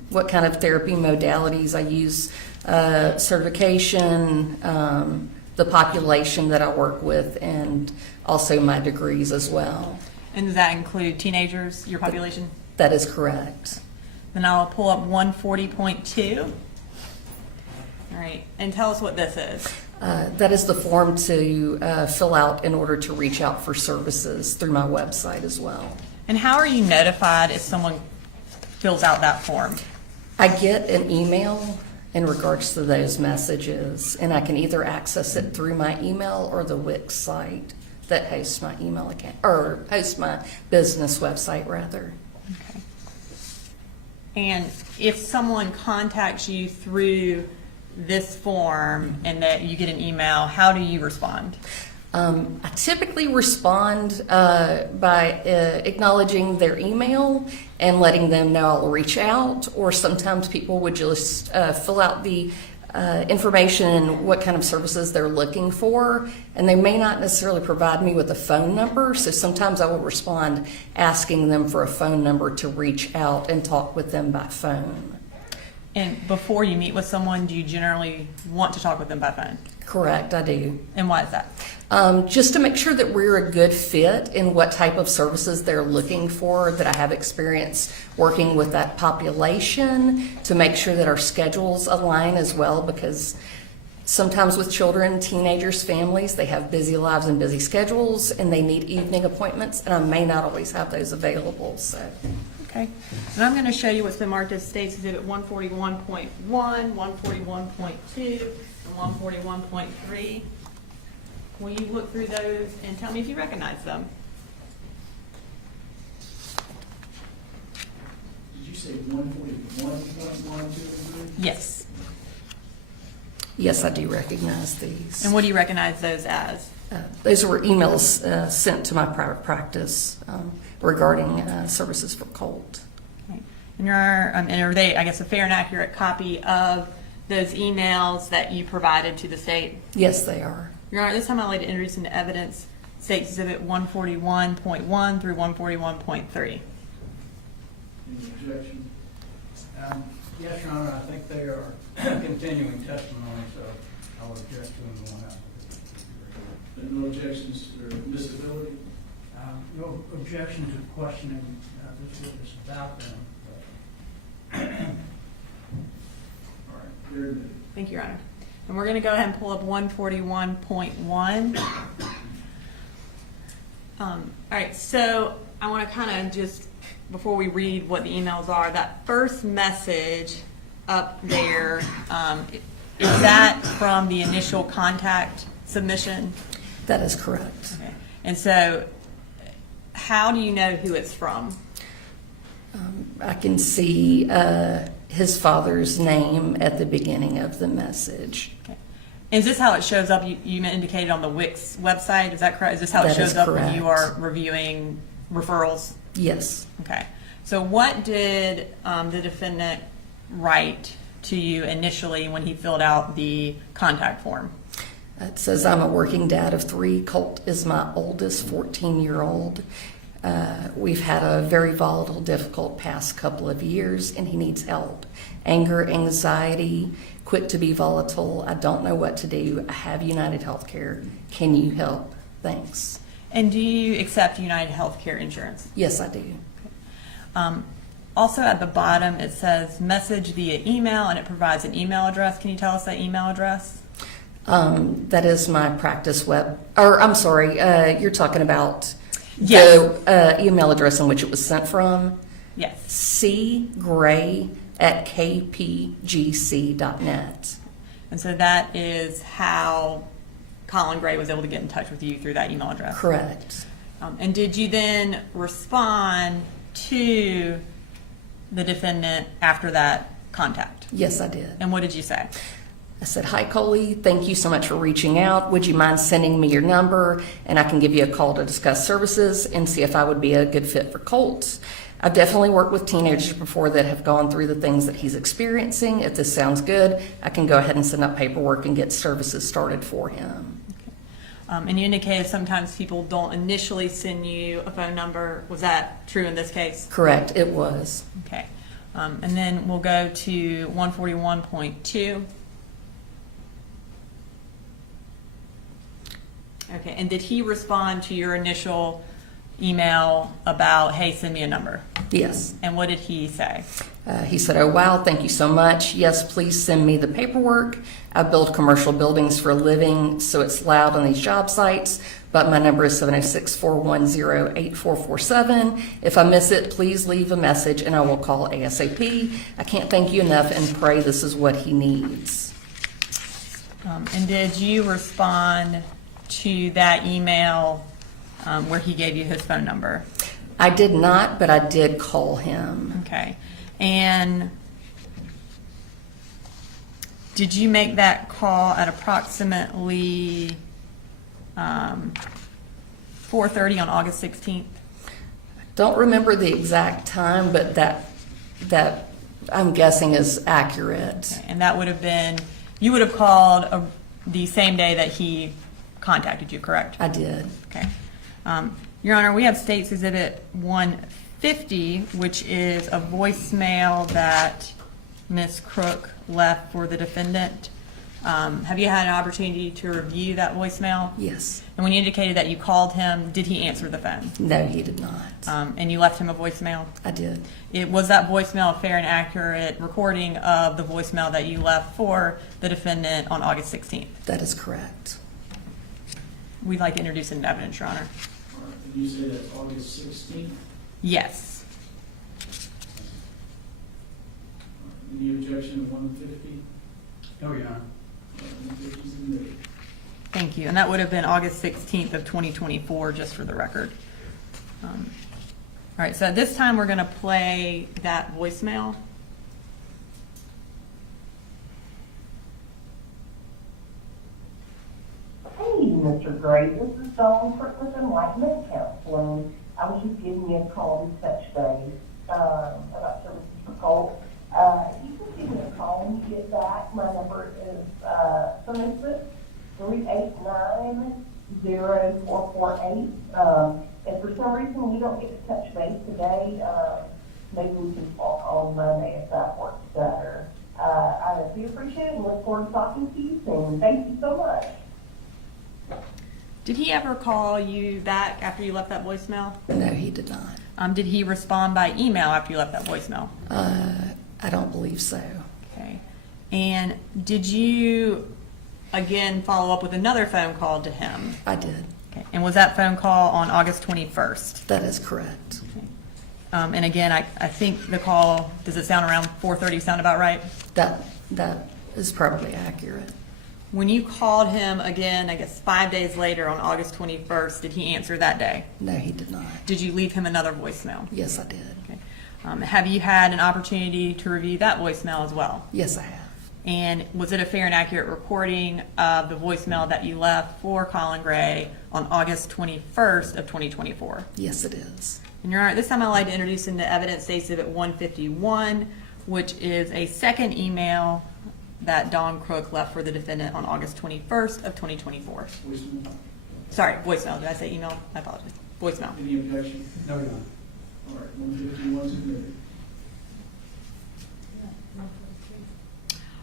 what kind of therapy modalities I use, certification, the population that I work with, and also my degrees as well. And does that include teenagers, your population? That is correct. Then I'll pull up 140.2. All right, and tell us what this is. That is the form to fill out in order to reach out for services through my website as well. And how are you notified if someone fills out that form? I get an email in regards to those messages, and I can either access it through my email or the Wix site that hosts my email account, or hosts my business website, rather. Okay. And if someone contacts you through this form and that you get an email, how do you respond? I typically respond by acknowledging their email and letting them know I'll reach out, or sometimes people would just fill out the information and what kind of services they're looking for, and they may not necessarily provide me with a phone number, so sometimes I will respond asking them for a phone number to reach out and talk with them by phone. And before you meet with someone, do you generally want to talk with them by phone? Correct, I do. And why is that? Just to make sure that we're a good fit in what type of services they're looking for, that I have experience working with that population, to make sure that our schedules align as well, because sometimes with children, teenagers, families, they have busy lives and busy schedules, and they need evening appointments, and I may not always have those available. So. Okay. And I'm going to show you what's been marked as State's Exhibit 141.1, 141.2, and 141.3. Will you look through those and tell me if you recognize them? Did you say 141.1, 2, and 3? Yes. Yes, I do recognize these. And what do you recognize those as? Those were emails sent to my private practice regarding services for Colt. Okay. And are they, I guess, a fair and accurate copy of those emails that you provided to the state? Yes, they are. Your Honor, this time I'd like to introduce into evidence State Exhibit 141.1 through 141.3. Any objection? Yes, Your Honor, I think they are continuing testimony, so I would object to them going out. No objections or admissibility? No objection to questioning this witness about them. All right, very good. Thank you, Your Honor. And we're going to go ahead and pull up 141.1. All right, so I want to kind of just, before we read what the emails are, that first message up there Is that from the initial contact submission? That is correct. Okay. And so how do you know who it's from? I can see his father's name at the beginning of the message. Okay. Is this how it shows up? You indicated on the Wix website. Is that correct? Is this how it That shows is up when correct. you are reviewing referrals? Yes. Okay. So what did the defendant write to you initially when he filled out the contact form? It says, I'm a working dad of 3. Colt is my oldest 14-year-old. We've had a very volatile, difficult past couple of years, and he needs help. Anger, anxiety, quick to be volatile. I don't know what to do. I have United Healthcare. Can you help? Thanks. And do you accept United Healthcare insurance? Yes, I do. Also at the bottom, it says message via email, and it provides an email address. Can you tell us that email address? That is my practice web, or I'm sorry, you're talking about Yes. the email address in which it was sent from? Yes. cgray@kpgc.net. And so that is how Colin Gray was able to get in touch with you through that email address? Correct. And did you then respond to the defendant after that contact? Yes, I did. And what did you say? I said, hi, Coley, thank you so much for reaching out. Would you mind sending me your number and I can give you a call to discuss services and see if I would be a good fit for Colt? I've definitely worked with teenagers before that have gone through the things that he's experiencing. If this sounds good, I can go ahead and send up paperwork and get services started for him. And you indicated sometimes people don't initially send you a phone number. Was that true in this case? Correct, it was. Okay. And then we'll go to 141.2. Okay, and did he respond to your initial email about, hey, send me a number? Yes. And what did he say? He said, oh, wow, thank you so much. Yes, please send me the paperwork. I build commercial buildings for a living, so it's loud on these job sites, but my number is 706-410-8447. If I miss it, please leave a message and I will call ASAP. I can't thank you enough and pray this is what he needs. And did you respond to that email where he gave you his phone number? I did not, but I did call him. Okay. And did you make that call at approximately 4:30 on August 16th? Don't remember the exact time, but that I'm guessing is accurate. Okay. And that would have been, you would have called the same day that he contacted you, correct? I did. Okay. Your Honor, we have State's Exhibit 150, which is a voicemail that Ms. Crook left for the defendant. Have you had an opportunity to review that voicemail? Yes. And when you indicated that you called him, did he answer the phone? No, he did not. And you left him a voicemail? I did. Was that voicemail a fair and accurate recording of the voicemail that you left for the defendant on August 16th? That is correct. We'd like to introduce it in evidence, Your Honor. Did you say that's August 16th? Yes. Any objection to 150? No, Your Honor. 150 is admitted. Thank you. And that would have been August 16th of 2024, just for the record. All right, so at this time, we're going to play that voicemail. Hey, Mr. Gray, this is Dawn with Enlightenment Counseling. I was just giving you a call to touch base about services for Colt. You can give me a call when you get back. My number is 389-0448. If for some reason we don't get to touch base today, maybe we can talk on Monday if that works better. I do appreciate it and look forward to talking to you soon. Thank you so much. Did he ever call you back after you left that voicemail? No, he did not. Did he respond by email after you left that voicemail? I don't believe so. Okay. And did you, again, follow up with another phone call to him? I did. Okay. And was that phone call on August 21st? That is correct. Okay. And again, I think the call, does it sound around 4:30 sound about right? That is probably accurate. When you called him again, I guess 5 days later on August 21st, did he answer that day? No, he did not. Did you leave him another voicemail? Yes, I did. Okay. Have you had an opportunity to review that voicemail as well? Yes, I have. And was it a fair and accurate recording of the voicemail that you left for Colin Gray on August 21st of 2024? Yes, it is. And Your Honor, this time I'd like to introduce into evidence Exhibit 151, which is a second email that Don Crook left for the defendant on August 21st of 2024. Voicemail. Sorry, voicemail. Did I say email? I apologize. Voicemail. Any objection? No, no. All right, 151 submitted.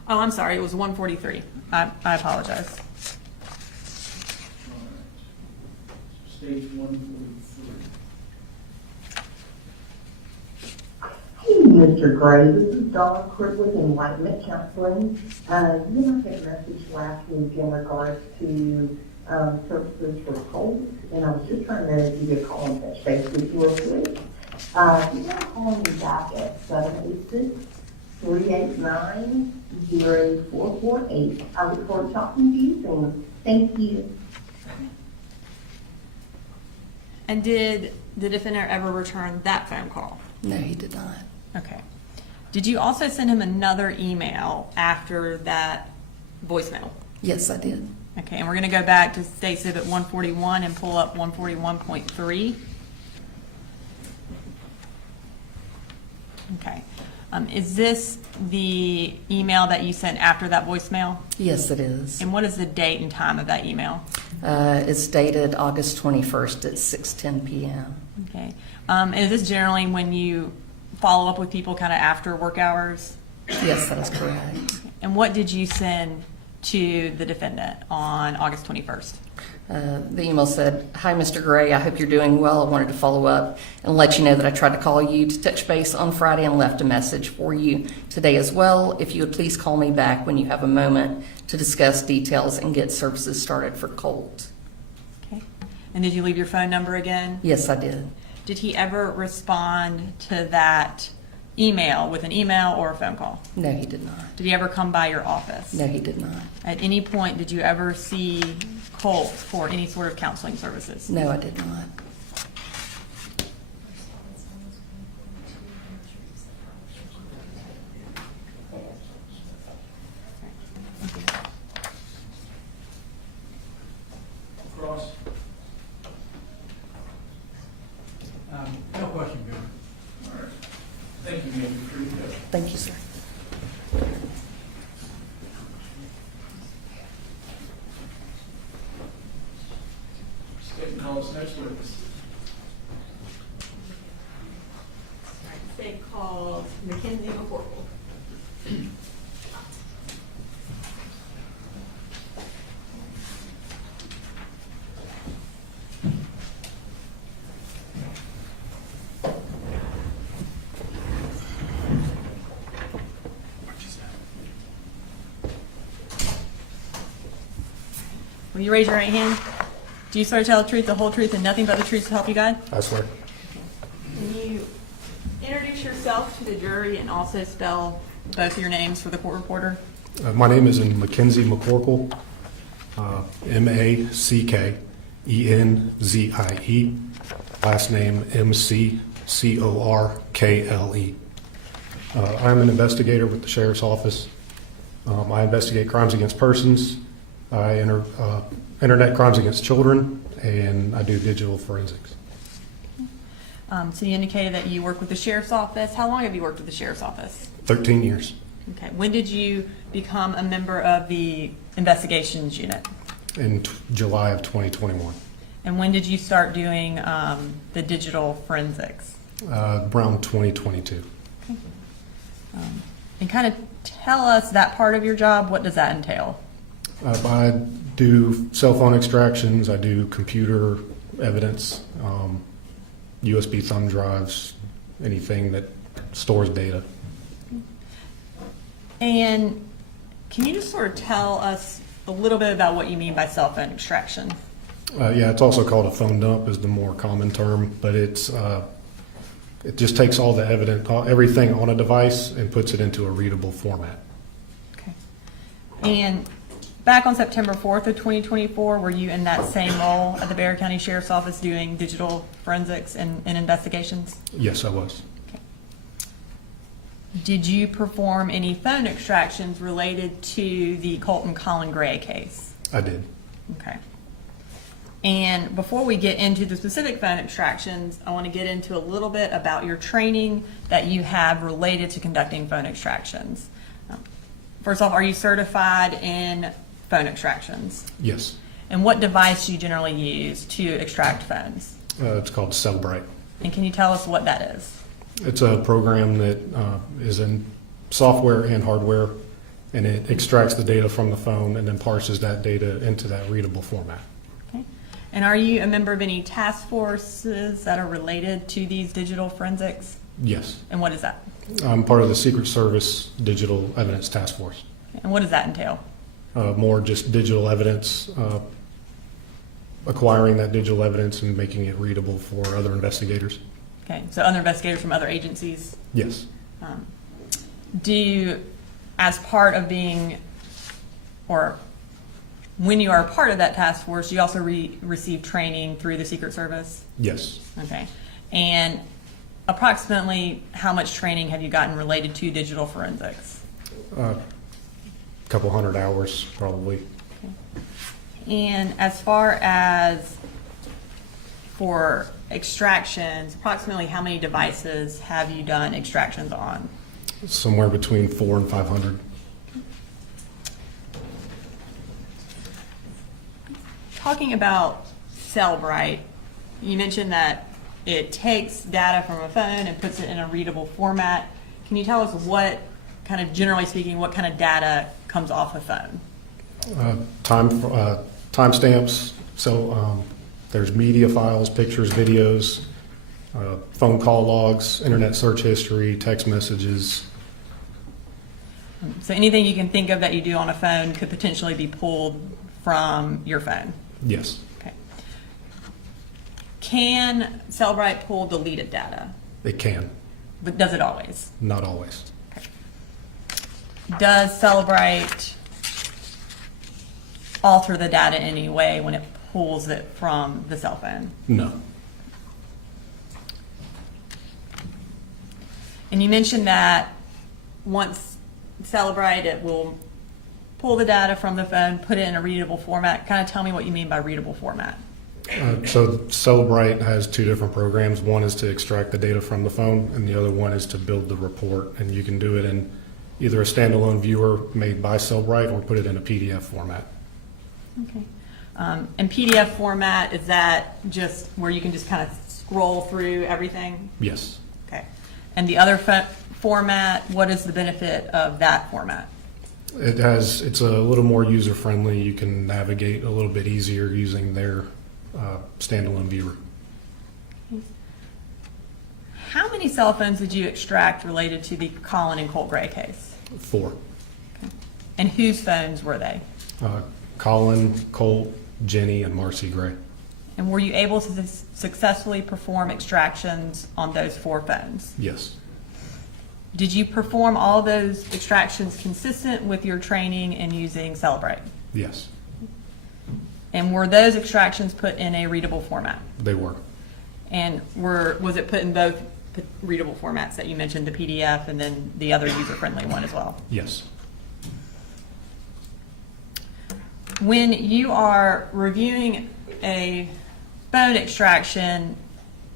Oh, I'm sorry. It was 143. I apologize. All right. Stage 143. Hey, Mr. Gray, this is Dawn Crickwood in Enlightenment Counseling. You and I had a message last week in regards to services for Colt, and I was just trying to give you a call and touch base with you real quick. You want to call me back at 786-389-0448. I look forward to talking to you soon. Thank you. And did the defendant ever return that phone call? No, he did not. Okay. Did you also send him another email after that voicemail? Yes, I did. Okay, and we're going to go back to State Exhibit 141 and pull up 141.3. Okay. Is this the email that you sent after that voicemail? Yes, it is. And what is the date and time of that email? It's dated August 21st at 6:10 p.m. Okay. Is this generally when you follow up with people kind of after work hours? Yes, that is correct. And what did you send to the defendant on August 21st? The email said, "Hi, Mr. Gray. I hope you're doing well. I wanted to follow up and let you know that I tried to call you to touch base on Friday and left a message for you today as well. If you would please call me back when you have a moment to discuss details and get services started for Colt." Okay. And did you leave your phone number again? Yes, I did. Did he ever respond to that email with an email or a phone call? No, he did not. Did he ever come by your office? No, he did not. At any point, did you ever see Colt for any sort of counseling services? No, I did not. Cross. No question, Your Honor. All right. Thank you, Major. Appreciate it. Thank you, sir. State and call us next witness. State called Mackenzie McCorkle. Will you raise your right hand? Do you swear to tell the truth, the whole truth, and nothing but the truth to help you God? I swear. Can you introduce yourself to the jury and also spell both your names for the court reporter? My name is Mackenzie McCorkle, M-A-C-K-E-N-Z-I-E. Last name M-C-C-O-R-K-L-E. I'm an investigator with the Sheriff's Office. I investigate crimes against persons. I internet crimes against children, and I do digital forensics. So you indicated that you work with the Sheriff's Office. How long have you worked with the Sheriff's Office? 13 years. Okay. When did you become a member of the investigations unit? In July of 2021. And when did you start doing the digital forensics? Around 2022. And kind of tell us that part of your job. What does that entail? I do cell phone extractions. I do computer evidence, USB thumb drives, anything that stores data. And can you just sort of tell us a little bit about what you mean by cell phone extraction? Yeah, it's also called a phone dump is the more common term, but it just takes all the evidence, everything on a device and puts it into a readable format. Okay. And back on September 4th of 2024, were you in that same role at the Bexar County Sheriff's Office doing digital forensics and investigations? Yes, I was. Did you perform any phone extractions related to the Colt and Colin Gray case? I did. Okay. And before we get into the specific phone extractions, I want to get into a little bit about your training that you have related to conducting phone extractions. First off, are you certified in phone extractions? Yes. And what device do you generally use to extract phones? It's called Cellbrite. And can you tell us what that is? It's a program that is in software and hardware, and it extracts the data from the phone and then parses that data into that readable format. Okay. And are you a member of any task forces that are related to these digital forensics? Yes. And what is that? I'm part of the Secret Service Digital Evidence Task Force. And what does that entail? More just digital evidence, acquiring that digital evidence and making it readable for other investigators. Okay, so other investigators from other agencies? Yes. Do you, as part of being, or when you are a part of that task force, you also receive training through the Secret Service? Yes. Okay. And approximately how much training have you gotten related to digital forensics? A couple 100 hours, probably. Okay. And as far as for extractions, approximately how many devices have you done extractions on? Somewhere between 400 and 500. Talking about Cellbrite, you mentioned that it takes data from a phone and puts it in a readable format. Can you tell us what kind of, generally speaking, what kind of data comes off a phone? Timestamps. So there's media files, pictures, videos, phone call logs, internet search history, text messages. So anything you can think of that you do on a phone could potentially be pulled from your phone? Yes. Okay. Can Cellbrite pull deleted data? It can. But does it always? Not always. Okay. Does Cellbrite alter the data in any way when it pulls it from the cell phone? No. And you mentioned that once Cellbrite, it will pull the data from the phone, put it in a readable format. Kind of tell me what you mean by readable format. So Cellbrite has two different programs. One is to extract the data from the phone, and the other one is to build the report. And you can do it in either a standalone viewer made by Cellbrite or put it in a PDF format. Okay. And PDF format, is that just where you can just kind of scroll through everything? Yes. Okay. And the other format, what is the benefit of that format? It's a little more user friendly. You can navigate a little bit easier using their standalone viewer. How many cell phones did you extract related to the Colin and Colt Gray case? 4. Okay. And whose phones were they? Colin, Colt, Jenny, and Marcy Gray. And were you able to successfully perform extractions on those 4 phones? Yes. Did you perform all those extractions consistent with your training in using Cellbrite? Yes. And were those extractions put in a readable format? They were. And was it put in both readable formats that you mentioned, the PDF and then the other user-friendly one as well? Yes. When you are reviewing a phone extraction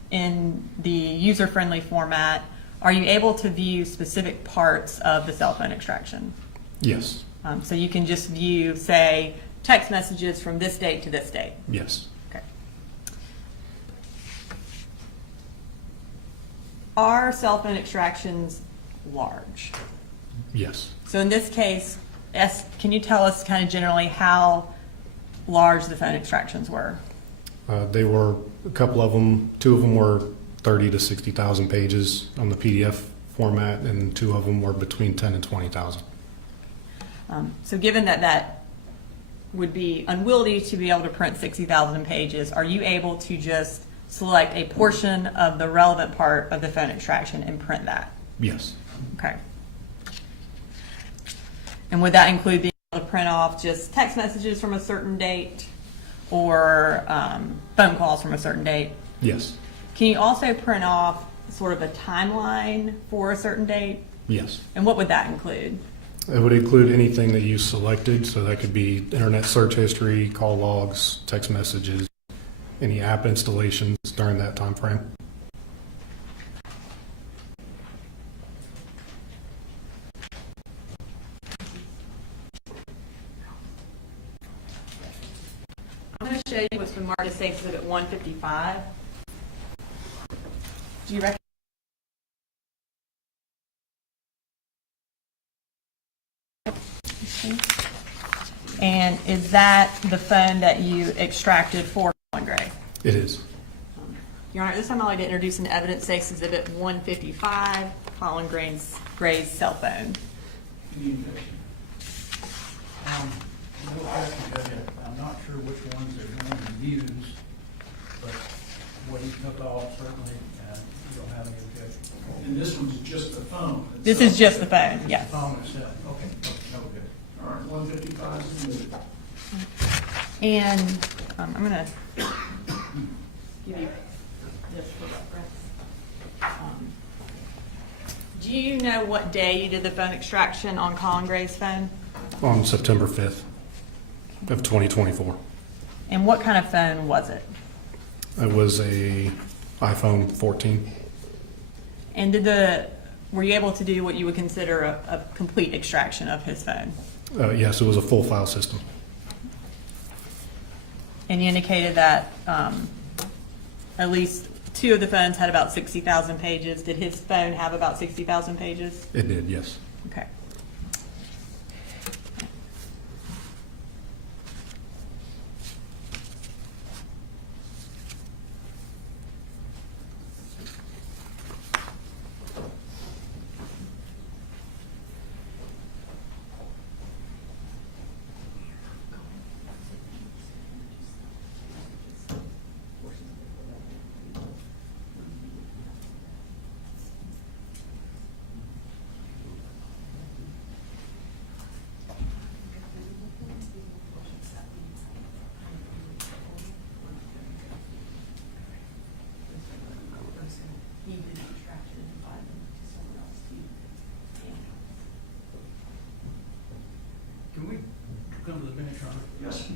in the user-friendly format, are you able to view specific parts of the cell phone extraction? Yes. So you can just view, say, text messages from this date to this date? Yes. Okay. Are cell phone extractions large? Yes. So in this case, can you tell us kind of generally how large the phone extractions were? They were, a couple of them, 2 of them were 30 to 60,000 pages on the PDF format, and 2 of them were between 10 and 20,000. So given that would be unwieldy to be able to print 60,000 pages, are you able to just select a portion of the relevant part of the phone extraction and print that? Yes. Okay. And would that include being to print off just text messages from a certain date or phone calls from a certain date. Yes. Can you also print off sort of a timeline for a certain date? Yes. And what would that include? It would include anything that you selected, so that could be internet search history, call logs, text messages, any app installations during that time frame. I'm going to show you what's been marked as Safe Exhibit 155. Do you recognize? And is that the phone that you extracted for Colin Gray? It is. Your Honor, this time I'd like to introduce an evidence safe exhibit 155, Colin Gray's cell phone. No question, Judge. I'm not sure which ones they're going to use, but what he took off, certainly, you don't have any objection. And this one's just the phone. This is just the phone, yes. The phone itself, okay, no good. All right, 155 is moved. And I'm going to give you this for reference. Do you know what day you did the phone extraction on Colin Gray's phone? On September 5th of 2024. And what kind of phone was it? It was a iPhone 14. And were you able to do what you would consider a complete extraction of his phone? Yes, it was a full file system. And you indicated that at least two of the phones had about 60,000 pages. Did his phone have about 60,000 pages? It did, yes. Okay. Can we come to the bench, Your Honor? Yes.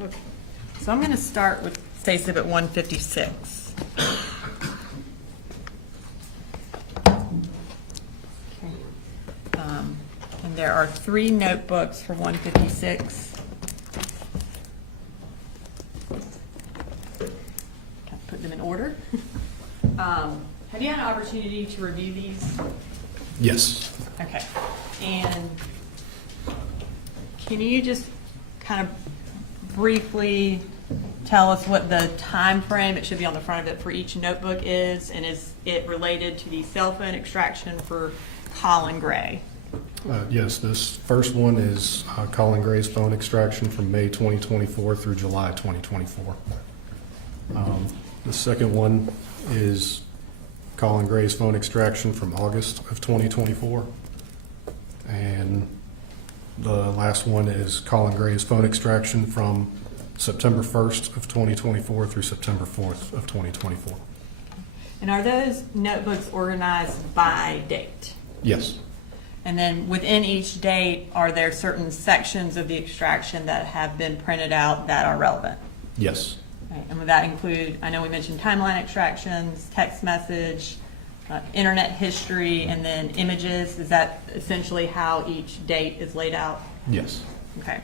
Okay. So I'm going to start with State Exhibit 156. Okay. And there are 3 notebooks for 156. Can I put them in order? Have you had an opportunity to review these? Yes. Okay. And can you just kind of briefly tell us what the time frame, it should be on the front of it, for each notebook is, and is it related to the cell phone extraction for Colin Gray? Yes, this first one is Colin Gray's phone extraction from May 2024 through July 2024. The second one is Colin Gray's phone extraction from August of 2024. And the last one is Colin Gray's phone extraction from September 1st of 2024 through September 4th of 2024. And are those notebooks organized by date? Yes. And then within each date, are there certain sections of the extraction that have been printed out that are relevant? Yes. Right. And would that include, I know we mentioned timeline extractions, text message, internet history, and then images? Is that essentially how each date is laid out? Yes. Okay.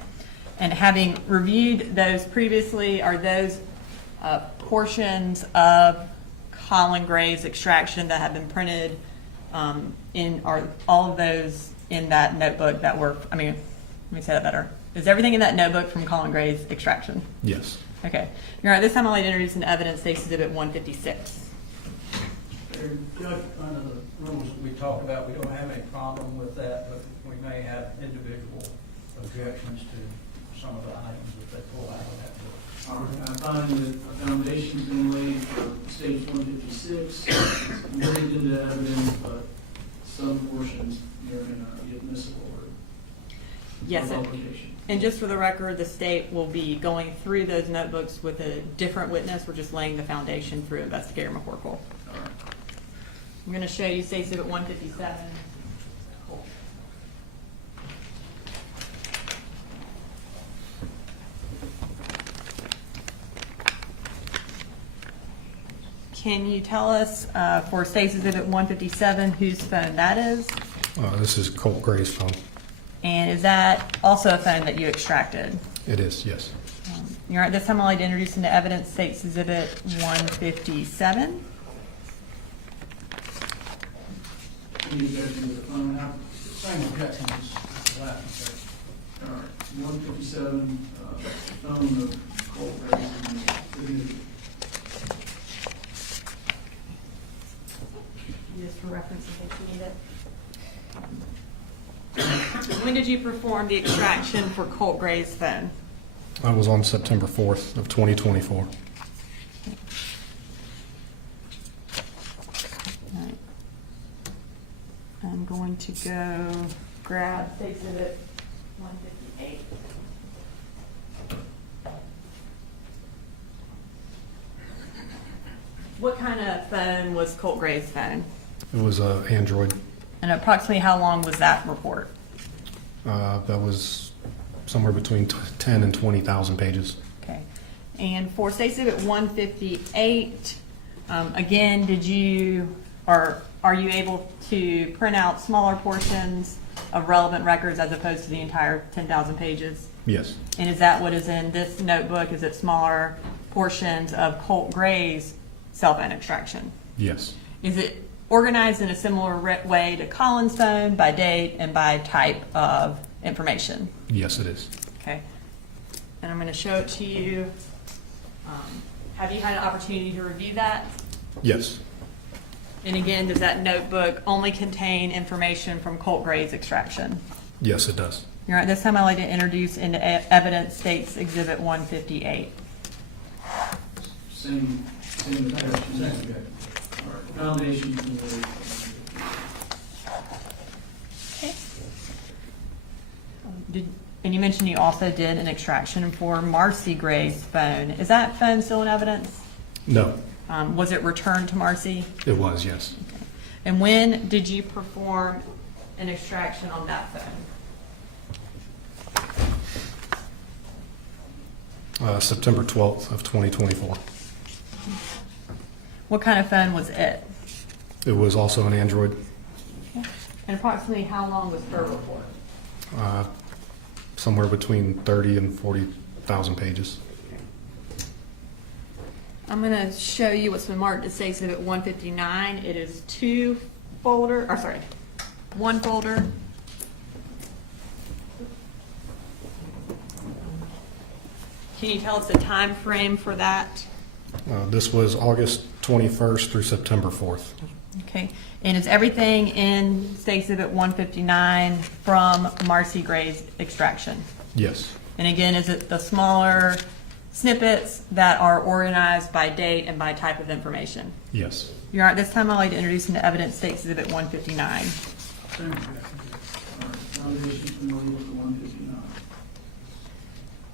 And having reviewed those previously, are those portions of Colin Gray's extraction that have been printed are all of those in that notebook that were, let me say that better. Is everything in that notebook from Colin Gray's extraction? Yes. Okay. All right, this time I'd like to introduce into evidence State Exhibit 156. Judge, under the rules that we talked about, we don't have any problem with that, but we may have individual objections to some of the items that they pull out of that book. All right, I find that a foundation's been laid for stage 156. It's committed into evidence, but some portions are going to be admissible or Yes, publication. and just for the record, the state will be going through those notebooks with a different witness. We're just laying the foundation through Investigator McCorkle. All right. I'm going to show you State Exhibit 157. Cool. Can you tell us for State Exhibit 157 whose phone that is? This is Colt Gray's phone. And is that also a phone that you extracted? It is, yes. You're right. This time I'd like to introduce into evidence State Exhibit 157. Any objection to the phone now? Same objection as the last one. All right, 157, phone of Colt Gray. Just for reference in case you need it. When did you perform the extraction for Colt Gray's phone? I was on September 4th of 2024. All right. I'm going to go grab State Exhibit 158. What kind of phone was Colt Gray's phone? It was Android. And approximately how long was that report? That was somewhere between 10 and 20,000 pages. Okay. And for State Exhibit 158, again, did you, or are you able to print out smaller portions of relevant records as opposed to the entire 10,000 pages? Yes. And is that what is in this notebook? Is it smaller portions of Colt Gray's cell phone extraction? Yes. Is it organized in a similar way to Colin's phone by date and by type of information? Yes, it is. Okay. And I'm going to show it to you. Have you had an opportunity to review that? Yes. And again, does that notebook only contain information from Colt Gray's extraction? Yes, it does. All right, this time I'd like to introduce into evidence State's Exhibit 158. Same objection. All right, foundation's been laid. Okay. And you mentioned you also did an extraction for Marcy Gray's phone. Is that phone still in evidence? No. Was it returned to Marcy? It was, yes. Okay. And when did you perform an extraction on that phone? September 12th of 2024. What kind of phone was it? It was also an Android. And approximately how long was her report? Somewhere between 30 and 40,000 pages. I'm going to show you what's been marked as State Exhibit 159. It is one folder. Can you tell us the time frame for that? This was August 21st through September 4th. Okay. And is everything in State Exhibit 159 from Marcy Gray's extraction? Yes. And again, is it the smaller snippets that are organized by date and by type of information? Yes. Your Honor, this time I'd like to introduce into evidence State Exhibit 159. Foundation's familiar with the 159.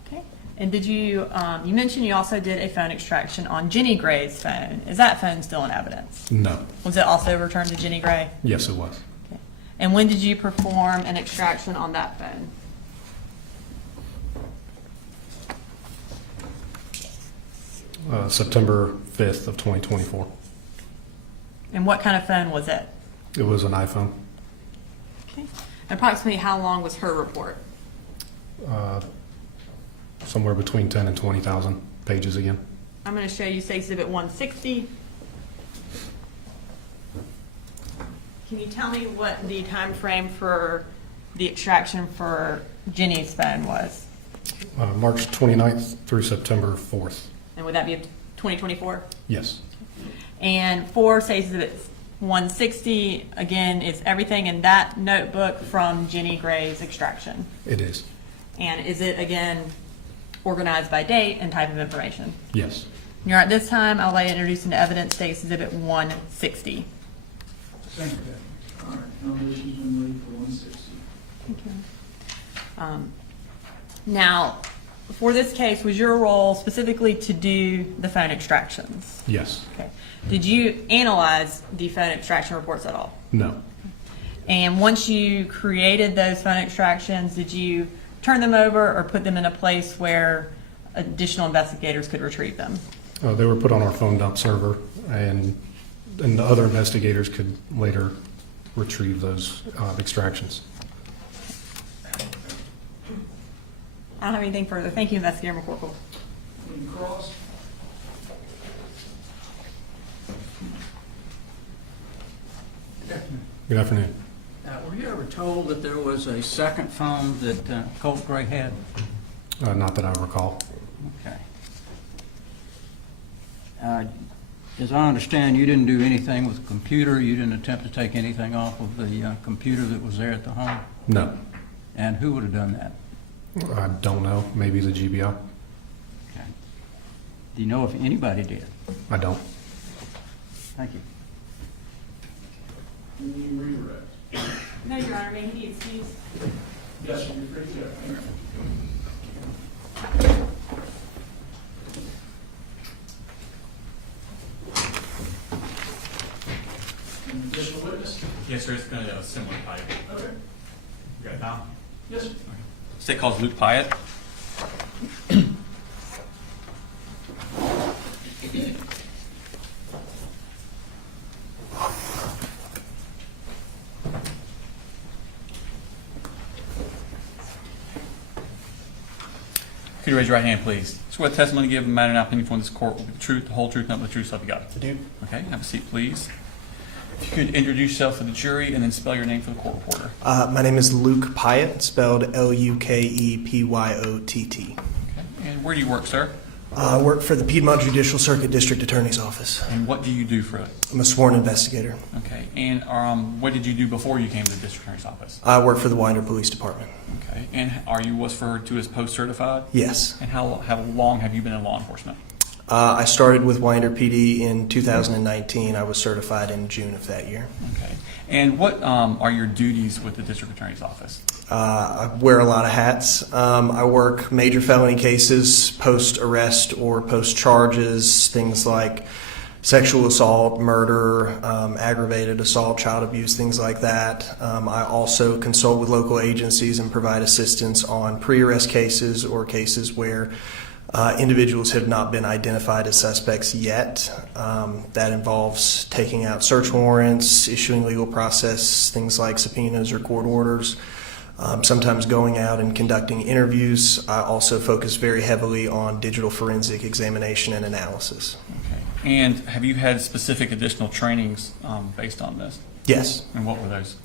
Okay. And did you mentioned you also did a phone extraction on Jenny Gray's phone. Is that phone still in evidence? No. Was it also returned to Jenny Gray? Yes, it was. Okay. And when did you perform an extraction on that phone? September 5th of 2024. And what kind of phone was it? It was an iPhone. Okay. And approximately how long was her report? Somewhere between 10 and 20,000 pages again. I'm going to show you State Exhibit 160. Can you tell me what the time frame for the extraction for Jenny's phone was? March 29th through September 4th. And would that be 2024? Yes. And for State Exhibit 160, again, is everything in that notebook from Jenny Gray's extraction? It is. And is it, again, organized by date and type of information? Yes. You're at this time, I'll lay introduce into evidence State Exhibit 160. Thank you. All right, foundation's been laid for 160. Okay. Now, for this case, was your role specifically to do the phone extractions? Yes. Okay. Did you analyze the phone extraction reports at all? No. And once you created those phone extractions, did you turn them over or put them in a place where additional investigators could retrieve them? They were put on our phone dump server, and the other investigators could later retrieve those extractions. I don't have anything further. Thank you, Investigator McCorkle. Cross. Good afternoon. Were you ever told that there was a second phone that Colt Gray had? Not that I recall. Okay. As I understand, you didn't do anything with the computer. You didn't attempt to take anything off of the computer that was there at the home? No. And who would have done that? I don't know. Maybe the GBI. Okay. Do you know if anybody did? I don't. Thank you. Can you redirect? No, Your Honor. May he be excused? Yes, you're free to. An additional witness? Yes, sir, it's going to similar type. Okay. You got it down? Yes, sir. State calls Luke Pyatt. Could you raise your right hand, please? Swear the testimony you give in the matter and opinion before this court will be the truth, the whole truth, nothing but the truth, so help you God. I do. Okay, have a seat, please. If you could introduce yourself to the jury and then spell your name for the court reporter. My name is Luke Pyatt, spelled Lukepyott. Okay, and where do you work, sir? I work for the Piedmont Judicial Circuit District Attorney's Office. And what do you do for it? I'm a sworn investigator. Okay, and what did you do before you came to the district attorney's office? I work for the Winder Police Department. Okay, and are you what's referred to as post-certified? Yes. And how long have you been in law enforcement? I started with Winder PD in 2019. I was certified in June of that year. Okay, and what are your duties with the district attorney's office? I wear a lot of hats. I work major felony cases, post-arrest or post-charges, things like sexual assault, murder, aggravated assault, child abuse, things like that. I also consult with local agencies and provide assistance on pre-arrest cases or cases where Individuals have not been identified as suspects yet. That involves taking out search warrants, issuing legal process, things like subpoenas or court orders, sometimes going out and conducting interviews. I also focus very heavily on digital forensic examination and analysis. Okay. And have you had specific additional trainings based on this? Yes. And what were those?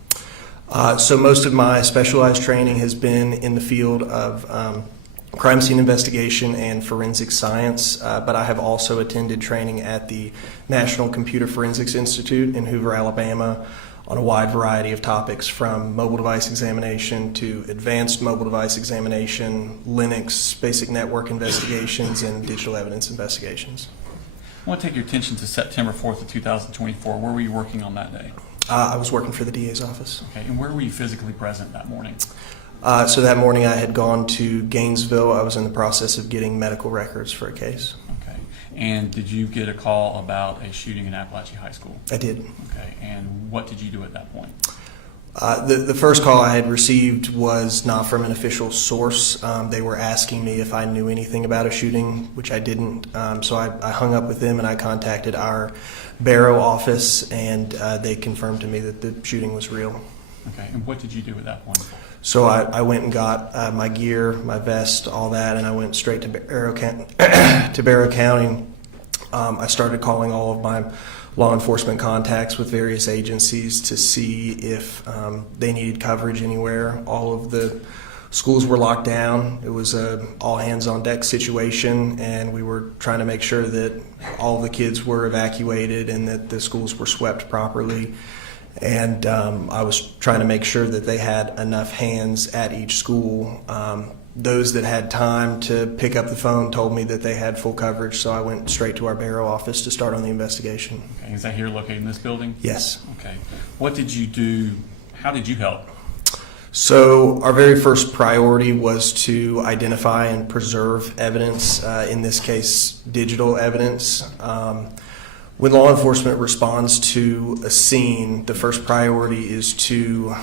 So most of my specialized training has been in the field of crime scene investigation and forensic science, but I have also attended training at the National Computer Forensics Institute in Hoover, Alabama, on a wide variety of topics from mobile device examination to advanced mobile device examination, Linux, basic network investigations, and digital evidence investigations. I want to take your attention to September 4th of 2024. Where were you working on that day? I was working for the DA's office. Okay, and where were you physically present that morning? So that morning I had gone to Gainesville. I was in the process of getting medical records for a case. Okay. And did you get a call about a shooting in Apalachee High School? I did. Okay. And what did you do at that point? The first call I had received was not from an official source. They were asking me if I knew anything about a shooting, which I didn't. So I hung up with them and I contacted our Barrow office, and they confirmed to me that the shooting was real. Okay. And what did you do at that point? So I went and got my gear, my vest, all that, and I went straight to Barrow County. I started calling all of my law enforcement contacts with various agencies to see if they needed coverage anywhere. All of the schools were locked down. It was a all hands on deck situation, and we were trying to make sure that all of the kids were evacuated and that the schools were swept properly. And I was trying to make sure that they had enough hands at each school. Those that had time to pick up the phone told me that they had full coverage, so I went straight to our Barrow office to start on the investigation. Okay. Is that here located in this building? Yes. Okay. What did you do? How did you help? So our very first priority was to identify and preserve evidence, in this case, digital evidence. When law enforcement responds to a scene, the first priority is to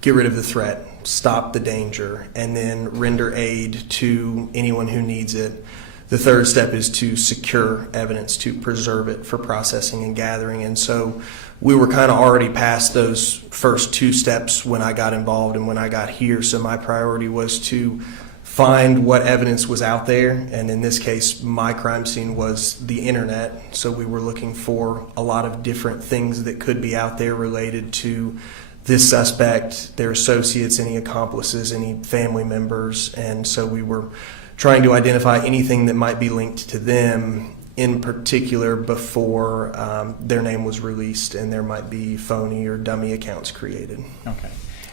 get rid of the threat, stop the danger, and then render aid to anyone who needs it. The third step is to secure evidence, to preserve it for processing and gathering. And so we were kind of already past those first two steps when I got involved and when I got here. So my priority was to find what evidence was out there, and in this case my crime scene was the internet, so we were looking for a lot of different things that could be out there related to this suspect, their associates, any accomplices, any family members, and so we were trying to identify anything that might be linked to them in particular before their name was released and there might be phony or dummy accounts created. Okay.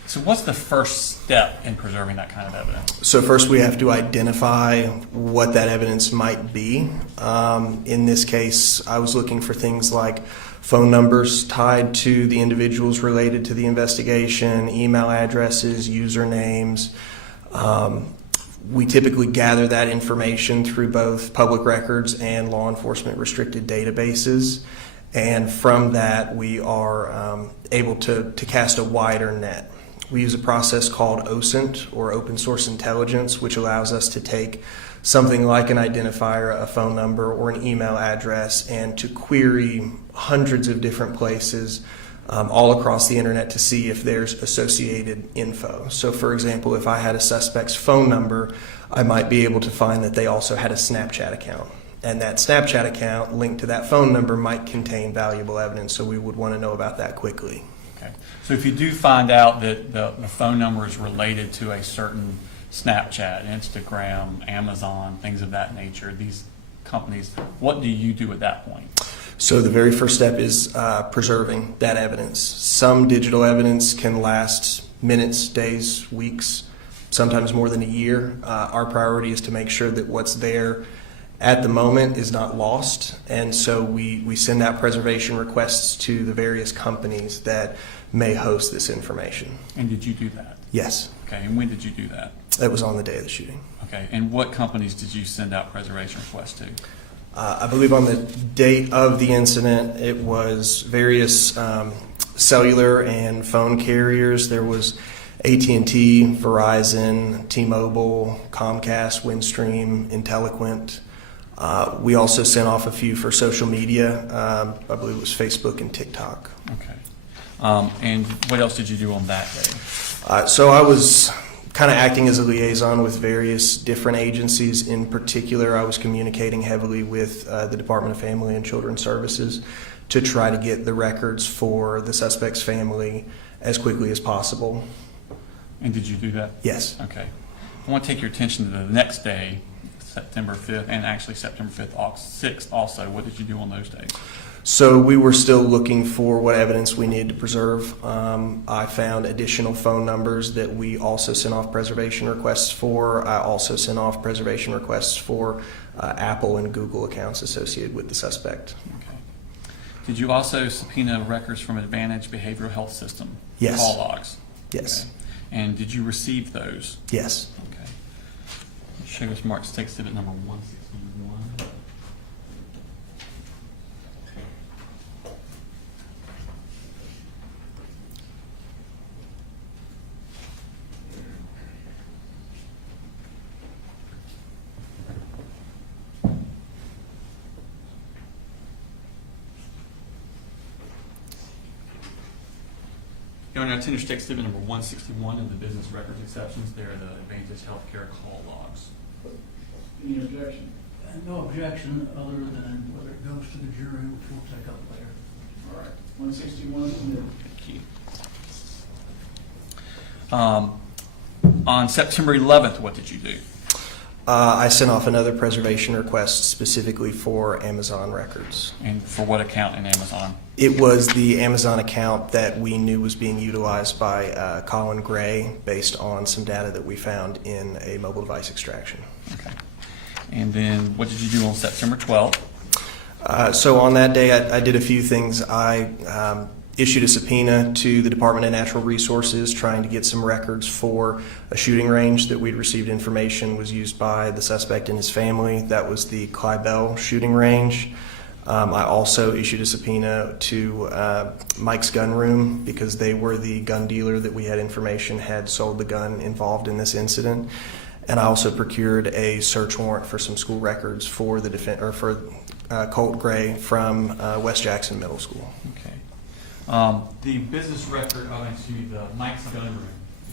So what's the first step in preserving that kind of evidence? So first we have to identify what that evidence might be. In this case, I was looking for things like phone numbers tied to the individuals related to the investigation, email addresses, usernames. We typically gather that information through both public records and law enforcement restricted databases. And from that, we are able to cast a wider net. We use a process called OSINT, or Open Source Intelligence, which allows us to take something like an identifier, a phone number, or an email address, and to query hundreds of different places all across the internet to see if there's associated info. So for example, if I had a suspect's phone number, I might be able to find that they also had a Snapchat account. And that Snapchat account linked to that phone number might contain valuable evidence, so we would want to know about that quickly. Okay. So if you do find out that the phone number is related to a certain Snapchat, Instagram, Amazon, things of that nature, these companies, what do you do at that point? So the very first step is preserving that evidence. Some digital evidence can last minutes, days, weeks, sometimes more than a year. Our priority is to make sure that what's there at the moment is not lost, and so we send out preservation requests to the various companies that may host this information. And did you do that? Yes. Okay, and when did you do that? That was on the day of the shooting. Okay, and what companies did you send out preservation requests to? I believe on the date of the incident, it was various cellular and phone carriers. There was AT&T, Verizon, T-Mobile, Comcast, Windstream, Intelliquent. We also sent off a few for social media. I believe it was Facebook and TikTok. Okay. And what else did you do on that day? So I was kind of acting as a liaison with various different agencies. In particular, I was communicating heavily with the Department of Family and Children's Services to try to get the records for the suspect's family as quickly as possible. And did you do that? Yes. Okay. I want to take your attention to the next day, September 5th, and actually September 6th also. What did you do on those days? So we were still looking for what evidence we needed to preserve. I found additional phone numbers that we also sent off preservation requests for. I also sent off preservation requests for Apple and Google accounts associated with the suspect. Okay. Did you also subpoena records from Advantage Behavioral Health System? Yes. Call logs? Yes. Okay. And did you receive those? Yes. Okay. Show us Mark State Exhibit number 161. Going on to State Exhibit number 161 in the business records exceptions, there are the Advantage Healthcare call logs. Any objection? No objection, other than whether it goes to the jury, which we'll take up later. All right, 161 submitted. Thank you. On September 11th, what did you do? I sent off another preservation request specifically for Amazon records. And for what account in Amazon? It was the Amazon account that we knew was being utilized by Colin Gray based on some data that we found in a mobile device extraction. Okay. And then what did you do on September 12th? So on that day, I did a few things. I issued a subpoena to the Department of Natural Resources trying to get some records for a shooting range that we'd received information was used by the suspect and his family. That was the Clybell shooting range. I also issued a subpoena to Mike's Gun Room because they were the gun dealer that we had information had sold the gun involved in this incident. And I also procured a search warrant for some school records for the Colt Gray from West Jackson Middle School. Okay. The business record, the Mike's Gun Room,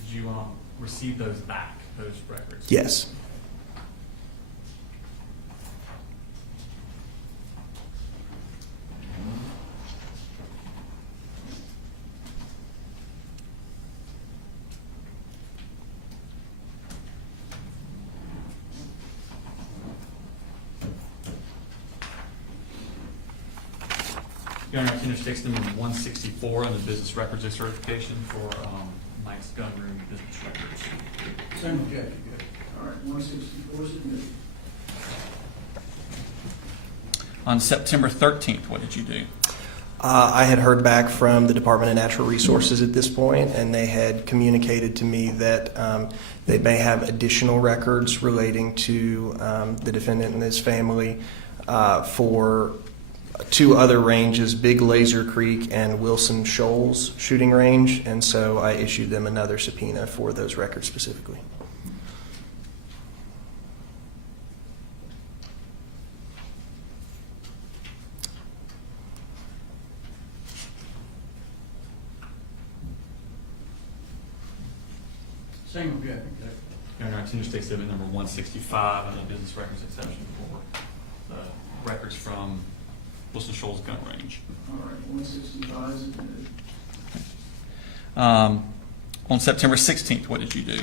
did you receive those back, those records? Yes. Going on to Interstate number 164 on the business records of certification for Mike's Gun Room business records. Same objection, Judge. All right, 164 submitted. On September 13th, what did you do? I had heard back from the Department of Natural Resources at this point, and they had communicated to me that they may have additional records relating to the defendant and his family for two other ranges, Big Laser Creek and Wilson Shoals shooting range, and so I issued them another subpoena for those records specifically. Same objection, Judge. Going on to Interstate Exhibit number 165 on the business records exception for the records from Wilson Shoals Gun Range. All right, 165 submitted. On September 16th, what did you do?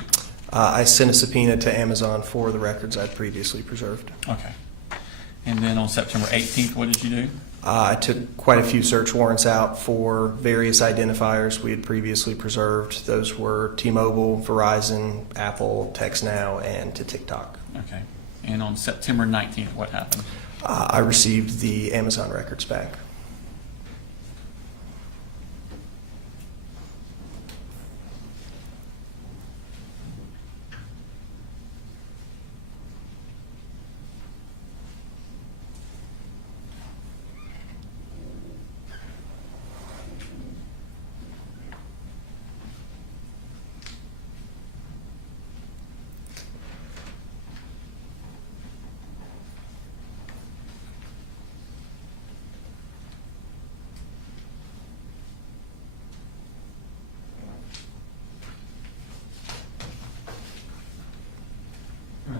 I sent a subpoena to Amazon for the records I'd previously preserved. Okay. And then on September 18th, what did you do? I took quite a few search warrants out for various identifiers we had previously preserved. Those were T-Mobile, Verizon, Apple, TextNow, and to TikTok. Okay. And on September 19th, what happened? I received the Amazon records back.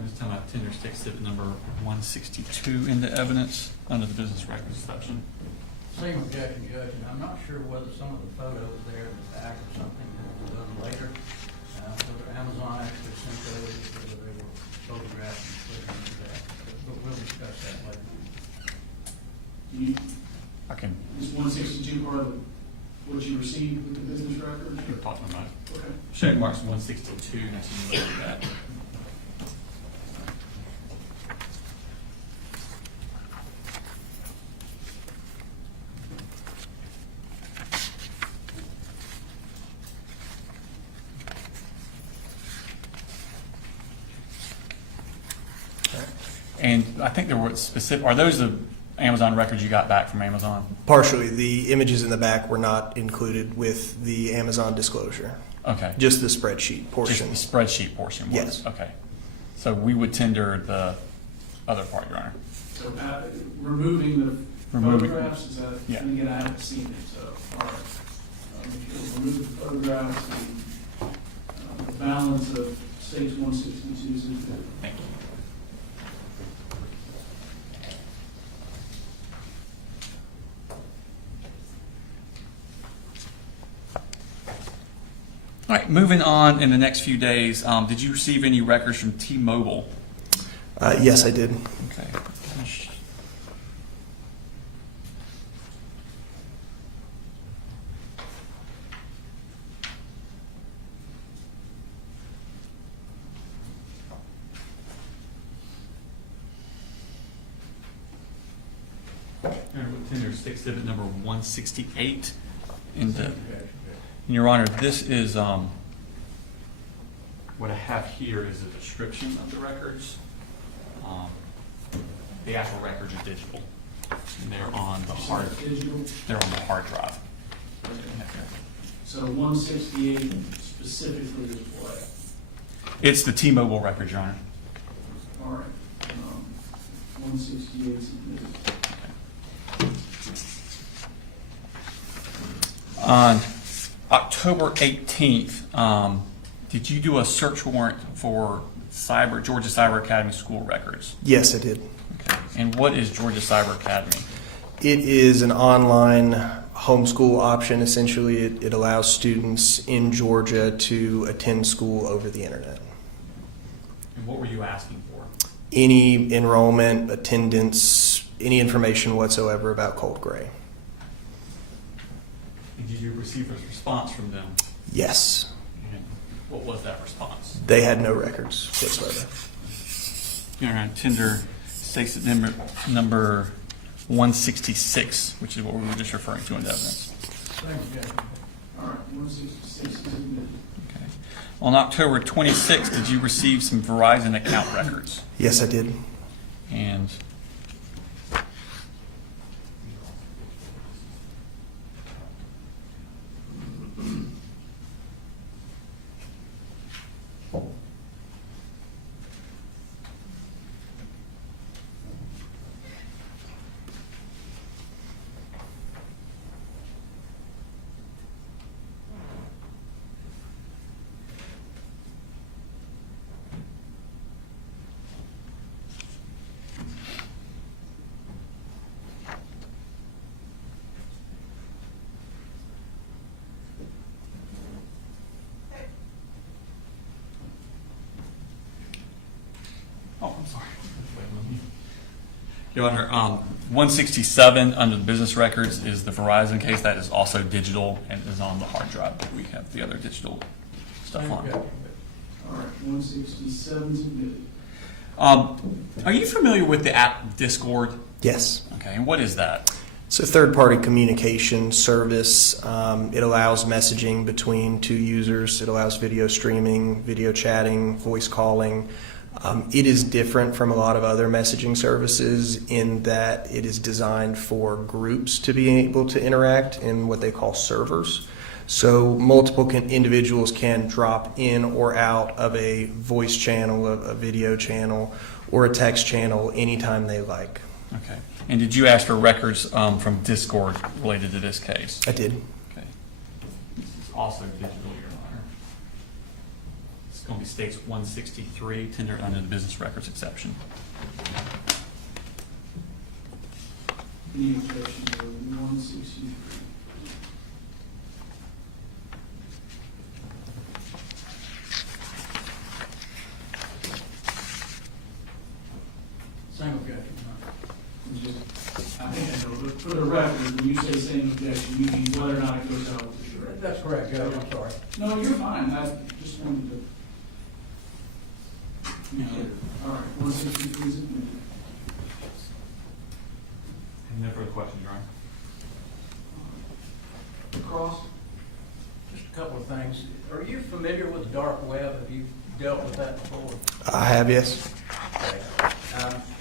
This time I tender stick exhibit number 162 into evidence under the business records section. Same objection, Judge, and I'm not sure whether some of the photos there in the back or something that was done later, whether Amazon actually sent those, whether they were photographed and put into that, but we'll discuss that later. I can Is 162 part of what you received with the business records? We're talking about Okay. check marks 162, and that's look at that. And I think there were specific, are those the Amazon records you got back from Amazon? Partially. The images in the back were not included with the Amazon disclosure. Okay. Just the spreadsheet portion. Just the spreadsheet portion was? Yes. Okay. So we would tender the other part, Your Honor. So removing the photographs, is that, Yeah. again, I haven't seen it, so, all right. If you'll remove the photographs, the balance of stage 162 is in there. Thank you. All right, moving on in the next few days, did you receive any records from T-Mobile? Yes, I did. Okay. Tender exhibit number 168. And Your Honor, this is, what I have here is a description of the records. The actual records are digital, and they're on the hard. Digital? They're on the hard drive. So 168 specifically is what? It's the T-Mobile records, Your Honor. All right. 168 submitted. On October 18th, did you do a search warrant for Georgia Cyber Academy school records? Yes, I did. Okay. And what is Georgia Cyber Academy? It is an online homeschool option. Essentially, it allows students in Georgia to attend school over the internet. And what were you asking for? Any enrollment, attendance, any information whatsoever about Colt Gray. And did you receive a response from them? Yes. And what was that response? They had no records whatsoever. Your Honor, tender states at number 166, which is what we were just referring to in the evidence. All right, 166 is submitted. Okay. On October 26th, did you receive some Verizon account records? Yes, I did. And oh, I'm sorry. Wait a minute. Your Honor, 167 under the business records is the Verizon case. That is also digital and is on the hard drive. We have the other digital stuff on. All right, 167 submitted. Are you familiar with the app Discord? Yes. Okay, and what is that? It's a third-party communication service. It allows messaging between two users. It allows video streaming, video chatting, voice calling. It is different from a lot of other messaging services in that it is designed for groups to be able to interact in what they call servers. So multiple individuals can drop in or out of a voice channel, a video channel, or a text channel anytime they like. Okay. And did you ask for records from Discord related to this case? I did. Okay. This is also digital, Your Honor. It's going to be states 163, tendered under the business records exception. Any objection to 163? Same objection. I think I know, but for the record, when you say same objection, you mean whether or not it goes out with the charrette? That's correct, Judge, I'm sorry. No, you're fine, I just wanted to. All right, 163 is admitted. Any further questions, Your Honor? Cross? Just a couple of things. Are you familiar with the dark web? Have you dealt with that before? I have, yes.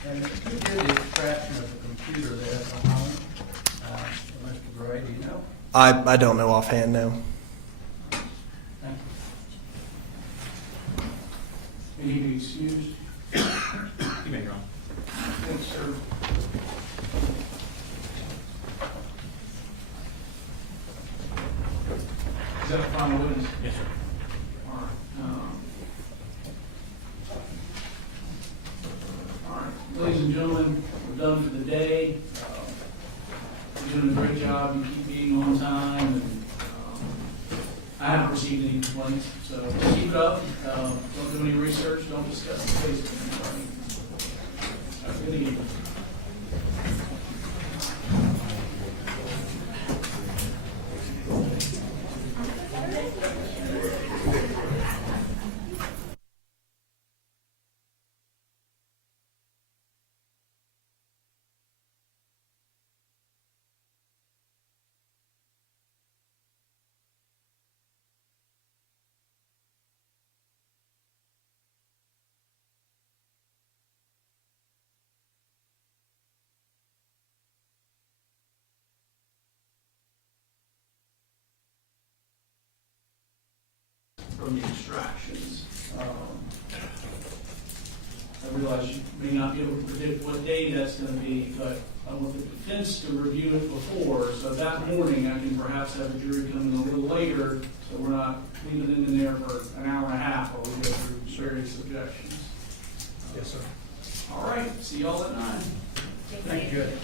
And who did the extraction of the computer there at the home? Mr. Gray, do you know? I don't know offhand, no. Thank you. Any be excused? You may, Your Honor. Thanks, sir. Is that the final witness? Yes, sir. All right. All right, ladies and gentlemen, we're done for the day. You're doing a great job. You keep being on time, and I haven't received any complaints. So keep it up. Don't do any research. Don't discuss the case with anybody. Have a good evening. From the extractions. I realize you may not be able to predict what day that's going to be, but I want the defense to review it before, so that morning I can perhaps have a jury come in a little later, so we're not leaving it in there for an hour and a half while we go through various objections. Yes, sir. All right, see y'all at 9. Thank you, Judge.